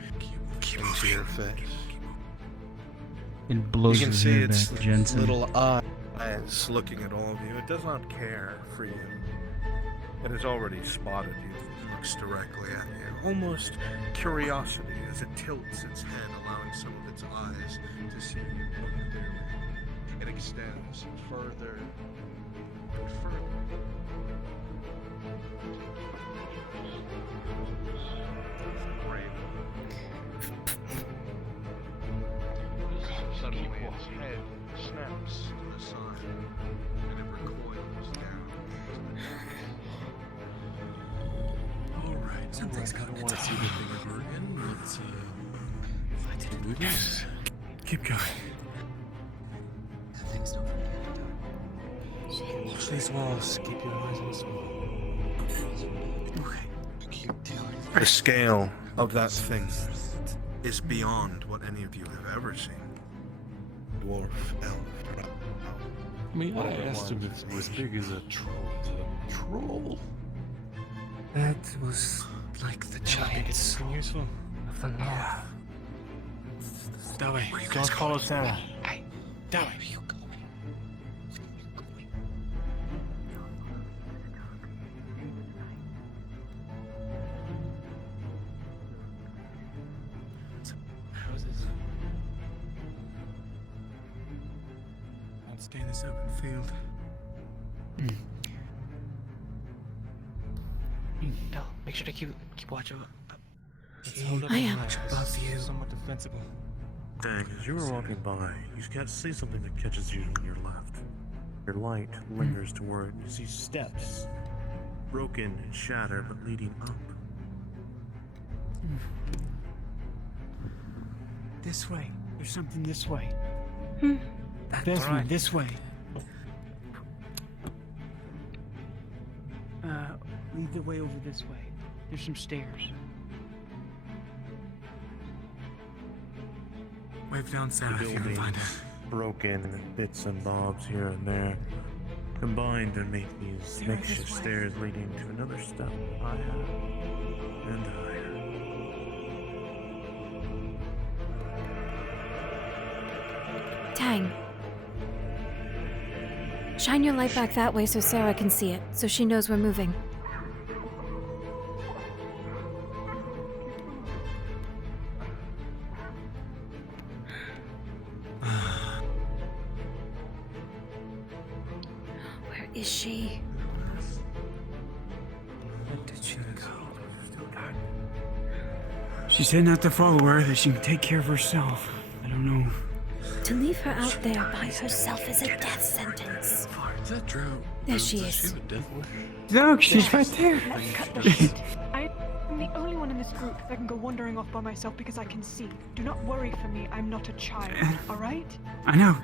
into your face. It blows You can his see hair its back, Jensen. little eyes looking at all of you. It does not care for you. It has already spotted you. It looks directly at you. Almost curiosity as it tilts its head, allowing some of its eyes to see you more clearly. It extends further and further. Suddenly its head snaps to the side and it recoils down. Alright, Something's I don't want to see the thing ever again. Let's do this. Keep going. Nothing's not from the Watch these walls. Keep your eyes on the small. Okay. The scale of that thing is beyond what any of you have ever seen. Dwarf, elf, I mean, I asked him if it was big as a troll. Is it a troll? That was like the giants Useful. of the north. Dawi, don't follow Sarah. Hey, Dawi. where are you going? Houses. I'd stay in this open field. No, make sure to keep watch over. Let's hold up I the am. line. Above you. Somewhat defensible. Dang, as you were walking by, you can't see something that catches you to your left. Your light lingers toward. You see steps, broken and shattered, but leading up. This way. There's something this way. Hmm. Desmond, this way. Lead the way over this way. There's some stairs. Wave down south if you can find it. Broken in bits and bobs here and there, combined to make these makeshift stairs leading to another step higher and higher. Tang. Shine your light back that way so Sarah can see it, so she knows we're moving. Where is she? Where did she go? She said not to follow her, that she can take care of herself. I don't know. To leave her out there by herself is a death sentence. Is that true? There she is. Look, she's right there. Let's cut the shit. I'm the only one in this group that can go wandering off by myself because I can see. Do not worry for me. I'm not a child. All right? I know.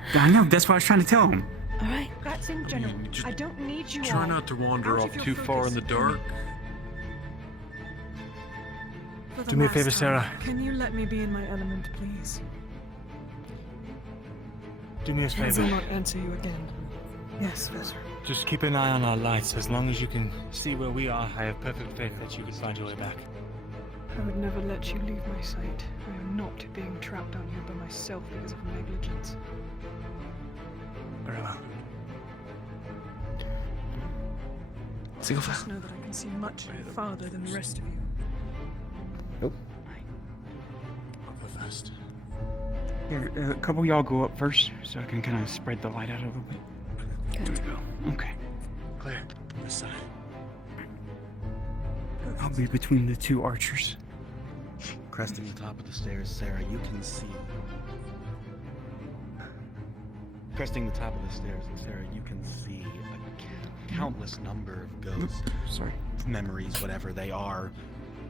That's what I was trying to tell him. All right. That's in general. I don't need you Try all not to wander out off of your too far in the focus. dark. For the Do me a last favor, time, Sarah. Can you let me be in my element, please? Do me a I favor. will not answer you again. Yes, Vezra. Just keep an eye on our lights. As long as you can see where we are, I have perfect faith that you can find your way back. I would never let you leave my sight. I am not being trapped down here by myself because of negligence. Very well. Just know that I can see much farther than the rest of you. Nope. I'll go first. Here, a couple of y'all go up first, so I can kind of spread the light out a little bit. There we go. Okay. Clear. This side. I'll be between the two archers. Cresting the top of the stairs, Sarah, you can see. Cresting the top of the stairs, Sarah, you can see a countless number of ghosts. Sorry. Memories, whatever they are,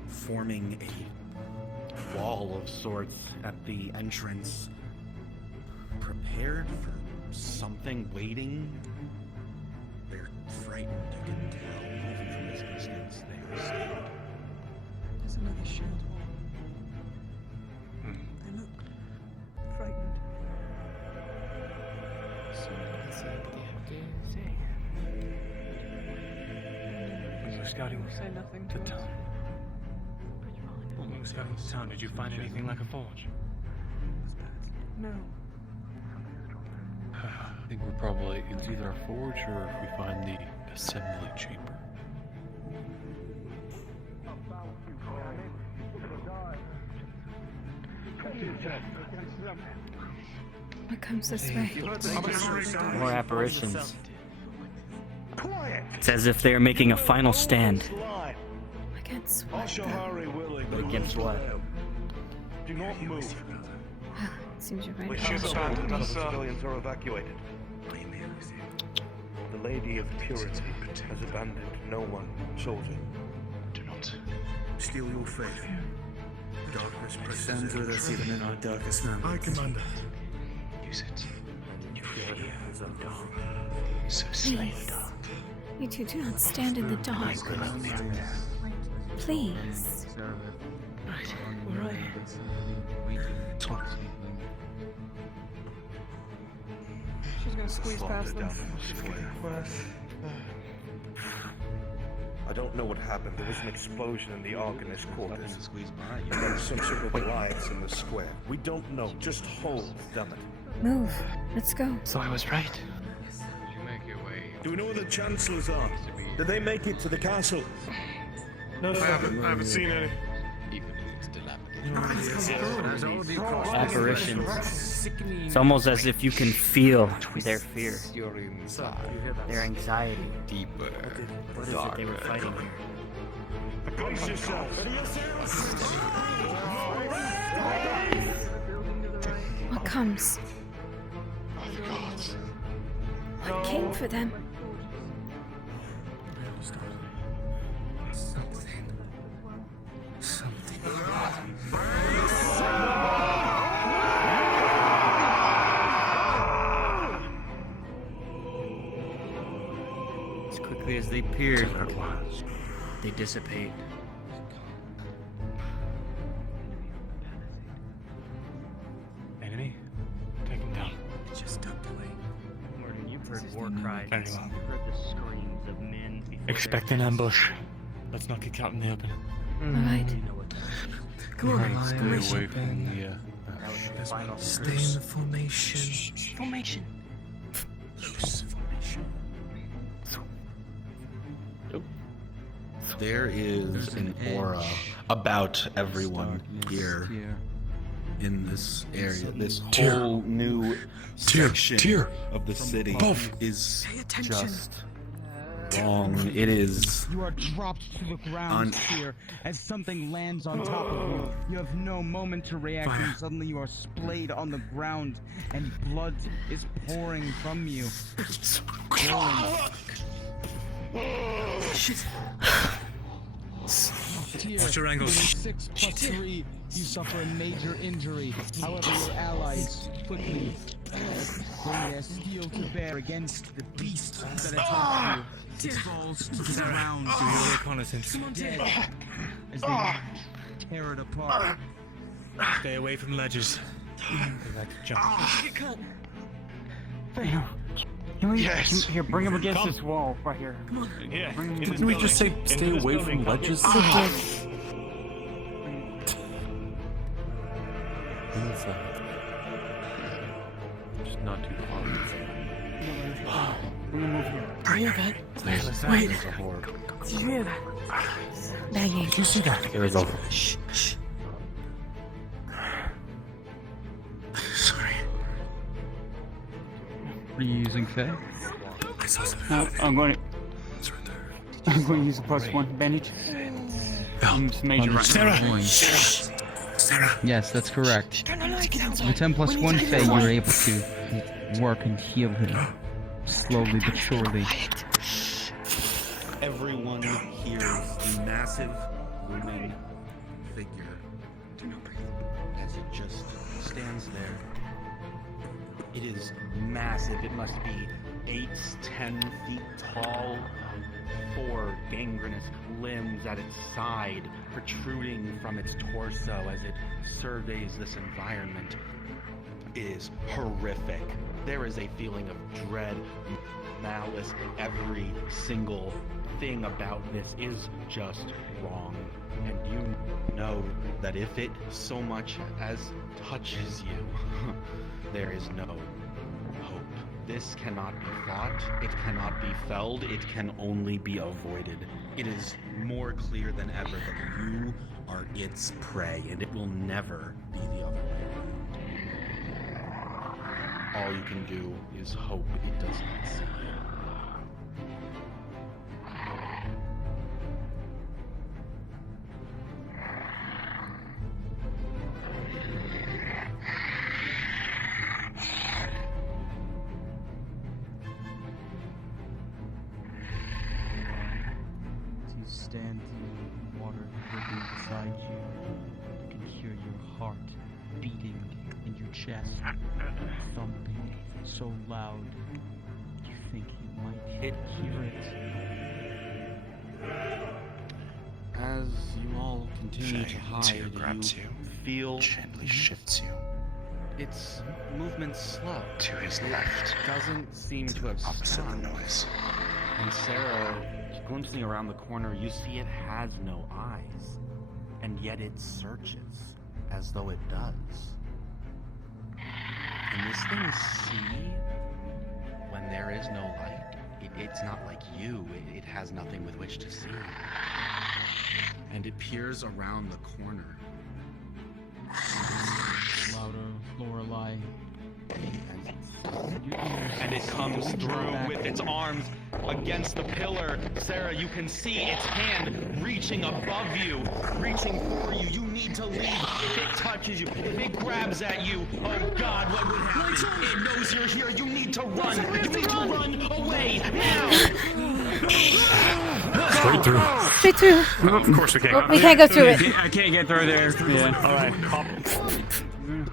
forming a wall of sorts at the entrance. Prepared for something waiting. They're frightened, you can tell, even from this distance. They are scared. There's another shield wall. They look frightened. When you were scouting Say nothing the to town. us. When you were scouting the town, did you find anything like a forge? No. I think we're probably, it's either a forge or if we find the assembly chamber. What comes this way? More apparitions. It's as if they are making a final stand. Against what? But against what? Do not move. Seems you're right. We about should that. abandon us. Civilians are evacuated. The Lady of Purity has abandoned no one, soldier. Do not steal your faith. Darkness Stands with us even in our darkest moments. I command it. Use it. Please. You two do not stand in the dark. Please. All right. She's gonna squeeze past them. I don't know what happened. There was an explosion in the Arcanist quarters. Nothing to squeeze by. There was some sort of alliance in the square. We don't know. Just hold, damn it. Move. Let's go. So I was right. Do we know where the chancellors are? Did they make it to the castle? No, I haven't seen any. Apparitions. It's almost as if you can feel their fear, their anxiety. Deeper. What is it they were fighting here? Brace yourself. What comes? What came for them? As quickly as they appeared, they dissipate. Enemy? Take him down. Just ducked away. Morgan, you've heard war cries. Very well. You've heard the screams of men before Expect an ambush. Let's not get caught in the open. Alright. Come on, Stay away from the Stay in the formation. Formation. Loose formation. There is an aura about everyone here in this area. This whole new section of the city is just wrong. It is. You are dropped to the ground here as something lands on top of you. You have no moment to react, and suddenly you are splayed on the ground, and blood is pouring from you. Shit. Watch your angles. 6 plus 3, you suffer a major injury. However, your allies quickly bring their steel to bear against the beast that attacks you. It falls to the ground. Do your reconnaissance. Dead as they tear it apart. Stay away from ledges. They like to jump. Can we here bring him against this wall right here? Come on. Yeah. Didn't we just say stay away from ledges? Just not too far. Bring him over here. Bring him back. Wait. Did you hear that? Banging. Did you see that? It was over. Shh. Sorry. Are you using Faye? I saw something. No, I'm going to use a +1 bandage. Major. Sarah! Yes, that's correct. With 10 plus 1 Faye, you're able to work and heal him. Slowly but surely. Everyone hears a massive looming figure as it just stands there. It is massive. It must be 8-10 feet tall. 4 gangrenous limbs at its side, protruding from its torso as it surveys this environment. It is horrific. There is a feeling of dread, malice. Every single thing about this is just wrong. And you know that if it so much as touches you, there is no hope. This cannot be fought, it cannot be felled, it can only be avoided. It is more clear than ever that you are its prey, and it will never be the other way around. All you can do is hope it does not see you. You stand in the water dripping beside you. You can hear your heart beating in your chest, thumping so loud you think you might hear it. As you all continue to hide, grabs you feel gently shifts you. its movement slow. To his left. Doesn't seem to have Opposite stopped. the noise. And Sarah, glimpsing around the corner, you see it has no eyes, and yet it searches as though it does. Can this thing see when there is no light? It's not like you. It has nothing with which to see. And it peers around the corner. Louder, Lorelei. And it comes through with its arms against the pillar. Sarah, you can see its hand reaching above you, reaching for you. You need need to leave. If it touches you, if it grabs at you, oh God, what would happen? It knows you're here. You need to run. You need to run away now. Straight through. Straight through. Of course we can't. Oh, we can't go through it. I can't get through there. Yeah. All right. Pop.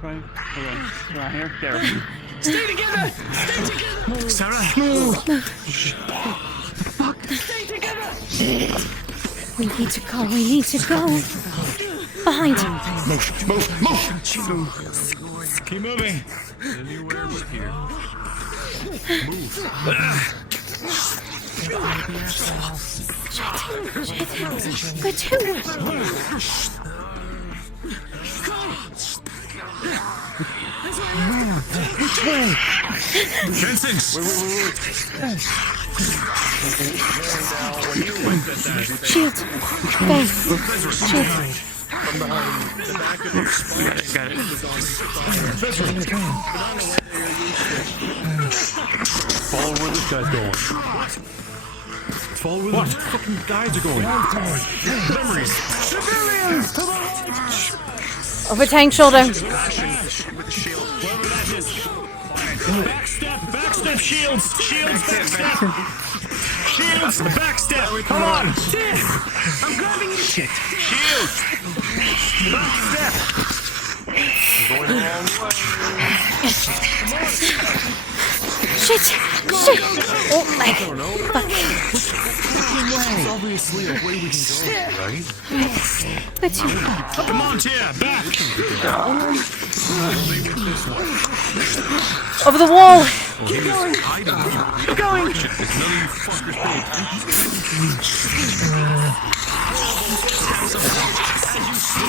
Right here. There. Stay together. Stay together. Sarah. Move. Fuck. Stay together. We need to go. We need to go. Behind him. Move. Keep moving. Anywhere but here. Move. Where to? Which way? Jensen! Shield. Go. Shield. From behind the back of your spine. Got it. Follow where this guy's going. Follow where the fucking guys are going. Memories. Civilians to the right. Over tank shoulder. Backstep, shields, backstep. Shields, backstep, come on. I'm grabbing you. Shit. Shields. Backstep. Going the wrong way. Shit. Oh my. Fuck. There's obviously a way we can go, right? Where to? Come on, Tia, back. Over the wall. Keep going. Keep going. None of you fuckers pay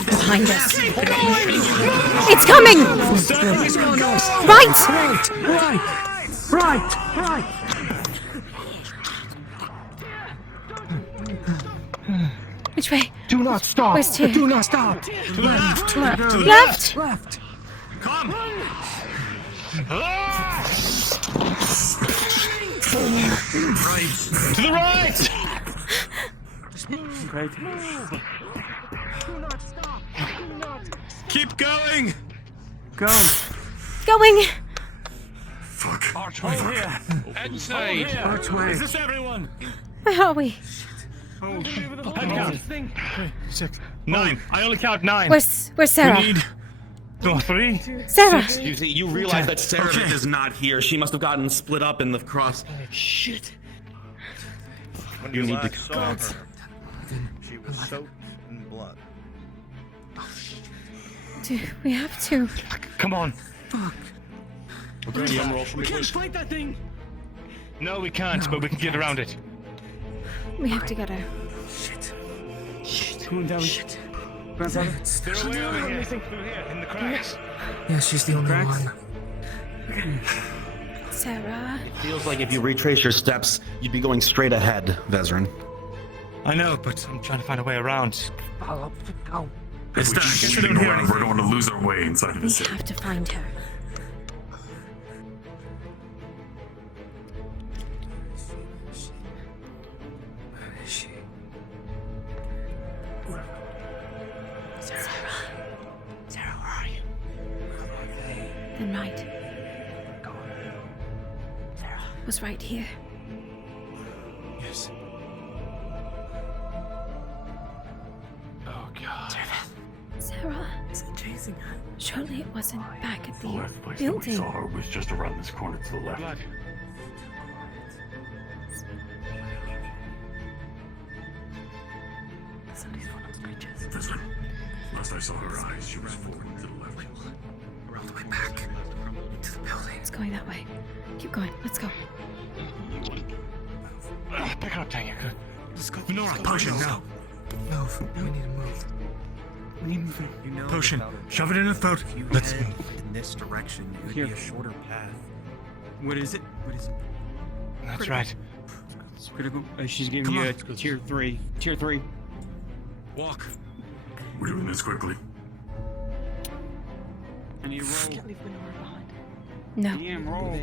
Behind us. It's coming. Right. Which way? Do not stop. Where's Tia? Do not stop. Left. Left. Come. Right. To the right. Great. Keep going. Go. Going. Fuck. Archway here. Inside. Archway. Is this everyone? Where are we? Head count. 6, 9. I only count 9. Where's Sarah? We need 3. Sarah. You realize that Sarah is not here. She must have gotten split up in the cross. Shit. When You you need last to saw go. her, she was soaked in blood. We have to. Come on. Fuck. We can't fight that thing. No, we can't, but we can get around it. We have to get her. Come on, down. Grandfather. They're way over here. Through here, in the cracks. Yeah, she's the only one. Sarah. It feels like if you retrace your steps, you'd be going straight ahead, Vezrin. I know, but I'm trying to find a way around. Follow. Go. It's If we just keep going, we're going to lose our way inside of We the city. have to find her. Sarah, where are you? Then right. Sarah was right here. Yes. Oh God. Sarah. Is it chasing her? Surely it wasn't back at The the last place that we building. saw her was just around this corner to the left. Somebody's one of those creatures. Listen, last I saw her eyes, she was forward to the left. We're all the way back to the building. It's going that way. Keep going. Let's go. Pick it up, Tanya. Let's go. Nora, potion, now. Move. We need to move. We need moving. You know Potion. without a Shove it in the throat. If you Let's head move. in this direction, it would Here. be a shorter path. What is it? What is it? That's right. Critical. She's giving Come you on. a tier 3. Tier 3. Walk. We're doing this quickly. I need a roll. Can't leave Winona behind. No. Damn, roll.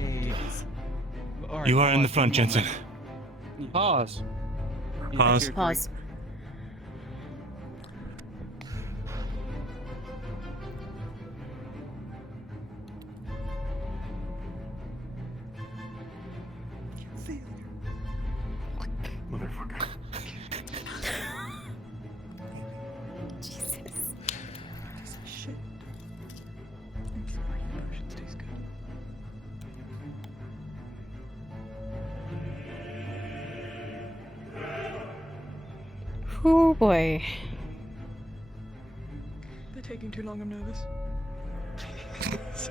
You are in the front, Jensen. Pause. Pause. Pause. Oh boy. They're taking too long, I'm nervous. As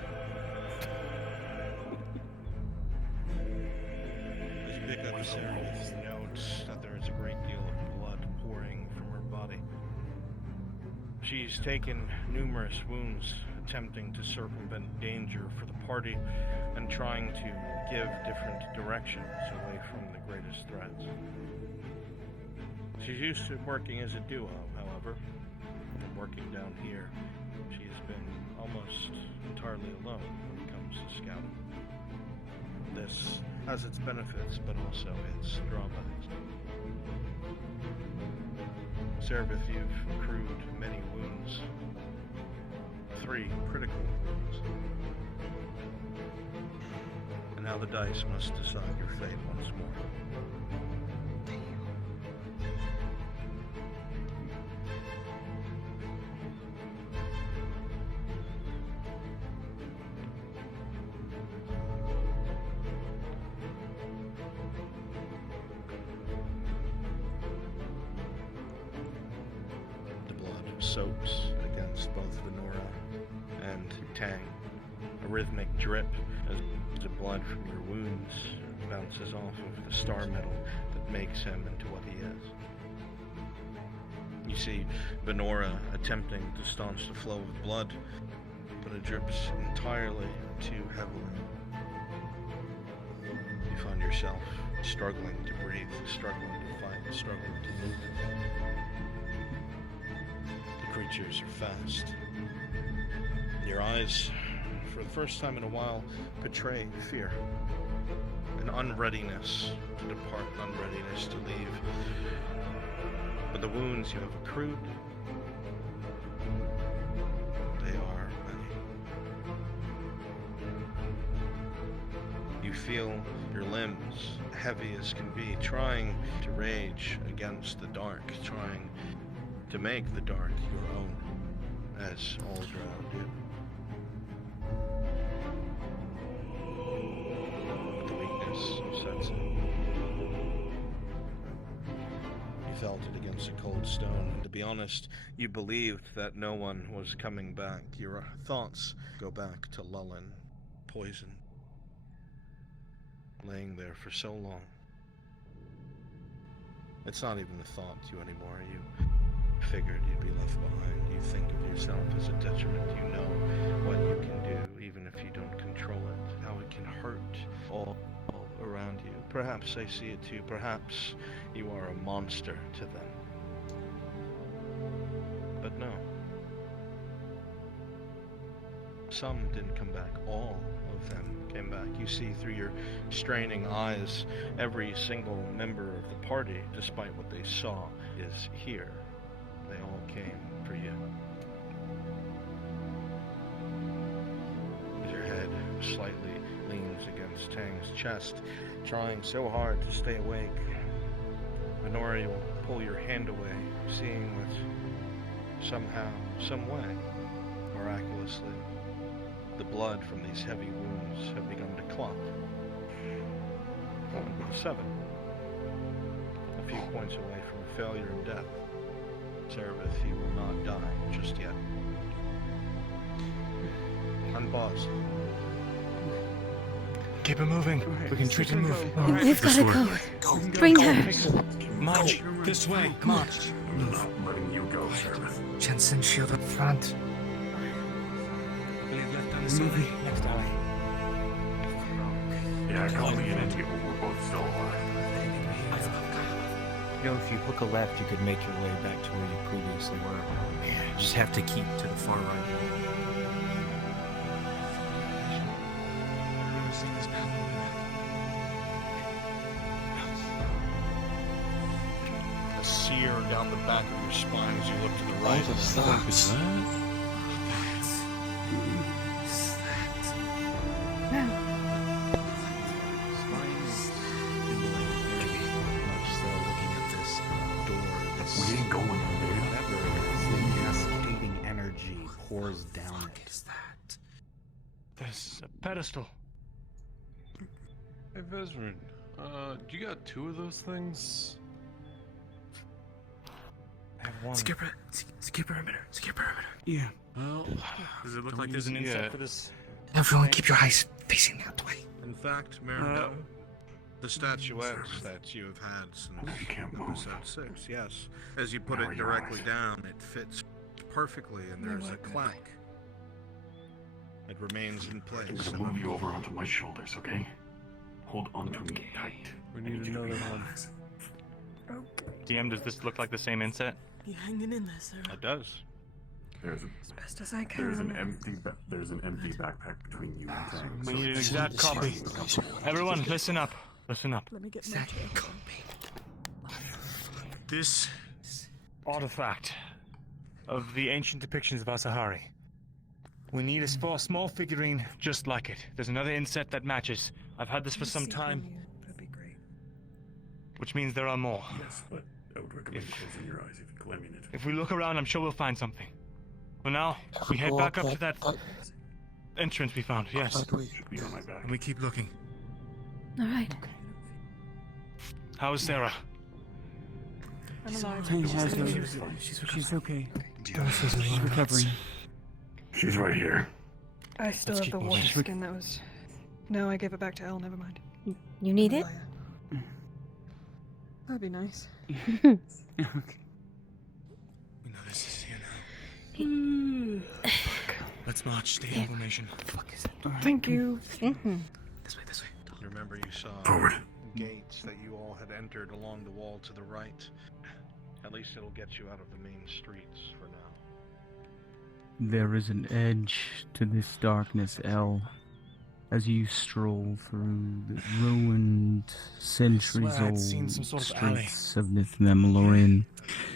you pick up Sarah, you note that there is a great deal of blood pouring from her body. She's taken numerous wounds, attempting to circumvent danger for the party and trying to give different directions away from the greatest threats. She's used to working as a duo, however. From working down here, she has been almost entirely alone when it comes to scouting. This has its benefits, but also its drawbacks. Serapith, you've accrued many wounds. 3 critical wounds. And now the dice must decide your fate once more. Soaks against both Venora and Tang. A rhythmic drip as the blood from your wounds bounces off of the star metal that makes him into what he is. You see Venora attempting to staunch the flow of blood, but it drips entirely too heavily. You find yourself struggling to breathe, struggling to fight, struggling to move. Creatures are fast. Your eyes, for the first time in a while, betray fear. An unreadiness to depart, an unreadiness to leave. But the wounds you have accrued, they are many. You feel your limbs heavy as can be, trying to rage against the dark, trying to make the dark your own, as all drow do. But the weakness sets in. You felt it against a cold stone, and to be honest, you believed that no one was coming back. Your thoughts go back to Lullin, poisoned, laying there for so long. It's not even a thought to you anymore. You figured you'd be left behind. You think of yourself as a detriment. You know what you can do, even if you don't control it, how it can hurt all around you. Perhaps they see it too. Perhaps you are a monster to them. But no. Some didn't come back. All of them came back. You see through your straining eyes, every single member of the party, despite what they saw, is here. They all came for you. As your head slightly leans against Tang's chest, trying so hard to stay awake, Venora will pull your hand away, seeing that somehow, some way, miraculously, the blood from these heavy wounds have begun to clot. 7. A few points away from a failure and death. Serapith, he will not die just yet. Unpause. Keep him moving. We can treat him move. We've got to go. Bring her. March. This way. March. I'm not letting you go, Serapith. Jensen, shield up front. Movie. Next alley. Yeah, call me in and people were both still alive. You know, if you hook a left, you could make your way back to where you previously were. You just have to keep to the far right. I've never seen this path A sear down the back of your spine as you look to the right. What the fuck is that? We ain't going in there. Whatever it is, the cascading energy pours down it. What is that? There's a pedestal. Hey, Vezrin, you got 2 of those things? Secure perimeter. Secure perimeter. Yeah. Well, does it look like there's an inset for this? Everyone, keep your eyes facing that way. In fact, Mirabelle, the statuettes that you have had since episode 6, yes. As you put it directly down, it fits perfectly, and there's a clank. It remains in place. I'm gonna move you over onto my shoulders, okay? Hold on to me tight. We need another one. DM, does this look like the same inset? You hanging in there, Sarah? It does. There's As best as I can. there's an empty backpack between you and Zach. We need an exact copy. Everyone, listen up. Listen up. Let me get my This artifact of the ancient depictions of Asahari. We need a small figurine just like it. There's another inset that matches. I've had this for some time. That'd be great. Which means there are more. Yes, but I would recommend closing your eyes if you claiming it. If we look around, I'm sure we'll find something. For now, we head back up to that entrance we found. Yes. Should be on my back. And we keep looking. All right. How is Sarah? I'm alive. She's okay. She's recovering. She's right here. I still have the water skin that was... No, I gave it back to Elle, never mind. You need it? That'd be nice. We know this is here now. Let's march the information. Thank you. This way. Remember, you saw gates that you all had entered along the wall to the right. At least it'll get you out of the main streets for now. There is an edge to this darkness, Elle. As you stroll through the ruined, centuries-old streets of Nithmemlorian,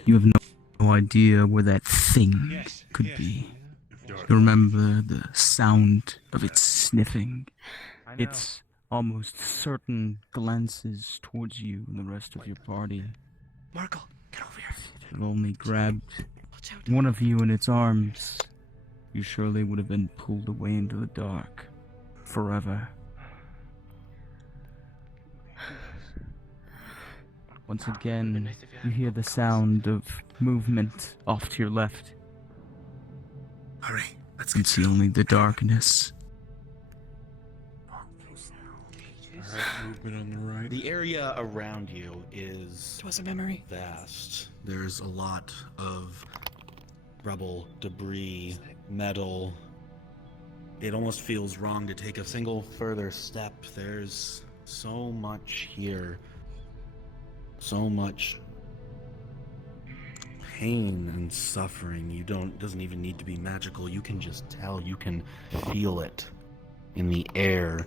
you have no idea where that thing could be. You remember the sound of its sniffing, its almost certain glances towards you and the rest of your party. Markle, get over here. If it only grabbed one of you in its arms, you surely would have been pulled away into the dark. Forever. Once again, you hear the sound of movement off to your left. Hurry, let's You see only the darkness. Movement on the right. The area around you is It was a memory. vast. There's a lot of rubble, debris, metal. It almost feels wrong to take a single further step. There's so much here. So much pain and suffering. Doesn't even need to be magical. You can just tell, you can feel it in the air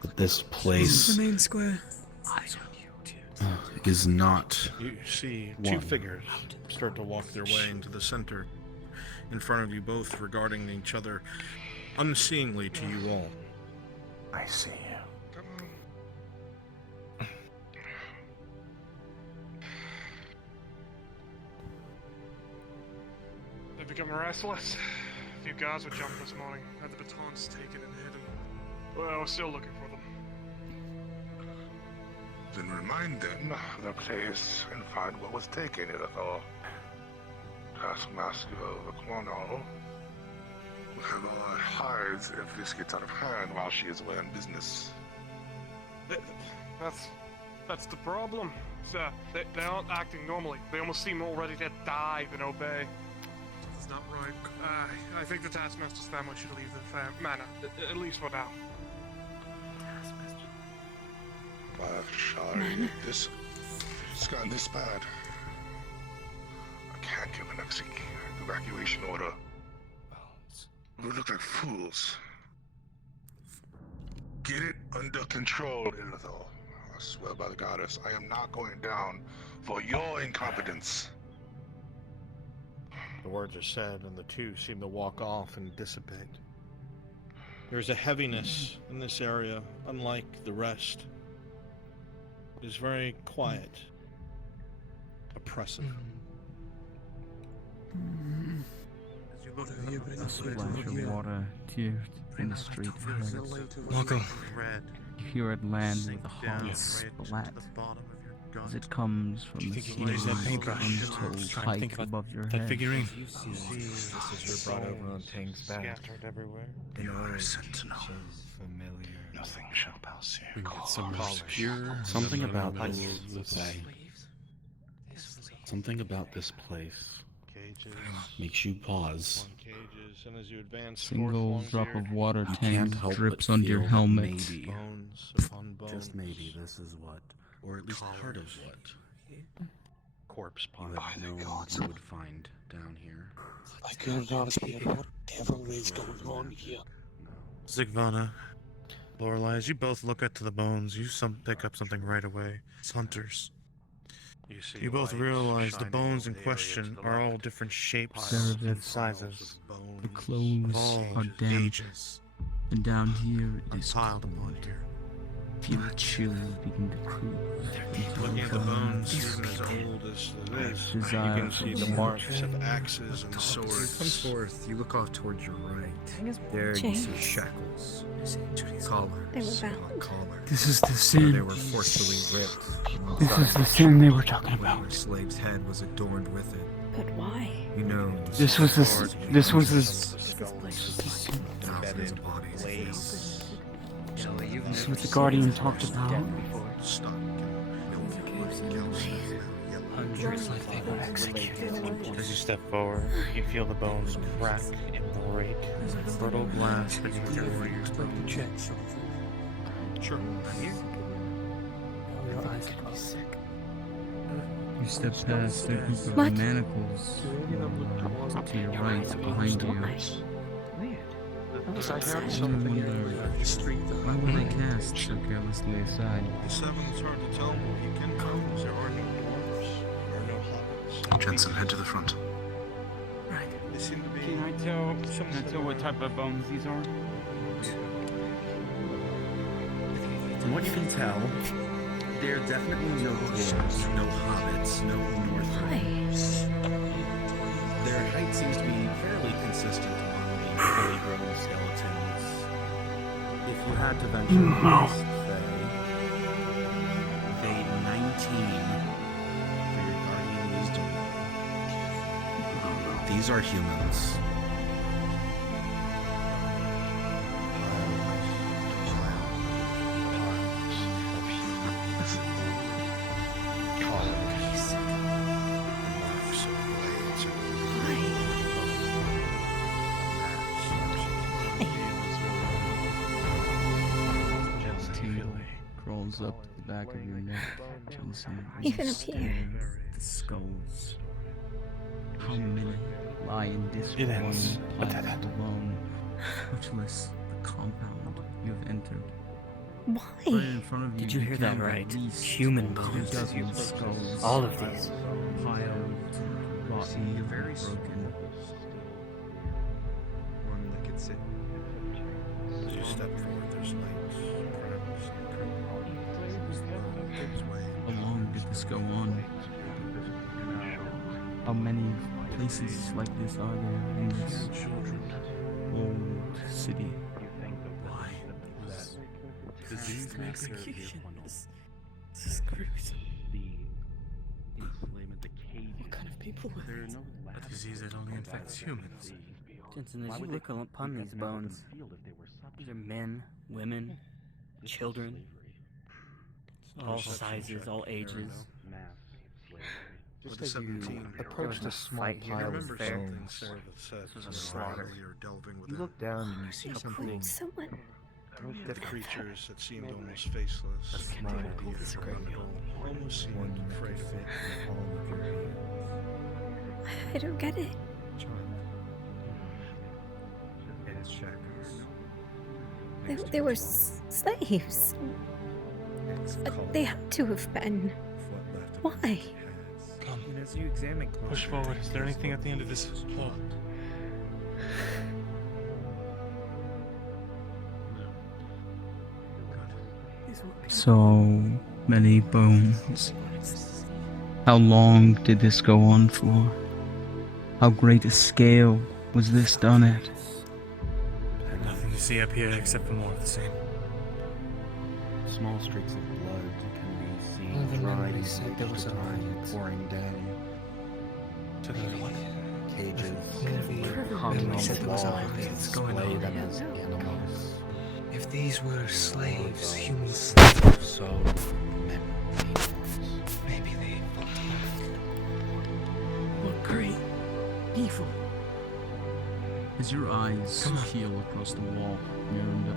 that this place The main square. is not You see two one. figures start to walk their way into the center, in front of you both, regarding each other unseeingly to you all. I see you. They've become restless. A few guards were jumped this morning, had the batons taken and hidden. Well, we're still looking for them. Then remind them of the place and find what was taken, Ilithor. Taskmaster of the Clonal hides if this gets out of hand while she is away on business. That's the problem. Sir, they aren't acting normally. They almost seem more ready to die than obey. That's not right. I think the Taskmaster's family should leave the manor, at least for now. Sorry, this it's gotten this bad. I can't give an evacuation order. We look like fools. Get it under control, Ilithor. I swear by the goddess, I am not going down for your incompetence. The words are said, and the two seem to walk off and dissipate. There's a heaviness in this area, unlike the rest. It is very quiet, oppressive. A splash of water tears in the street. Marco. You hear it land with a hard splat. as it comes from the ceiling until height above your head. Figurine. You see, this was brought over on Tang's back. Scattered everywhere. You are a sentinel. Familiar. Nothing shall pass We you. can get some pure. Something about like this. Something about this place Cages. makes you pause. Cages, and as you advance Single forth drop along of water You tank can't help drips but onto your feel that helmet. Maybe, bones upon bones. just maybe, this is what, or at least part of what, corpse you have known you would find down here. I can't understand whatever is going on here. Zigvana, Lorelei, as you both look at the bones, you pick up something right away. It's hunters. You both realize the bones in question are all different shapes and sizes. The clothes All are damp, ages. and down here it is Piled upon here. feel the chills begin to creep. Looking at the bones, even as old as this, you can see the marks of axes and Come swords. forth, you look off towards your right. There you see shackles, collars upon collars. This is the Where sin. they were forcefully ripped. This is the sin they were talking about. Your slave's head was adorned with it. But why? You know, This was the. This was the. thousands of bodies. This is what the Guardian talked about. Hundreds like they were executed. As you step forward, you feel the bones crack and break. Brittle glass beneath your warrior's bone. Sure. Your eyes can be sick. You step past the group of What? manacles to your right behind you. Because I heard You something wonder, in the street. why were they cast so carelessly aside? The seven is hard to tell what you can know. There are no dwarves. There are no hobbits. Jensen, head to the front. Right. They seem to be. Can I tell what type of bones these are? From what you can tell, there are definitely no dwarves, no hobbits, no Northrenders. Their height seems to be fairly consistent among the fully grown skeletons. If you had to venture a guess, they'd 19 for your guardian wisdom. These are humans. Crawls up to the back of your neck. Jensen, Even up here. The skulls. How many lie in this It one ends with pile that. alone, muchless the compound you've entered. Why? Right in front of you, Did you hear that count at right? least Human 2 bones. dozen skulls. All of these. Piled, rotten, You're very broken. One that could sit. As you step forward, there's lights. Perhaps How long did this go on? How many places like this are there in this old city? Why? Disease makes her Executions. This is gruesome. What kind of people were these? A disease that only infects humans. Jensen, as you look upon these bones, these are men, women, children, all sizes, all ages. Just as you approached a small fight here. pile of remember something bones. Sarah that said This was a that slaughter. you're delving with You look down and you see They something killed someone. the creatures that seemed almost faceless, smile almost seemed one that afraid could of fit it. in the palm of your hand. I don't get it. It is shackles. They were slaves. They had to have been. Why? Come. And as you examine closer, Push forward. Is there anything at the end of this hall? So many bones. How long did this go on for? How great a scale was this done at? Nothing to see up here except for more of the same. Small streaks of blood can be seen dry stone pouring down to the cages hung on the wall displayed them as animals. If these were slaves, human slaves, So many maybe they fought back. What great evil. As your eyes peel across the wall, Miranda,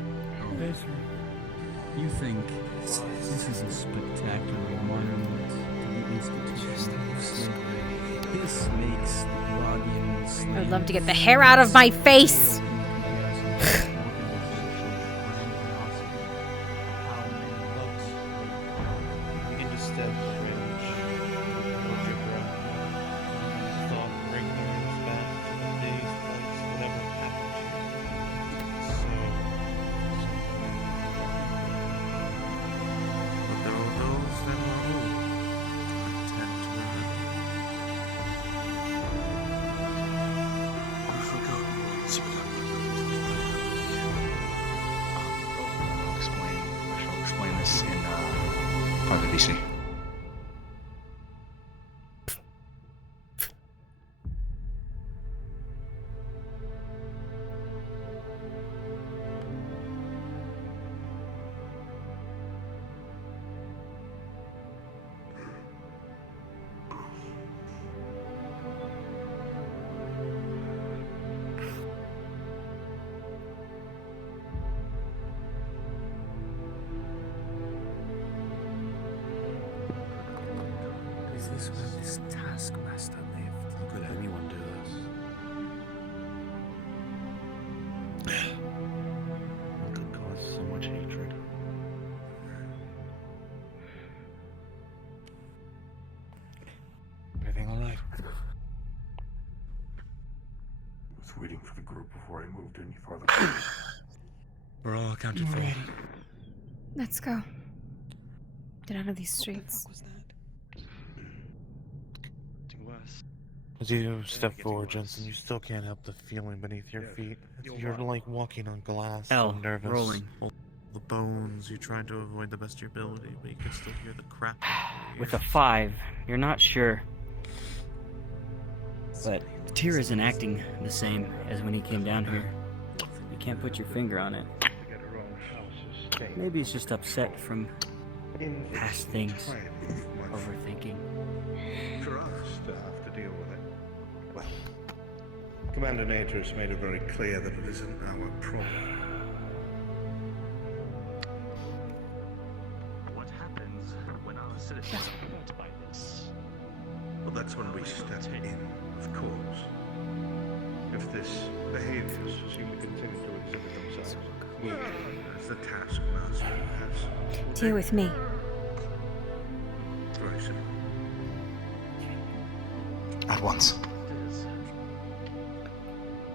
you think this is a spectacular monument to the institution of slavery. This makes the Guardians. I would love to get the hair out of my face. But there are those that were old, content to remember. We've forgotten once, but I shall explain this in private VC. Is this where this taskmaster lived? How could anyone do this? What could cause so much hatred? Everything alright? I was waiting for the group before I moved any farther. We're all accounted for. Let's go. Get out of these streets. As you step forward, Jensen, you still can't help the feeling beneath your feet. You're like walking on glass. L, so nervous. rolling. The bones, you're trying to avoid the best of your ability, but you can still hear the crap. With a 5, you're not sure. But Tyr isn't acting the same as when he came down here. You can't put your finger on it. Maybe he's just upset from past things. Overthinking. For us to have to deal with it. Well, Commander Nature has made it very clear that it isn't our problem. What happens when our citizens are hurt by this? Well, that's when we step in, of course. If this behaviors seem to continue to exhibit themselves, we, as the taskmaster, has Deal with me. very simple. At once.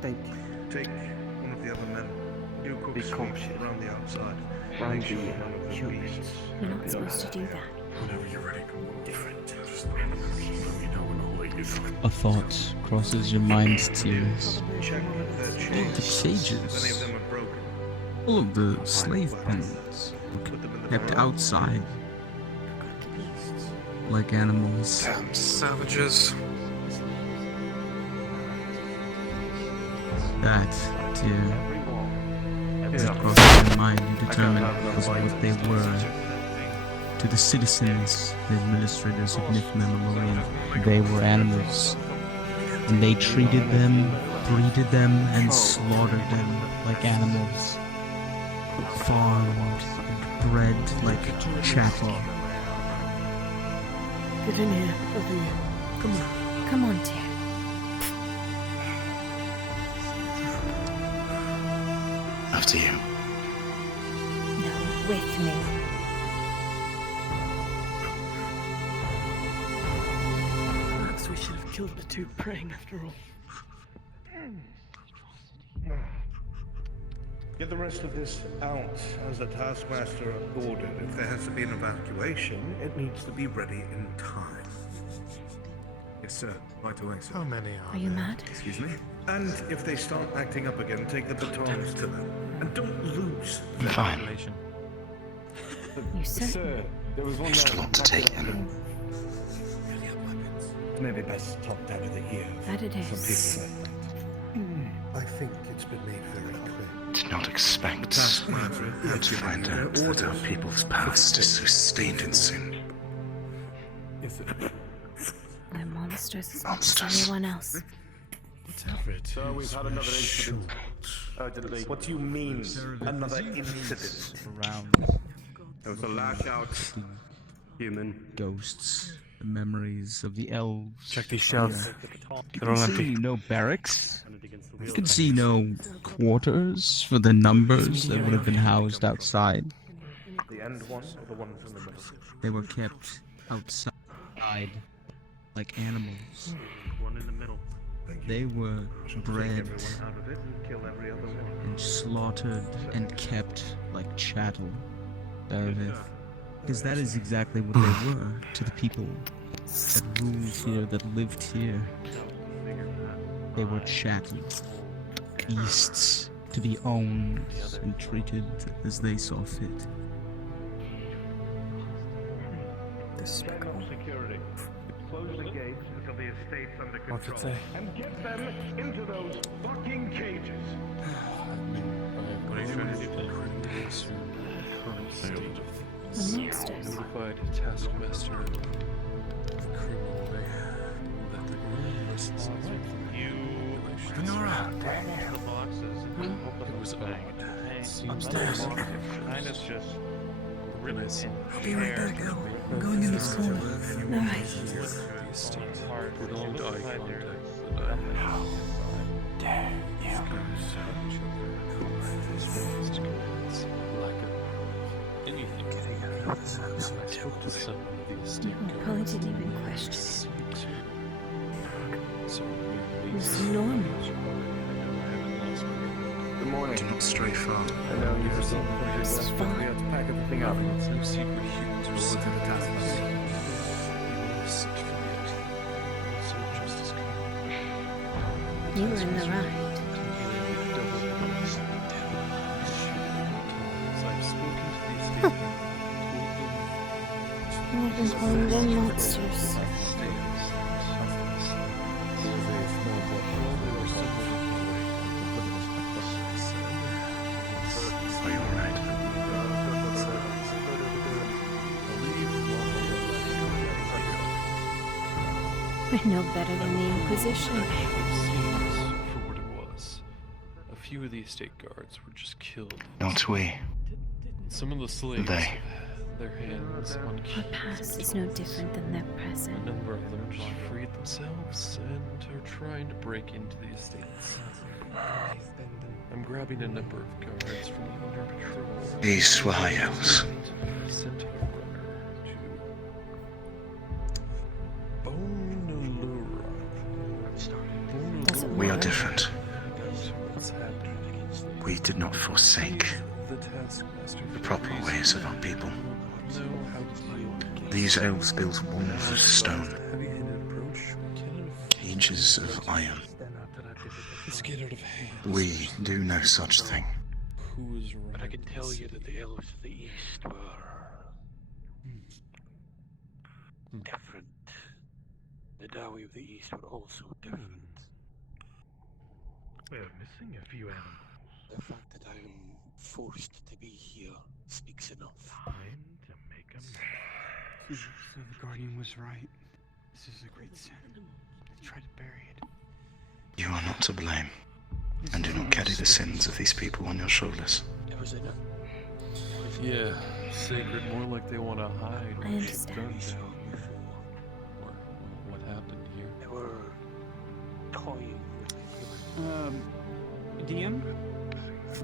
Take one of the other men. You cook around the outside. Round Make sure the none of the humans. beasts. You're not supposed to do that. Whenever you're ready to move, just let me know when all is. A thought crosses your mind's tears. Check their The chains. If any of cages, them are broken, all of the slave pens, kept outside, like animals. Damn savages. That, dear, as it crosses your mind, you determine was what they were. To the citizens, the administrators of Nith Memorial, they were animals. And they treated them, breeded them, and slaughtered them like animals. Farmed and bred like chattel. Get in here, both of you. Come on. Come on, Tyr. After you. No, with me. Perhaps we should have killed the two praying after all. get the rest of this out as the taskmaster ordered. If there has to be an evacuation, it needs to be ready in time. Yes, sir. Right away, sir. How many Are you mad? Excuse me? And if they start acting up again, take the batons to them. And don't lose them. Fine. You certain? Sir, There was one You've still not to take in. Maybe best talk down to the ear. That it Some is. people like I think it's been made very clear. Did not expect to find out that our people's past is so stained in sin. They're monsters as much as anyone else. Sir, we've had another incident. Urgently. What do you mean, another incident? There was a lash out. Human. Ghosts. The memories of the elves. Check these shelves. You They're all can empty. see no barracks. You can see no quarters for the numbers that would have been housed outside. The end one or the ones in the middle? They were kept outside like animals. One in the middle. They were bred Out of it and kill every other one. and slaughtered and kept like chattel. Because that is exactly what they were to the people that ruled here, that lived here. They were chattel, beasts to be owned and treated as they saw fit. Despicable. Security. Close the gates until the estate's under control. What's it say? And get them into those fucking cages. What are you trying to do? Current state of The monsters. Notified taskmaster of criminal that the room lists The boxes. It was odd. Upstairs. Kind of just ripped in. I'll be right back, Al. I'm going in this corner. Alright. Prolonged eye contact that How dare you? I spoke to some of the estate Probably didn't even question it. It was normal. Good morning. Do not stray far. I know you've received the This is fine. We have to pack everything up. No secret humans were Roll it to the taskmaster. You were in the right. I've been calling them monsters. Are you alright? We're no better than the Inquisition. For what it was. A few of the estate guards were just killed. Not we. Some of the slaves They. have their hands on keys. Our past is no different than their A present. number of them just freed themselves and are trying to break into the estates. I'm grabbing a number of guards from the under patrol. These were high elves. Sent a runner to Bonalura. Doesn't We are matter. different. What's happening? We did not forsake The taskmaster the proper ways of our people. know how to deal with These elves built walls of stone, heavy-handed approach. cages of iron. Let's get out of hand. We do no such thing. Who is right? But I can tell you that the elves of the east were different. The Dawi of the east were also different. We're missing a few animals. The fact that I am forced to be here speaks enough. Time to make a mess. So the Guardian was right. This is a great sin. They tried to bury it. You are not to blame, and do not carry the sins of these people on your shoulders. There was enough. Yeah, sacred, more like they want to hide. I understand. Or what happened here? They were toying with DM?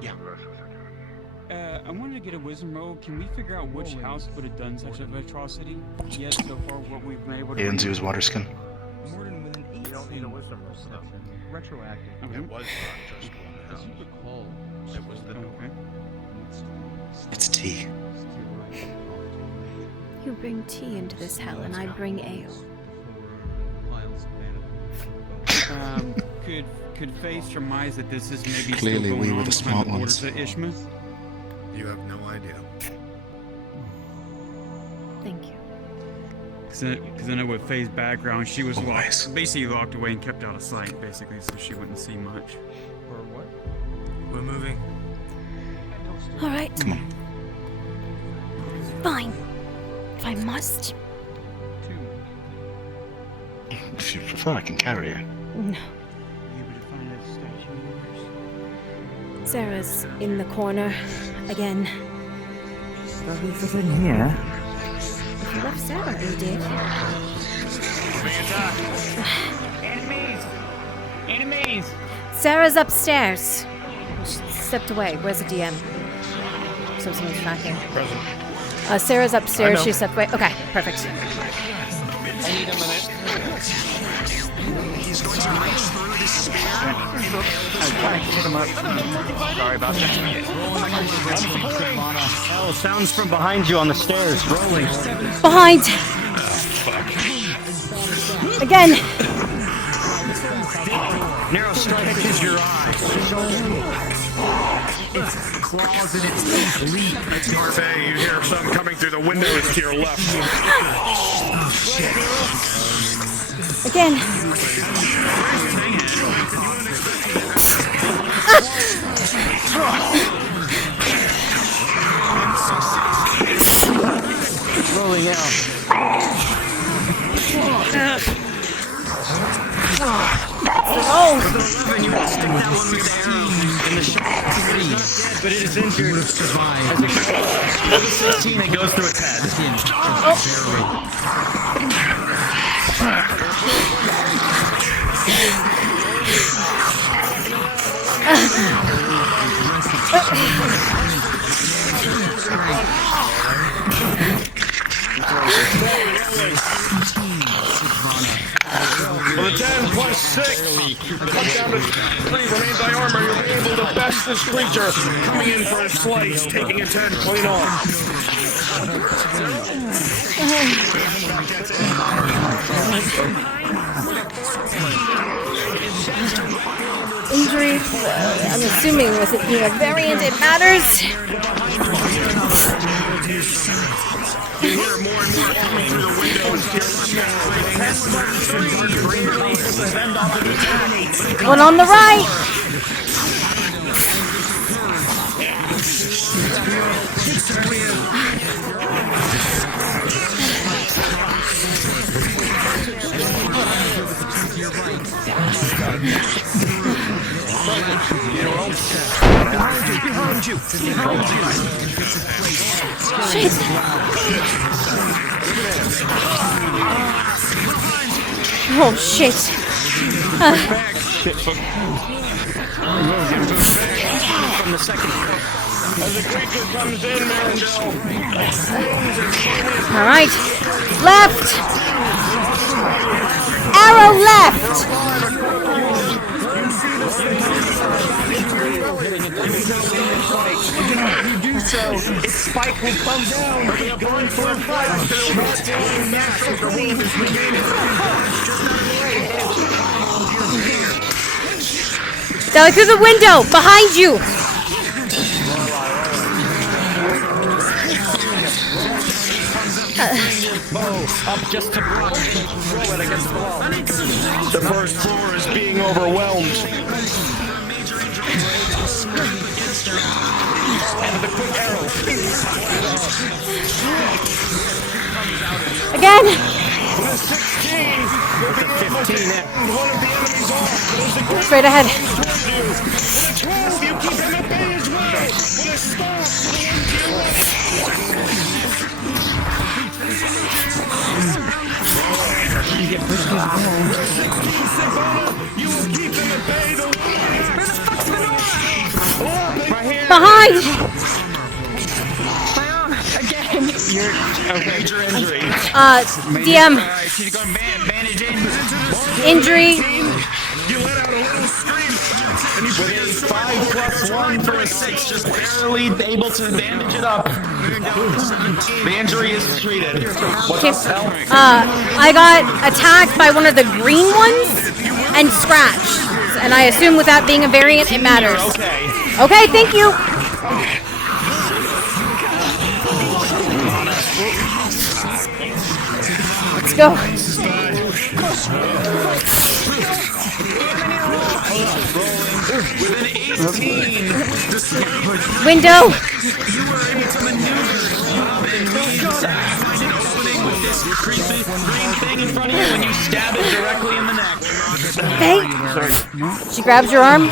Yeah. I wanted to get a wisdom roll. Can we figure out which house would have done such an atrocity? Yet so far, what we've been able to. Ian's was Waterskin. You don't need a wisdom roll, though. Retroactive. It was not just one house. It was the door. It's tea. You bring tea into this hell, and I bring ale. Could Faye surmise that this is maybe Clearly still we going were on the behind smart the borders ones. of Ishmael? You have no idea. Thank you. Because I know with Faye's background, she was basically locked away and kept out of sight, basically, so she wouldn't see much. Or what? We're moving. All right. Come on. Fine. If I must. If you prefer, I can carry you. No. Sarah's in the corner again. Is it in here? If you left Sarah, you did. Enemies! Enemies! Sarah's upstairs. She stepped away. Where's the DM? So someone's tracking. Present. Sarah's I upstairs. know. She stepped away. Okay, perfect. I need a minute. He's going to reach through this spear. Hit him up. Sorry about that. Oh, sounds from behind you on the stairs, rolling. Behind. Again. Narrow strike hits your eye. Its claws and its teeth leap. Say, you hear something coming through the windows to your left. Again. Rolling out. Oh! You will stick that one with the arrow in the shoulder. But it is injured. As it 16, it goes through its head. Well, the 10 plus 6, cut down to 3 remains thy armor. You'll be able to best this creature. Coming in for a slice, taking its head clean off. Injury. I'm assuming with it being a variant, it matters. You hear more and more coming through the windows. One on the right. Behind you! Shit. Oh shit. From the second as the creature comes in, Marindel. All right. Left. Arrow left. If you do so, its spike will come down. Going for a fight. Down through the window behind you. up just to throw it against the wall. The first floor is being overwhelmed. And the quick arrow. Again. With a 16, you'll be able to end one of the enemies off. Straight ahead. With a 12, you keep him at bay as well. With a staff, you will keep him at bay. Where the fuck's the noise? Right here. Behind. Again. You're major injury. DM. She's going bandage in. Injury. You let out a little scream. And you put With a 5 plus 1 for a 6, just barely able to bandage it up. The injury is treated. What's Okay. up, Sal? I got attacked by one of the green ones and scratched. And I assume with that being a variant, it matters. Okay. Okay, thank you. Let's go. With an 18. Window. You were able to maneuver find an opening with this creepy green thing in front of you and you stab it directly in the neck. Okay. She grabs your arm.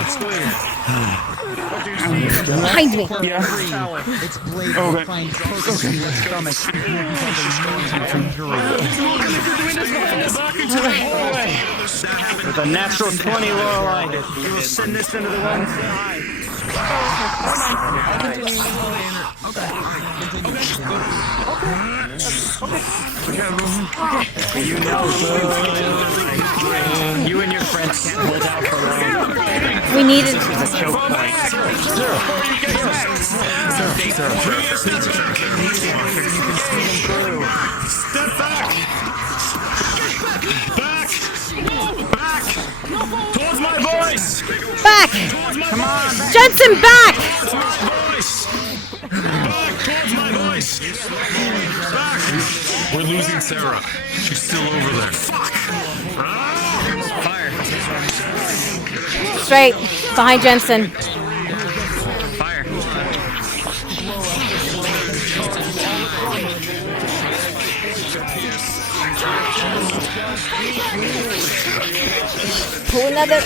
Behind me. Its blade will find close to your stomach. With a natural 20, Lorelei, you will send this into the one. You know, you and your friends can't hold out for long. We needed a choke point. Step back! Back! Back! Towards my voice! Back! Come on! Jensen, back! Towards my voice! Back! Towards my voice! Back! We're losing Sarah. She's still over there. Fuck! Fire. Straight. Behind Jensen. Fire. Pull another.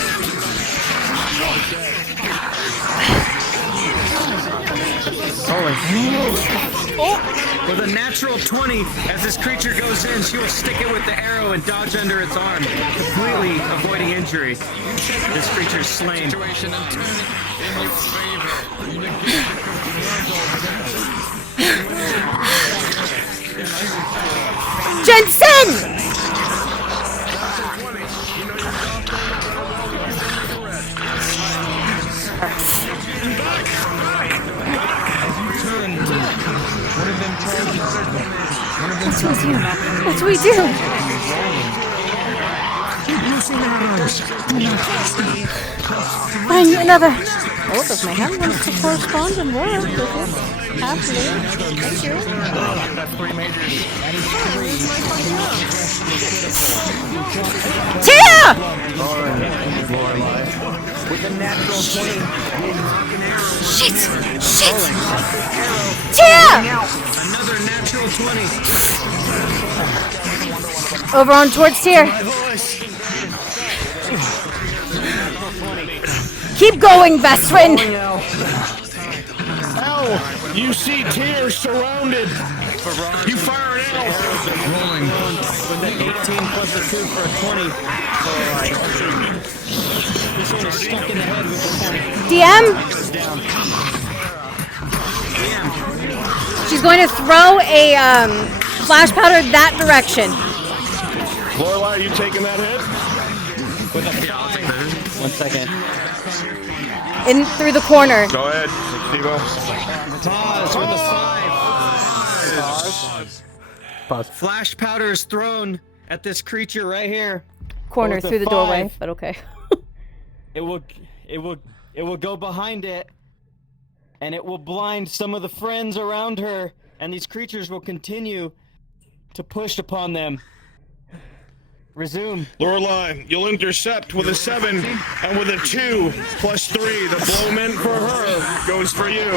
With a natural 20, as this creature goes in, she will stick it with the arrow and dodge under its arm, completely avoiding injury. This creature's slain. Jensen! That's what we do. That's what we do. Find another. Oh, does my hand want to correspond and work? Absolutely. Thank you. Tia! With a natural 20. Shit! Shit! Tia! Another natural 20. Over on towards Tyr. Keep going, Vestrin! Ow! You see Tyr surrounded! You fire an arrow! Rolling. With an 18 plus a 2 for a 20. This one is stuck in the head with the 20. DM? She's going to throw a flash powder that direction. Lorelei, are you taking that hit? With a 5. 1 second. In through the corner. Go ahead, Steve-O. Pause with a 5. Pause. Flash powder is thrown at this creature right here. Corner With a through the doorway, 5. but okay. It will go behind it, and it will blind some of the friends around her, and these creatures will continue to push upon them. Resume. Lorelei, you'll intercept with a 7 and with a 2 plus 3. The blow meant for her goes for you.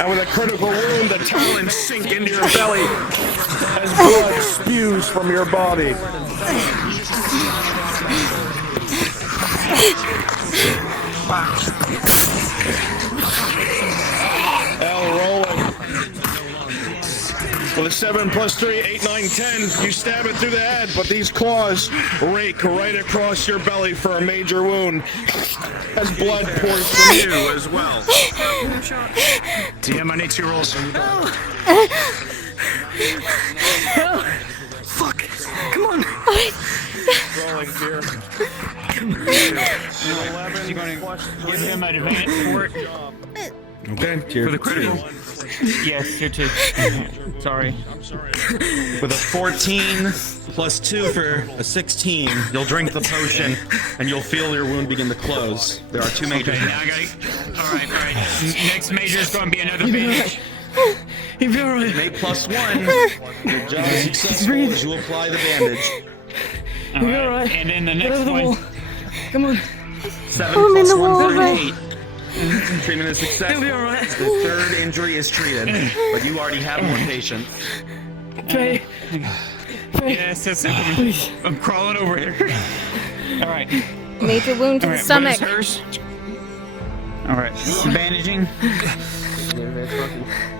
And with a critical wound, the talons sink into your belly as blood spews from your body. L rolling. With a 7 plus 3, 8, 9, 10. You stab it through the head, but these claws rake right across your belly for a major wound. As blood pours from you as well. DM, I need 2 rolls. Fuck! Come on! Rolling here. You're going to give him advantage for it? Okay, For the critical. Yes, you're too. Sorry. With a 14 plus 2 for a 16, you'll drink the potion and you'll feel your wound begin to close. There are 2 major. Okay, now I got it. Alright. Next major is going to be another bandage. He'll be alright. An 8 plus 1. Your job is successful as you apply the bandage. Alright, and then the Get next over the one. wall. Come on. 7 I'm in plus the 1 wall, for an right? 8. Treatment is successful. He'll be alright. The third injury is treated, but you already have one patient. Faye. Yes, I'm crawling over here. Alright. Major wound to the Alright, stomach. what is hers? Alright, bandaging.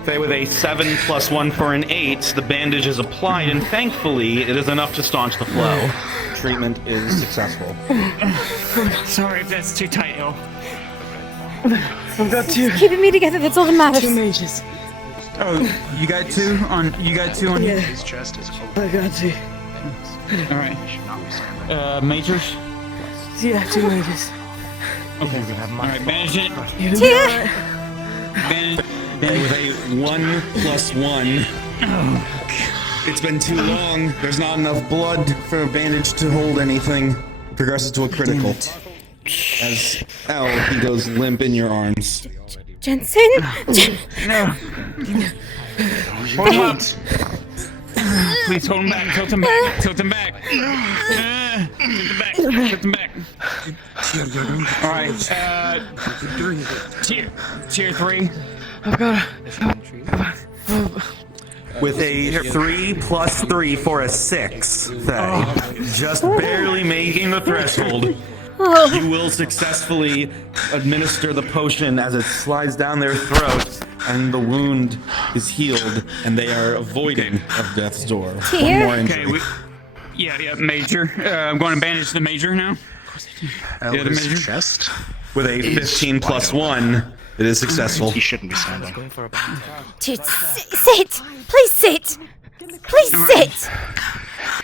Say with a 7 plus 1 for an 8, the bandage is applied, and thankfully, it is enough to staunch the flow. Treatment is successful. Sorry if that's too tight, Hill. I've got two. Keeping me together, that's all that matters. 2 mages. Oh, you got two on you? Yeah. His chest is open. I got 2. Alright. Majors? Yeah, 2 mages. Okay. Alright, bandage it. You'll be alright. Bandage. With a 1 plus 1. It's been too long. There's not enough blood for a bandage to hold anything. Progresses to a critical. As he goes limp in your arms. Jensen? No. Hold him up. Please hold him back. Tilt him back. Tilt him back. Tilt him back. All right. Tier 3. I've got With a 3 plus 3 for a 6, just barely making the threshold. You will successfully administer the potion as it slides down their throats, and the wound is healed, and they are avoiding of death's door. One more injury. Okay, yeah, major. I'm going to bandage the major now. The major chest. With a 15 plus 1, it is successful. He shouldn't be standing. Dude, sit! Please sit! Please sit!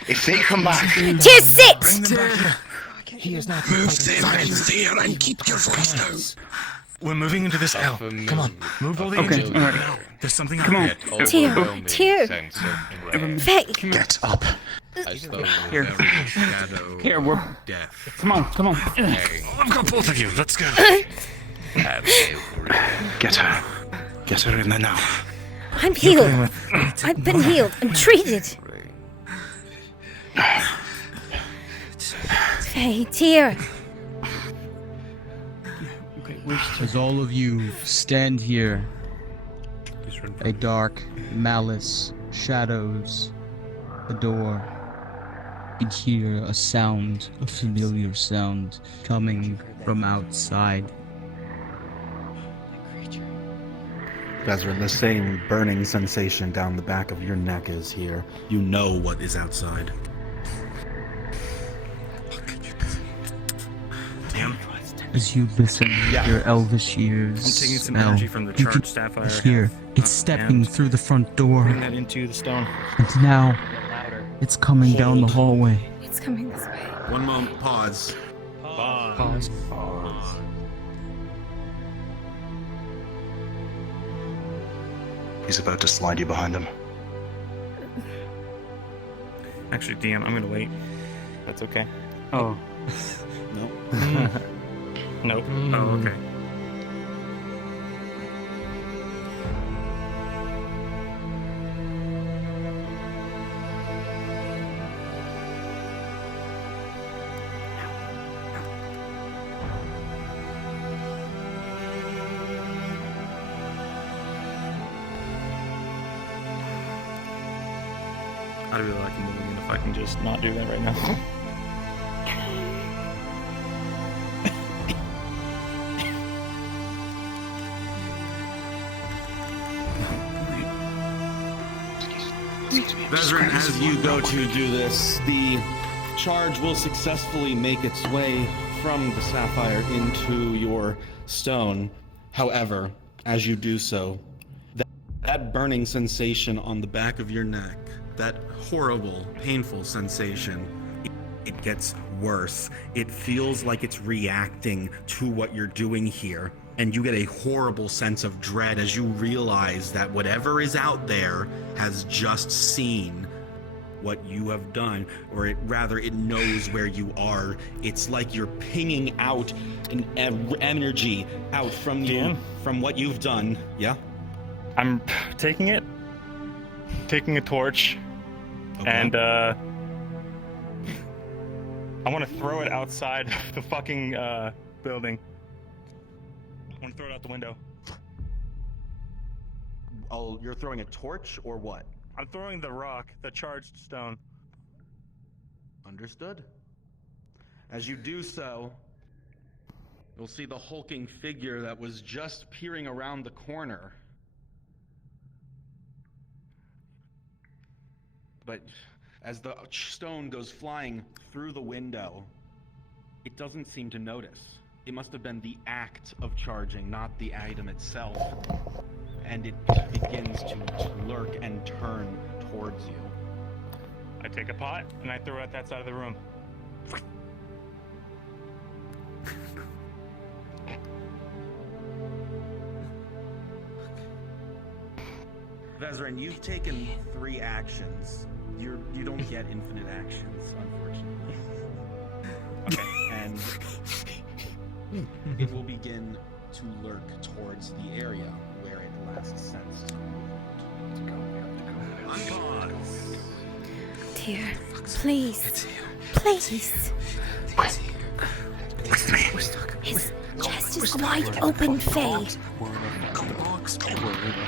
If they come back, Tear, sit! He is not. Move them here and keep your voice down. We're moving into this L. Come on, move all the Okay, engines. all right. There's something Come on. Tear! Faye! Get up. Here. Here, we're... Come on. I've got both of you. Let's go. Get her. Get her in there now. I'm healed. I've been healed. I'm treated. Faye, Tear. As all of you stand here, a dark malice shadows the door. You can hear a sound, a familiar sound, coming from outside. Bezra, the same burning sensation down the back of your neck is here. You know what is outside. Damn. As you listen, your elvish ears I'm taking some smell. energy from the You charged can sapphire. hear it's stepping through the front door, Bring that into the stone. and now it's coming down the hallway. It's coming this way. One moment, pause. Pause. He's about to slide you behind him. Actually, DM, I'm gonna wait. That's okay. Oh. Nope. Nope. Oh, okay. I'd really like a movie if I can just not do that right now. Vezran, as you go to do this, the charge will successfully make its way from the sapphire into your stone. However, as you do so, that burning sensation on the back of your neck, that horrible, painful sensation, it gets worse. It feels like it's reacting to what you're doing here. And you get a horrible sense of dread as you realize that whatever is out there has just seen what you have done, or it knows where you are. It's like you're pinging out an energy out from you, from what you've done. Yeah? I'm taking it. taking a torch, and I want to throw it outside the fucking building. I want to throw it out the window. Oh, you're throwing a torch or what? I'm throwing the rock, the charged stone. Understood. As you do so, you'll see the hulking figure that was just peering around the corner. But as the stone goes flying through the window, it doesn't seem to notice. It must have been the act of charging, not the item itself. And it begins to lurk and turn towards you. I take a pot and I throw it at that side of the room. Vezran, you've taken 3 actions. You don't get infinite actions, unfortunately. Okay. And it will begin to lurk towards the area where it last sensed. Dear, please. Please. His chest is wide open, Faye.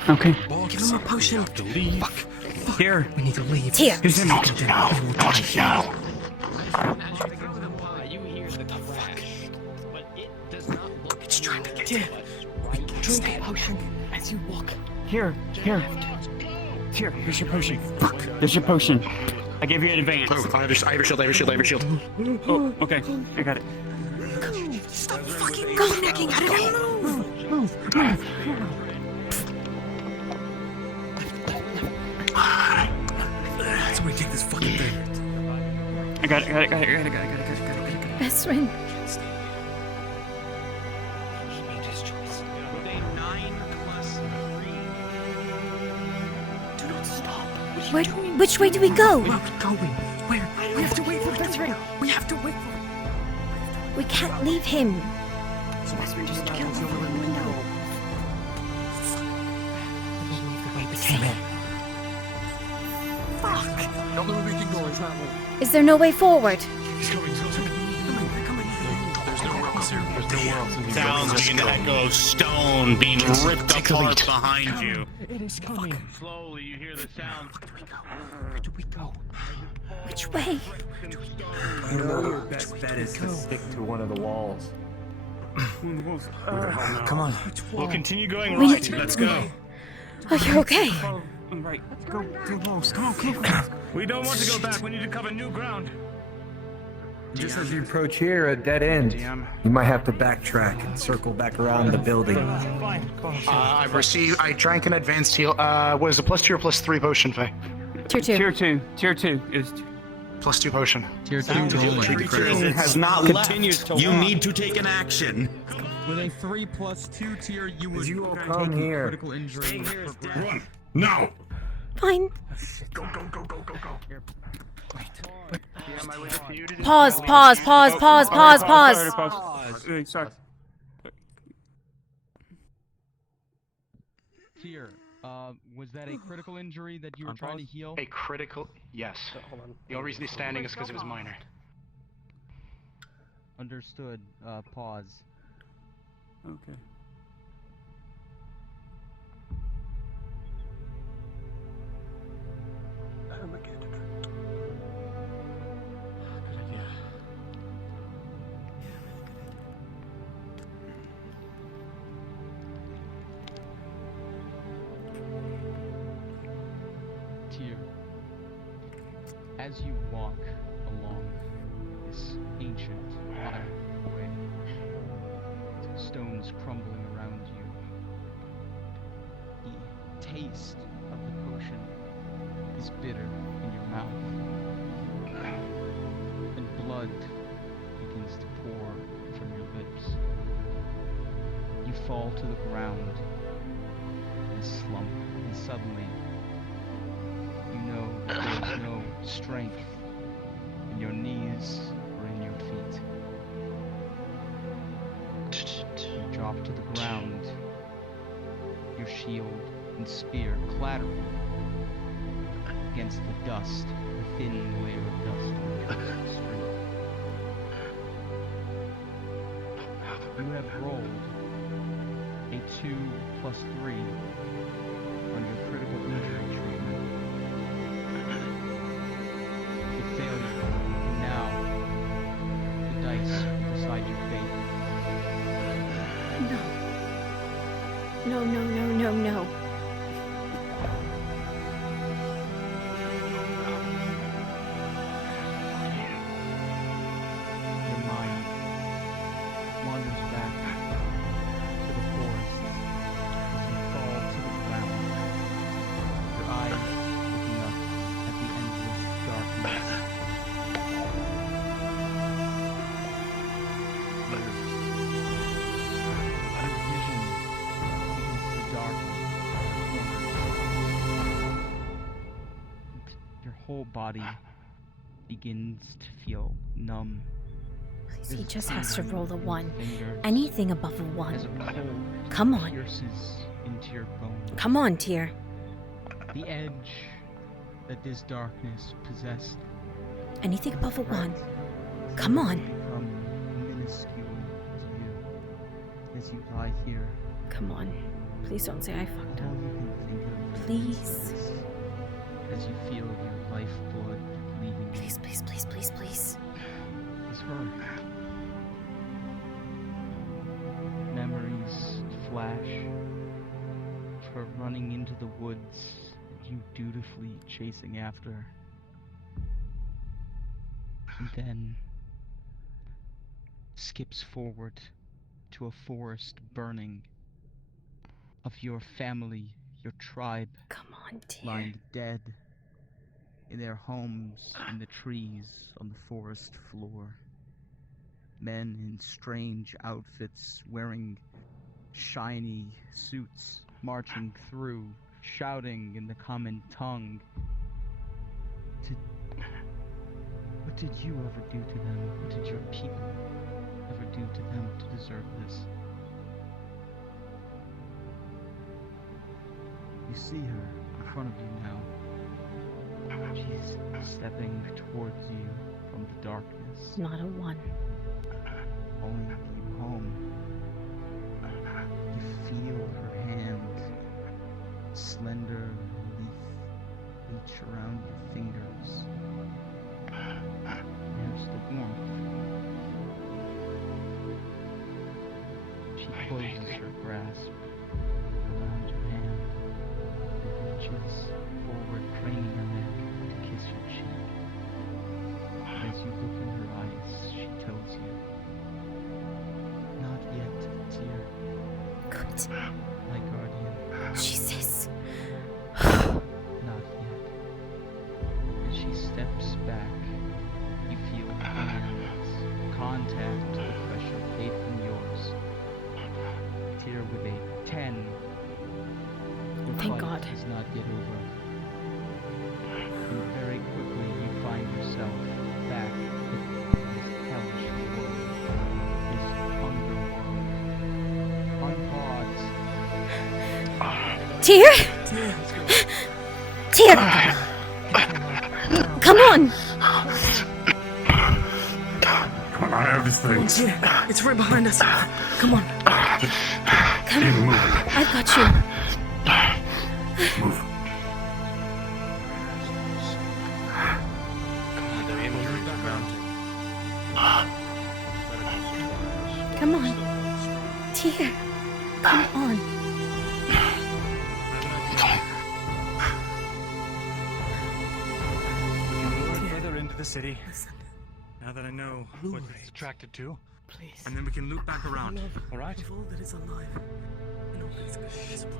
Okay. Give him a potion. Fuck. Here. We need to leave. Here. Here's him. No. It's trying to get in. Drink a potion as you walk. Here's your potion. Fuck. There's your potion. I gave you an advance. Oh, I have your shield. Oh, okay. I got it. Stop fucking necking at him. Move. Somebody take this fucking thing. I got it. Vezran. Which way do we go? Where are we going? Where? We have to wait for Vezran. We have to wait for him. We can't leave him. So Vezran just killed him from the window. We came in. Fuck! The only way we can go is that way. Is there no way forward? He's coming. They're coming. There's nowhere else here. Sounds like an echo of stone being ripped apart behind you. It is coming. Slowly, you hear the sound. Where do we go? Which way? I know your best bet is to stick to one of the walls. Come on. We'll continue going We right. need to- Let's go. Oh, you're okay. Right. Let's go to the walls. Come on. We don't want to go back. We need to cover new ground. Just as you approach here, a dead end. You might have to backtrack and circle back around the building. I drank an advanced heal. What is it, +2 or +3 potion, Faye? Tier 2. Tier 2 is +2 potion. Tier 2 Has not continues left. to You walk. need to take an action. With a 3+2 tier, you would You all take come here. critical injury. Run! Now! Fine. Go. Pause. Sorry. Tier, was that a critical injury that you were trying to heal? A critical... Yes. The only reason he's standing is because it was minor. Understood. Pause. Okay. Tier, as you walk along this ancient highway, stones crumbling around you, the taste of the potion is bitter in your mouth, and blood begins to pour from your lips. You fall to the ground and slump, and suddenly you know that there is no strength in your knees or in your feet. You drop to the ground, your shield and spear clattering against the dust, a thin layer of dust on the street. You have rolled a 2 plus 3 on your critical injury treatment. A failure, and now the dice decide your fate. No. No. Your mind wanders back to the forest as you fall to the ground, your eyes looking up at the endless darkness. Your vision begins to darken. Your whole body begins to feel numb. Please, he just has to roll a 1. Anything above a 1. Come on. Pierces into your bones. Come on, Tyr. The edge that this darkness possessed. Anything above a 1. Come on. Become minuscule to you as you lie here. Come on. Please don't say I fucked All up. you can think of Please. as you feel your lifeblood leaving you Please. is her. Memories flash of her running into the woods and you dutifully chasing after. And then skips forward to a forest burning of your family, your tribe. Come on, Tyr. Lying dead in their homes, in the trees, on the forest floor. Men in strange outfits, wearing shiny suits, marching through, shouting in the common tongue. What did you ever do to them? What did your people ever do to them to deserve this? You see her in front of you now. She's stepping towards you from the darkness. Not a 1. Calling you home. You feel her hand, slender and lithe, reach around your fingers. There's the warmth. She closes her grasp around your hand and reaches forward, craning her neck to kiss your cheek. As you look in her eyes, she tells you, "Not yet, dear. Good. My guardian." Jesus. Not yet. As she steps back, you feel her hands contact the pressure plate from yours. Tyr with a 10. The Thank fight God. is not yet over. And very quickly you find yourself back in this hellish world, this underworld. Unpause. Tyr! Tyr! Come on! Come on, I have this thing. Tyr, it's right behind us. Come on. Come on. I've got you. Move. Come on. Tyr. Come on. Further into the city. Now that I know what it's attracted to. Please. And then we can loop back around. All right? Of all that is alive, and all that is possible.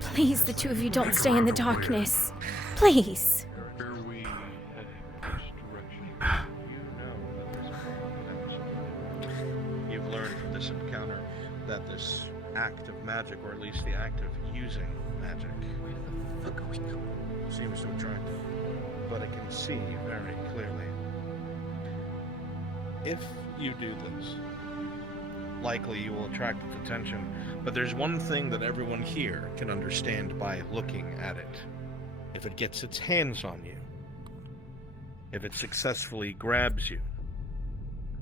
Please, the two of you don't stay in the darkness. Please. Where are we headed? Which direction? You've learned from this encounter that this act of magic, or at least the act of using magic, seems to attract you, but it can see very clearly. If you do this, likely you will attract its attention, but there's one thing that everyone here can understand by looking at it. if it gets its hands on you, if it successfully grabs you,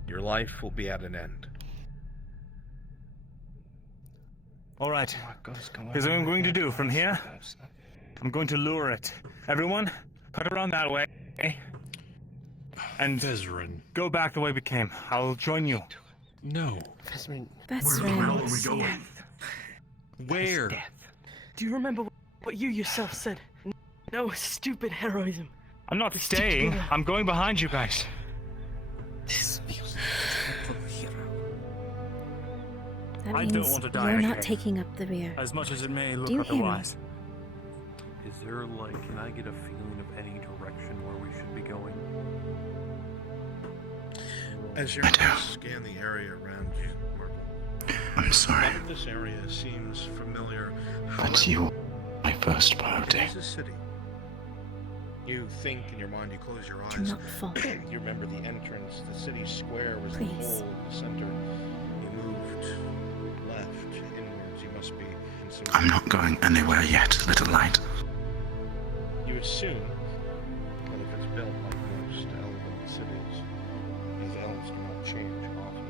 your life will be at an end. All right. Here's what I'm going to do. From here, I'm going to lure it. Everyone, cut around that way. And go back the way we came. I'll join you. No. Vesrin. Vesrin. Where are we going? Where? Do you remember what you yourself said? No stupid heroism. I'm not staying. I'm going behind you guys. That I means don't want to die. you're not taking up the rear. As much as it may look Do you hear me? otherwise. Is there, like, can I get a feeling of any direction where we should be going? As you scan the area around you, Marvel, I'm sorry. none of this area seems familiar. But you, my first priority. It's a city. You think in your mind, you close your eyes. Do not fall. You remember the entrance. The city square was Please. the hole in the center. You moved left, inwards. You must be in some... I'm not going anywhere yet, little light. You assume that if it's built like most elven cities, these elves do not change often.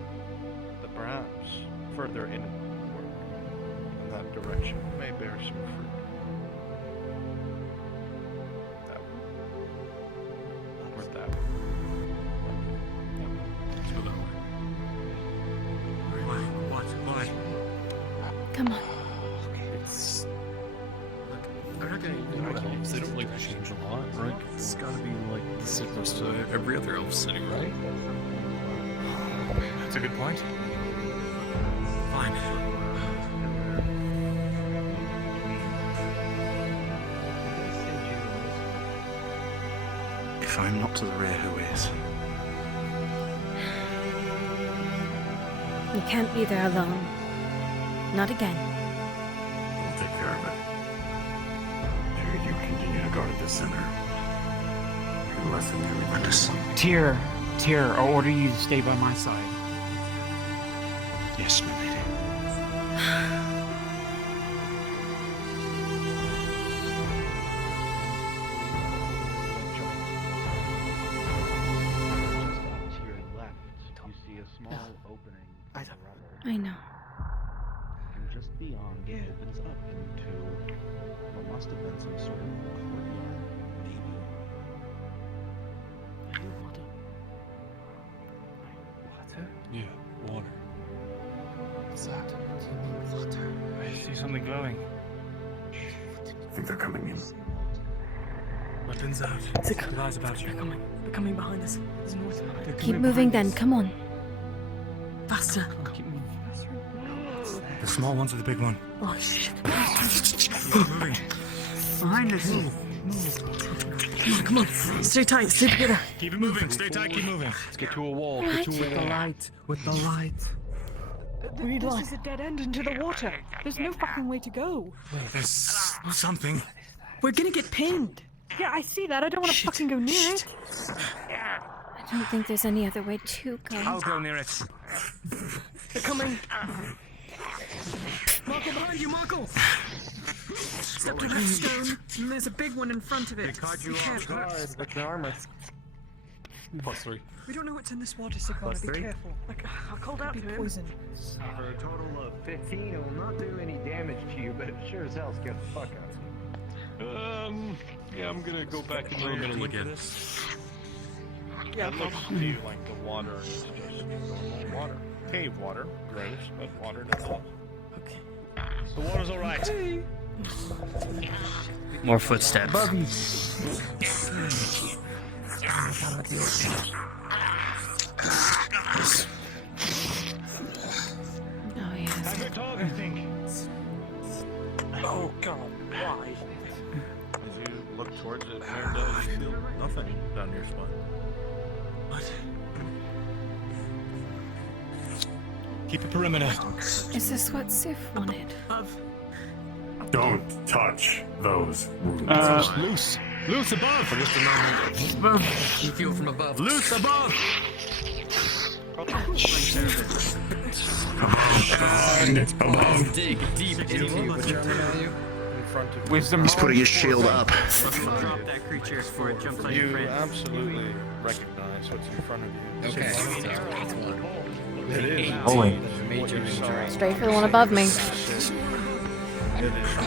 That perhaps further inward in that direction may bear some fruit. That way. Or that way. Let's go that way. What? Why? Come on. It's... I reckon they don't like change a lot, right? It's gotta be like similar to every other elf city, right? That's a good point. Fine. If I'm not to the rear, who is? You can't be there alone. Not again. I'll take care of it. Here, you continue to guard the center. Your lesson Tyr, I order you to stay by my side. Yes, my lady. To your left, you see a small opening in the rubble. I know. And just beyond, it opens up into what must have been some sort of courtyard, maybe. Water? Yeah, water. What's that? Water. I see something glowing. I think they're coming in. Weapons out. Good eyes about you. They're coming behind us. There's north. Keep moving then. Come on. Faster. Keep moving. The small one's or the big one? Oh shit. Keep moving. Behind us. Come on. Stay tight. Stay together. Keep it moving. Stay tight. Keep moving. Let's get to a wall. What? Get to a wall. With the light. We need This light. is a dead end into the water. There's no fucking way to go. There's something. We're gonna get pinned. Yeah, I see that. I don't want to fucking go near it. I don't think there's any other way to go. I'll go near it. They're coming. Marco, behind you, Marco. Step to that stone, and there's a big one in front of it. Be careful. With the armor. +3. We don't know what's in this water, Sigvana. Be +3? careful. Like, I'll call out to him. Poison. For a total of 15, it will not do any damage to you, but it sure as hell scares the fuck out of you. Yeah, I'm gonna go back in the middle again. Yeah, It looks to you like the water is just normal water. Cave water, gross, but water nonetheless. The water's all right. More footsteps. Oh yes. Have your dog, I think. Oh god, why? As you look towards it, Miranda, you feel nothing down your spine. What? Keep a perimeter. Is this what Sif wanted? Don't touch those wounds. Loose. Loose above. For just a moment. You feel from above. Loose above. Above. Dig deep into you. front of you. Wisdom. He's putting his shield up. Drop that creature before it jumps on your You friend. absolutely recognize what's in front of you. Okay. It is. Rolling. What you saw. Straight for the one above me.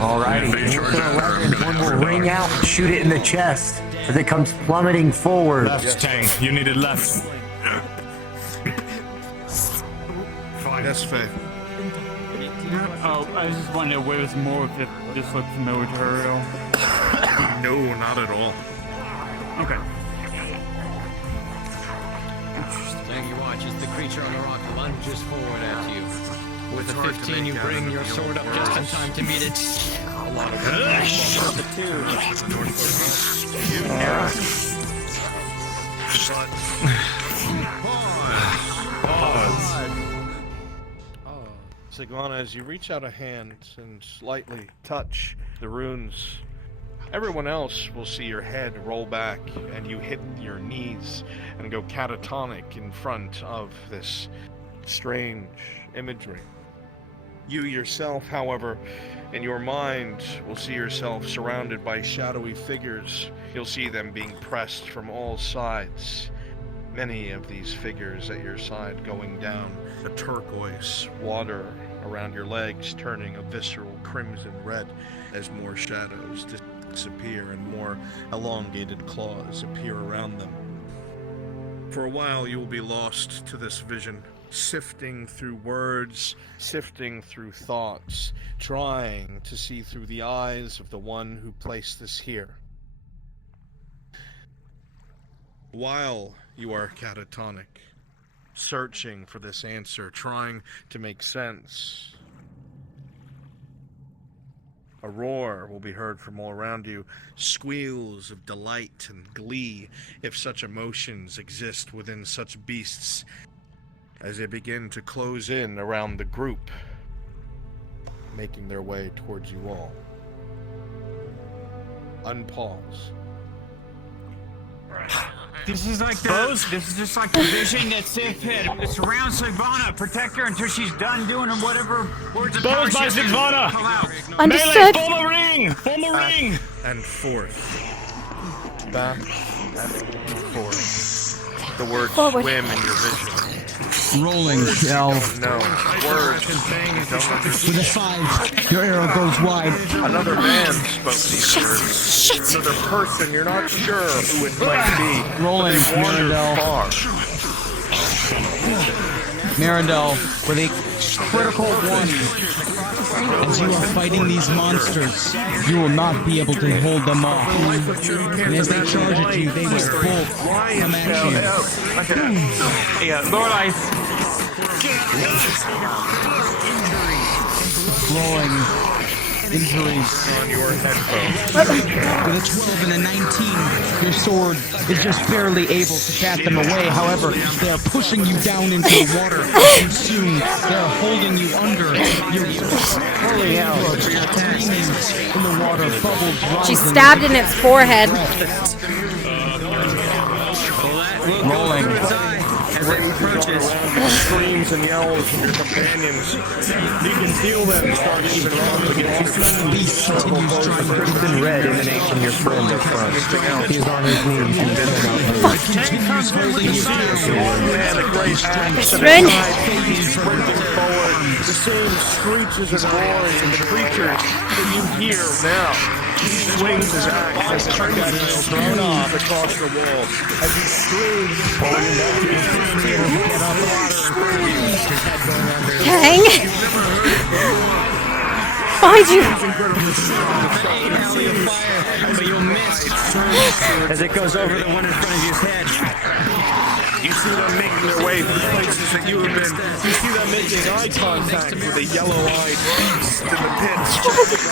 Alrighty. One will ring out and shoot it in the chest as it comes plummeting forward. Left, Tang. You needed left. That's fair. Oh, I was just wondering where was more if this looked familiar to her at all. No, not at all. Okay. Thing you watch as the creature on the rock lunges forward at you. With a 15, you bring your sword up just in time to meet it. A lot of Sigvana, as you reach out a hand and slightly touch the runes, everyone else will see your head roll back and you hit your knees and go catatonic in front of this strange imagery. You yourself, however, in your mind, will see yourself surrounded by shadowy figures. You'll see them being pressed from all sides. Many of these figures at your side going down the turquoise water around your legs, turning a visceral crimson red as more shadows disappear and more elongated claws appear around them. For a while, you will be lost to this vision, sifting through words, sifting through thoughts, trying to see through the eyes of the one who placed this here. While you are catatonic, searching for this answer, trying to make sense, a roar will be heard from all around you, squeals of delight and glee, if such emotions exist within such beasts, as they begin to close in around the group, making their way towards you all. Unpause. This is like the this is just like the vision that Sif had. It surrounds Sigvana, protect her until she's done doing whatever words of power she has to pull out. Understood. Melee, form a ring! Form a ring! And forth. Back and forth. The words swim in your vision. Rolling, Kel. Kel. No. Words and things don't understand. With a 5, your arrow goes wide. Another man spoke these words. Another person, you're not sure who it might be. Rolling, They wander Marindel. far. Marindel, with a critical 1. As you are fighting these monsters, you will not be able to hold them off. And as they charge at you, they will both come at you. Yeah, Lord Ice. Rolling. Injuries. On your headphones. With a 12 and a 19, your sword is just barely able to bat them away. However, they are pushing you down into the water, and soon they are holding you under. You're hurling out in the water, bubbles rising. She stabbed in its forehead. Rolling. As it approaches, screams and yells from your companions. You can feel them start even Crimson red emanates from your friend up front. He is on his knees. One man, a great axe, and Ren. sprinting forward. The same screeches and roars and creatures that you hear now. He swings his axe as his gun is thrown off across the wall. As he screams, falling back to his feet, get up Tang! Behind you! But you'll miss as it goes over the one in front of your head. You see them making their way through places that you have been. You see them making eye contact with a yellow-eyed beast in the pits.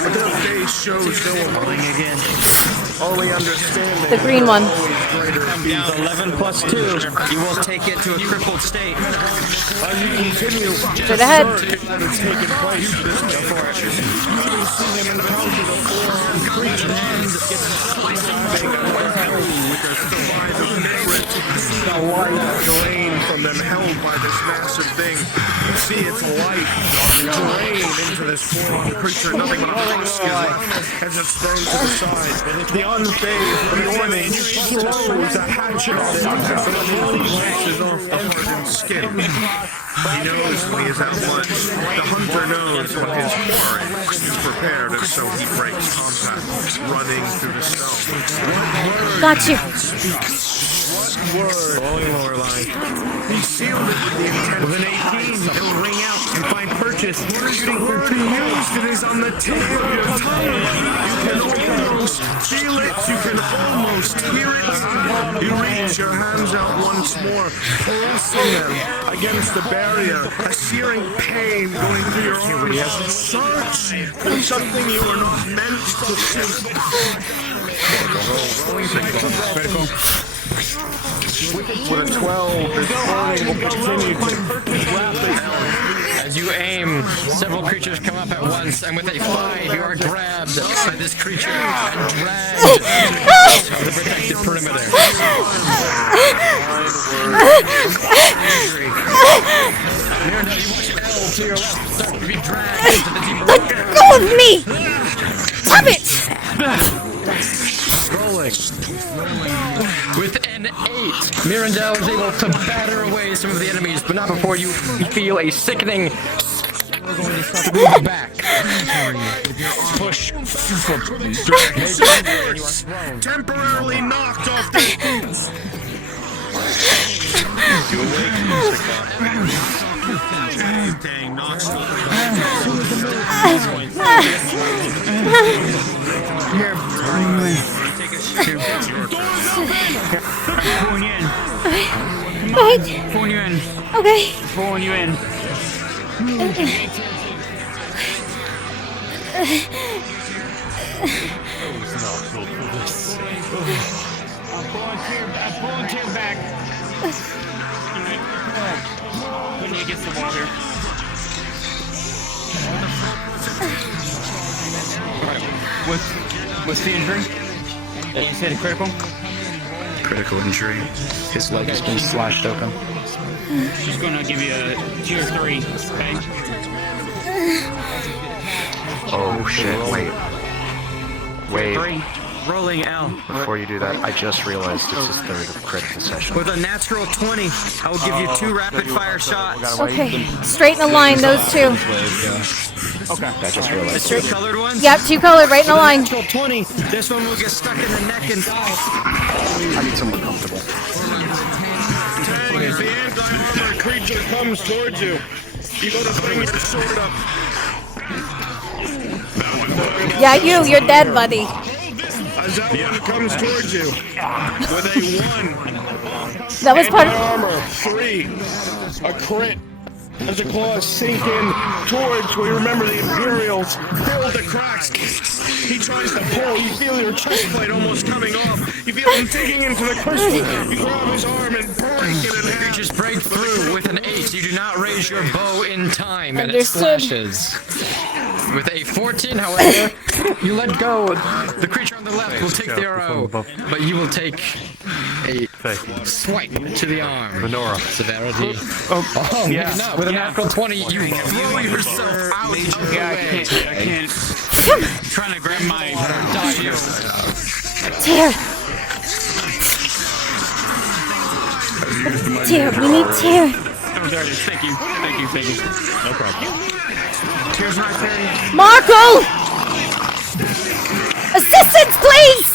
But their face shows no emotion again. Only understanding. The green one. 11 plus 2. You will take it to a crippled state. As you continue, To the head. that has taken place. You even see him encounter the four-armed creature. With their survival memory. The light drain from them, held by this massive thing. You see its light drain into this four-armed creature. Nothing but a husk is left as it's thrown to the side. The unfazed Bjorning throws a hatchet at it, and the blade slices off the hardened skin. He knows when he is at lunch. The hunter knows when his quarry is prepared, and so he breaks contact, running through the snow. Got you. Word. Lorelei. He sealed it with the intent. With an 18, it'll ring out and find purchase. Shooting for 2 years, it is on the tip of your tongue. You can almost feel it. You can almost hear it. You reach your hands out once more, pressing them against the barrier. A searing pain going through your arms. Search for something you were not meant to see. With a 12, this burning will continue to rapidly. As you aim, several creatures come up at once, and with a 5, you are grabbed by this creature and dragged to the protected perimeter. Miranda, you watch L to your left start to be dragged into the deep Let go of me! Stop it! Rolling. With an 8, Mirandel is able to batter away some of the enemies, but not before you feel a sickening back. Push. Temporarily knocked off their feet. You awaken, Dang, knocks Here, pulling you in. Right. Pulling you in. Okay. Pulling you in. I'm pulling to your back. Putting you against the wall here. What's the injury? You said a critical? Critical injury. His leg has been slashed open. She's gonna give you a tier 3, okay? Oh shit, wait. Wait. 3. Rolling L. Before you do that, I just realized it's his third critical session. With a natural 20, I will give you 2 rapid fire shots. Okay. Straight in a line, those two. Okay. I just realized. The 2 colored ones? Yep, 2 colored, right in a line. Natural 20. This one will get stuck in the neck and die. I need someone comfortable. As the anti-armor creature comes towards you, you go to bring your sword up. Yeah, you're dead, buddy. As that one comes towards you with a 1. That was part of armor 3. A crit. As the claws sink in towards where you remember the Imperials filled the cracks. He tries to pull. You feel your chest plate almost coming off. You feel him digging into the crystal. You grab his arm and break it in half. You just break through with an 8. You do not raise your bow in time, and it Understood. slashes. With a 14, however, you let go. The creature on the left will take the arrow, but you will take a swipe to the arm. Menorah. Severity. Oh, yeah. No, with a natural 20, you throw yourself out of the Yeah, way. I can't. Trying to grab my dagger. Tear. Tear. We need tear. Oh, there it is. Thank you. Thank you. Thank you. No problem. Tears my turn. Marco! Assistance, please!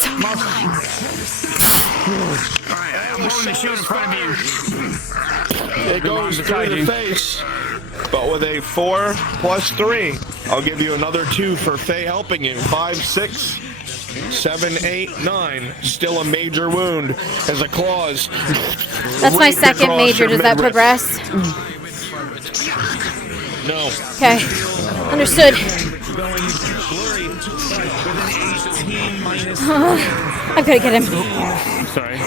Alright, I'm holding the shield in front of you. It goes through the face, but with a 4 plus 3, I'll give you another 2 for Faye helping you. 5, 6, 7, 8, 9. Still a major wound as a claws. That's my second major. Does that progress? No. Okay. Understood. I gotta get him. Sorry.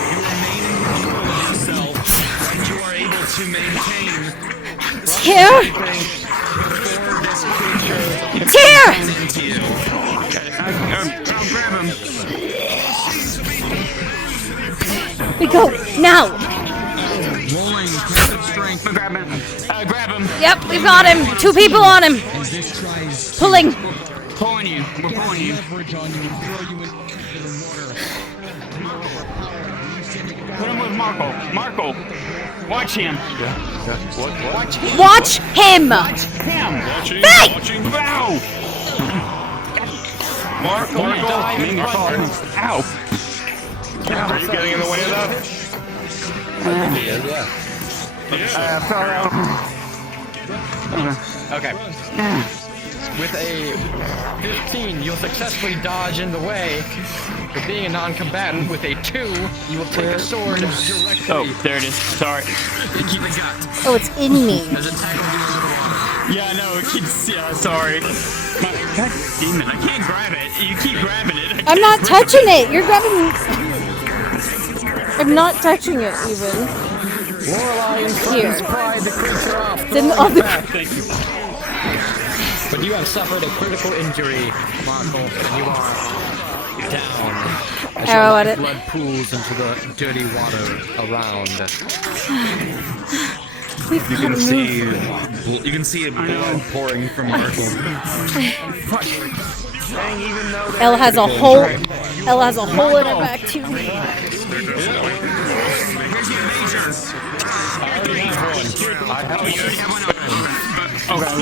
You are able to maintain Tear! Tear! I'll grab him. We go now! Grab him. Grab him. Yep, we've got him. 2 people on him. Pulling. Pulling you. We're pulling you. Put him with Marco. Marco, watch him. Watch him. Watch him. Watch him. Hey! Ow! Marco, ow! Are you getting in the way of that? Okay. With a 15, you'll successfully dodge in the way. For being a non-combatant, with a 2, you will take a sword directly. Oh, there it is. Sorry. Keep it got. Oh, it's in me. There's a tackle you in the water. Yeah, no, it keeps. Yeah, sorry. God damn it! I can't grab it. You keep grabbing it. I'm not touching it. You're grabbing. I'm not touching it even. Lorelei and Here. Friends pry the creature off. It's in the throwing it other. back. But you have suffered a critical injury, Marco, and you are down. As Arrow your at it. blood pools into the dirty water around. We've You gotta can see, move. you can see blood pouring from Marco. Elle has a hole. Elle has a hole in her back too.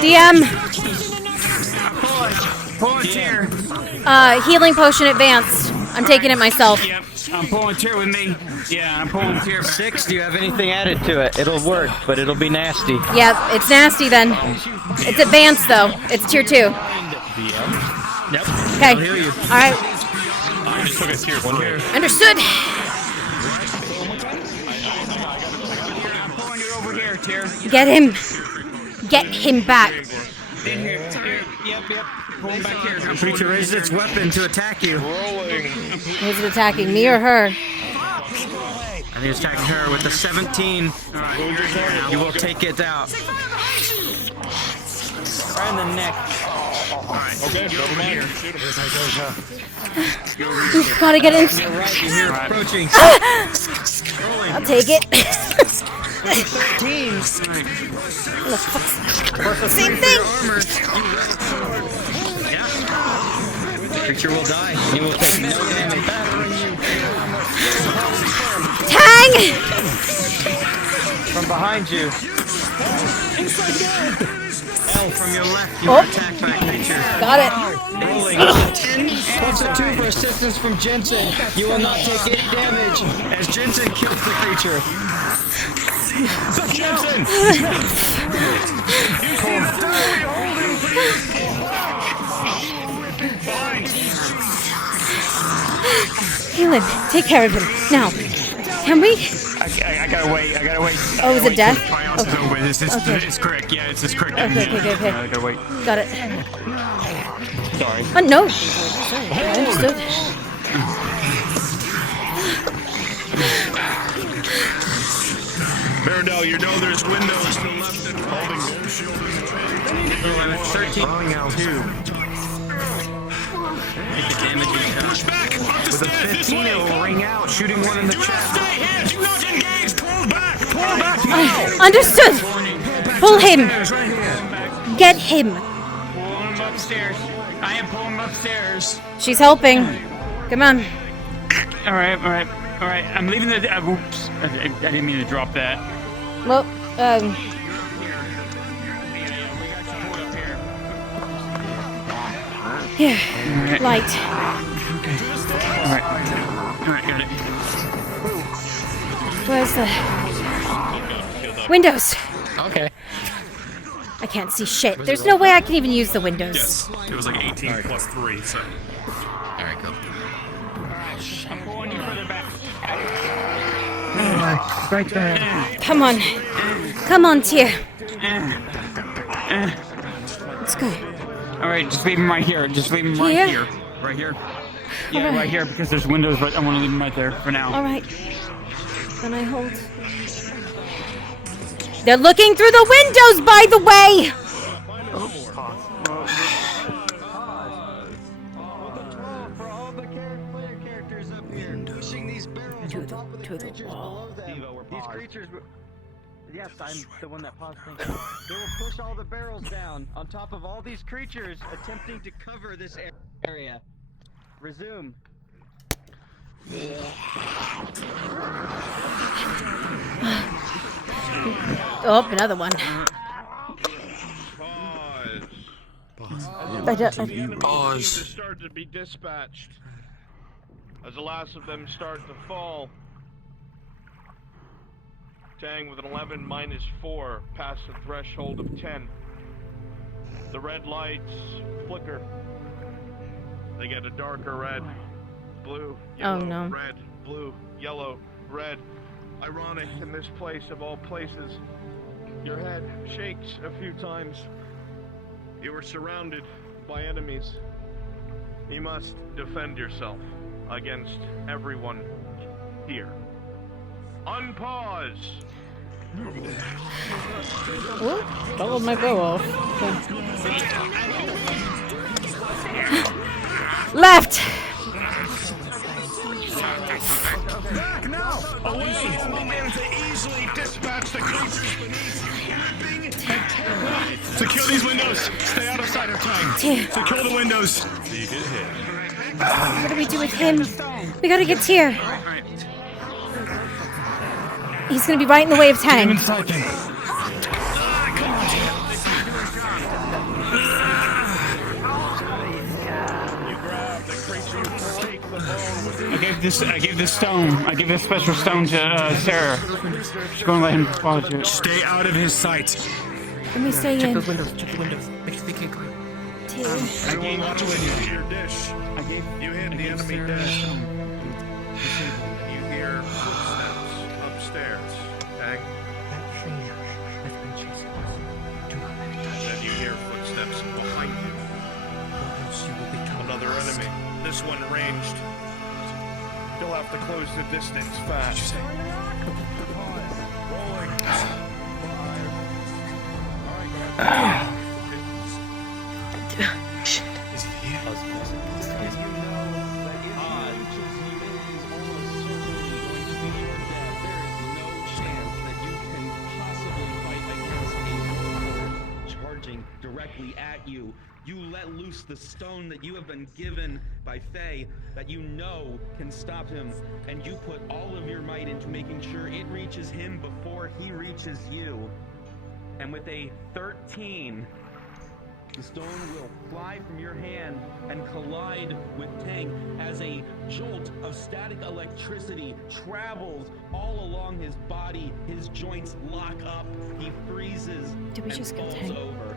DM. Pull a tear. Healing potion advanced. I'm taking it myself. Yep. I'm pulling tear with me. Yeah, I'm pulling tear. 6, do you have anything added to it? It'll work, but it'll be nasty. Yep, it's nasty then. It's advanced though. It's tier 2. Yep. Okay. I'll heal you. All right. I just took a tier 3. Understood. I'm pulling you over here, tear. Get him. Get him back. In here. Yep. Pull him back here. The creature raises its weapon to attack you. Is it attacking me or her? And he's attacking her with the 17. You will take it out. Right in the neck. Okay, never mind. We've got to get in. You're right, you hear approaching. I'll take it. 13. Same thing. The creature will die. You will take no damage. Tang! From behind you. L from your left, you Oh. attack that creature. Got it. Rolling 10 plus a 2 for assistance from Jensen. You will not take any damage as Jensen kills the creature. Jensen! Heal him. Take care of him. Now. Can we? I gotta wait. Oh, is it death? Trials is over. It's correct. Yeah, it's correct. Okay. I gotta wait. Got it. Sorry. Oh, no. Sorry. I understood. Baradell, you know there's windows to the left and holding no shield is 13. Falling out 2. Take the damage you have. With a 15, it will ring out, shooting one in the chest. Do not engage. Pull back. Pull back now. Understood. Pull him. Get him. Pulling him upstairs. I am pulling him upstairs. She's helping. Come on. All right. I'm leaving the. Oops. I didn't mean to drop that. Well, here. Right. Light. All right, got it. Where's the windows? Okay. I can't see shit. There's no way I can even use the windows. Yes, it was like 18 plus 3, so. Alright, go. I'm pulling you further back. Right there. Come on. Come on, Tyr. Let's go. All right, just leave him right here. Just leave him right Here? here. Right here. Yeah, All right. right here because there's windows, but I want to leave him right there for now. All right. Then I hold. They're looking through the windows, by the way. To the wall. These creatures Yes, I'm the one that paused things. They will push all the barrels down on top of all these creatures attempting to cover this area. Resume. Oh, another one. Pause. Start to be dispatched. As the last of them start to fall, Tang with an 11-4 past the threshold of 10. The red lights flicker. They get a darker red, blue, yellow, no. red, blue, yellow, red. Ironic in this place of all places. Your head shakes a few times. You are surrounded by enemies. You must defend yourself against everyone here. Unpause! Oh, followed my bow off. Left! Back now! Away! And to easily dispatch the creatures beneath. Secure these windows! Stay out of sight of time! Secure the windows! What do we do with him? We gotta get Tyr. He's gonna be right in the way of Tang. I gave this stone. I gave this special stone to Sarah. She's gonna let him follow you. Stay out of his sight. Let me stay Check in. those windows. Check the windows. Make sure they can't climb. Everyone watch when you hear dish. You hit the enemy dish. You hear footsteps upstairs. Tang. Then you hear footsteps behind you. Another enemy. This one ranged. You'll have to close the distance fast. Rolling. Is he here? Charging directly at you, you let loose the stone that you have been given by Faye that you know can stop him, and you put all of your might into making sure it reaches him before he reaches you. And with a 13, the stone will fly from your hand and collide with Tang as a jolt of static electricity travels all along his body. His joints lock up. He freezes Did we and just kill falls Tang? over.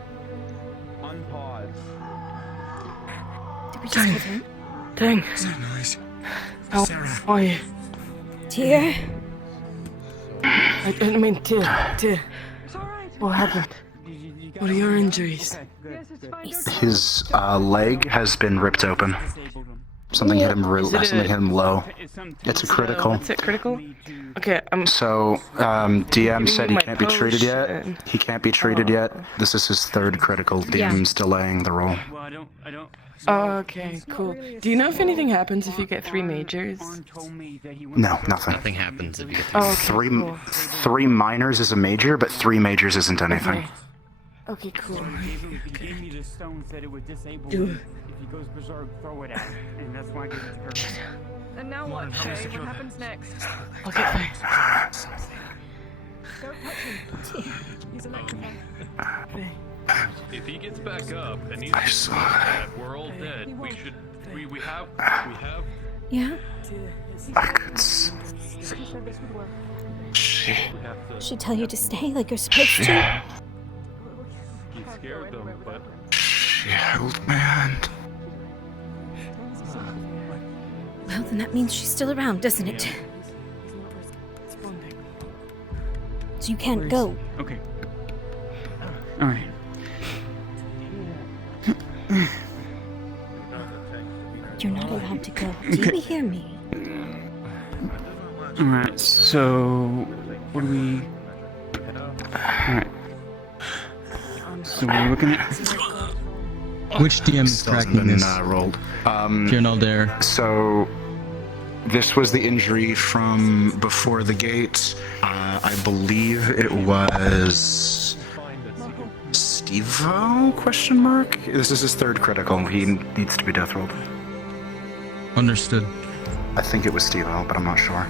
Unpause. Did we just kill Tang? Dang. What's that noise? Sarah. How are you? Tyr? I mean, Tyr. What happened? What are your injuries? His leg has been ripped open. Something hit him low. It's a critical. It's a critical? Okay, So, DM said he can't be treated yet. He can't be treated yet. This is his third critical. DM's delaying the roll. Oh, okay, cool. Do you know if anything happens if you get 3 majors? No, nothing. Nothing happens if you get Oh, okay, cool. Three minors is a major, but 3 majors isn't anything. Okay, cool. He gave me the stone, said it would disable him. If he goes berserk, throw it at him. And that's why I gave it to her. And now what, Faye? What happens next? Okay, thanks. Don't touch him. He's electrified. If he gets back up and he's we're all dead, we have Yeah? I could Should tell you to stay like you're supposed to. He scared them, but she held my hand. Well, then that means she's still around, doesn't it? So you can't go. Okay. Alright. You're not allowed to go. Do you hear me? Alright, so what do we... Alright. So what are we looking at? Which DM is Still hasn't tracking been this? rolled. If you're not there. So This was the injury from before the gate. I believe it was Steve-O, question mark? This is his third critical. He needs to be death rolled. Understood. I think it was Steve-O, but I'm not sure.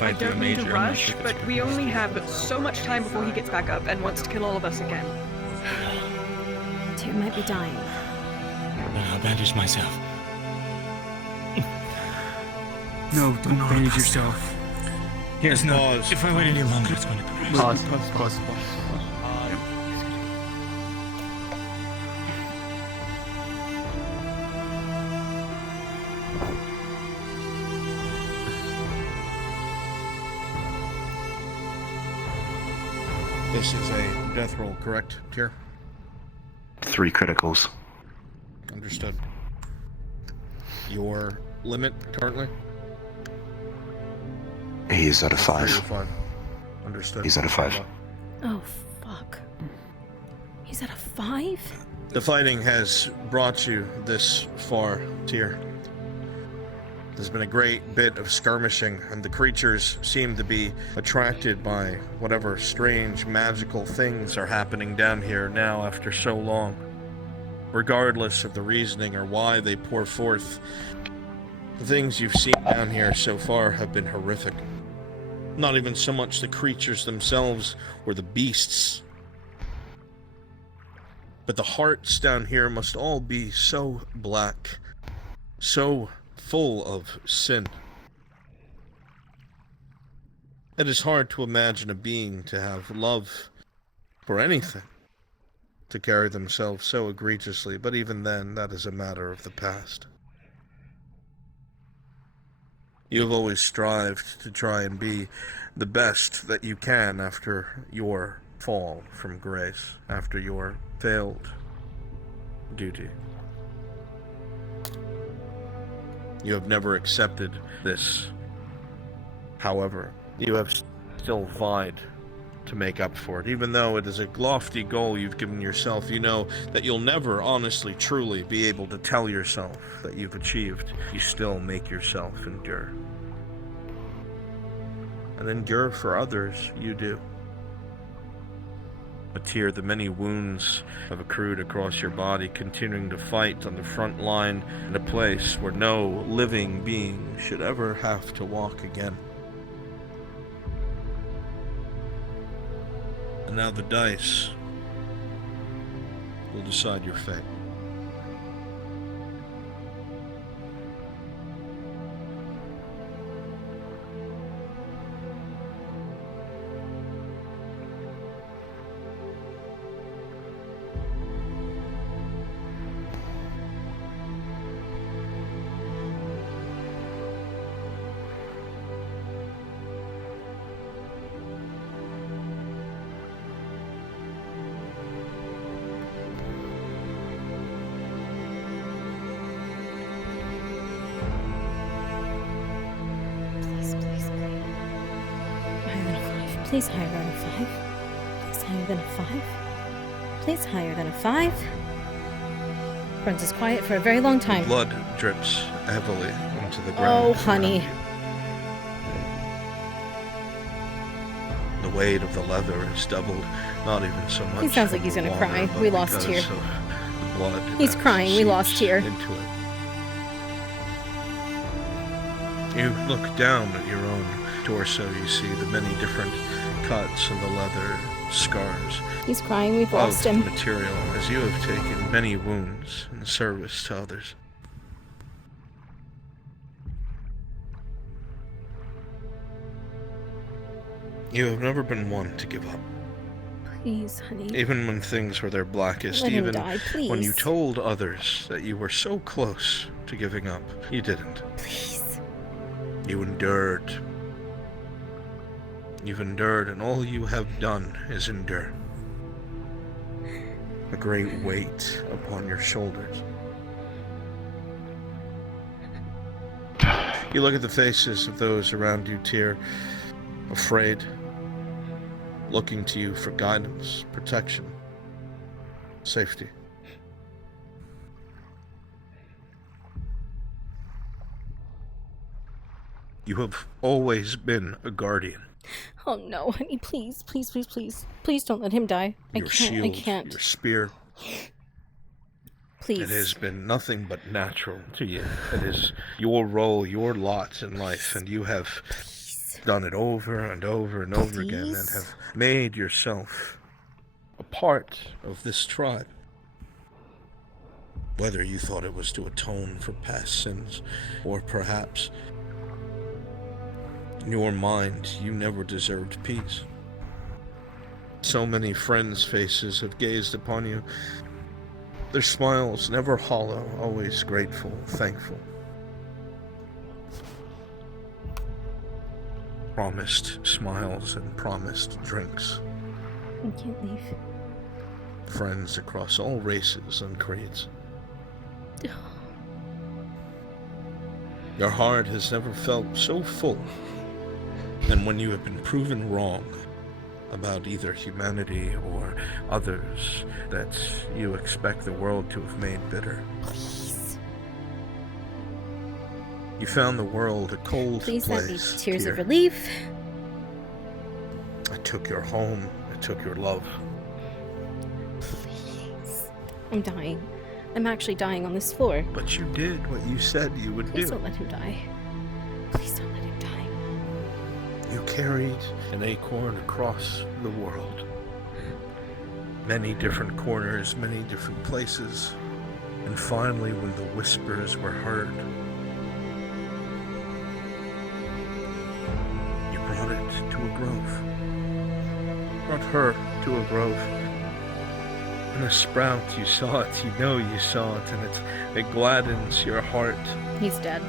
I don't mean to rush, but we only have so much time before he gets back up and wants to kill all of us again. Tyr might be dying. I'll bandage myself. No, don't bandage yourself. Here, no. If I wait any longer, it's going to be. Pause. This is a death roll, correct, Tyr? 3 criticals. Understood. Your limit currently? He's at a 5. 3 to 5. Understood. He's at a 5. Oh, fuck. He's at a 5? The fighting has brought you this far, Tyr. There's been a great bit of skirmishing, and the creatures seem to be attracted by whatever strange magical things are happening down here now after so long. Regardless of the reasoning or why they pour forth, the things you've seen down here so far have been horrific. Not even so much the creatures themselves or the beasts, but the hearts down here must all be so black, so full of sin. It is hard to imagine a being to have love for anything, to carry themselves so egregiously, but even then, that is a matter of the past. You have always strived to try and be the best that you can after your fall from grace, after your failed duty. You have never accepted this. However, you have still vied to make up for it. Even though it is a lofty goal you've given yourself, you know that you'll never honestly, truly be able to tell yourself that you've achieved. You still make yourself endure. And endure for others, you do. But Tyr, the many wounds have accrued across your body, continuing to fight on the front line in a place where no living being should ever have to walk again. And now the dice will decide your fate. Please higher than a 5. Please higher than a 5. Please higher than a 5. Runs is quiet for a very long time. Blood drips heavily into the ground. Oh, honey. The weight of the leather is doubled, not even so much. He sounds like he's gonna water, cry. but We lost because Tyr. of the blood He's that crying. We lost seeps Tyr. into it. You look down at your own torso. You see the many different cuts and the leather scars. He's crying. We've lost of him. material, as you have taken many wounds in service to others. You have never been one to give up. Please, honey. Even when things were their blackest, Let him even die, when you please. told others that you were so close to giving up, you didn't. Please. You endured. You've endured, and all you have done is endure. A great weight upon your shoulders. You look at the faces of those around you, Tyr, afraid, looking to you for guidance, protection, safety. You have always been a guardian. Oh no, honey, please, please, please, please. Please don't let him die. Your shield, I can't. your spear. Please. It has been nothing but natural to you. It is your role, your lot in life, and you have done it over and over and over again and have made yourself a part of this tribe. Whether you thought it was to atone for past sins, or perhaps in your mind you never deserved peace. So many friends' faces have gazed upon you, their smiles never hollow, always grateful, thankful. Promised smiles and promised drinks. I can't leave. Friends across all races and creeds. Your heart has never felt so full than when you have been proven wrong about either humanity or others that you expect the world to have made bitter. Please. You found the world a cold Please place. let me tears Tyr. of relief. I took your home, I took your love. Please. I'm dying. I'm actually dying on this floor. But you did what you said you would Please do. don't let him die. Please don't let him die. You carried an acorn across the world. Many different corners, many different places. And finally, when the whispers were heard, you brought it to a grove. Brought her to a grove. And a sprout, you saw it, you know you saw it, and it gladdens your heart. He's dead.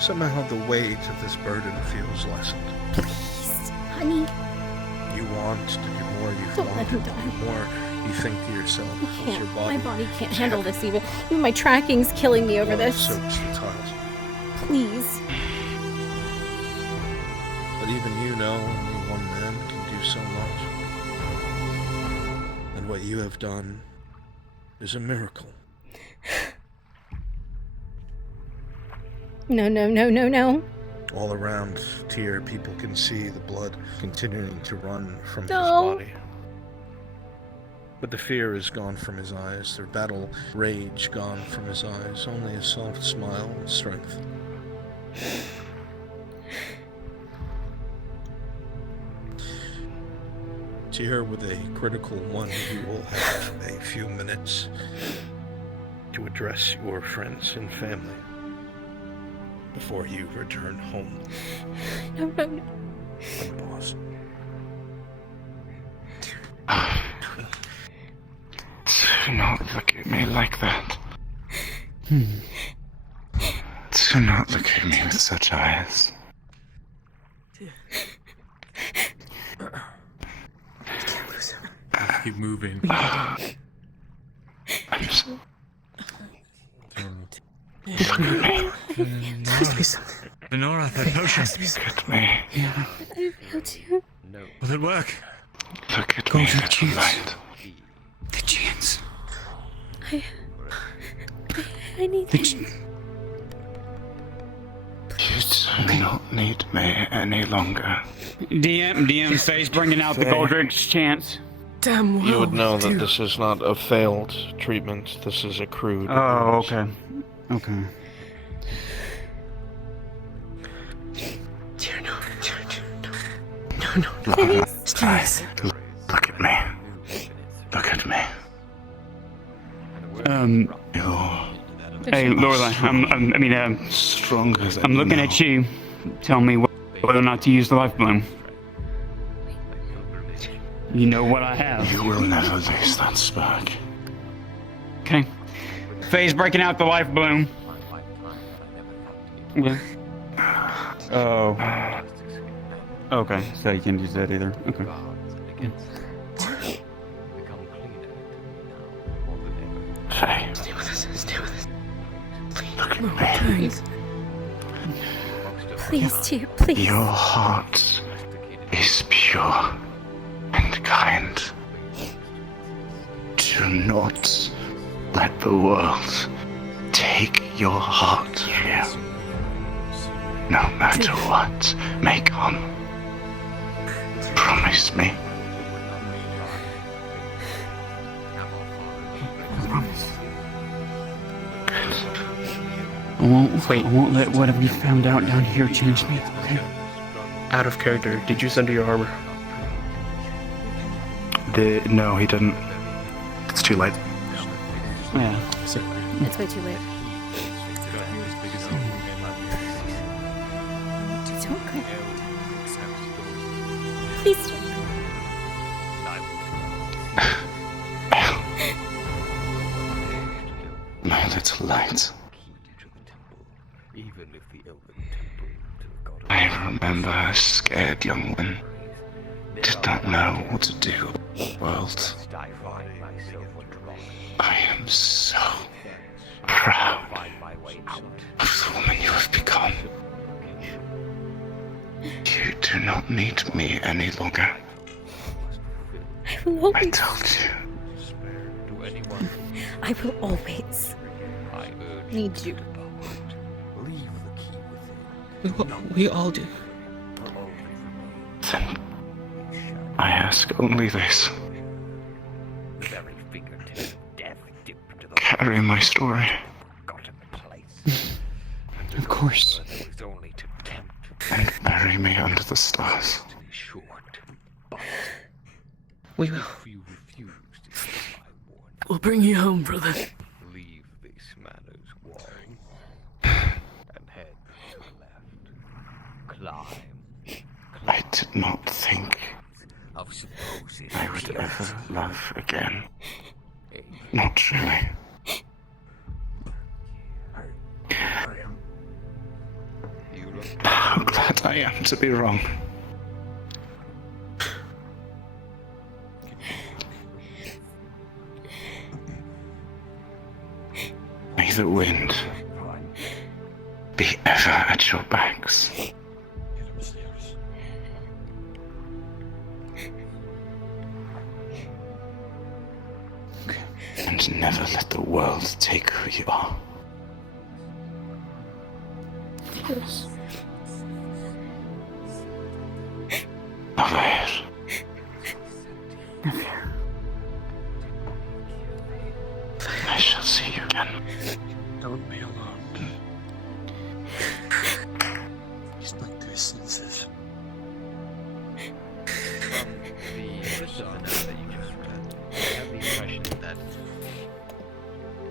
Somehow the weight of this burden feels lessened. Please, honey. You want to do more, you Don't let want him to die. do more. You think to yourself, I as can't. your body My body can't handle this even. Even my tracking's killing me over this. soaks the tiles. Please. But even you know only one man can do so much. And what you have done is a miracle. No, no, no, no, no. All around Tyr, people can see the blood continuing to run from his No. body. But the fear is gone from his eyes, their battle rage gone from his eyes, only a soft smile and strength. Tyr, with a critical one, you will have a few minutes to address your friends and family before you return home. No, no, no. Boss. Do not look at me like that. Do not look at me with such eyes. Keep moving. I'm so... Look at me. Venora, that potion. Look at me. I failed you. Will it work? Look at me, little light. The chance. I need You do not need me any longer. DM face bringing out the Goldrick's chance. Damn well. You would know that this is not a failed treatment. This is a crude. Oh, okay. Okay. Dear, no. Please. Look at me. Look at me. Hey, Lorelai, Stronger than I'm looking no. at you. Tell me whether or not to use the life bloom. You know what I have. You will never lose that spark. Okay. Phase breaking out the life bloom. Yeah. Oh. Okay, so you can't use that either. Okay. Faye. Stay with us. Look at me. Please, Tyr, please. Your heart is pure and kind. Do not let the world take your heart here. No matter what may come. Promise me. I won't let what we found out down here change me, okay? Out of character, did you send her your armor? No, he didn't. It's too late. Yeah. It's way too late. Don't cry. Please don't. My little light. I remember a scared young one. Did not know what to do with the world. I am so proud of the woman you have become. You do not need me any longer. I told you. I will always need you. We all do. Then I ask only this. Carry my story. Of course. And bury me under the stars. We will. We'll bring you home, brother. I did not think I would ever love again. Not truly. How glad I am to be wrong. May the wind be ever at your backs. And never let the world take who you are. Yes. Avair. I shall see you again. Don't be alarmed. He's not their senses. From the rest of the note that you just read, I have the impression that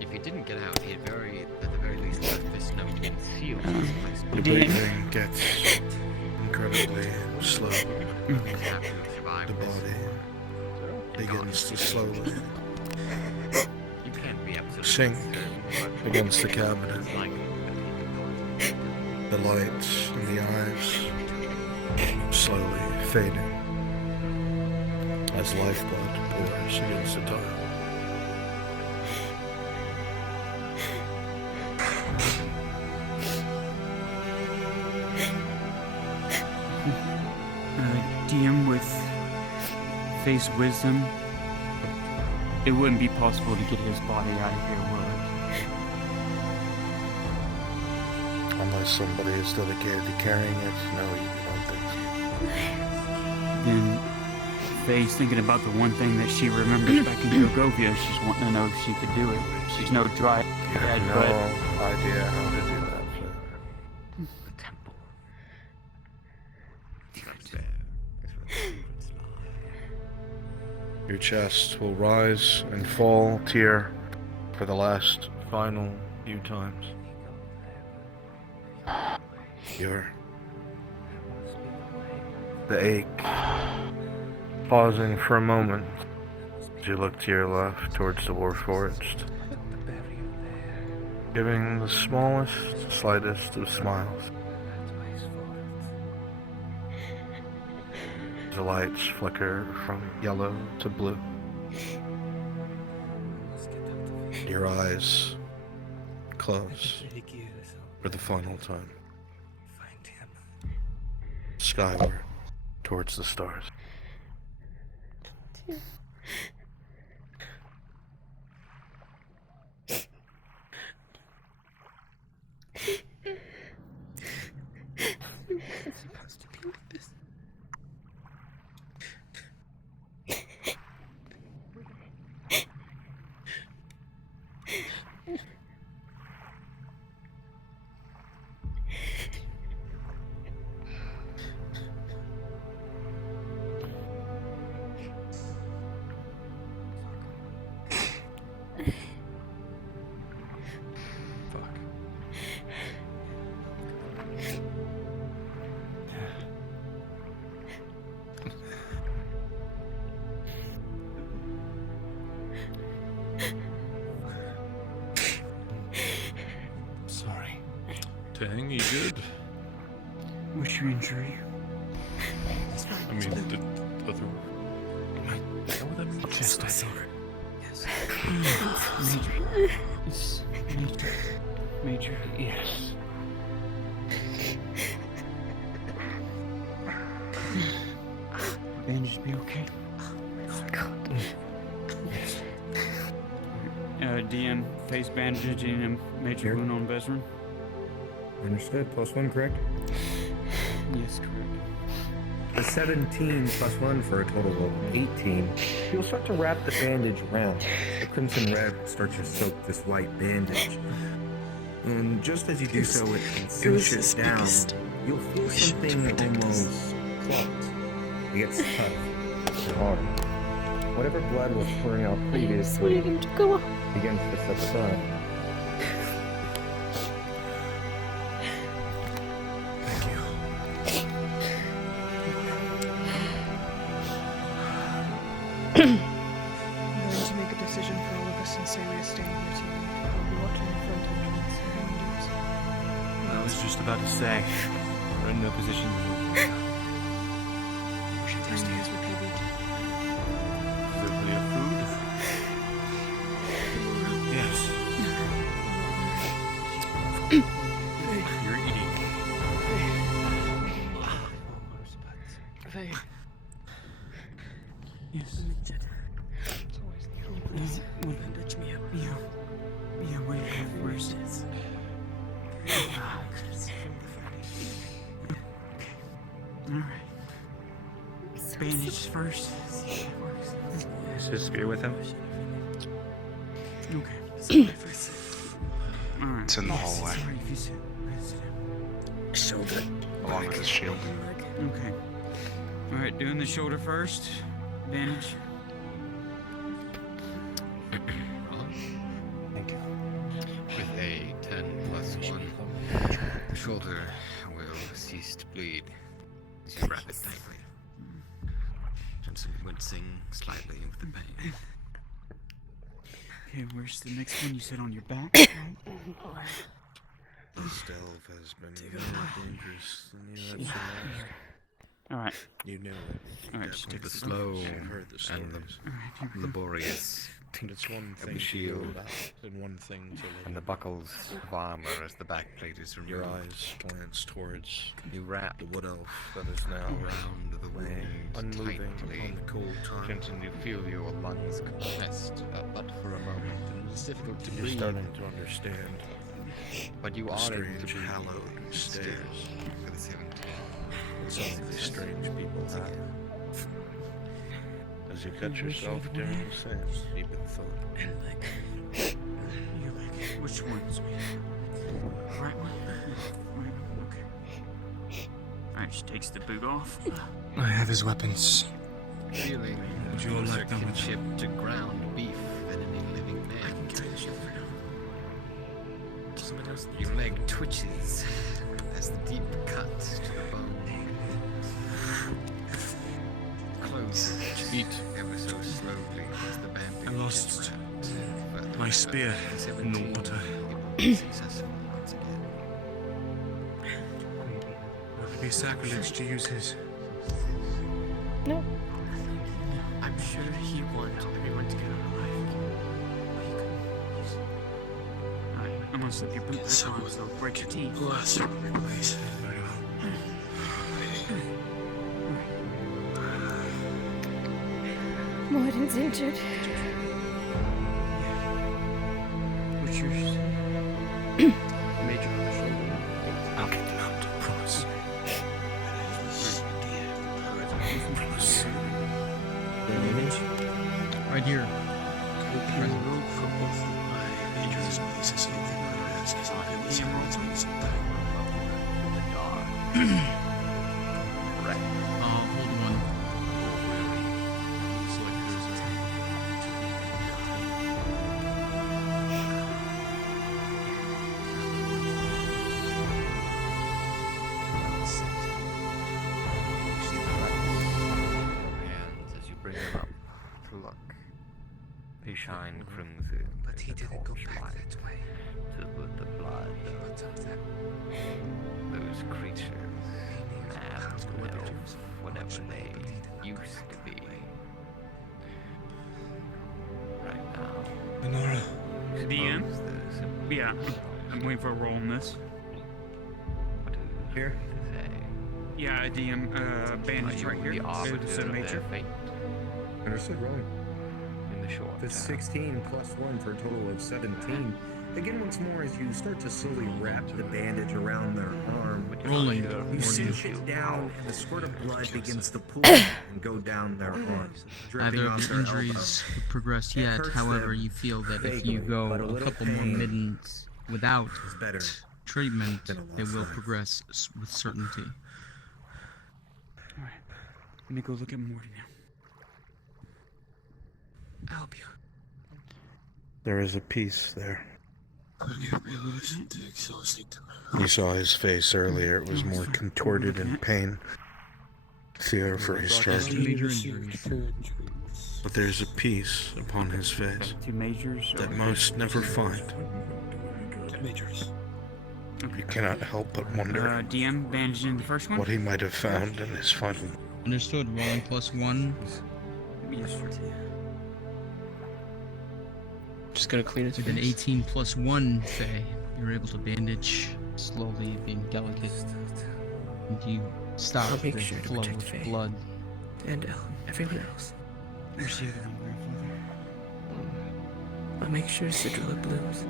if he didn't get out, he had at the very least left this note concealed. The breathing gets incredibly slow. The body begins to slowly sink against the cabinet. The lights in the eyes slowly fading as lifeblood pours against the tile. DM with Faye's wisdom, it wouldn't be possible to get his body out of here, will it? Unless somebody is dedicated to carrying it, no, you don't think so. Then Faye's thinking about the one thing that she remembers back in Yogovia. She's wanting to know if she could do it. She's no dry head, No idea how to do that. Your chest will rise and fall tear for the last final few times. The ache pausing for a moment as you look to your left towards the war forest, giving the smallest, slightest of smiles. The lights flicker from yellow to blue. Your eyes close for the final time. Skyward towards the stars. Tang, you good? What's your injury? I mean, the other. I know that means chest, I thought. Yes. Major. It's major. Major, yes. Bandage be okay? Yes. DM, face bandaging him, major wound on Bezran. Understood. +1, correct? Yes, correct. A 17 +1 for a total of 18. You'll start to wrap the bandage around. The crimson red starts to soak this white bandage. And just as you do so, it cinches down. You'll feel something almost clogged. It gets tough and hard. Whatever blood was pouring out previously begins to subside. I'm going to make a decision for all of us and say we're staying here tonight. I'll be watching the front entrance and windows. I was just about to say, we're in no position to move. We should stay as we could. Is there plenty of food? Yes. You're eating. Faye. Yes. It's always the only place. Bandage me up. Yeah, where's it? Alright. Bandage first. Is his spear with him? Okay. Alright. It's in the hallway. Shoulder. Along with his shield. Okay. Alright, doing the shoulder first. Bandage. Thank you. With a 10 +1, the shoulder will cease to bleed as you wrap it tightly. Jensen wincing slightly with the pain. Okay, where's the next one? You said on your back? This delve has been more dangerous than you had surmised. Alright. You knew it. Alright, just take The a slow You've heard the and stories. the laborious And it's one of thing the to shield build out, and one thing to live and the buckles of armor as the backplate is removed. Your eyes glance towards You wrap the wood elf that is now around the laying wound unmoving tightly. on the cold time. Jensen, you feel your lungs compressed, but for a moment, and it's difficult to You're breathe. starting to understand But you the are able to strange breathe hallowed still stairs for the 17. that some of these strange people have. As you cut yourself during the seance, deep in thought. Your leg. Which one's me? Right one? Right one, okay. Alright, she takes the boot off. I have his weapons. Feeling Would you all closer like them with kinship to ground beef than any living man. I can carry the shield for now. Your leg twitches as the deep cut to the bone closes ever so slowly as the bandage I lost is wrapped. my spear in the water. Successful once again. Would it be sacrilege to use his? No. I'm sure he wanted everyone to get out alive. But he couldn't. Alright, I'm gonna slip your boot back on, so break your teeth. Please. Very well. Morden's injured. What's yours? Major on the shoulder. I'll get them out, I promise. Promise. Right here. Hold one. Hands as you bring them up to look. They shine crimson. But he didn't go back that way. To put the blood of those creatures, mad elves, whatever they used to be. Right now. Minora. DM? Yeah, I'm waiting for a roll on this. Here? Yeah, DM, bandage right here. It's a major. Understood, rolling. In the short That's 16 plus 1 for a total of 17. Again, once more, as you start to slowly wrap the bandage around their arm, Rolling. you cinch it down, and a squirt of blood begins to pool and go down their arm, dripping Neither on of their your injuries have progressed yet. However, you feel that if you go a couple more minutes without treatment, they will progress with certainty. Alright, let me go look at Morty now. I'll help you. There is a piece there. Forgive me, Lewis. Too exhausting to You saw his face earlier. It was more contorted in pain. Fear for his charge. But there's a piece upon his face Two majors. that most never find. Majors. You cannot help but wonder DM, bandaging the first one. what he might have found in his final. Understood. Rolling +1. Yes, sir. Just gotta clean it. With an 18 plus 1, Faye, you're able to bandage, slowly being delicate. And you stop I'll make the sure to flow protect of Faye. blood. And everyone else. Where's the other one, Grandfather? I'll make sure Citrulla blooms.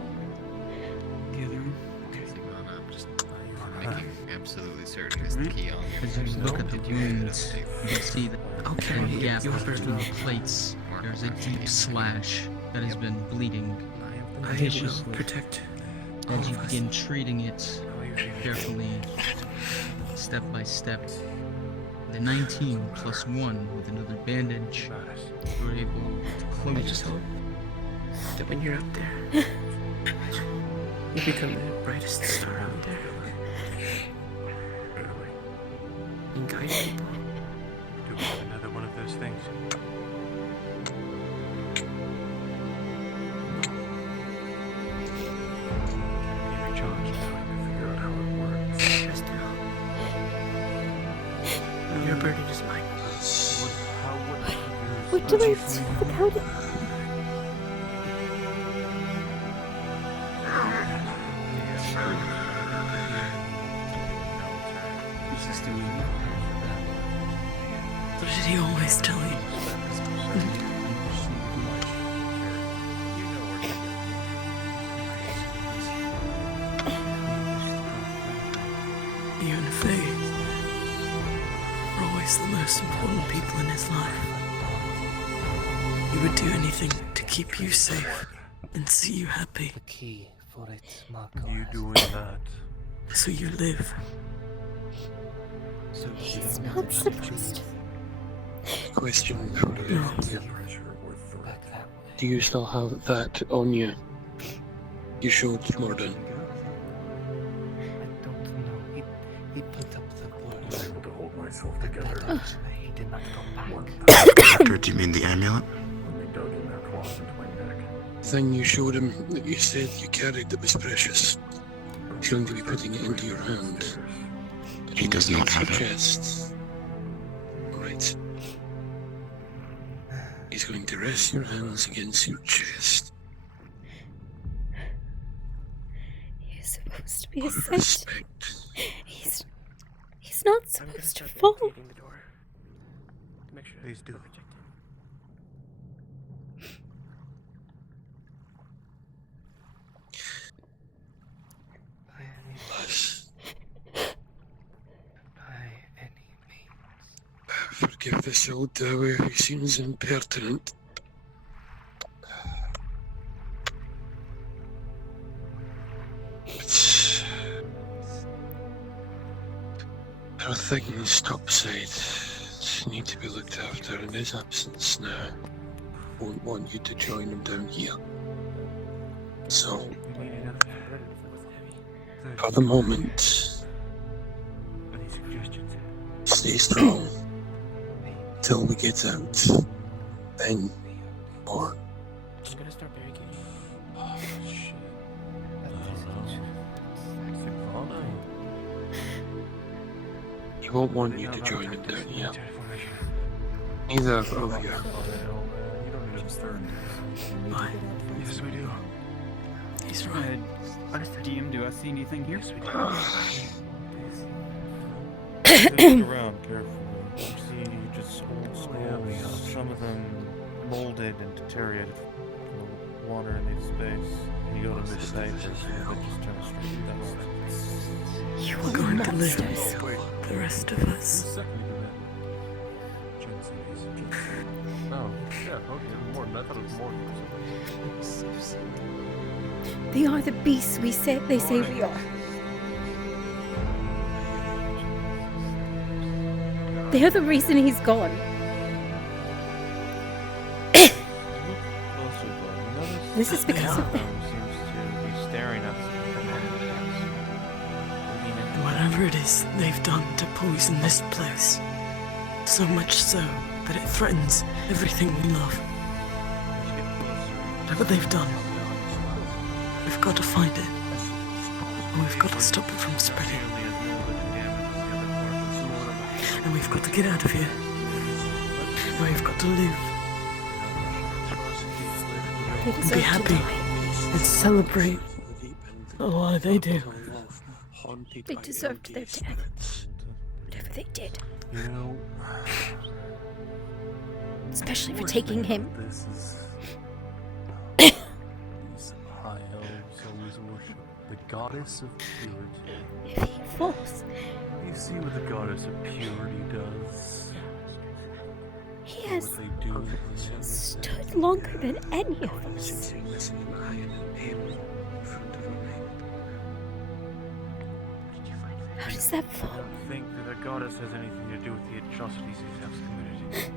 The other one? I'm just making absolutely certain it's the key on. As you look at the wounds, you can see that Okay, in the gap your between burden. the plates, there's a deep slash that has been bleeding I will viciously. protect As all you of us. begin treating it carefully, step by step, the 19 plus 1 with another bandage, you're able to close I just it. hope that when you're up there, you become the brightest star out there. And guide people. Do another one of those things. Just now. Your burden is mine. What do I do without it? What did he always tell you? You and Faye were always the most important people in his life. He would do anything to keep you safe and see you happy. The key for it, Marco. You doing that? So you live. So He's not supposed to. Question for you. Do you still have that on you? You showed Morden. I don't know. He put up the blood. I was able to hold myself together. He did not go back. Or do you mean the amulet? When they dug in their claws into my neck. Thing you showed him that you said you carried that was precious. He's going to be putting it into your hand. He does not have your it. chest. Right. He's going to rest your hands against your chest. He's supposed to be a saint. Respect. He's not supposed to fall. Please do. Less. Forgive this old dowie, he seems impertinent. But there are things topside that need to be looked after in his absence now. Won't want you to join him down here. So, for the moment, stay strong till we get out. Then, more. I'm gonna start barricading. Oh, shit. He won't want you to join him down here. Neither of you. Why? Yes, we do. He's right. DM, do I see anything here? Yes, we do. Look around carefully. You see just old skulls, some of them molded and deteriorated from the water in these space. You go to midnight, they just turn straight dust. You are going to live. The rest of us. Oh, yeah, okay, more. I thought it was more. They are the beasts they say we are. They are the reason he's gone. This is because of them. Whatever it is they've done to poison this place, so much so that it threatens everything we love. Whatever they've done, we've got to find it, and we've got to stop it from spreading. And we've got to get out of here. And we've got to live. And be happy and celebrate what they do. They deserved their death. Whatever they did. You know, especially for taking him. These high elves always worship the goddess of purity. If he falls, You see what the goddess of purity does. he has What they do. stood longer than any of us. How does that fall? I don't think that the goddess has anything to do with the atrocities these elves committed.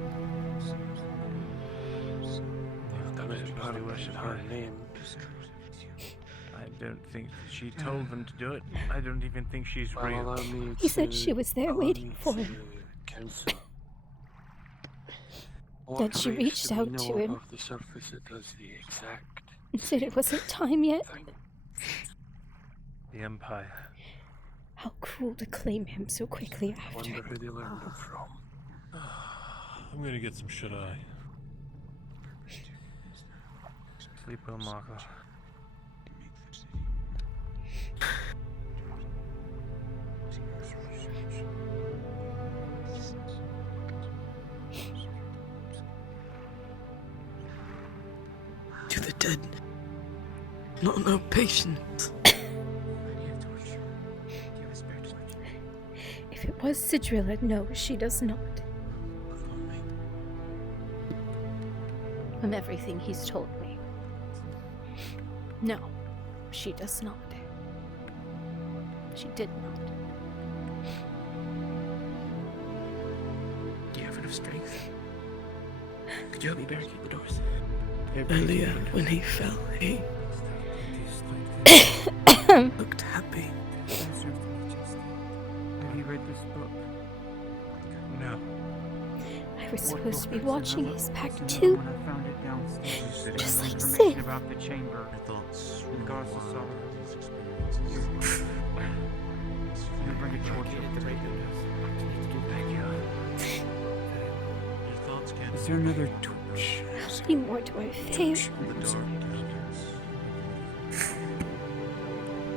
They've done it in her name. I don't think she told them to do it. I don't even think she's real. He said she was there waiting for him. That she reached out to him The surface, it does the exact. and said it wasn't time yet. The Empire. How cruel to claim him so quickly after. Wonder who they learned it from. I'm gonna get some shut-eye. Sleep well, Marco. To the dead. Not no patience. If it was Sidrilla, no, she does not. From everything he's told me. No, she does not. She did not. Do you have enough strength? Could you help me barricade the doors? Earlier, when he fell, he looked happy. Have you read this book? No. I was supposed to be watching his back too. When I found it downstairs, Just like information Sid. about the chamber. The goddess of sorrow. You bring a torch up the radio. Thank you. Your thoughts can't. Is there another torch? How many more do I fail?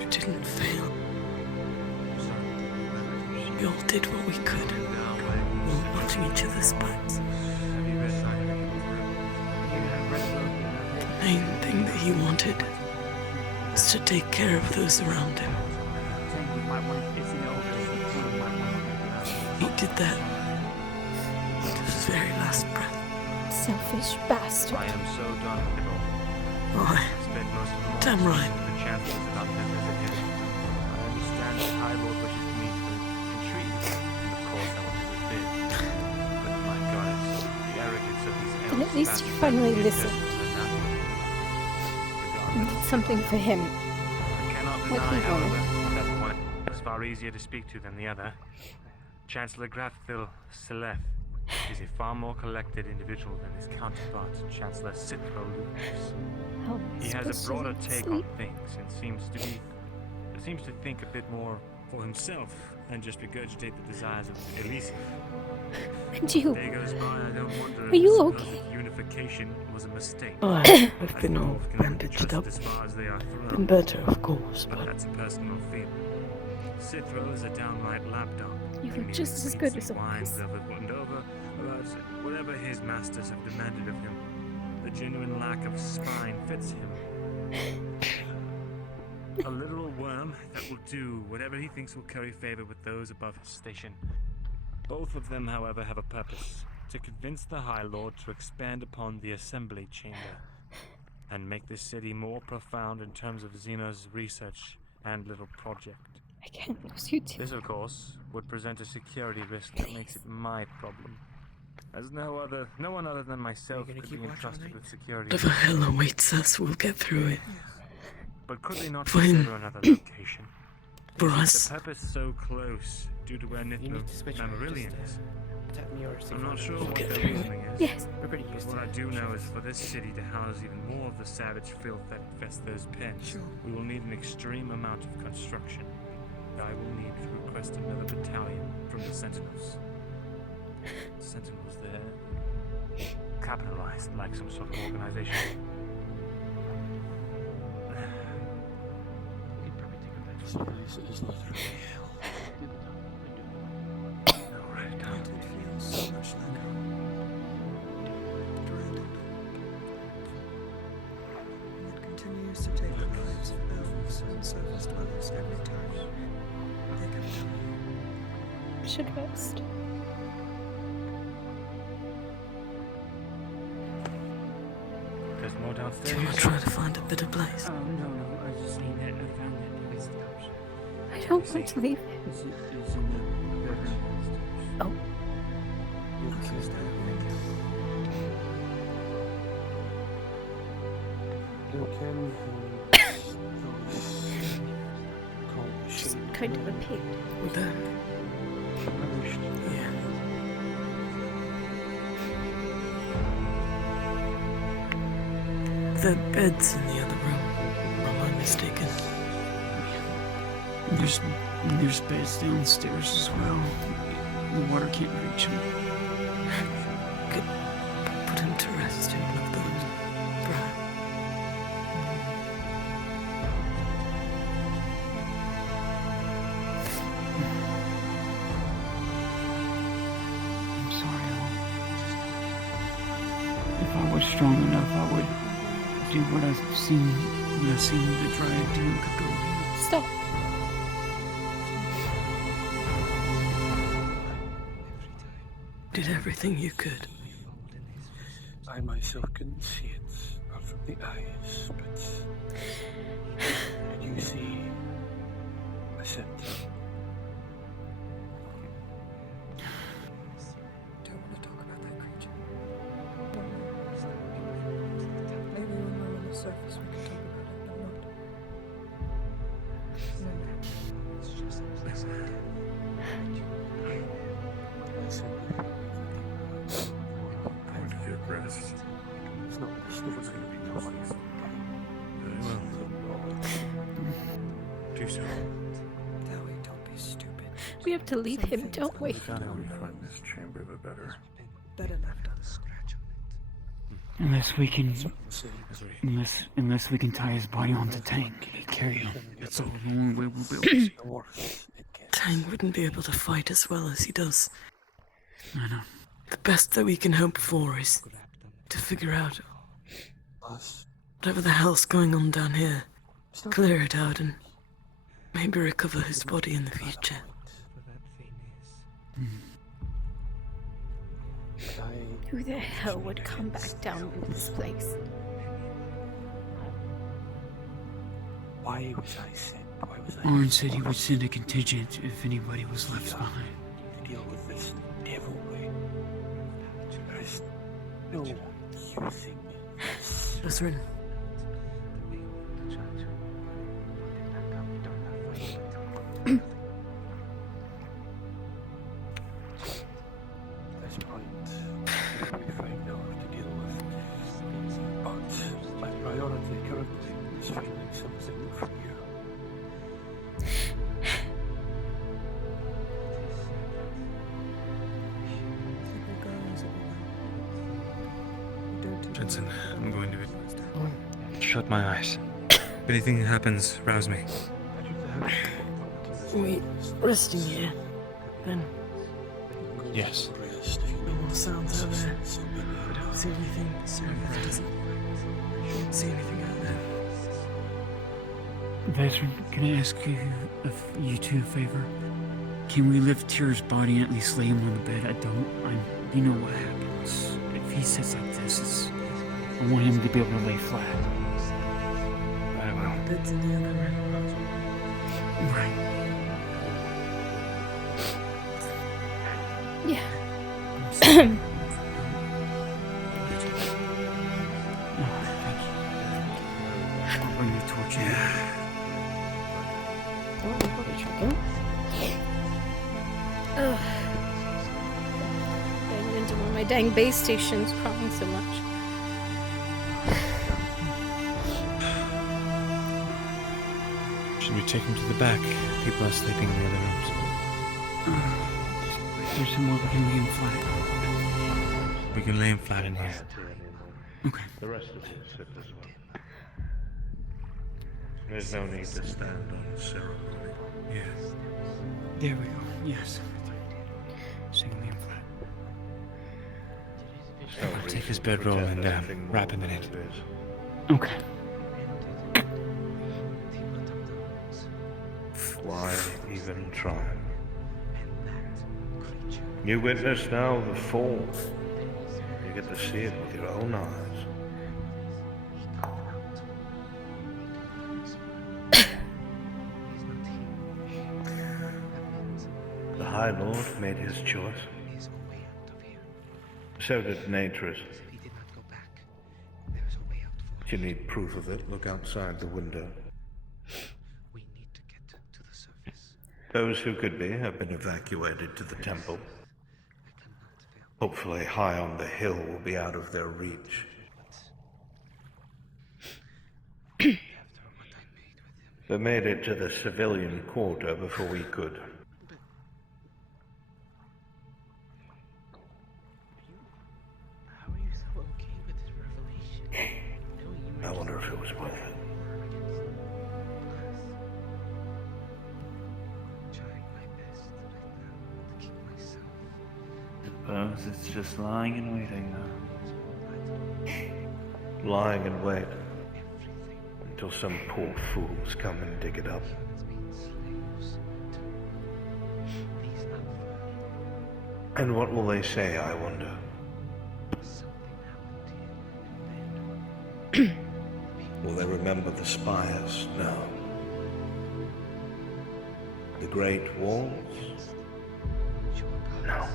You didn't fail. We all did what we could. While watching each other's butts. The main thing that he wanted was to take care of those around him. He did that to his very last breath. Selfish bastard. I am so done with it all. Oh, Spent most of the morning damn right. with the chancellors about their visit here. I understand that High Lord wishes to meet with entreat, and of course I will do his bid. But my goddess, the arrogance of these elves. Then at least he finally listened. And did something for him. I cannot What deny, he wanted. however, that one is far easier to speak to than the other. Chancellor Grafthil Seleth He's a far more collected individual than his counterpart, Chancellor Cithro Lucas. He has a broader take on things and seems to think a bit more for himself than just regurgitate the desires of Elysium. And you? Day goes by, I don't wonder Are you if okay? unification was a mistake. Oh, I've been all bandaged up. As far as they are thrown. Been better, of course, But but that's a personal feeling. Cithro is a downright lapdog. You were just as good as Whines always. over and over about whatever his masters have demanded of him. The genuine lack of spine fits him. A literal worm that will do whatever he thinks will curry favor with those above his station. Both of them, however, have a purpose: to convince the High Lord to expand upon the Assembly Chamber and make this city more profound in terms of Xeno's research and little project. I can't lose you too. This, of course, would present a security risk that makes it my problem, as no one other than myself could be entrusted with security. whatever hell awaits us, we'll get through it. But could they not Fine. consider another location? For Is us. the purpose so close due to where Mammalian is? I'm not sure what their reasoning is. Yes. But what I do know is for this city to house even more of the savage filth that infests those pens, we will need an extreme amount of construction. I will need to request another battalion from the Sentinels. Sentinels, they're capitalized like some sort of organization. It continues to take the lives of elves and surface dwellers every time they come down. Should rest. There's more Do downstairs. you want to try to find a better place? Oh, no, I just seen it. I found it. It's I don't want to leave. It's in the bedroom downstairs. Oh. Just kind of a pig. Well then. Yeah. The bed's in the other room. Or am I mistaken? There's beds downstairs as well. The water can't reach him. Could put him to rest in one of those, perhaps. I'm sorry, If I was strong enough, I would do what I've seen the Dryad do in Cagolia. Stop. Did everything you could. I myself couldn't see it, not from the eyes, but did you see a center? Don't want to talk about that creature. Maybe when we're on the surface we can talk about it, but not. No, no. It's just Going to get rest. It's not It's going to be noise. Very well. Do so. Zoe, don't be stupid. We have to leave him, don't we? The better we find this chamber, the better. Better left unscratched. Unless we can tie his body onto Tank and carry him. That's all the only way we'll be able to. Tang wouldn't be able to fight as well as he does. I know. The best that we can hope for is to figure out whatever the hell's going on down here, clear it out, and maybe recover his body in the future. Who the hell would come back down in this place? Why was I sent? Why was I Orin said he would send a contingent if anybody was left behind. to deal with this devil way? There is no using this. Brethren, It'll be fine enough to deal with. But my priority currently is finding something for you. Jensen, I'm going to shut my eyes. If anything happens, rouse me. We resting here, then. Yes. No more sounds out there. I don't see anything. Seraph doesn't. I don't see anything out there. Veteran, can I ask you two a favor? Can we lift Tyr's body and at least lay him on the bed? You know what happens. If he sits like this, I want him to be able to lay flat. I will. Bed's in the other room. Right. Yeah. I'll bring the torch in. Ugh. Getting into one of my dang base stations, crying so much. Should we take him to the back? People are sleeping in the other rooms. There's somewhere we can lay him flat. We can lay him flat in here. Okay. The rest of you sit as well. There's no need to stand on ceremony. Yes. There we go. Yes. So you can lay him flat. I'll take his bedroll and wrap him in it. Okay. Why even try? You witness now the fall. You get to see it with your own eyes. The High Lord made his choice. So did Natris. If you need proof of it, look outside the window. Those who could be have been evacuated to the temple. Hopefully, high on the hill will be out of their reach. They made it to the civilian quarter before we could. I wonder if it was worth it. Suppose it's just lying in waiting now. Lying in wait until some poor fools come and dig it up. And what will they say, I wonder? Will they remember the spires? No. The Great Walls? No.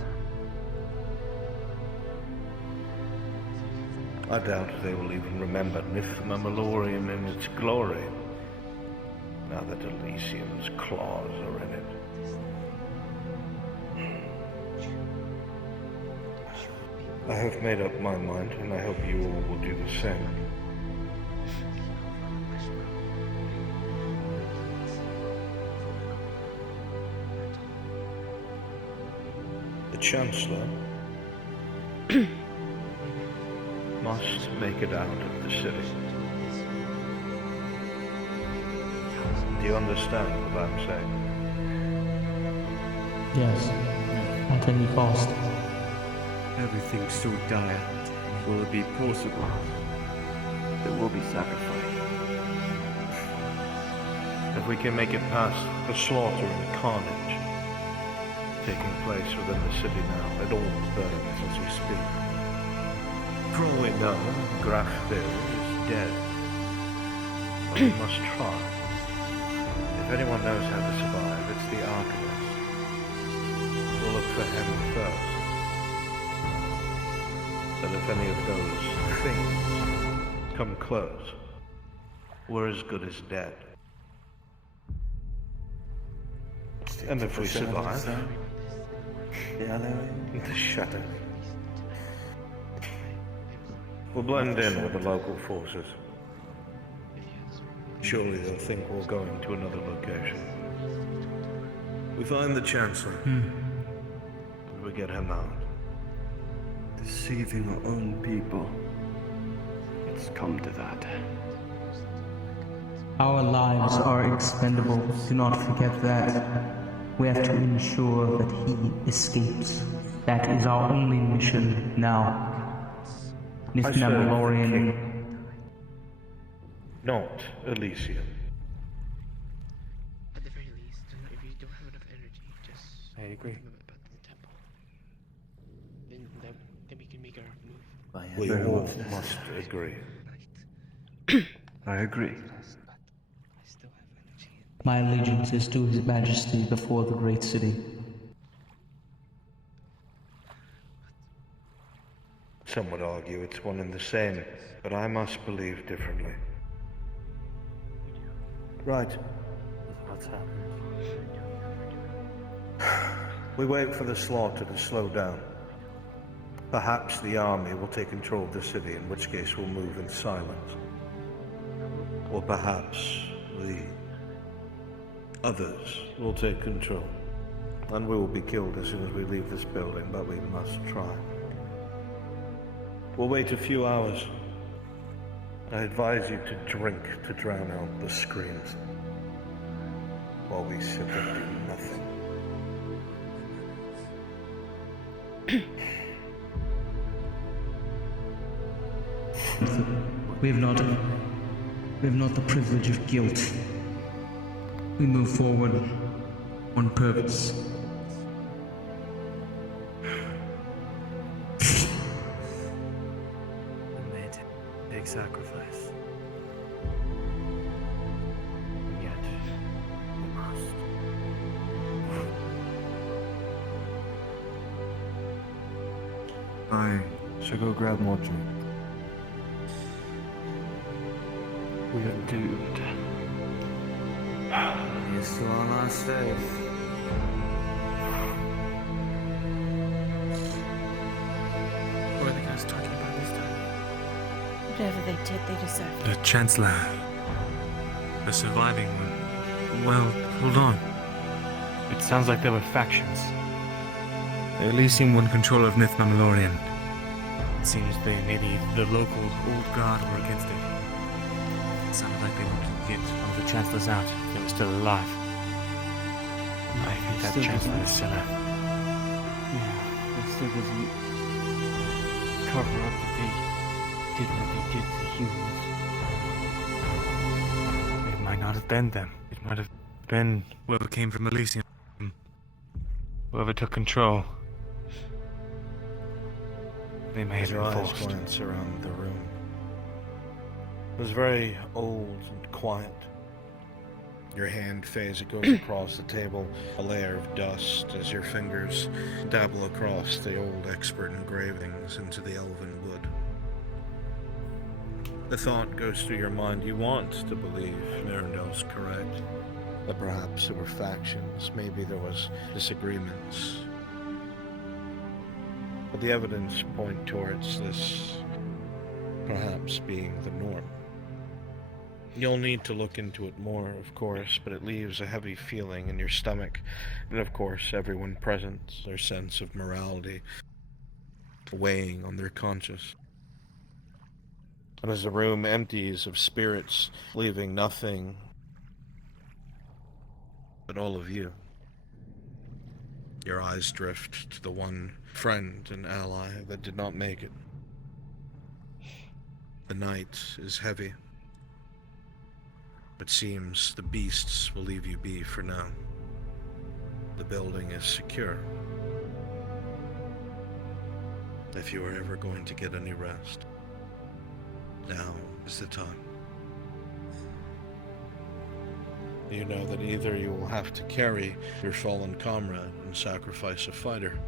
I doubt if they will even remember Nithma Malorium in its glory, now that Elysium's claws are in it. I have made up my mind, and I hope you all will do the same. The Chancellor must make it out of the city. Do you understand what I'm saying? Yes. At any cost. Everything's so dire. Will it be possible? There will be sacrifice. If we can make it past the slaughter and carnage taking place within the city now, it all burns as we speak. For all we know, Grafville is dead. But we must try. If anyone knows how to survive, it's the Arcanist. We'll look for him first. But if any of those things come close, we're as good as dead. And if we survive, the shadow We'll blend in with the local forces. Surely they'll think we're going to another location. We find the Chancellor, and we get him out. Deceiving our own people. It's come to that. Our lives are expendable. Do not forget that. We have to ensure that he escapes. That is our only mission now. Nithna Malorian. Not Elysium. At the very least, if you don't have enough energy, just I agree. think about the temple. Then we can make our move. We all must agree. I agree. My allegiance is to His Majesty before the great city. Some would argue it's one and the same, but I must believe differently. Right. What's happened? We wait for the slaughter to slow down. Perhaps the army will take control of the city, in which case we'll move in silence. Or perhaps the others will take control. And we will be killed as soon as we leave this building, but we must try. We'll wait a few hours. I advise you to drink to drown out the screams, while we sit and do nothing. We have not the privilege of guilt. We move forward on purpose. We made a big sacrifice. And yet, we must. I should go grab more drink. We are doomed. Here's to our last day. What are the guys talking about this time? Whatever they did, they deserved. The Chancellor. The surviving one. Well, hold on. It sounds like there were factions. The Elysium won control of Nithma Malorian. It seems maybe the local old guard were against it. It sounded like they wanted to get one of the Chancellors out if they were still alive. I think that Chancellor is still alive. Yeah, that still doesn't cover up that they did what they did to humans. It might not have been them. It might have been whoever came from Elysium. Whoever took control. They may have Your been eyes forced. glance around the room. It was very old and quiet. Your hand phase, it goes across the table, a layer of dust as your fingers dabble across the old expert engravings into the elven wood. The thought goes through your mind, you want to believe Mirandel's correct. That perhaps there were factions, maybe there was disagreements. But the evidence point towards this perhaps being the norm. You'll need to look into it more, of course, but it leaves a heavy feeling in your stomach. And of course, everyone present, their sense of morality weighing on their conscience. And as the room empties of spirits, leaving nothing but all of you, your eyes drift to the one friend and ally that did not make it. The night is heavy. It seems the beasts will leave you be for now. The building is secure. If you are ever going to get any rest, now is the time. You know that either you will have to carry your fallen comrade and sacrifice a fighter,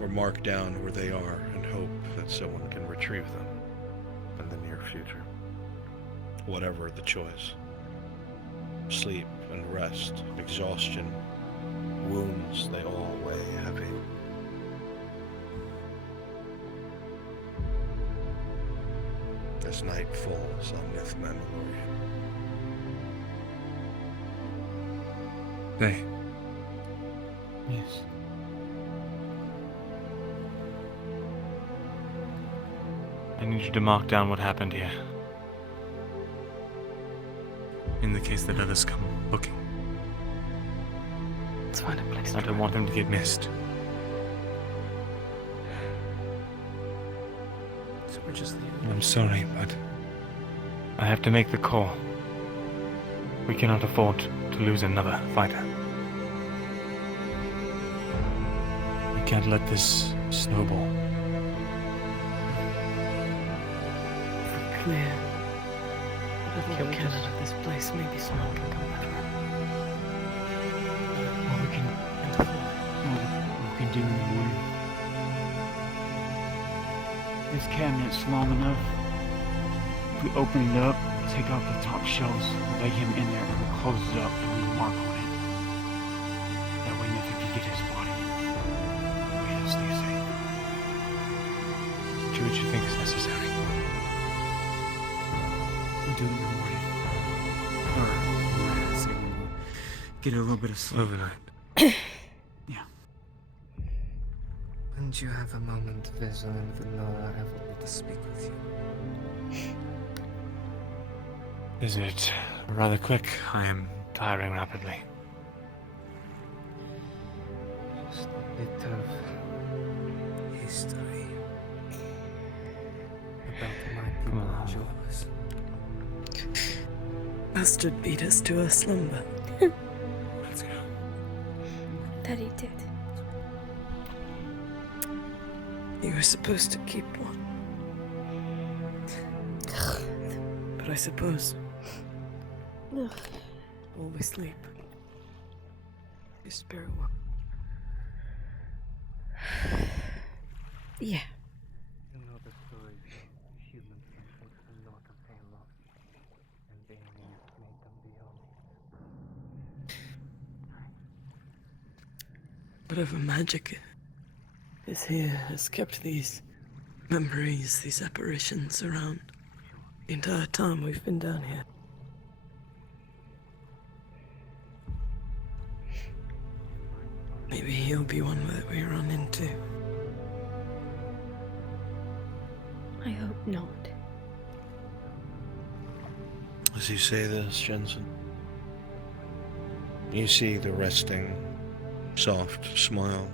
or mark down where they are and hope that someone can retrieve them in the near future. Whatever the choice. Sleep and rest, exhaustion, wounds, they all weigh heavy. as night falls on Myth Mandalorian. They. Yes. I need you to mark down what happened here. In the case that others come looking. Let's find a place. I don't want them to get missed. So we're just leaving. I'm sorry, but I have to make the call. We cannot afford to lose another fighter. We can't let this snowball. Clear. Whatever we can out of this place, maybe someone can come back. What we can do in the morning. This cabinet's long enough. If we open it up, take out the top shelves, lay him in there, and we close it up and we mark on it. That way nothing can get his body. We'll stay safe. Do what you think is necessary. We'll do it in the morning. Or, say we will get a little bit of sleep. Overnight. Wouldn't you have a moment, Vizsla and Vanilla? I would like to speak with you. Is it rather quick? I am tiring rapidly. Just a bit of history about my people and yours. Bastard beat us to a slumber. Let's go. That he did. You were supposed to keep one. But I suppose while we sleep, your spirit will. Yeah. You know the story of human centric and not of love, and being made them beyond. Whatever magic is here has kept these memories, these apparitions around the entire time we've been down here. Maybe he'll be one that we run into. I hope not. As you say this, Jensen, you see the resting, soft smile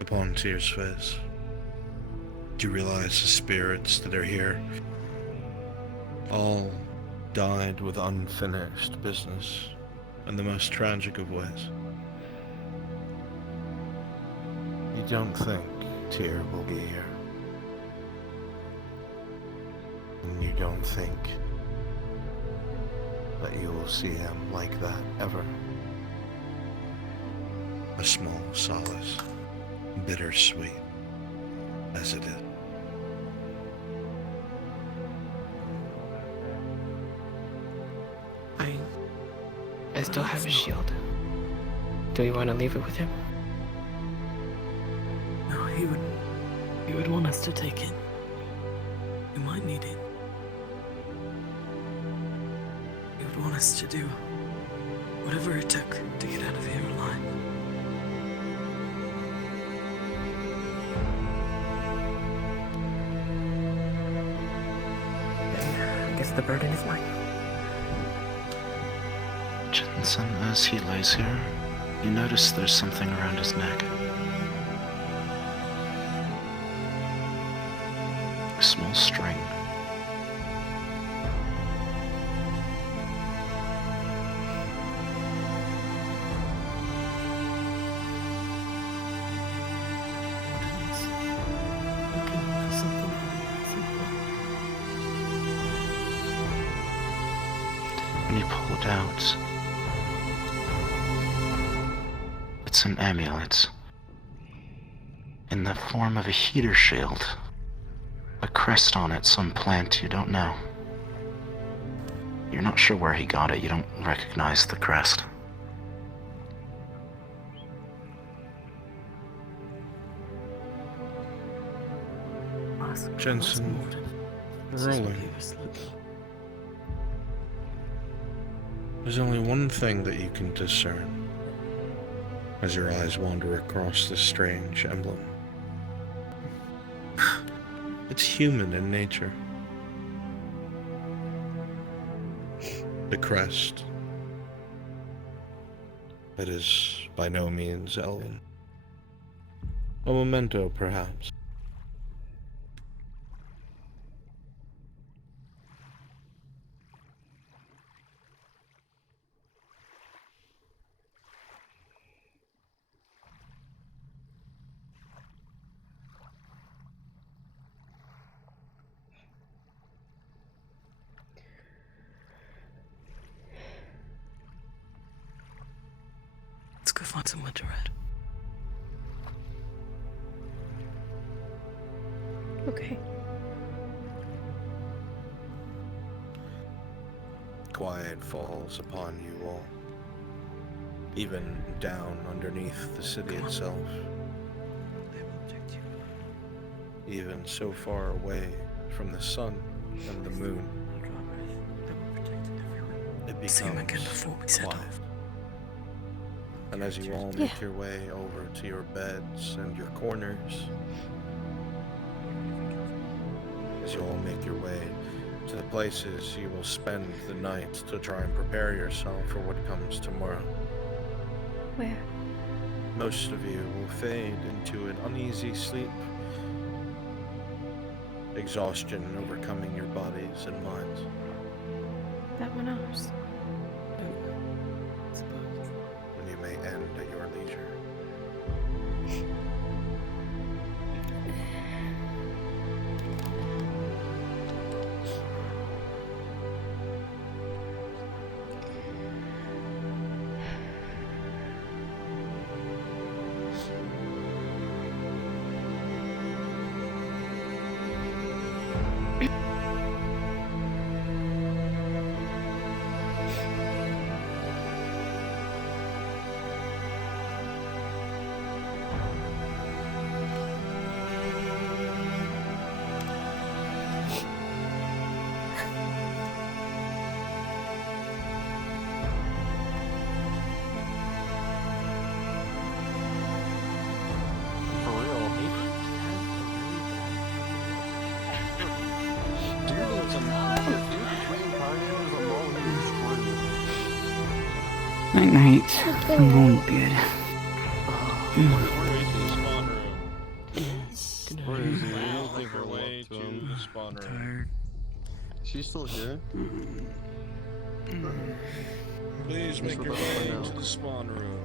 upon Tyr's face. You realize the spirits that are here all died with unfinished business in the most tragic of ways. You don't think Tyr will be here. And you don't think that you will see him like that ever. A small solace, bittersweet as it is. I still have his shield. Do you want to leave it with him? No, he would want us to take it. We might need it. He would want us to do whatever it took to get out of here alive. I guess the burden is mine. Jensen, as he lays here, you notice there's something around his neck. A small string. When you pull it out, it's an amulet in the form of a heater shield. A crest on it, some plant you don't know. You're not sure where he got it, you don't recognize the crest. Jensen, Rolling. There's only one thing that you can discern as your eyes wander across this strange emblem. It's human in nature. The crest. It is by no means elven. A memento, perhaps. Let's go find somewhere to ride. Okay. Quiet falls upon you all, even down underneath the city itself. Even so far away from the sun and the moon, it becomes quiet. And as you all make your way over to your beds and your corners, as you all make your way to the places you will spend the night to try and prepare yourself for what comes tomorrow. Where? Most of you will fade into an uneasy sleep, exhaustion overcoming your bodies and minds. That one ours. When you may end at your leisure. Night night. I'm going to bed. Make your way to the spawn room. She's still here? Please make your way to the spawn room.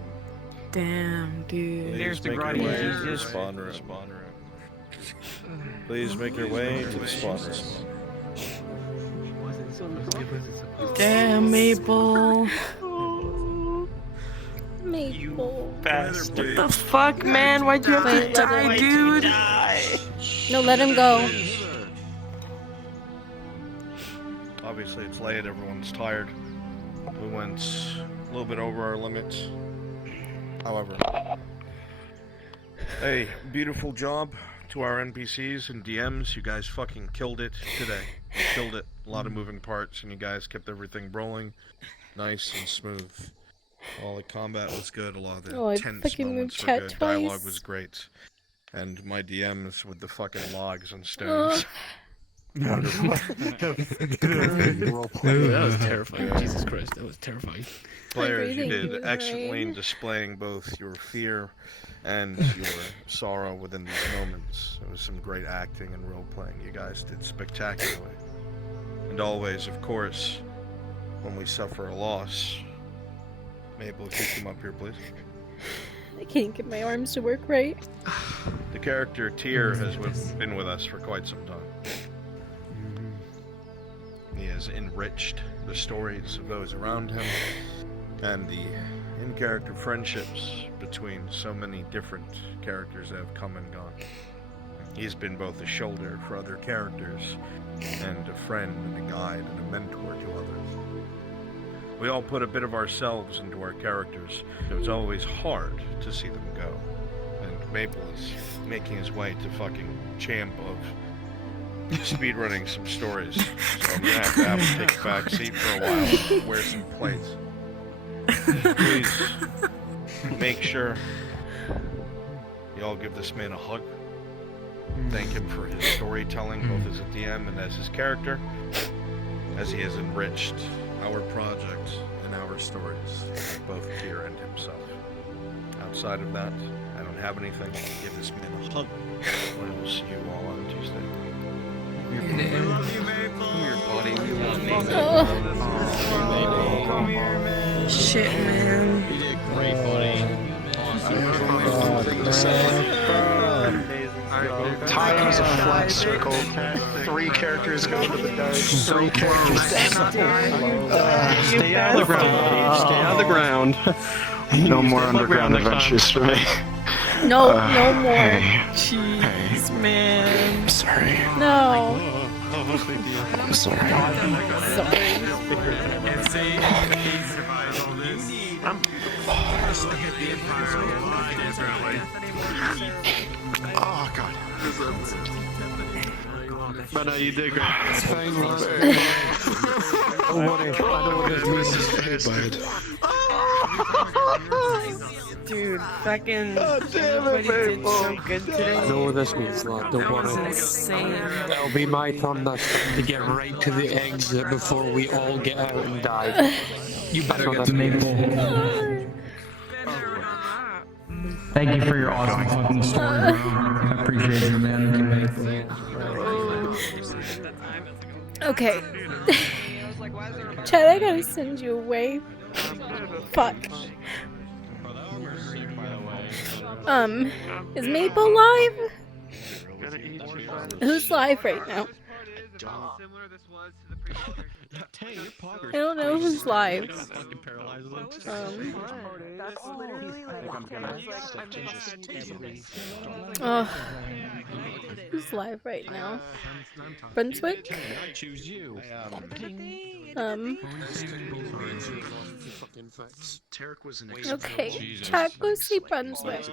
Damn, dude. Please make your way to the spawn room. Please make your way to the spawn room. Damn, Maple. Maple. What the fuck, man? Why'd you have to die, dude? No, let him go. Obviously, it's late. Everyone's tired. We went a little bit over our limits. However, hey, beautiful job to our NPCs and DMs. You guys fucking killed it today. You killed it. A lot of moving parts, and you guys kept everything rolling nice and smooth. All the combat was good. A lot of the tense moments were good. Dialogue was great. And my DMs with the fucking logs and stones. That was terrifying. Jesus Christ, that was terrifying. Players, you did excellently in displaying both your fear and your sorrow within these moments. It was some great acting and role playing. You guys did spectacularly. And always, of course, when we suffer a loss, Mabel, if you come up here, please. I can't get my arms to work right. The character Tyr has been with us for quite some time. He has enriched the stories of those around him and the in-character friendships between so many different characters that have come and gone. He's been both a shoulder for other characters and a friend and a guide and a mentor to others. We all put a bit of ourselves into our characters. It was always hard to see them go. And Maple is making his way to fucking champ of speedrunning some stories, so I'm gonna have to have him take a back seat for a while and wear some plates. Please make sure you all give this man a hug. Thank him for his storytelling, both as a DM and as his character, as he has enriched our project and our stories, both Tyr and himself. Outside of that, I don't have anything. Give this man a hug, and we'll see you all on Tuesday. We love you, Maple. Come here, buddy. We love Maple. Shit, man. You did great, buddy. Time is a flat circle. 3 characters go to the dice. 3 characters Stay out of the ground. Stay out of the ground. No more underground adventures for me. No, no more. Hey. Jeez, man. I'm sorry. No. I'm sorry. Oh, God. But no, you did great. Don't worry. I know what this means. Dude, fucking Nobody did so good today. I know what this means, lad. Don't That was worry. insane. It'll be my turn this time to get right to the exit before we all get out and die. You better get to Maple. Thank you for your awesome fucking story. I appreciate it, man. Okay. Chad, I gotta send you away. Fuck. Is Maple live? Who's live right now? I don't know who's live. Oh, who's live right now? Brunswick? Okay, chat, go see Brunswick.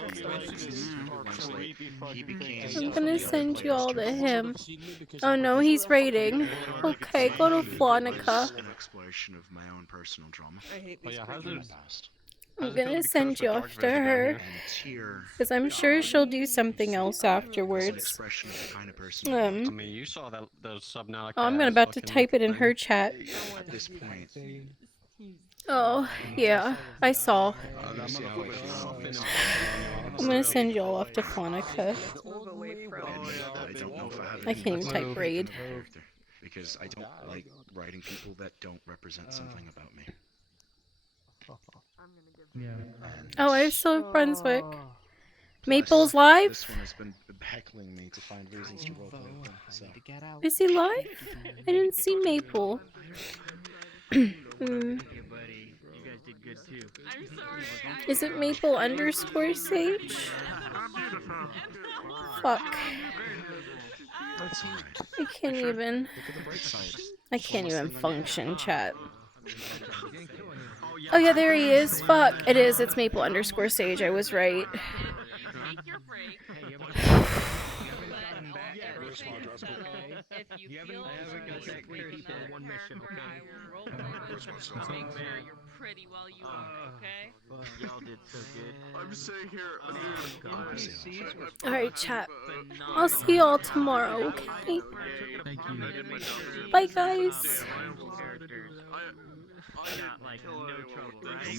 I'm gonna send you all to him. Oh no, he's raiding. Okay, go to Flonica. I'm gonna send you off to her, because I'm sure she'll do something else afterwards. I mean, you saw that those Subnautica. Oh, I'm about to type it in her chat. At this point, Oh, yeah, I saw. I'm gonna send you all off to Flonica. I can't even type raid. because I don't like writing people that don't represent something about me. Oh, I still have Brunswick. Maple's live? This one has been heckling me to find reasons to roleplay with him, so. Is he live? I didn't see Maple. Is it Maple_Sage? Fuck. I can't even function, chat. Oh yeah, there he is. Fuck. It is. It's Maple_Sage. I was right. Alright, chat. I'll see y'all tomorrow, okay? Bye, guys.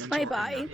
Bye-bye.